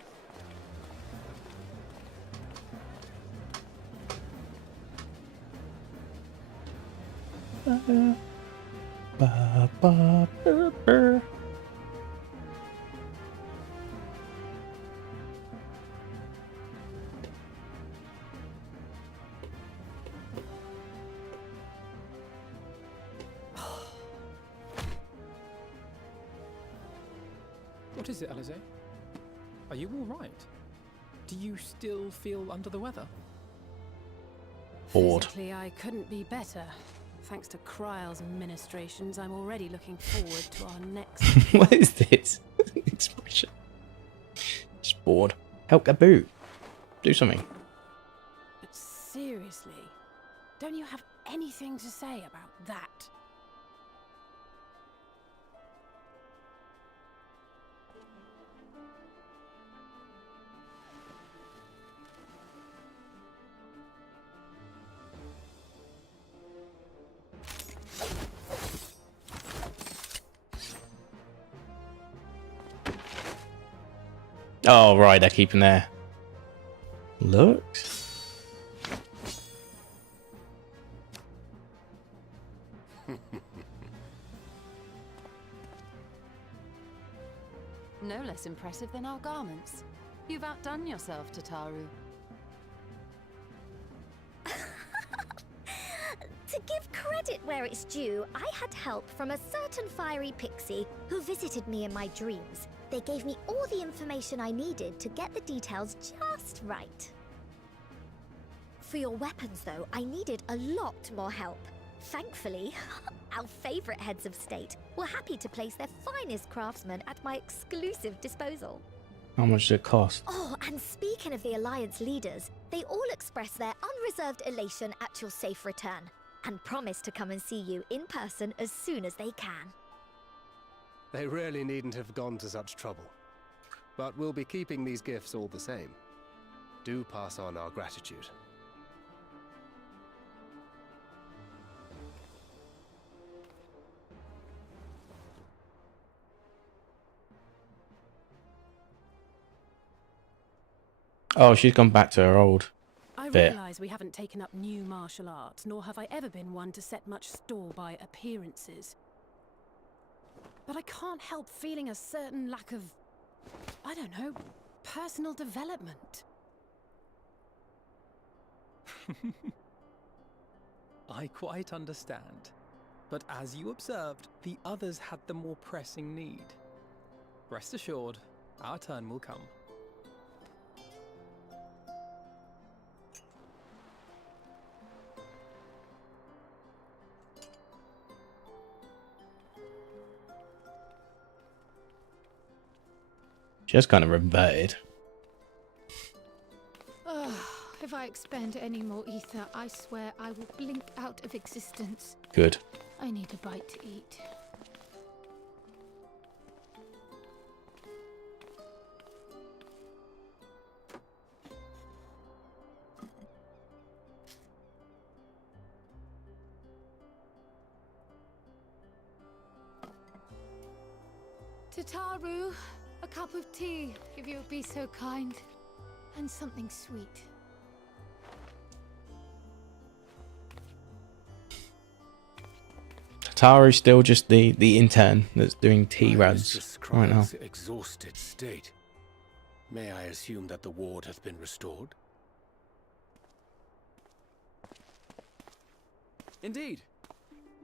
What is it, Alize? Are you all right? Do you still feel under the weather? Bored. Physically, I couldn't be better. Thanks to Kryle's ministrations, I'm already looking forward to our next... What is this expression? Just bored. Help a boot. Do something. But seriously, don't you have anything to say about that? Oh, right, they're keeping their looks. No less impressive than our garments. You've outdone yourself, Tataru. To give credit where it's due, I had help from a certain fiery pixie who visited me in my dreams. They gave me all the information I needed to get the details just right. For your weapons, though, I needed a lot more help. Thankfully, our favorite heads of state were happy to place their finest craftsmen at my exclusive disposal. How much does it cost? Oh, and speaking of the Alliance leaders, they all expressed their unreserved elation at your safe return, and promise to come and see you in person as soon as they can. They really needn't have gone to such trouble. But we'll be keeping these gifts all the same. Do pass on our gratitude. Oh, she's gone back to her old I bit. realise we haven't taken up new martial arts, nor have I ever been one to set much store by appearances. But I can't help feeling a certain lack of, I don't know, personal development. I quite understand. But as you observed, the others had the more pressing need. Rest assured, our turn will come. Just kind of reverted. If I expend any more ether, I swear I will blink out of existence. Good. I need a bite to eat. Tataru, a cup of tea, if you would be so kind. And something sweet. Tataru's still just the intern that's doing tea runs right now. Exhausted state. May I assume that the ward hath been restored? Indeed.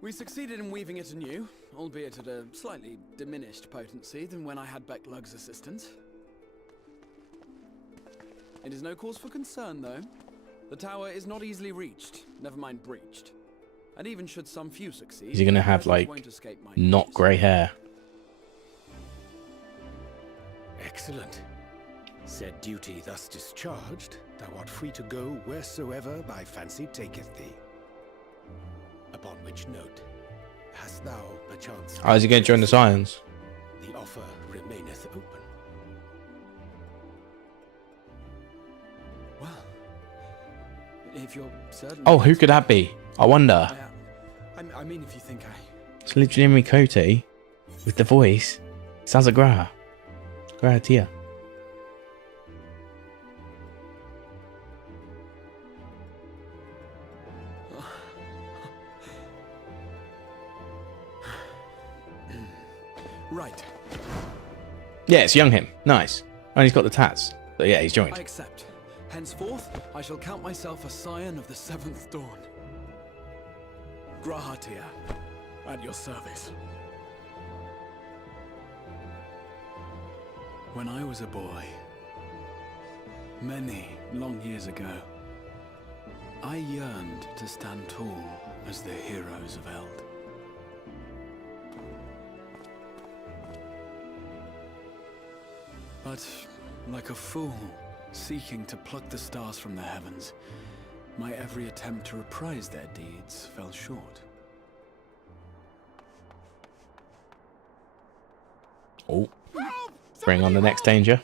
We succeeded in weaving it anew, albeit at a slightly diminished potency than when I had Becklug's assistance. It is no cause for concern, though. The tower is not easily reached, never mind breached. And even should some few succeed, Is he going to have, like, not grey hair? Excellent. Said duty thus discharged, thou art free to go wheresoever thy fancy taketh thee. Upon which note, hast thou perchance... Oh, is he going to join the Scions? The offer remaineth open. Well, if you're certain... Oh, who could that be? I wonder. I mean, if you think It's literally Mikote with the voice. Sounds like Graha. Graha Tia. Right. Yeah, it's young him. Nice. And he's got the tats. So yeah, he's joined. I accept. Henceforth, I shall count myself a scion of the 7th Dawn. Grahatia, at your service. When I was a boy, many long years ago, I yearned to stand tall as the heroes of Eld. But, like a fool, seeking to pluck the stars from the heavens, my every attempt to reprise their deeds fell short. Oh. Bring on the next danger.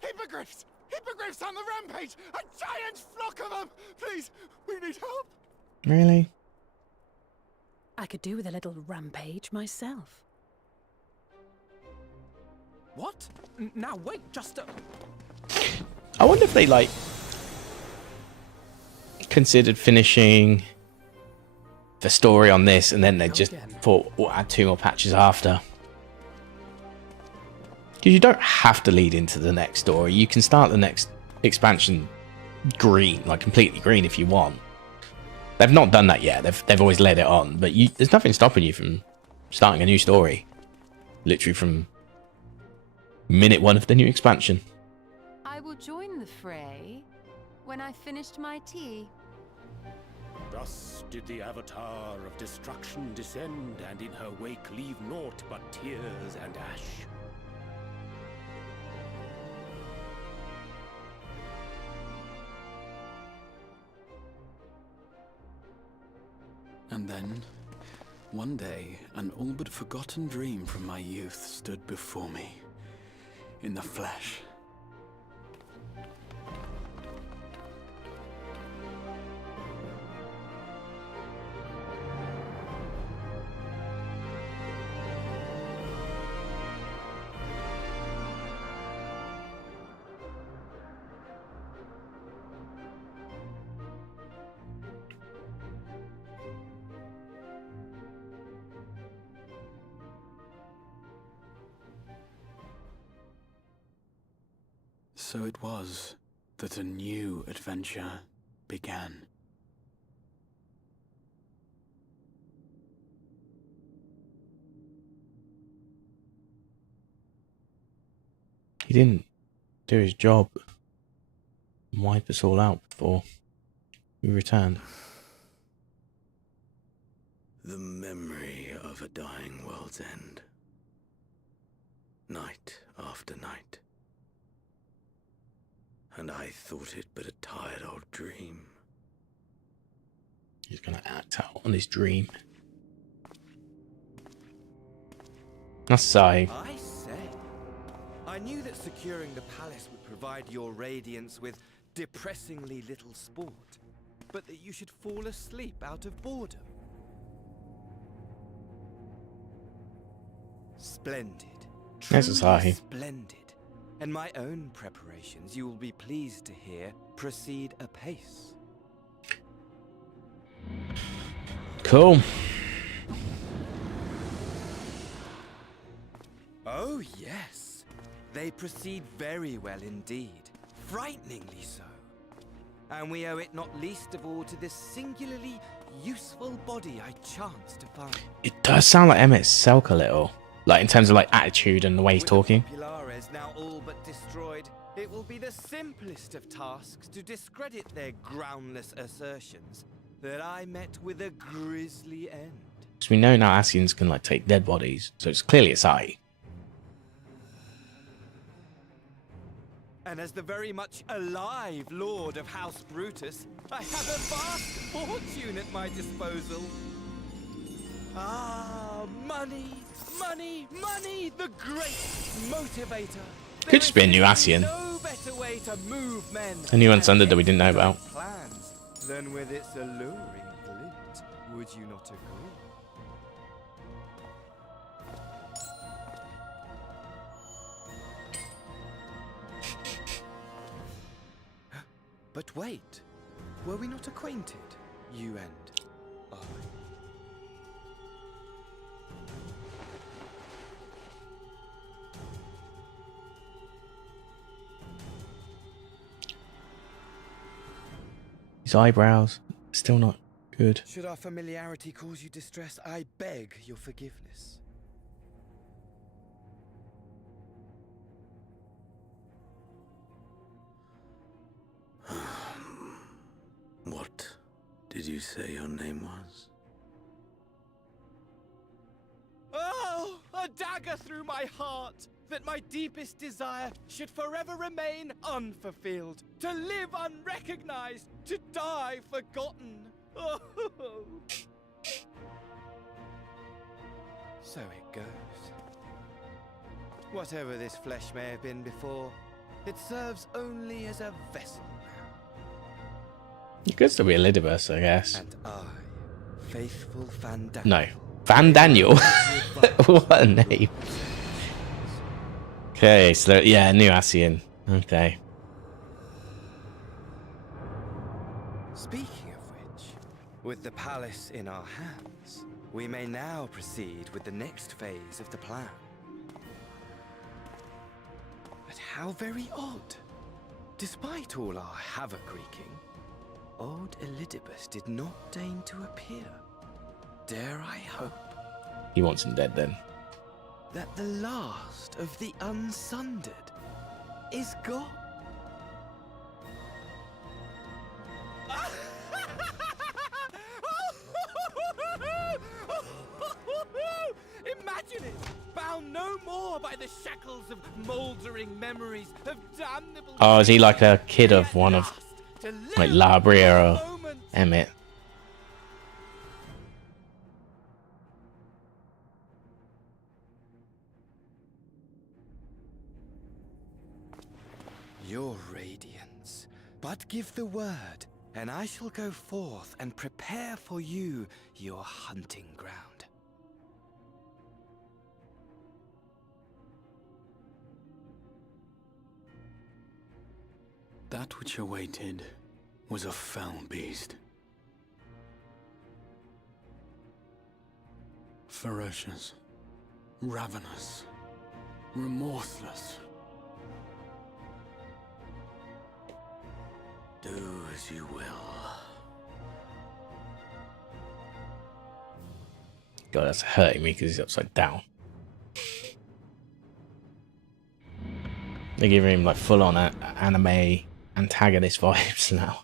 Hippogriffs! Hippogriffs on the rampage! A giant flock of them! Please, we need help! Really? I could do with a little rampage myself. What? Now wait, just a... I wonder if they like considered finishing the story on this and then they just thought we'll add 2 more patches after. Because you don't have to lead into the next story. You can start the next expansion green, like completely green if you want. They've not done that yet. They've always led it on, but there's nothing stopping you from starting a new story. Literally from minute 1 of the new expansion. I will join the fray when I've finished my tea. Thus did the Avatar of Destruction descend, and in her wake leave naught but tears and ash. And then, one day, an all but forgotten dream from my youth stood before me, in the flesh. So it was that a new adventure began. He didn't do his job and wipe us all out before we returned. The memory of a dying world's end. Night after night. And I thought it but a tired old dream. He's gonna act out on his dream. That's sighing. I say, I knew that securing the palace would provide your radiance with depressingly little sport, but that you should fall asleep out of boredom. Splendid. Yes, it's Truly Ahi. splendid. And my own preparations, you will be pleased to hear, proceed apace. Cool. Oh, yes. They proceed very well indeed. Frighteningly so. And we owe it not least of all to this singularly useful body I chanced to find. It does sound like Emmett Selk a little. Like in terms of like attitude and the way he's talking. Populares now all but destroyed, it will be the simplest of tasks to discredit their groundless assertions that I met with a grisly end. Because we know now Ascians can like take dead bodies, so it's clearly Asahi. And as the very much alive Lord of House Brutus, I have a vast fortune at my disposal. Ah, money, money, money, the great motivator. Could just be a new Ascian. No better way to move men. A new Unsundered that we didn't know about. Plans than with its alluring glint. Would you not agree? But wait, were we not acquainted, you and I? His eyebrows, still not good. Should our familiarity cause you distress, I beg your forgiveness. What did you say your name was? Oh, a dagger through my heart, that my deepest desire should forever remain unfulfilled, to live unrecognized, to die forgotten. Oh. So it goes. Whatever this flesh may have been before, it serves only as a vessel. You could still be a Lidibus, I guess. And I, faithful Fandaniel. No. Fandaniel? What a name. Okay, so yeah, new Ascian. Okay. Speaking of which, with the palace in our hands, we may now proceed with the next phase of the plan. But how very odd. Despite all our havoc wreaking, old Elidibus did not deign to appear. Dare I hope He wants him dead then. that the last of the Unsundered is gone? Imagine it! Bound no more by the shackles of mouldering memories of damnable... Oh, is he like a kid of one of like Labria or Emmett? Your radiance. But give the word, and I shall go forth and prepare for you your hunting ground. That which awaited was a fell beast. Ferocious, ravenous, remorseless. Do as you will. God, that's hurting me because he's upside down. They're giving him like full-on anime antagonist vibes now.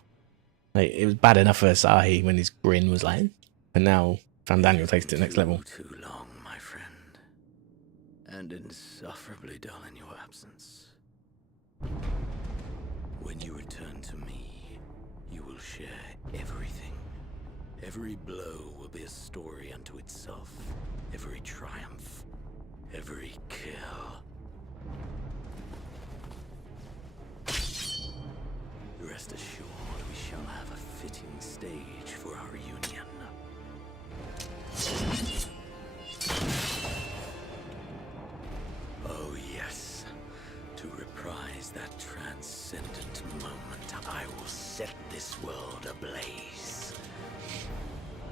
Like, it was bad enough for Asahi when his grin was like, and now Fandaniel takes it to the next level. Too long, my friend, and insufferably dull in your absence. When you return to me, you will share everything. Every blow will be a story unto itself. Every triumph, every kill. Rest assured, we shall have a fitting stage for our union. Oh yes, to reprise that transcendent moment, I will set this world ablaze.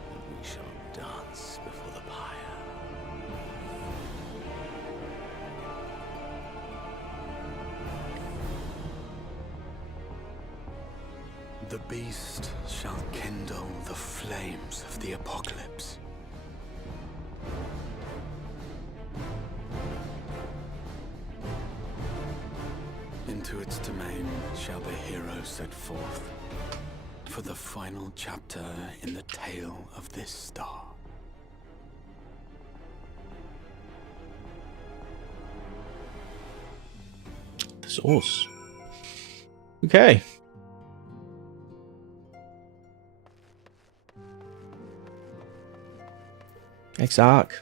And we shall dance before the pyre. The beast shall kindle the flames of the apocalypse. Into its domain shall the hero set forth, for the final chapter in the tale of this star. The source. Okay. Exarch.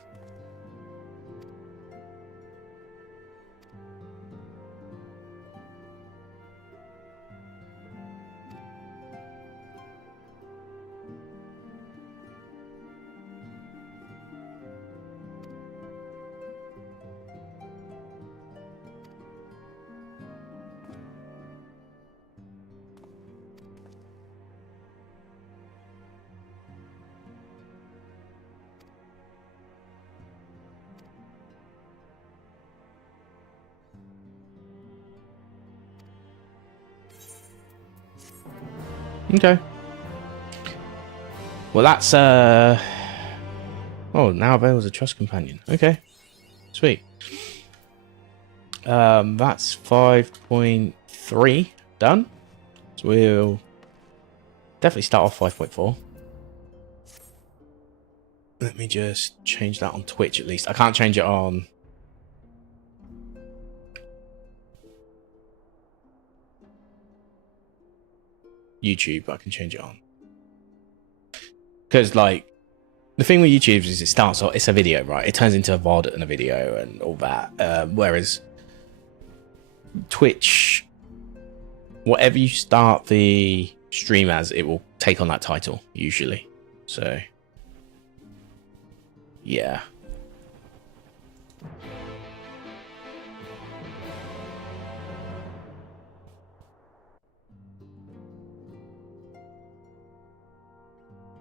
Okay. Well, that's oh, now available as a trust companion. Okay, sweet. That's 5.3 done. So we'll definitely start off 5.4. Let me just change that on Twitch at least. I can't change it on YouTube, but I can change it on. Because, like, the thing with YouTube is it starts off, it's a video, right? It turns into a VOD and a video and all that. Whereas Twitch, whatever you start the stream as, it will take on that title, usually. So, yeah.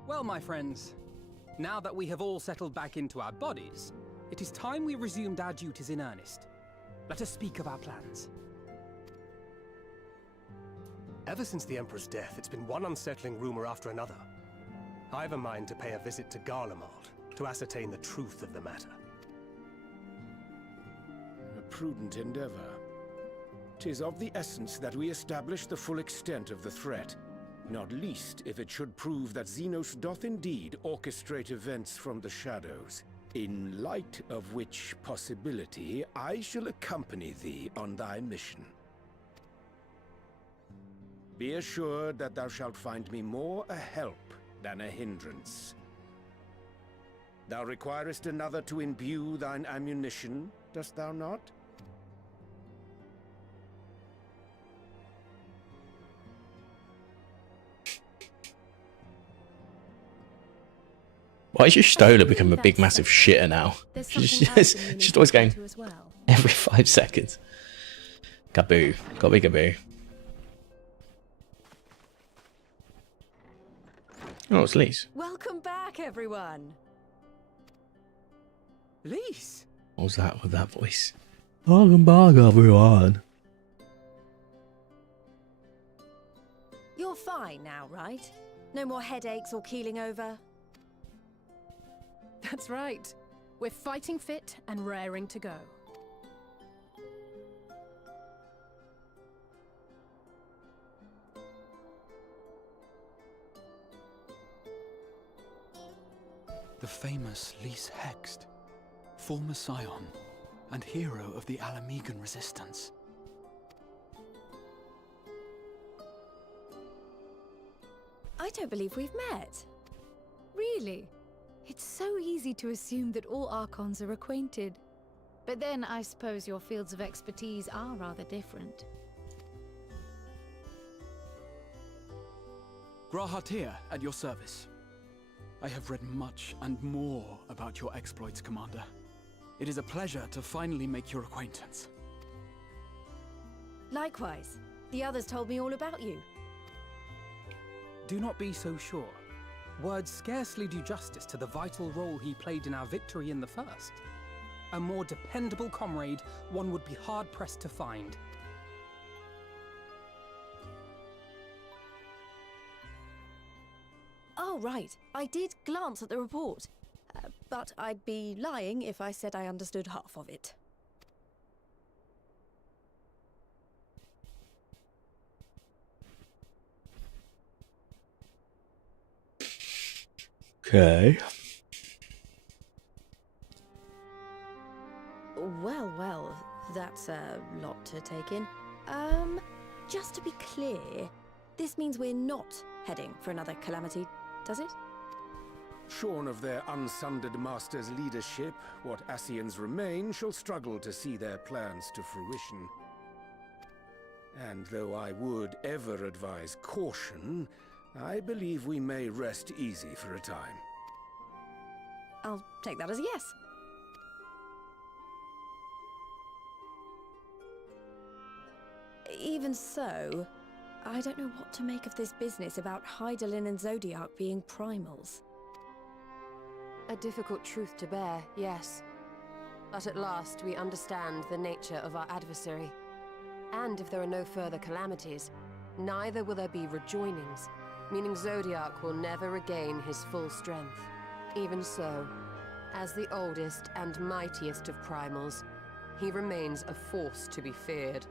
Well, my friends, now that we have all settled back into our bodies, it is time we resumed our duties in earnest. Let us speak of our plans. Ever since the Emperor's death, it's been one unsettling rumor after another. I have a mind to pay a visit to Garlemald to ascertain the truth of the matter. A prudent endeavor. 'Tis of the essence that we establish the full extent of the threat. Not least if it should prove that Xenos doth indeed orchestrate events from the shadows. In light of which possibility, I shall accompany thee on thy mission. Be assured that thou shalt find me more a help than a hindrance. Thou requirest another to imbue thine ammunition, dost thou not? Why is your Stola become a big massive shitter now? She's just always going every 5 seconds. Kaboo. Gotta be kaboo. Oh, it's Lise. Welcome back, everyone. Lise? What was that with that voice? Welcome back, everyone. You're fine now, right? No more headaches or keeling over? That's right. We're fighting fit and raring to go. The famous Lise Hext, former scion and hero of the Alamegan resistance. I don't believe we've met. Really? It's so easy to assume that all Archons are acquainted. But then I suppose your fields of expertise are rather different. Grahatir, at your service. I have read much and more about your exploits, Commander. It is a pleasure to finally make your acquaintance. Likewise. The others told me all about you. Do not be so sure. Words scarcely do justice to the vital role he played in our victory in the First. A more dependable comrade one would be hard-pressed to find. Oh, right. I did glance at the report. But I'd be lying if I said I understood half of it. Okay. Well, well, that's a lot to take in. Just to be clear, this means we're not heading for another calamity, does it? Shorn of their unsundered master's leadership, what Ascians remain shall struggle to see their plans to fruition. And though I would ever advise caution, I believe we may rest easy for a time. I'll take that as a yes. Even so, I don't know what to make of this business about Hydaelyn and Zodiac being primals. A difficult truth to bear, yes. But at last we understand the nature of our adversary. And if there are no further calamities, neither will there be rejoinings, meaning Zodiac will never regain his full strength. Even so, as the oldest and mightiest of primals, he remains a force to be feared.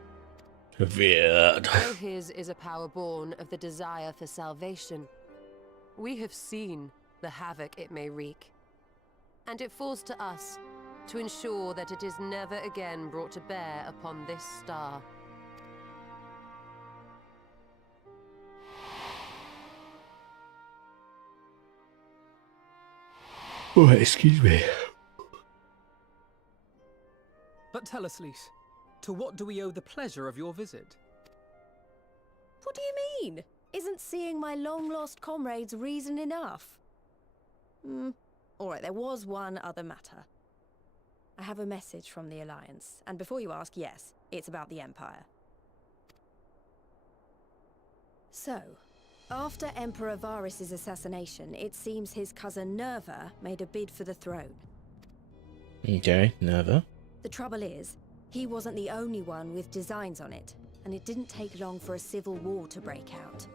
Feared. Though his is a power born of the desire for salvation, we have seen the havoc it may wreak. And it falls to us to ensure that it is never again brought to bear upon this star. Oh, excuse me. But tell us, Lys, to what do we owe the pleasure of your visit? What do you mean? Isn't seeing my long-lost comrades reason enough? Alright, there was one other matter. I have a message from the Alliance, and before you ask, yes, it's about the Empire. So, after Emperor Varys' assassination, it seems his cousin Nerva made a bid for the throne. Okay, Nerva. The trouble is, he wasn't the only one with designs on it, and it didn't take long for a civil war to break out.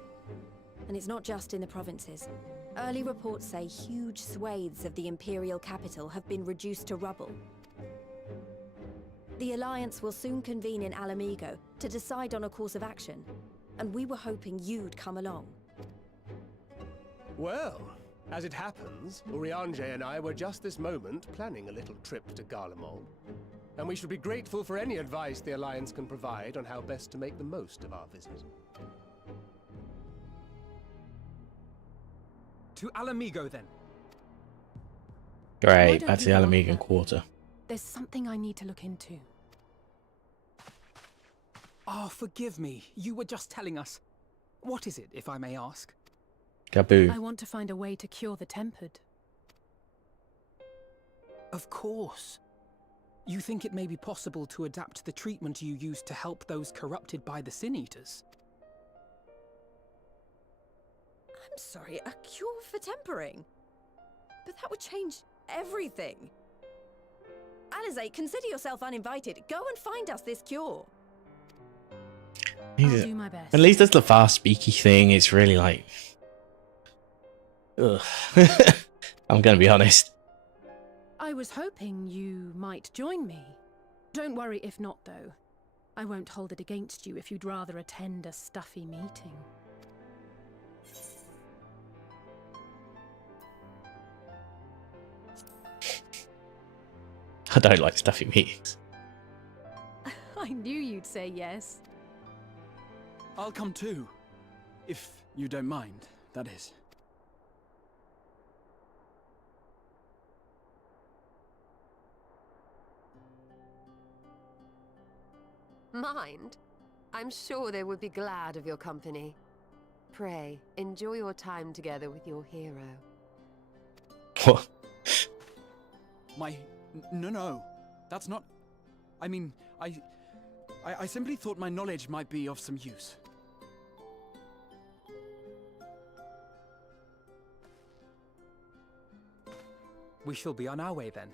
And it's not just in the provinces. Early reports say huge swathes of the Imperial capital have been reduced to rubble. The Alliance will soon convene in Alamigo to decide on a course of action, and we were hoping you'd come along. Well, as it happens, Urianger and I were just this moment planning a little trip to Garlemald. And we should be grateful for any advice the Alliance can provide on how best to make the most of our visit. To Alamigo, then. Great, back to the Alamigan Quarter. There's something I need to look into. Oh, forgive me. You were just telling us. What is it, if I may ask? Gaboo. I want to find a way to cure the Tempered. Of course. You think it may be possible to adapt the treatment you use to help those corrupted by the Sin Eaters? I'm sorry, a cure for tempering? But that would change everything. Alizé, consider yourself uninvited. Go and find us this cure. I'll do my best. At least that's the fast speaky thing. It's really like... Ugh. I'm gonna be honest. I was hoping you might join me. Don't worry if not, though. I won't hold it against you if you'd rather attend a stuffy meeting. I don't like stuffy meetings. I knew you'd say yes. I'll come too. If you don't mind, that is. Mind? I'm sure they would be glad of your company. Pray, enjoy your time together with your hero. What? No. That's not... I mean, I simply thought my knowledge might be of some use. We shall be on our way then.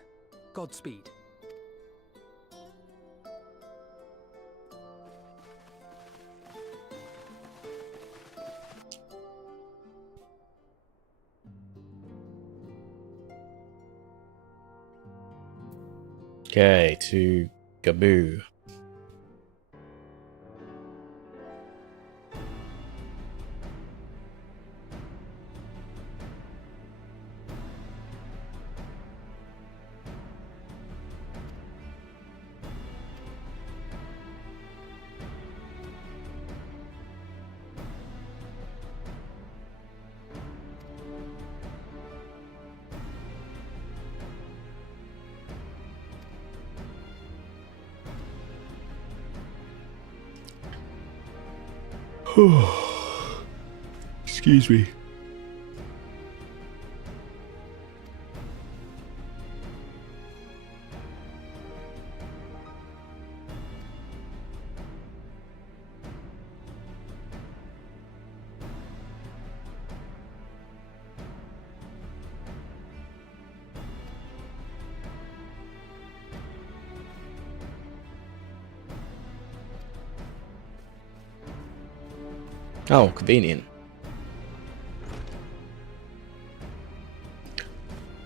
Godspeed. Okay, to Gaboo. Excuse me. Oh, convenient.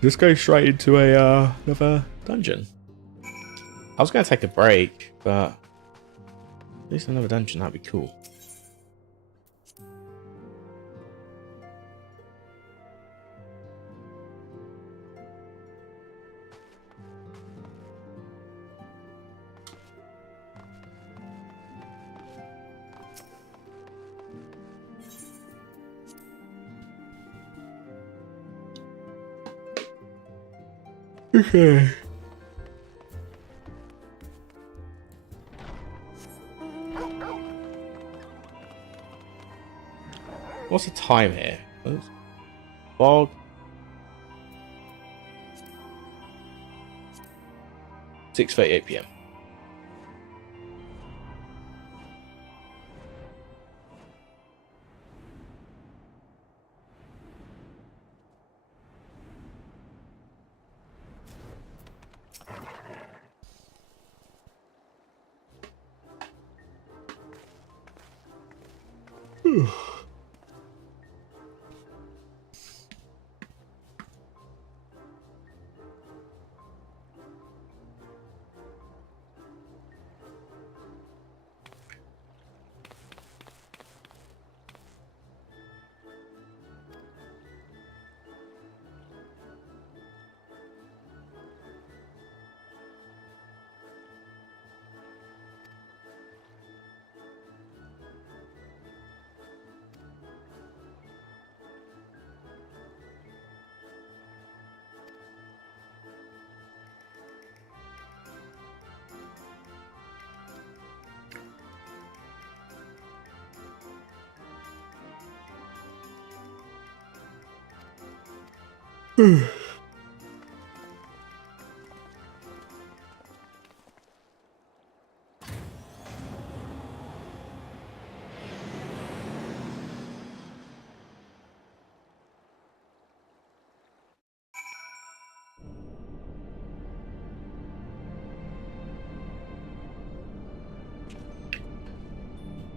Just go straight into a another dungeon. I was gonna take a break, but at least another dungeon, that'd be cool. Okay. What's the time here? Fog. 6:38 PM.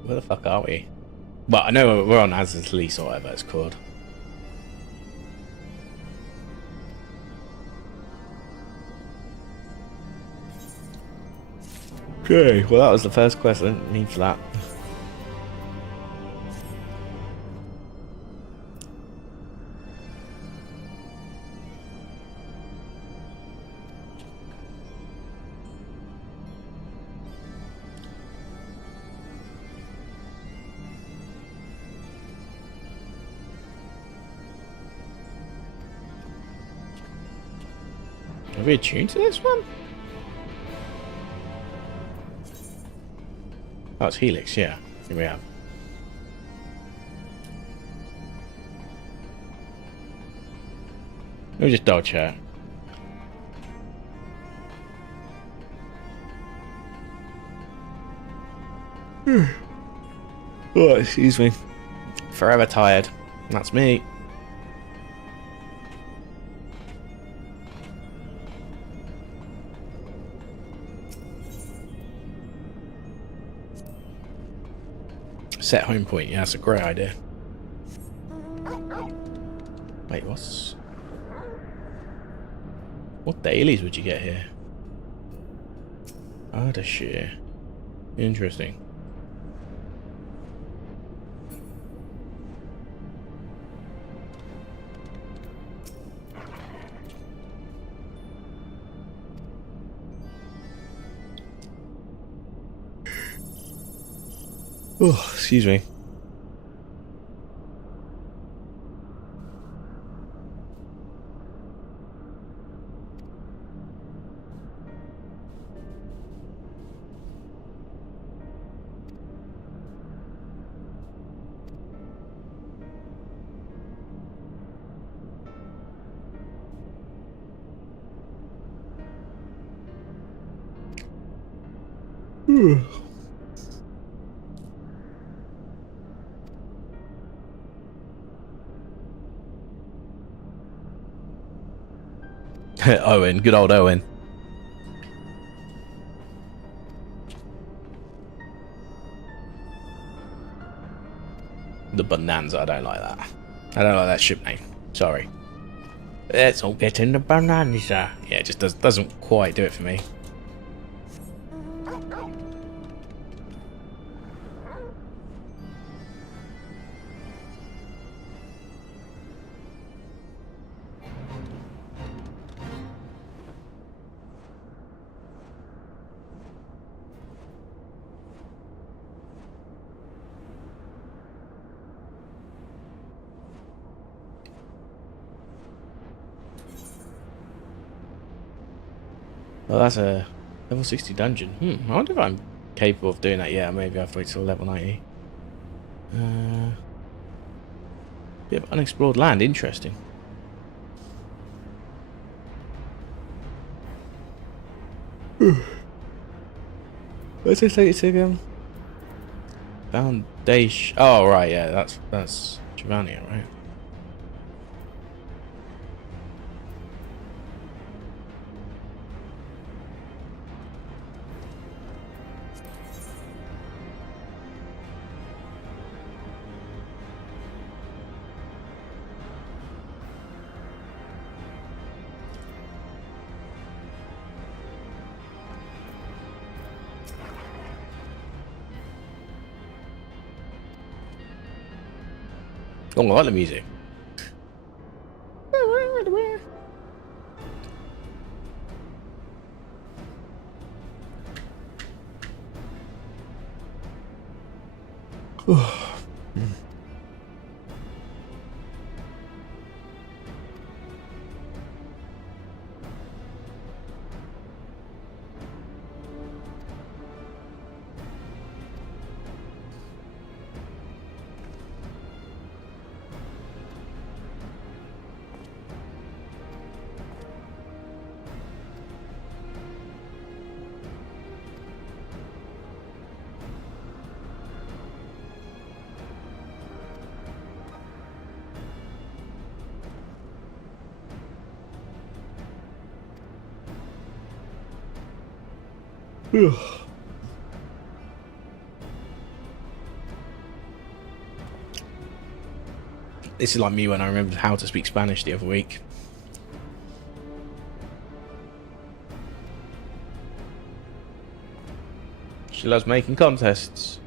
Where the fuck are we? Well, I know we're on Az's Lease or whatever it's called. Okay, well that was the first quest. I didn't mean for that. Are we attuned to this one? Oh, it's Helix, yeah. Here we have. Let me just double check. Oh, excuse me. Forever tired. That's me. Set home point, yeah, that's a great idea. Wait, what dailies would you get here? Ardashir. Interesting. Oh, excuse me. Owen, good old Owen. The Bonanza, I don't like that. I don't like that ship name. Sorry. Let's all get in the Bonanza. Yeah, it just doesn't quite do it for me. Well, that's a level 60 dungeon. I wonder if I'm capable of doing that. Yeah, maybe I have to wait till level 90. Bit of unexplored land. Interesting. What's it say again? Foundation. Oh, right, yeah, that's Giovanni, right? Oh, I like the music. This is like me when I remembered how to speak Spanish the other week. She loves making contests.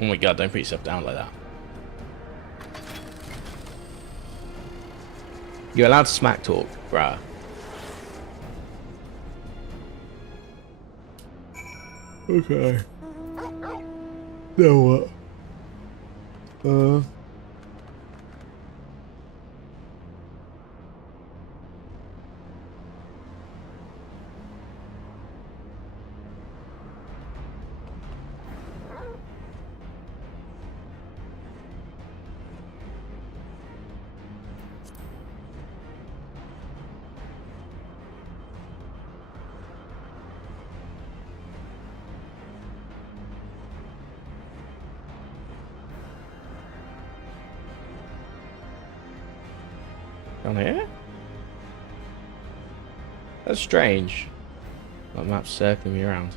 Oh my god, don't put yourself down like that. You're allowed to smack talk, bruh. Okay. Now what? Down here? That's strange. That map's circling me around.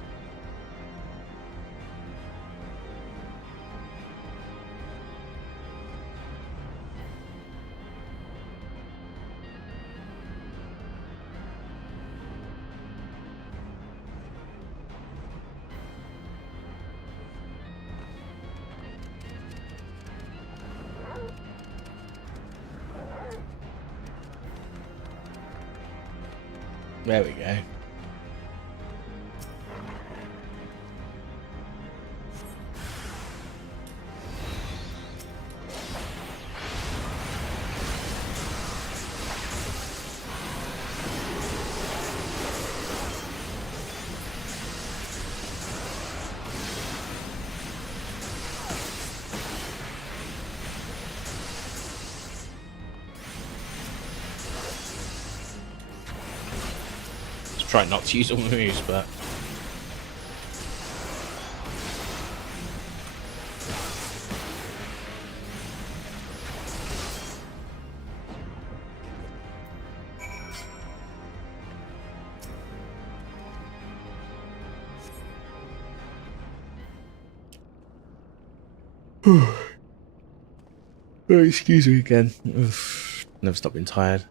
There we go. Try not to use all the moves, but Oh, excuse me again. Oof. Never stop being tired.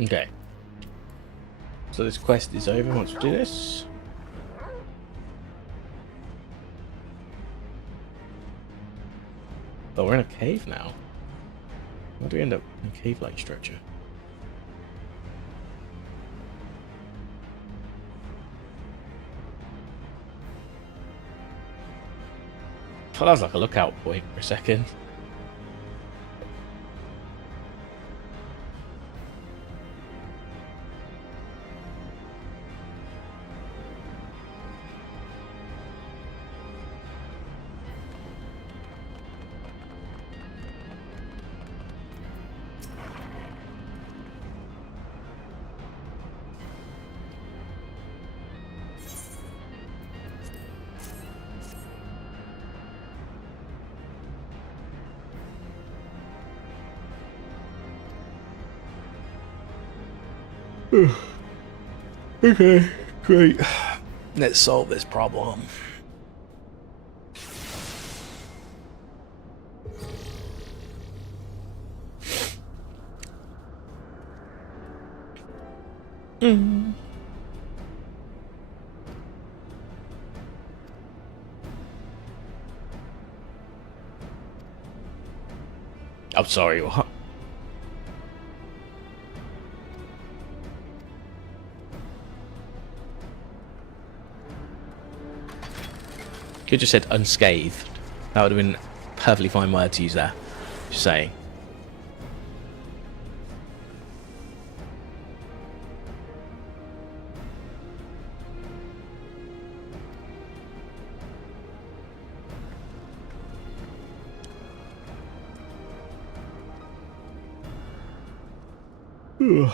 Okay. So this quest is over once we do this. Oh, we're in a cave now. Why do we end up in a cave-like structure? I thought that was like a lookout point for a second. Okay, great. Let's solve this problem. I'm sorry, what? Could just said unscathed. That would have been a perfectly fine word to use there. Just saying. Ugh.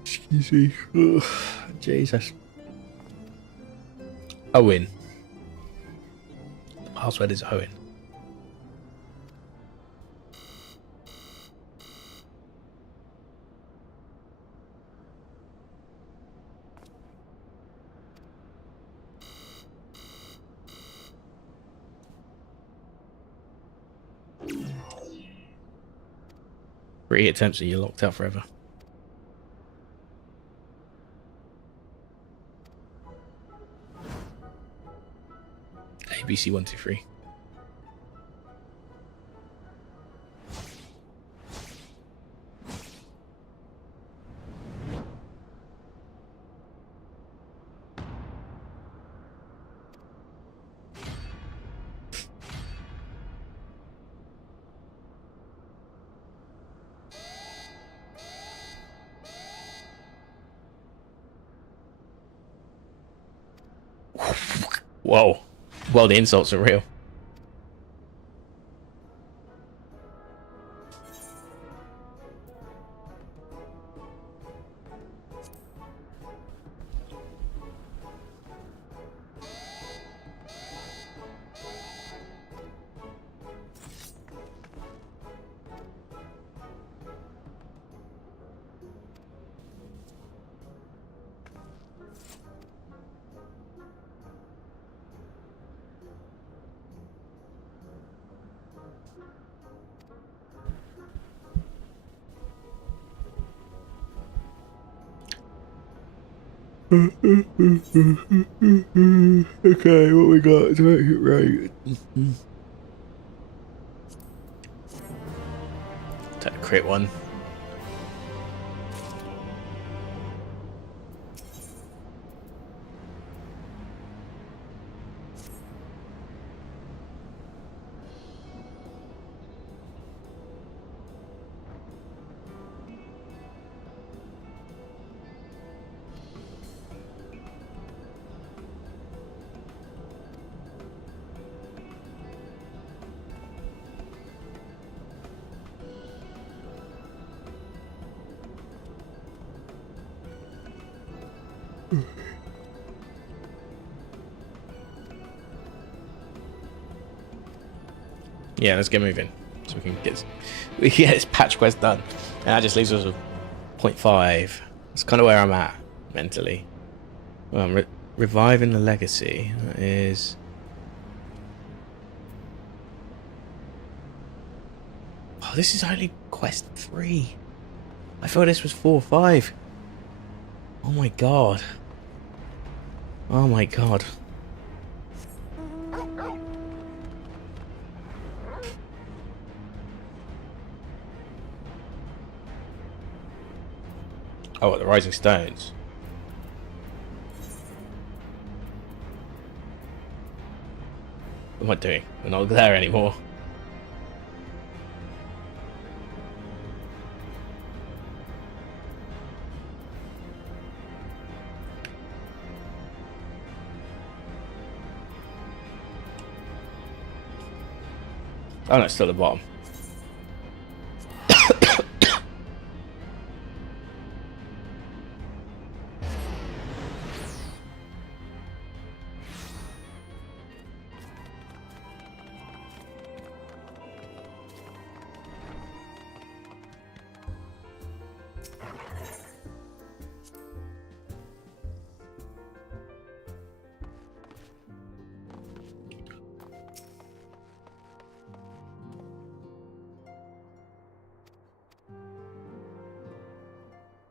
Excuse me. Ugh, Jesus. Owen. The password is Owen. Three attempts and you're locked out forever. ABC 123. Whoa. Well, the insults are real. Okay, what we got to make it right? Take a crit one. Yeah, let's get moving so we can get this patch quest done. And that just leaves us with 0.5. That's kind of where I'm at mentally. Well, I'm reviving the legacy. That is. Oh, this is only quest 3. I thought this was 4 or 5. Oh my god. Oh my god. Oh, what, the Rising Stones? What am I doing? We're not there anymore. Oh no, it's still at the bottom.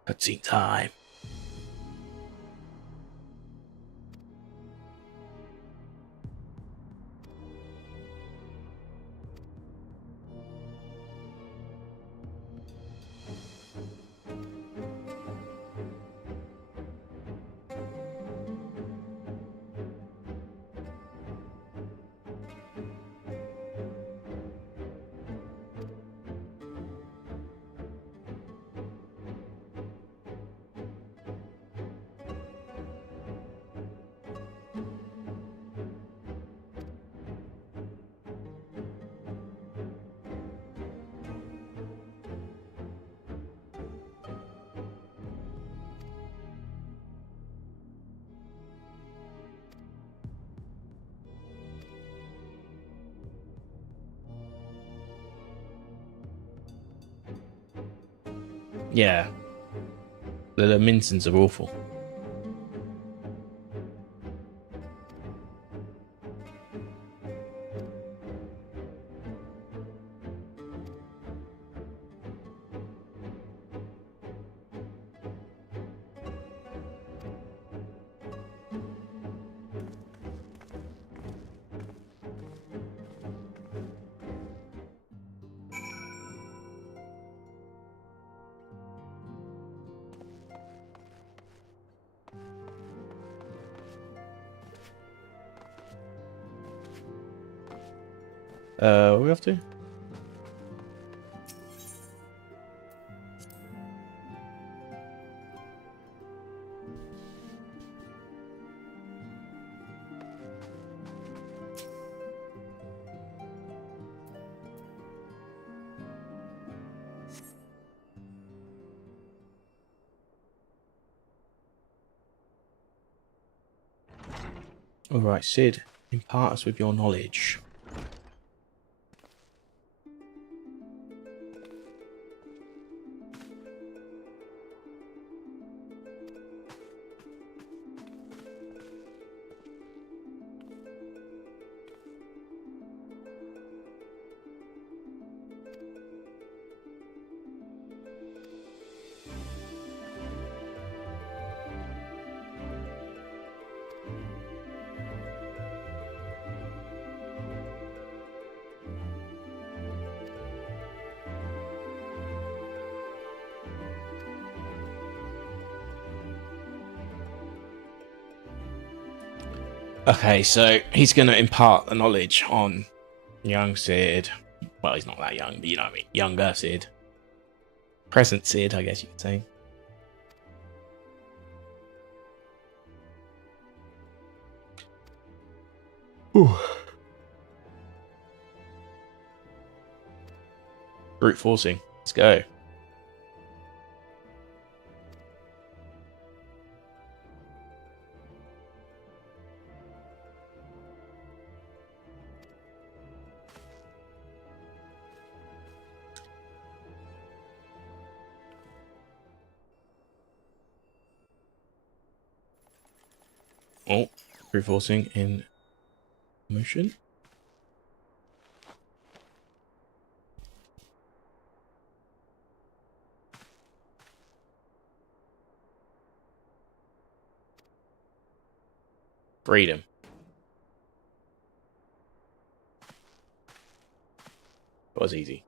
Cutscene time. Yeah. The Mincins are awful. What we have to? Alright, Sid, impart us with your knowledge. Okay, so he's going to impart the knowledge on young Sid. Well, he's not that young, but you know what I mean. Younger Sid. Present Sid, I guess you could say. Ooh. Brute forcing. Let's go. Oh, brute forcing in motion. Freedom. It was easy.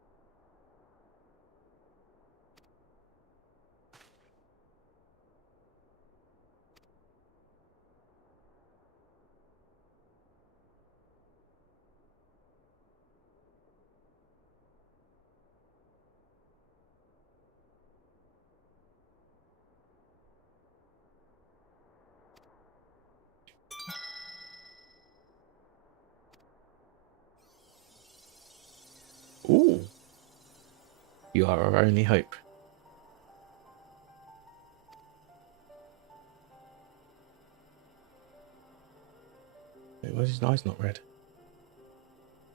Ooh. You are our only hope. Wait, where's his eyes not red?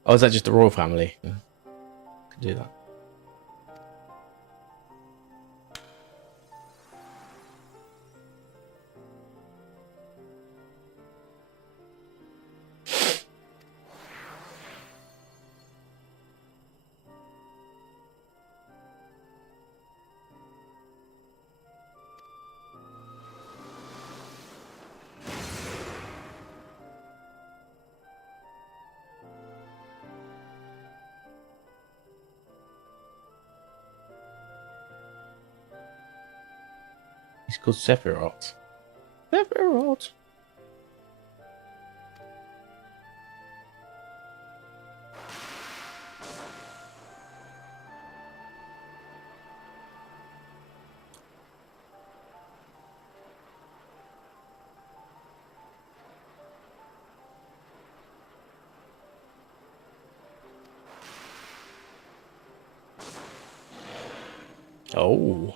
Oh, is that just the royal family? Yeah. Could do that. He's called Sephiroth. Sephiroth. Oh.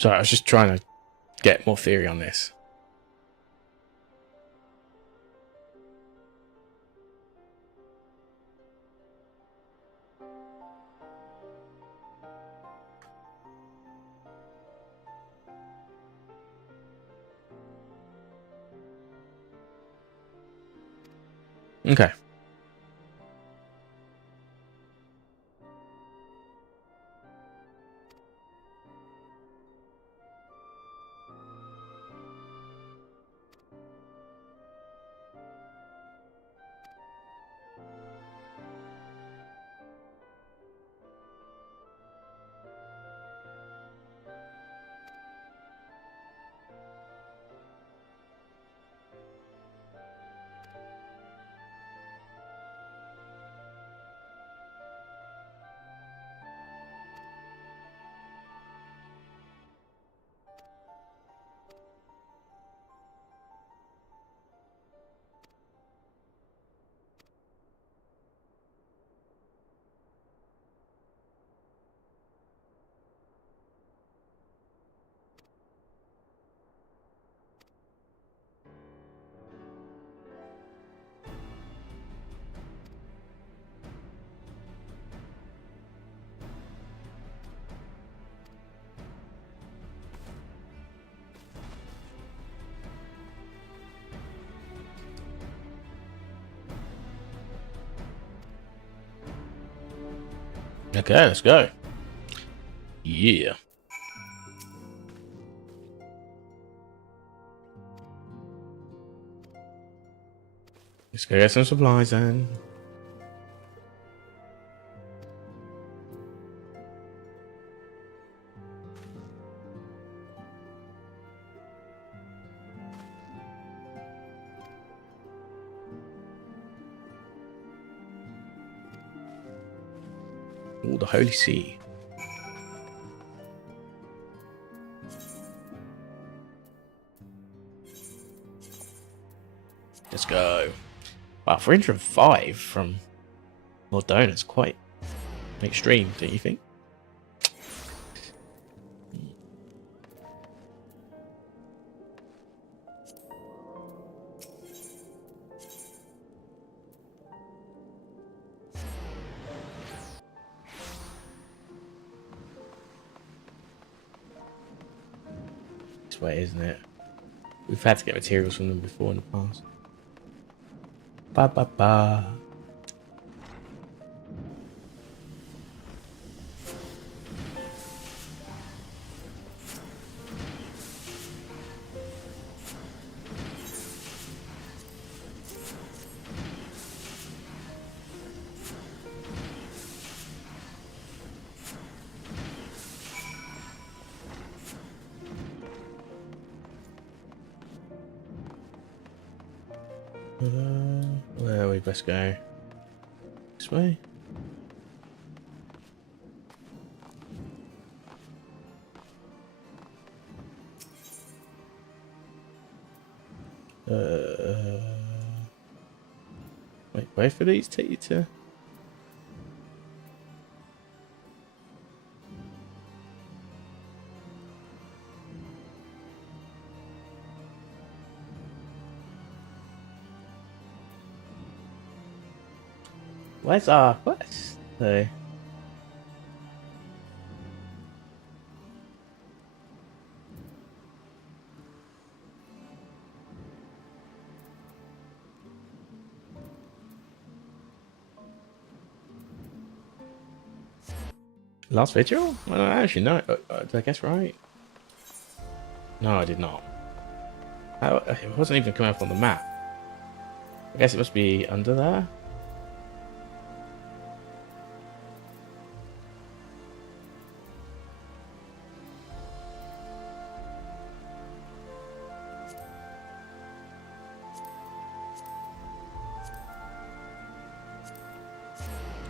Sorry, I was just trying to get more theory on this. Okay. Okay, let's go. Yeah. Let's go get some supplies then. Oh, the Holy See. Let's go. Wow, 305 from more donors. Quite extreme, don't you think? This way, isn't it? We've had to get materials from them before in the past. Ba ba ba. Where we best go? This way? Wait, both of these take you to? Where's our quest? So. Last video? I don't actually know. Did I guess right? No, I did not. It wasn't even coming up on the map. I guess it must be under there.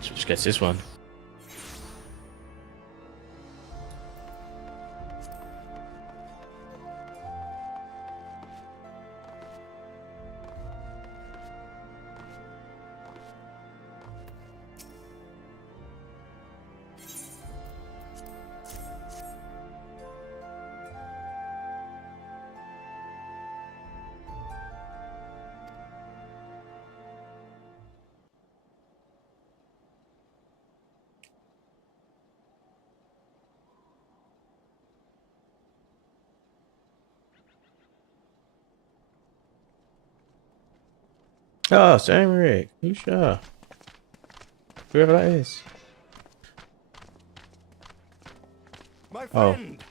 Just gets this one. Oh, same Rick. You sure? Whoever that is. My Oh. friend!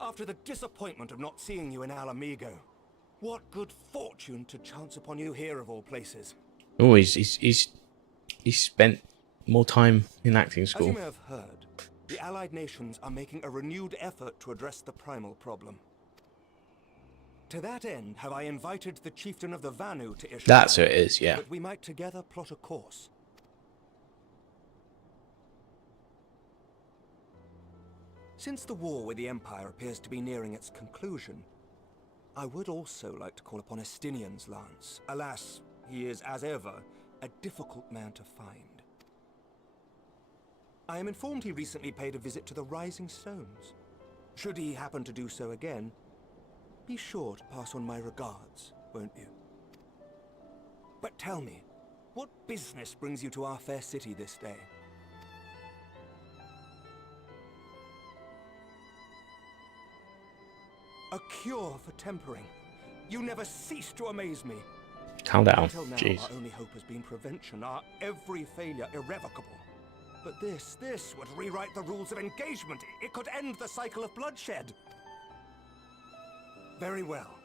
After the disappointment of not seeing you in Alamigo, what good fortune to chance upon you here of all places. Oh, he's spent more time in acting As you school. may have heard, the Allied nations are making a renewed effort to address the primal problem. To that end, have I invited the chieftain of the Vanu to Ishgard, That's who it is, yeah. that we might together plot a course. Since the war with the Empire appears to be nearing its conclusion, I would also like to call upon Estinian's lance. Alas, he is, as ever, a difficult man to find. I am informed he recently paid a visit to the Rising Stones. Should he happen to do so again, be sure to pass on my regards, won't you? But tell me, what business brings you to our fair city this day? A cure for tempering. You never cease to amaze me. Calm down. Until now, Jeez. our only hope has been prevention, our every failure irrevocable. But this would rewrite the rules of engagement. It could end the cycle of bloodshed. Very well.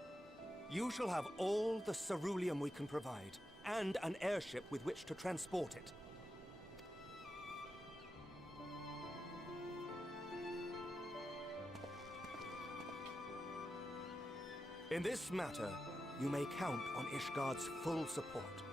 You shall have all the ceruleum we can provide, and an airship with which to transport it. In this matter, you may count on Ishgard's full support.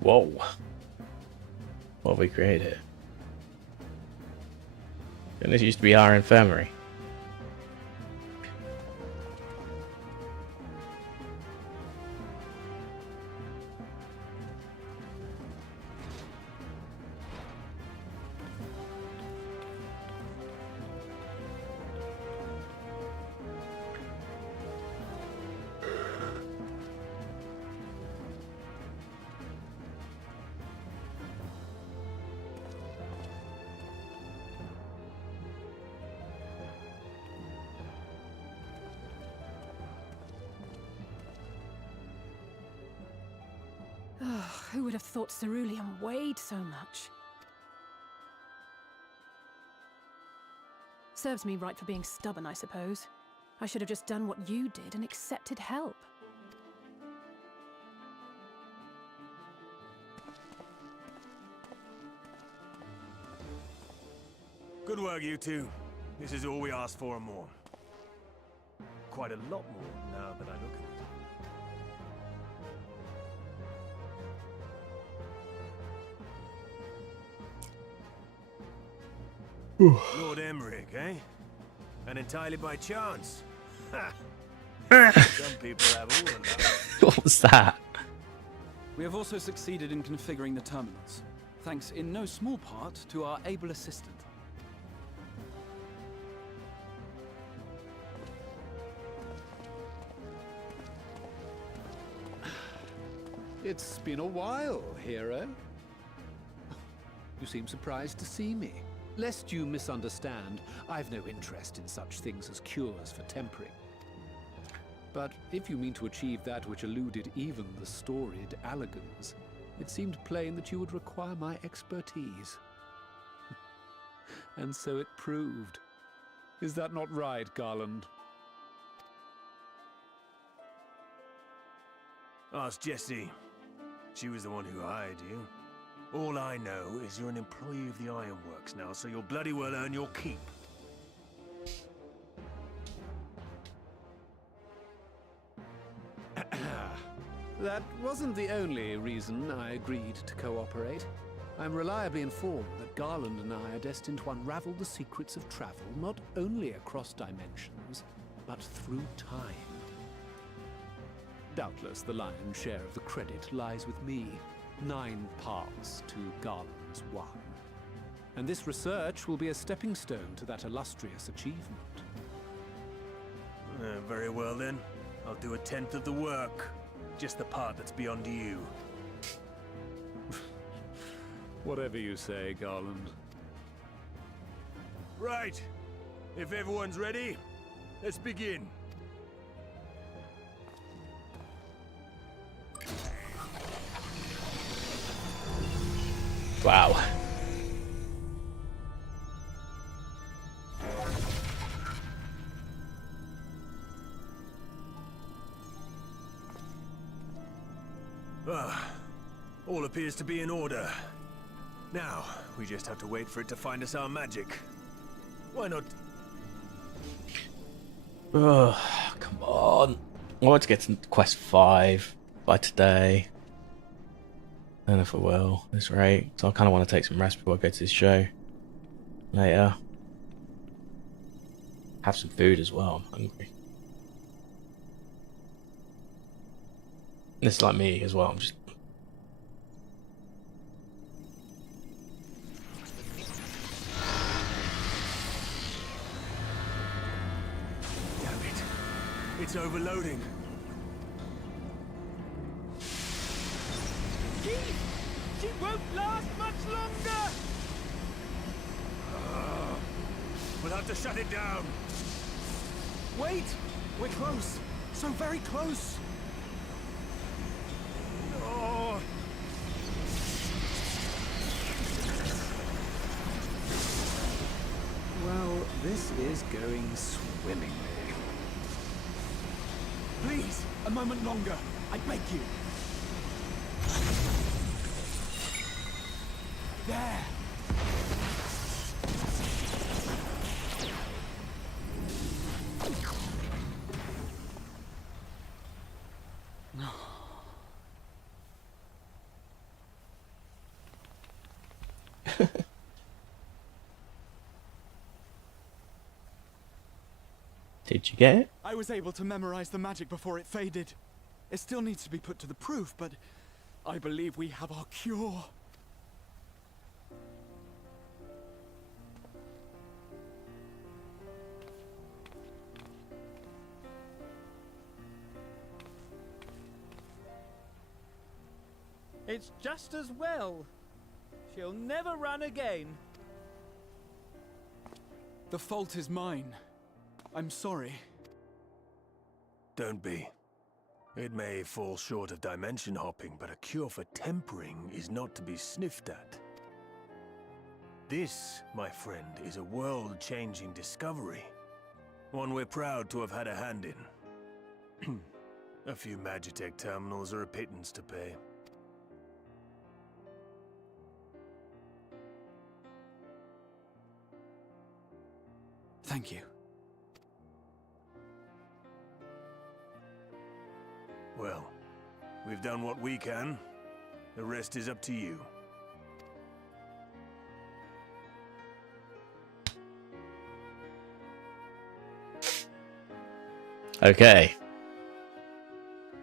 Whoa. What have we created? And this used to be our infirmary. Who would have thought ceruleum weighed so much? Serves me right for being stubborn, I suppose. I should have just done what you did and accepted help. Good work, you two. This is all we asked for and more. Quite a lot more now that I look at it. Lord Emmerich, eh? And entirely by chance. Ha! Some people have all of that. What was that? We have also succeeded in configuring the terminals, thanks in no small part to our able assistant. It's been a while, hero. You seem surprised to see me. Lest you misunderstand, I've no interest in such things as cures for tempering. But if you mean to achieve that which eluded even the storied Allagans, it seemed plain that you would require my expertise. And so it proved. Is that not right, Garland? Ask Jessie. She was the one who hired you. All I know is you're an employee of the Ironworks now, so you'll bloody well earn your keep. That wasn't the only reason I agreed to cooperate. I'm reliably informed that Garland and I are destined to unravel the secrets of travel, not only across dimensions, but through time. Doubtless the lion's share of the credit lies with me. 9 paths to Garland's 1. And this research will be a stepping stone to that illustrious achievement. Very well then. I'll do 1/10 of the work. Just the part that's beyond you. Whatever you say, Garland. Right. If everyone's ready, let's begin. Wow. All appears to be in order. Now, we just have to wait for it to find us our magic. Why not? Oh, come on. I want to get to quest 5 by today. I don't know if I will at this rate. So I kind of want to take some rest before I go to this show later. Have some food as well. I'm hungry. This is like me as well. I'm just... Damn it. It's overloading. She won't last much longer! We'll have to shut it down. Wait! We're close. So very close. Oh. Well, this is going swimmingly. Please, a moment longer. I beg you. There. Did you get it? I was able to memorize the magic before it faded. It still needs to be put to the proof, but I believe we have our cure. It's just as well. She'll never run again. The fault is mine. I'm sorry. Don't be. It may fall short of dimension hopping, but a cure for tempering is not to be sniffed at. This, my friend, is a world-changing discovery. One we're proud to have had a hand in. A few Magitech terminals are a pittance to pay. Thank you. Well, we've done what we can. The rest is up to you. Okay.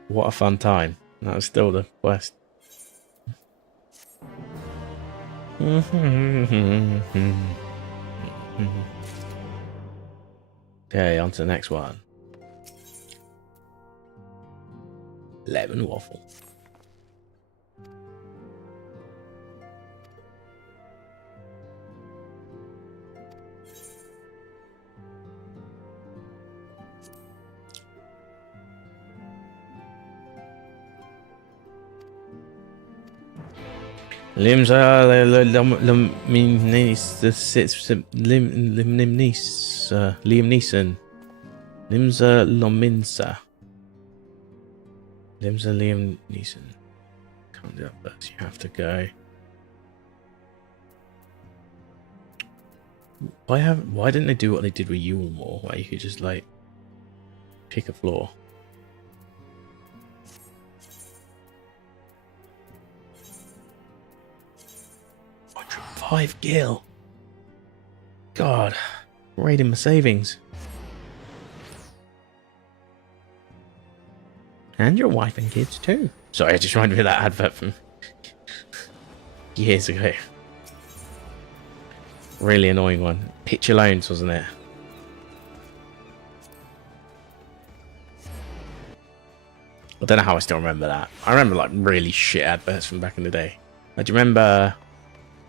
What a fun time. That was still the quest. Okay, on to the next one. Lemon waffle. Limbs are Liam Neeson. Limbs are Lominsa. Limbs are Liam Neeson. Can't do that first. You have to go. Why didn't they do what they did with you more? Where you could just like pick a floor. 5 gil. God, raiding my savings. And your wife and kids too. Sorry, I just reminded me of that advert from years ago. Really annoying one. Picture loans, wasn't it? I don't know how I still remember that. I remember like really shit adverts from back in the day. Like, do you remember,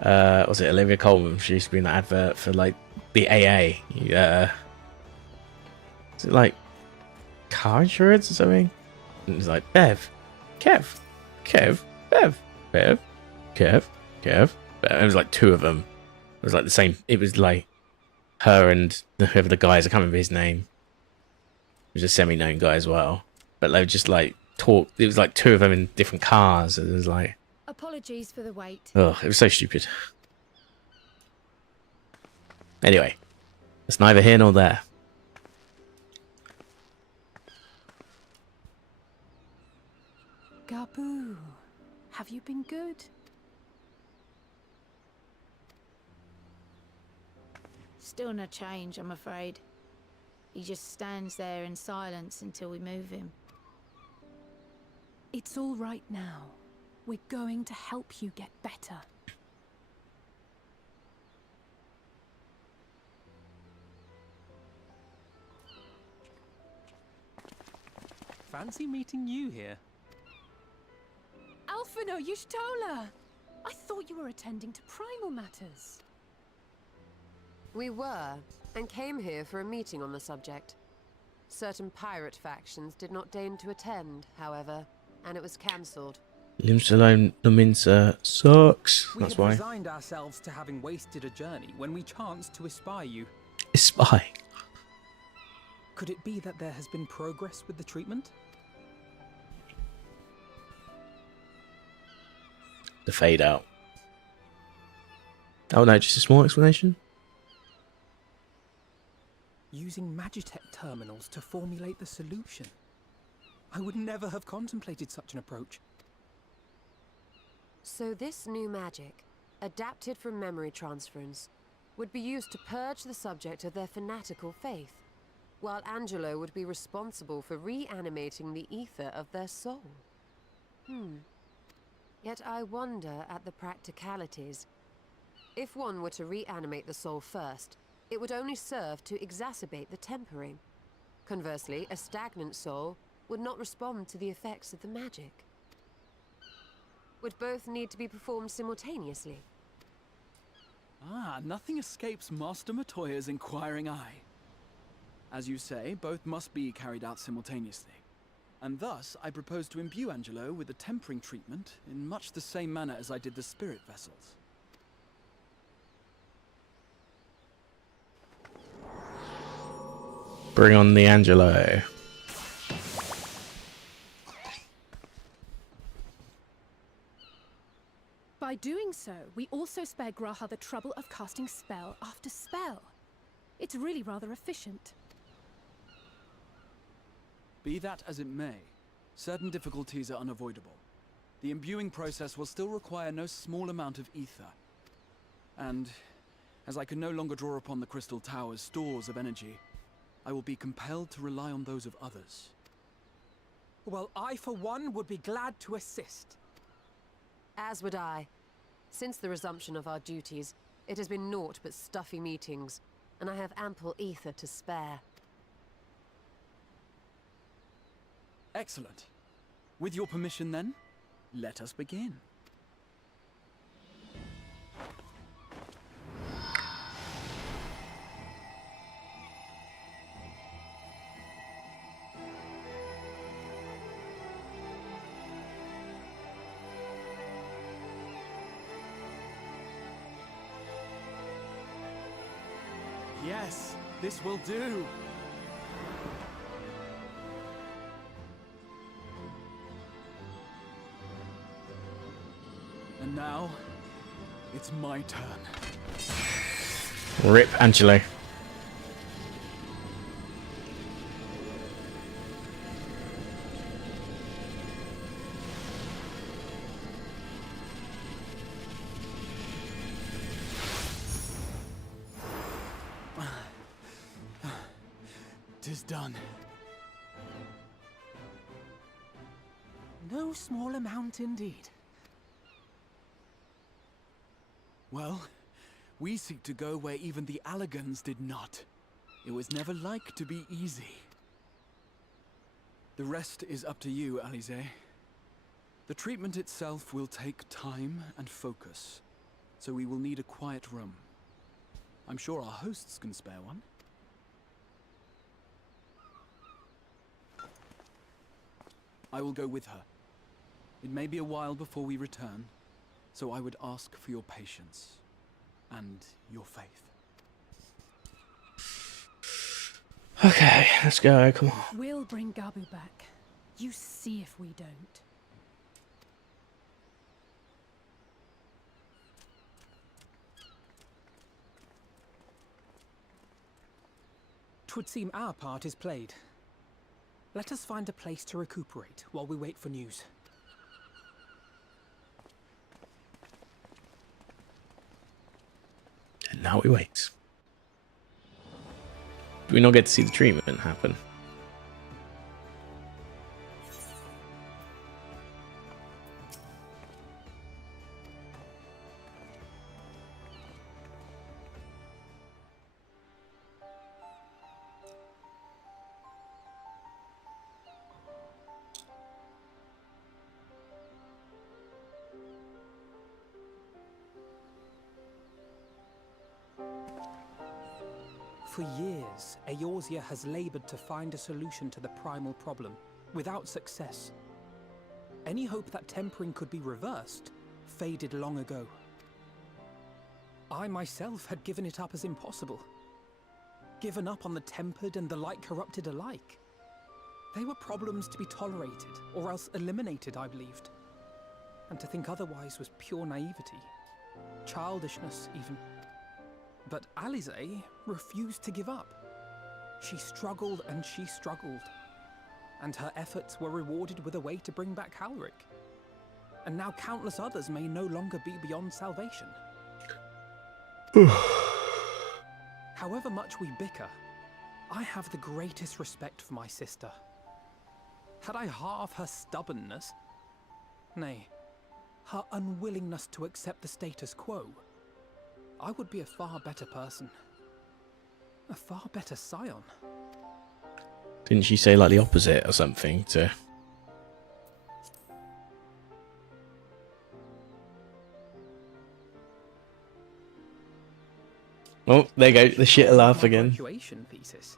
was it Olivia Colman? She used to be in that advert for like the AA. Yeah. Is it like car insurance or something? And it was like Bev, Kev, Bev, Bev, Kev. It was like 2 of them. It was like the same. It was like her and whoever the guy is. I can't remember his name. He was a semi-known guy as well. But they would just like talk. It was like 2 of them in different cars. And it was like, Apologies for the wait. oh, it was so stupid. Anyway, it's neither here nor there. Gabu, have you been good? Still no change, I'm afraid. He just stands there in silence until we move him. It's all right now. We're going to help you get better. Fancy meeting you here. Alphino Yushtola! I thought you were attending to primal matters. We were, and came here for a meeting on the subject. Certain pirate factions did not deign to attend, however, and it was cancelled. Limsalone Nominsa sucks. That's We why. had resigned ourselves to having wasted a journey when we chanced to espy you. Espy. Could it be that there has been progress with the treatment? The fade out. Oh no, just a small explanation. Using Magitech terminals to formulate the solution. I would never have contemplated such an approach. So this new magic, adapted from memory transference, would be used to purge the subject of their fanatical faith, while Angelo would be responsible for reanimating the ether of their soul. Yet I wonder at the practicalities. If one were to reanimate the soul first, it would only serve to exacerbate the tempering. Conversely, a stagnant soul would not respond to the effects of the magic. Would both need to be performed simultaneously? Ah, nothing escapes Master Matoya's inquiring eye. As you say, both must be carried out simultaneously. And thus, I propose to imbue Angelo with the tempering treatment in much the same manner as I did the spirit vessels. Bring on the Angelo. By doing so, we also spare Graha the trouble of casting spell after spell. It's really rather efficient. Be that as it may, certain difficulties are unavoidable. The imbuing process will still require no small amount of ether. And, as I can no longer draw upon the Crystal Tower's stores of energy, I will be compelled to rely on those of others. Well, I for one would be glad to assist. As would I. Since the resumption of our duties, it has been naught but stuffy meetings, and I have ample ether to spare. Excellent. With your permission then, let us begin. Yes, this will do. And now, it's my turn. Rip Angelo. is done. No small amount indeed. Well, we seek to go where even the Allagans did not. It was never like to be easy. The rest is up to you, Alize. The treatment itself will take time and focus, so we will need a quiet room. I'm sure our hosts can spare one. I will go with her. It may be a while before we return, so I would ask for your patience and your faith. Okay, let's go, come on. We'll bring Gabu back. You see if we don't. 'Twould seem our part is played. Let us find a place to recuperate while we wait for news. And now we wait. Do we not get to see the treatment happen? For years, Eorzea has labored to find a solution to the primal problem, without success. Any hope that tempering could be reversed faded long ago. I myself had given it up as impossible. Given up on the tempered and the light corrupted alike. They were problems to be tolerated, or else eliminated, I believed. And to think otherwise was pure naivety. Childishness, even. But Alize refused to give up. She struggled and she struggled. And her efforts were rewarded with a way to bring back Halric. And now countless others may no longer be beyond salvation. However much we bicker, I have the greatest respect for my sister. Had I half her stubbornness, nay, her unwillingness to accept the status quo, I would be a far better person. A far better scion. Didn't she say like the opposite or something to... Oh, there you go, the shit laugh again. Graduation thesis.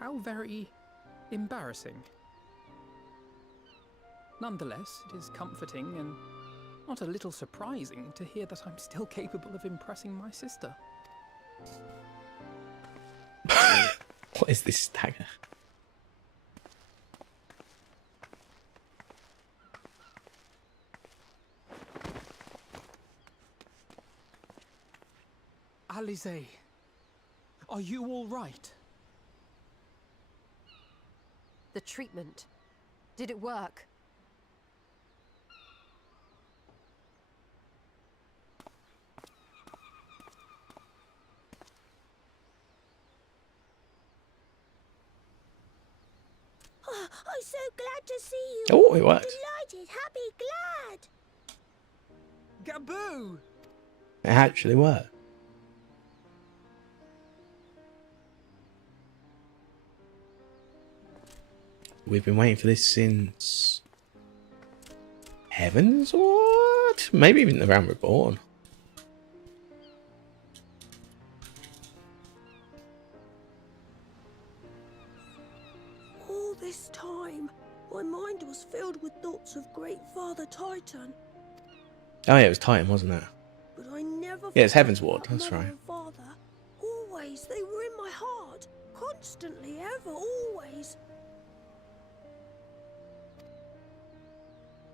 How very embarrassing. Nonetheless, it is comforting and not a little surprising to hear that I'm still capable of impressing my sister. What is this stagger? Alize, are you all right? The treatment. Did it work? Oh, I'm so glad to see you. Oh, it worked. Delighted, happy, glad. Gaboo! It actually worked. We've been waiting for this since... Heavens? What? Maybe even around Reborn. All this time, my mind was filled with thoughts of Great Father Titan. Oh yeah, it was Titan, wasn't it? But I never Yeah, it's forgot Heaven's Ward, about that's Mother right. and Father. Always, they were in my heart. Constantly, ever, always.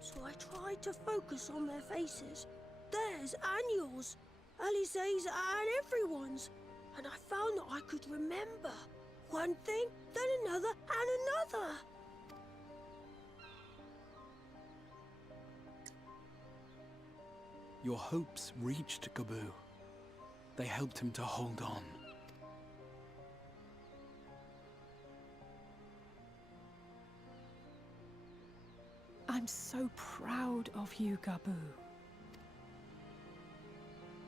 So I tried to focus on their faces. Theirs and yours. Alize's and everyone's. And I found that I could remember. One thing, then another, and another. Your hopes reached Gaboo. They helped him to hold on. I'm so proud of you, Gabu.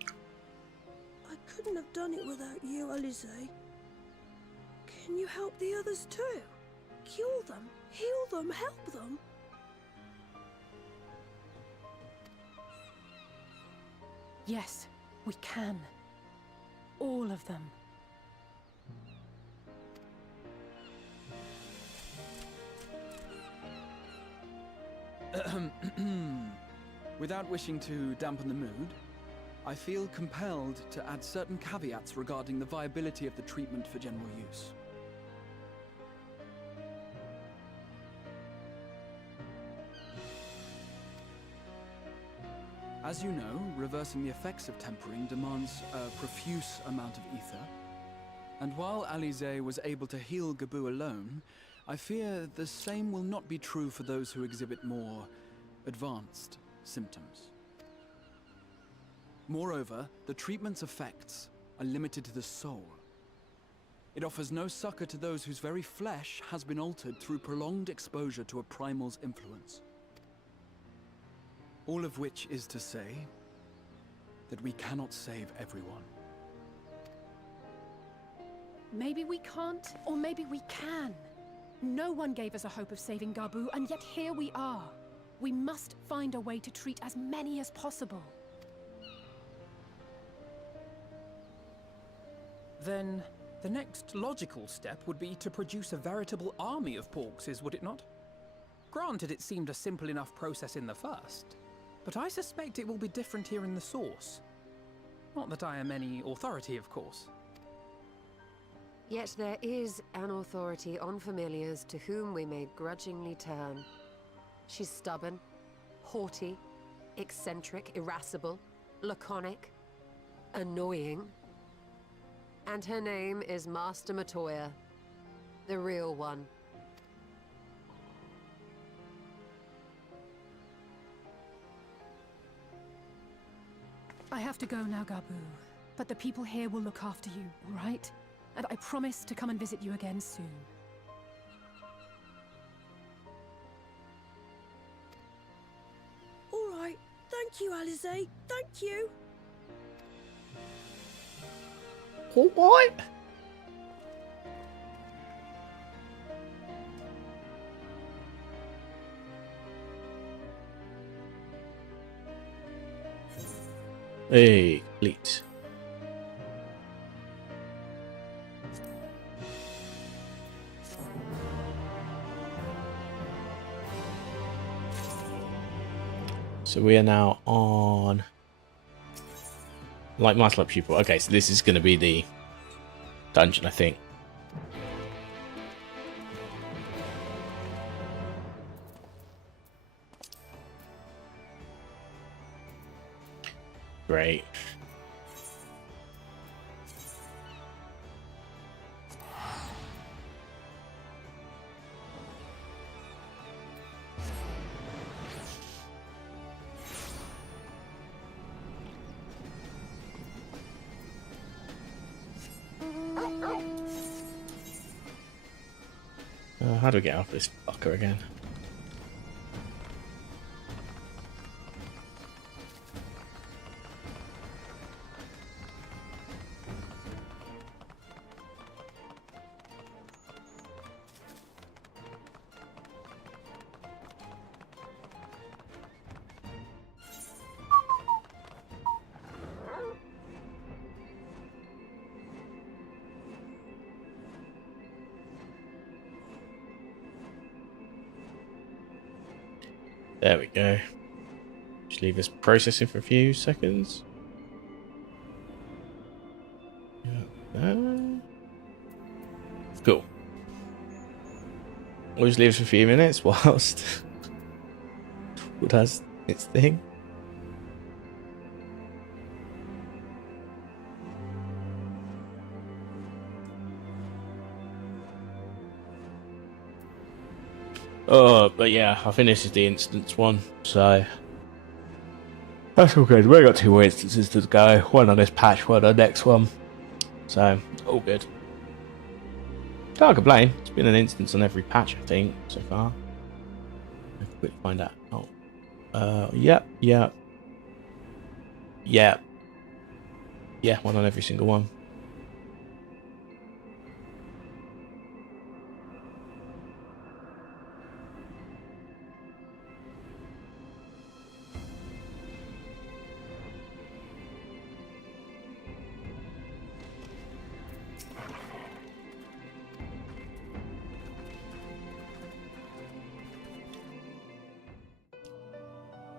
I couldn't have done it without you, Alize. Can you help the others too? Cure them, heal them, help them? Yes, we can. All of them. Without wishing to dampen the mood, I feel compelled to add certain caveats regarding the viability of the treatment for general use. As you know, reversing the effects of tempering demands a profuse amount of ether. And while Alize was able to heal Gabu alone, I fear the same will not be true for those who exhibit more advanced symptoms. Moreover, the treatment's effects are limited to the soul. It offers no succor to those whose very flesh has been altered through prolonged exposure to a primal's influence. All of which is to say that we cannot save everyone. Maybe we can't, or maybe we can. No one gave us a hope of saving Gabu, and yet here we are. We must find a way to treat as many as possible. Then the next logical step would be to produce a veritable army of Porkses, would it not? Granted, it seemed a simple enough process in the first, but I suspect it will be different here in the source. Not that I am any authority, of course. Yet there is an authority on familiars to whom we may grudgingly turn. She's stubborn, haughty, eccentric, irascible, laconic, annoying. And her name is Master Matoya, the real one. I have to go now, Gabu, but the people here will look after you, all right? And I promise to come and visit you again soon. All right. Thank you, Alize. Thank you. What? Hey, complete. So we are now on like Martial Up Pupil. Okay, so this is going to be the dungeon, I think. Great. How do we get off this fucker again? There we go. Just leave this processing for a few seconds. Cool. We'll just leave this for a few minutes whilst it does its thing. Oh, but yeah, I think this is the instance one, so that's all good. We've got 2 more instances to go, one on this patch, one on the next one, so all good. Can't complain. It's been an instance on every patch, I think, so far. quick find out. Oh, yep. Yeah, one on every single one.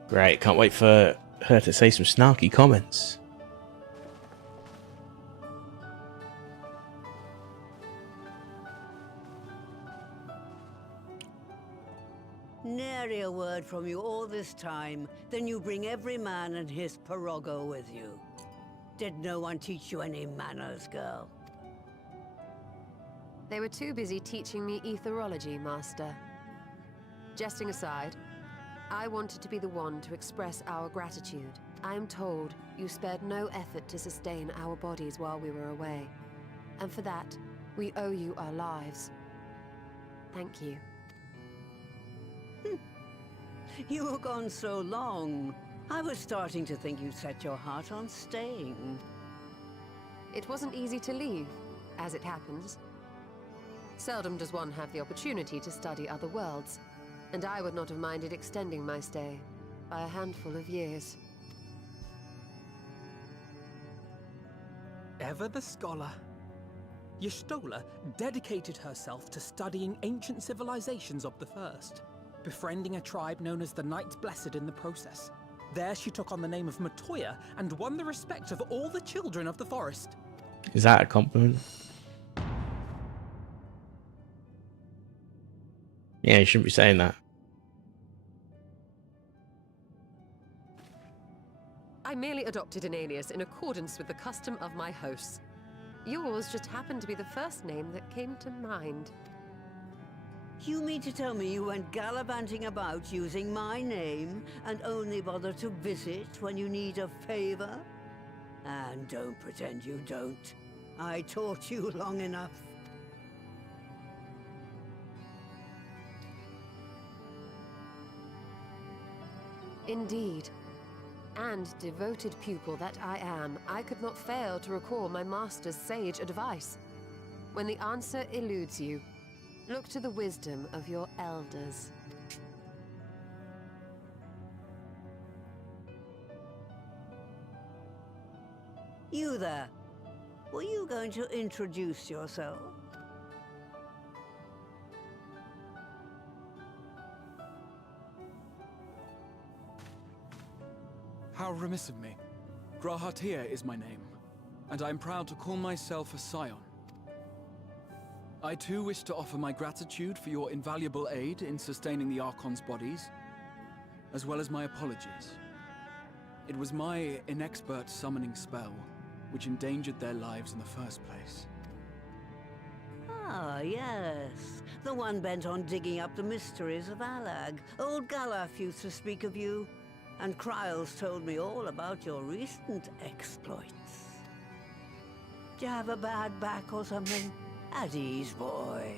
Great, can't wait for her to say some snarky comments. Nary a word from you all this time, then you bring every man and his pirogo with you. Did no one teach you any manners, girl? They were too busy teaching me etherology, Master. Jesting aside, I wanted to be the one to express our gratitude. I am told you spared no effort to sustain our bodies while we were away. And for that, we owe you our lives. Thank you. You were gone so long. I was starting to think you'd set your heart on staying. It wasn't easy to leave, as it happens. Seldom does one have the opportunity to study other worlds, and I would not have minded extending my stay by a handful of years. Ever the scholar. Y'shtola dedicated herself to studying ancient civilizations of the First, befriending a tribe known as the Knights Blessed in the process. There she took on the name of Matoya and won the respect of all the children of the forest. Is that a compliment? Yeah, you shouldn't be saying that. I merely adopted an alias in accordance with the custom of my hosts. Yours just happened to be the first name that came to mind. You mean to tell me you went gallivanting about using my name and only bother to visit when you need a favor? And don't pretend you don't. I taught you long enough. Indeed. And devoted pupil that I am, I could not fail to recall my master's sage advice. When the answer eludes you, look to the wisdom of your elders. You there. Were you going to introduce yourself? How remiss of me. Grahatir is my name, and I am proud to call myself a scion. I too wish to offer my gratitude for your invaluable aid in sustaining the Archon's bodies, as well as my apologies. It was my inexpert summoning spell which endangered their lives in the first place. Ah, yes. The one bent on digging up the mysteries of Alag. Old Galaf used to speak of you, and Kryles told me all about your recent exploits. Do you have a bad back or something? At ease, boy.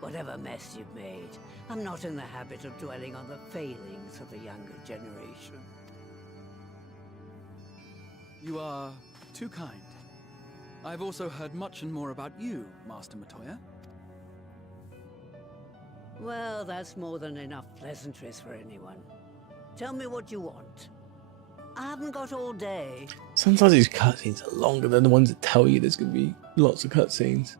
Whatever mess you've made, I'm not in the habit of dwelling on the failings of the younger generation. You are too kind. I've also heard much and more about you, Master Matoya. Well, that's more than enough pleasantries for anyone. Tell me what you want. I haven't got all day. Sometimes these cutscenes are longer than the ones that tell you there's going to be lots of cutscenes.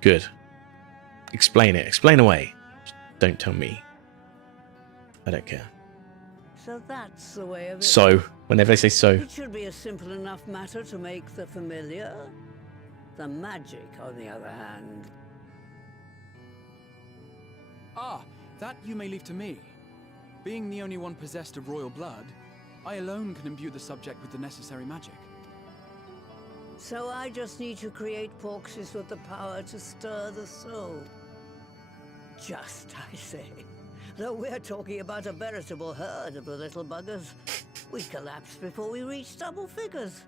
Good. Explain it. Explain away. Just don't tell me. I don't care. So that's the way of it. So, whenever they say so. It should be a simple enough matter to make the familiar. The magic, on the other hand. Ah, that you may leave to me. Being the only one possessed of royal blood, I alone can imbue the subject with the necessary magic. So I just need to create porxes with the power to stir the soul. Just, I say. Though we're talking about a veritable herd of the little buggers. We collapsed before we reached double figures.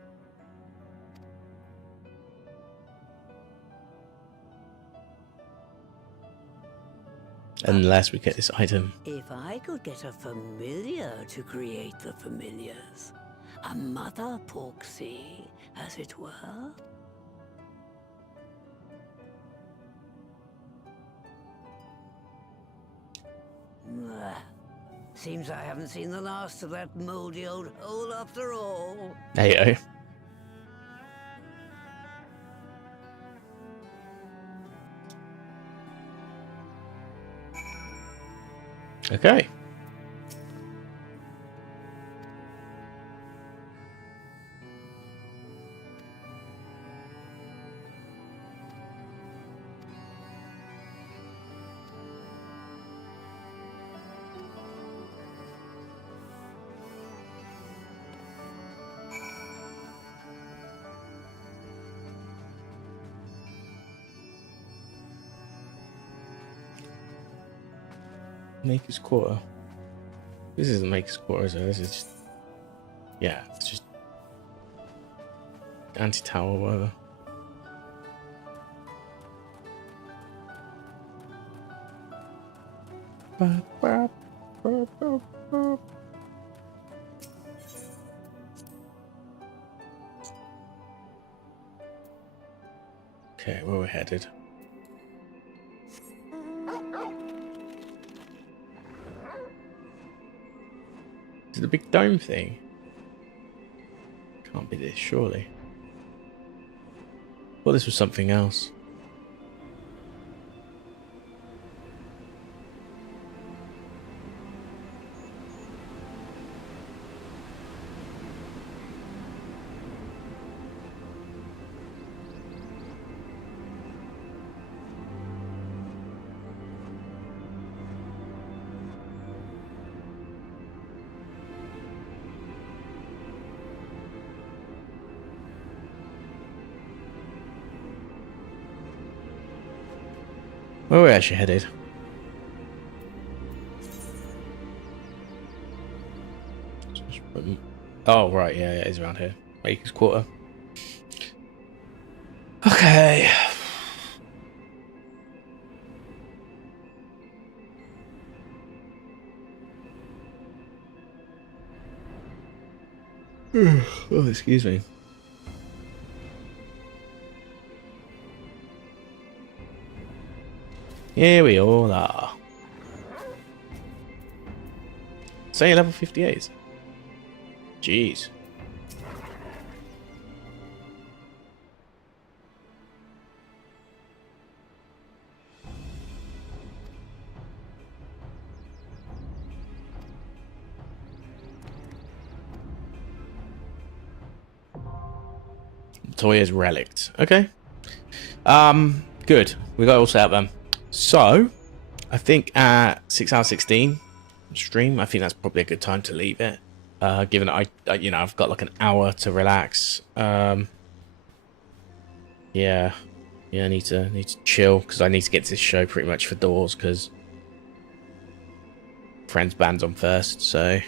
Unless we get this item. If I could get a familiar to create the familiars, a mother Porksy, as it were. Seems I haven't seen the last of that moldy old hole after all. Hey-oh. Okay. Maker's Quarter. This isn't Maker's Quarter, so this is just... Yeah, it's just... Anti-tower or whatever. Okay, where we're headed. Is it the big dome thing? Can't be this, surely. Well, this was something else. Where are we actually headed? Oh, right, yeah, it is around here. Maker's Quarter. Okay. Oh, excuse me. Here we all are. Say level 58. Jeez. Toya's relics. Okay. Good. We got all set up then. So, I think at 6 hours 16 stream, I think that's probably a good time to leave it. Given that I you know, I've got like an hour to relax. Yeah, I need to chill because I need to get to this show pretty much for doors because Friends Band's on first, so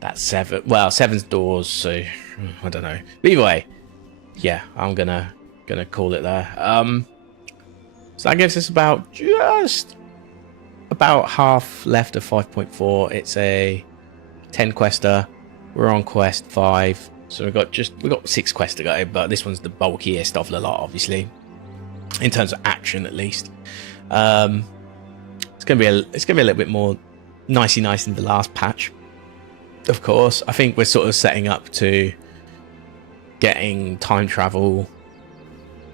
that's 7. Well, 7's doors, so I don't know. But either way, yeah, I'm gonna call it there. So that gives us just about half left of 5.4. It's a 10 quester. We're on quest 5, so we've got 6 quests to go. But this one's the bulkiest of the lot, obviously, in terms of action at least. It's gonna be a little bit more nicey nice than the last patch. Of course, I think we're sort of setting up to getting time travel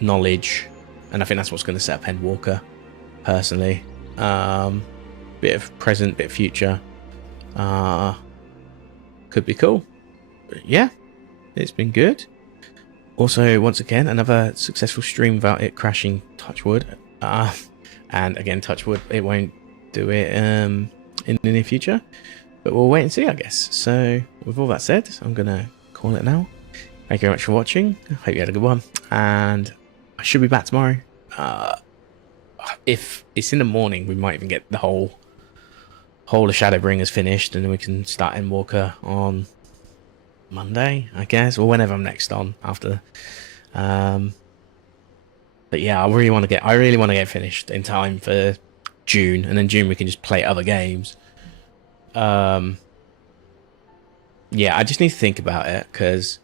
knowledge. And I think that's what's going to set up Endwalker, personally. Bit of present, bit of future. Could be cool. But yeah, it's been good. Also, once again, another successful stream without it crashing, touch wood. And again, touch wood, it won't do it in the near future. But we'll wait and see, I guess. So, with all that said, I'm going to call it now. Thank you very much for watching. I hope you had a good one. And I should be back tomorrow. If it's in the morning, we might even get the whole Hall of Shadowbringers finished, and then we can start Endwalker on Monday, I guess, or whenever I'm next on after. But yeah, I really want to get finished in time for June, and then June we can just play other games. Yeah, I just need to think about it, because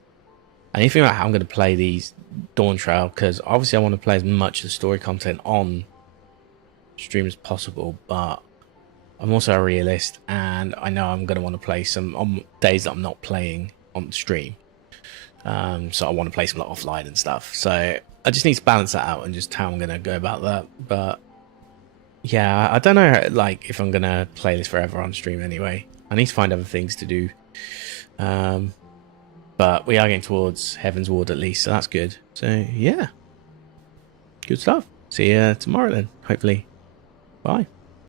I need to think about how I'm going to play these Dawn Trail, because obviously I want to play as much of the story content on stream as possible, but I'm also a realist, and I know I'm going to want to play some on days that I'm not playing on stream. So I want to play some offline and stuff. So I just need to balance that out and just how I'm going to go about that. But yeah, I don't know, like, if I'm going to play this forever on stream anyway. I need to find other things to do. But we are getting towards Heaven's Ward at least, so that's good. So yeah, good stuff. See you tomorrow then, hopefully. Bye.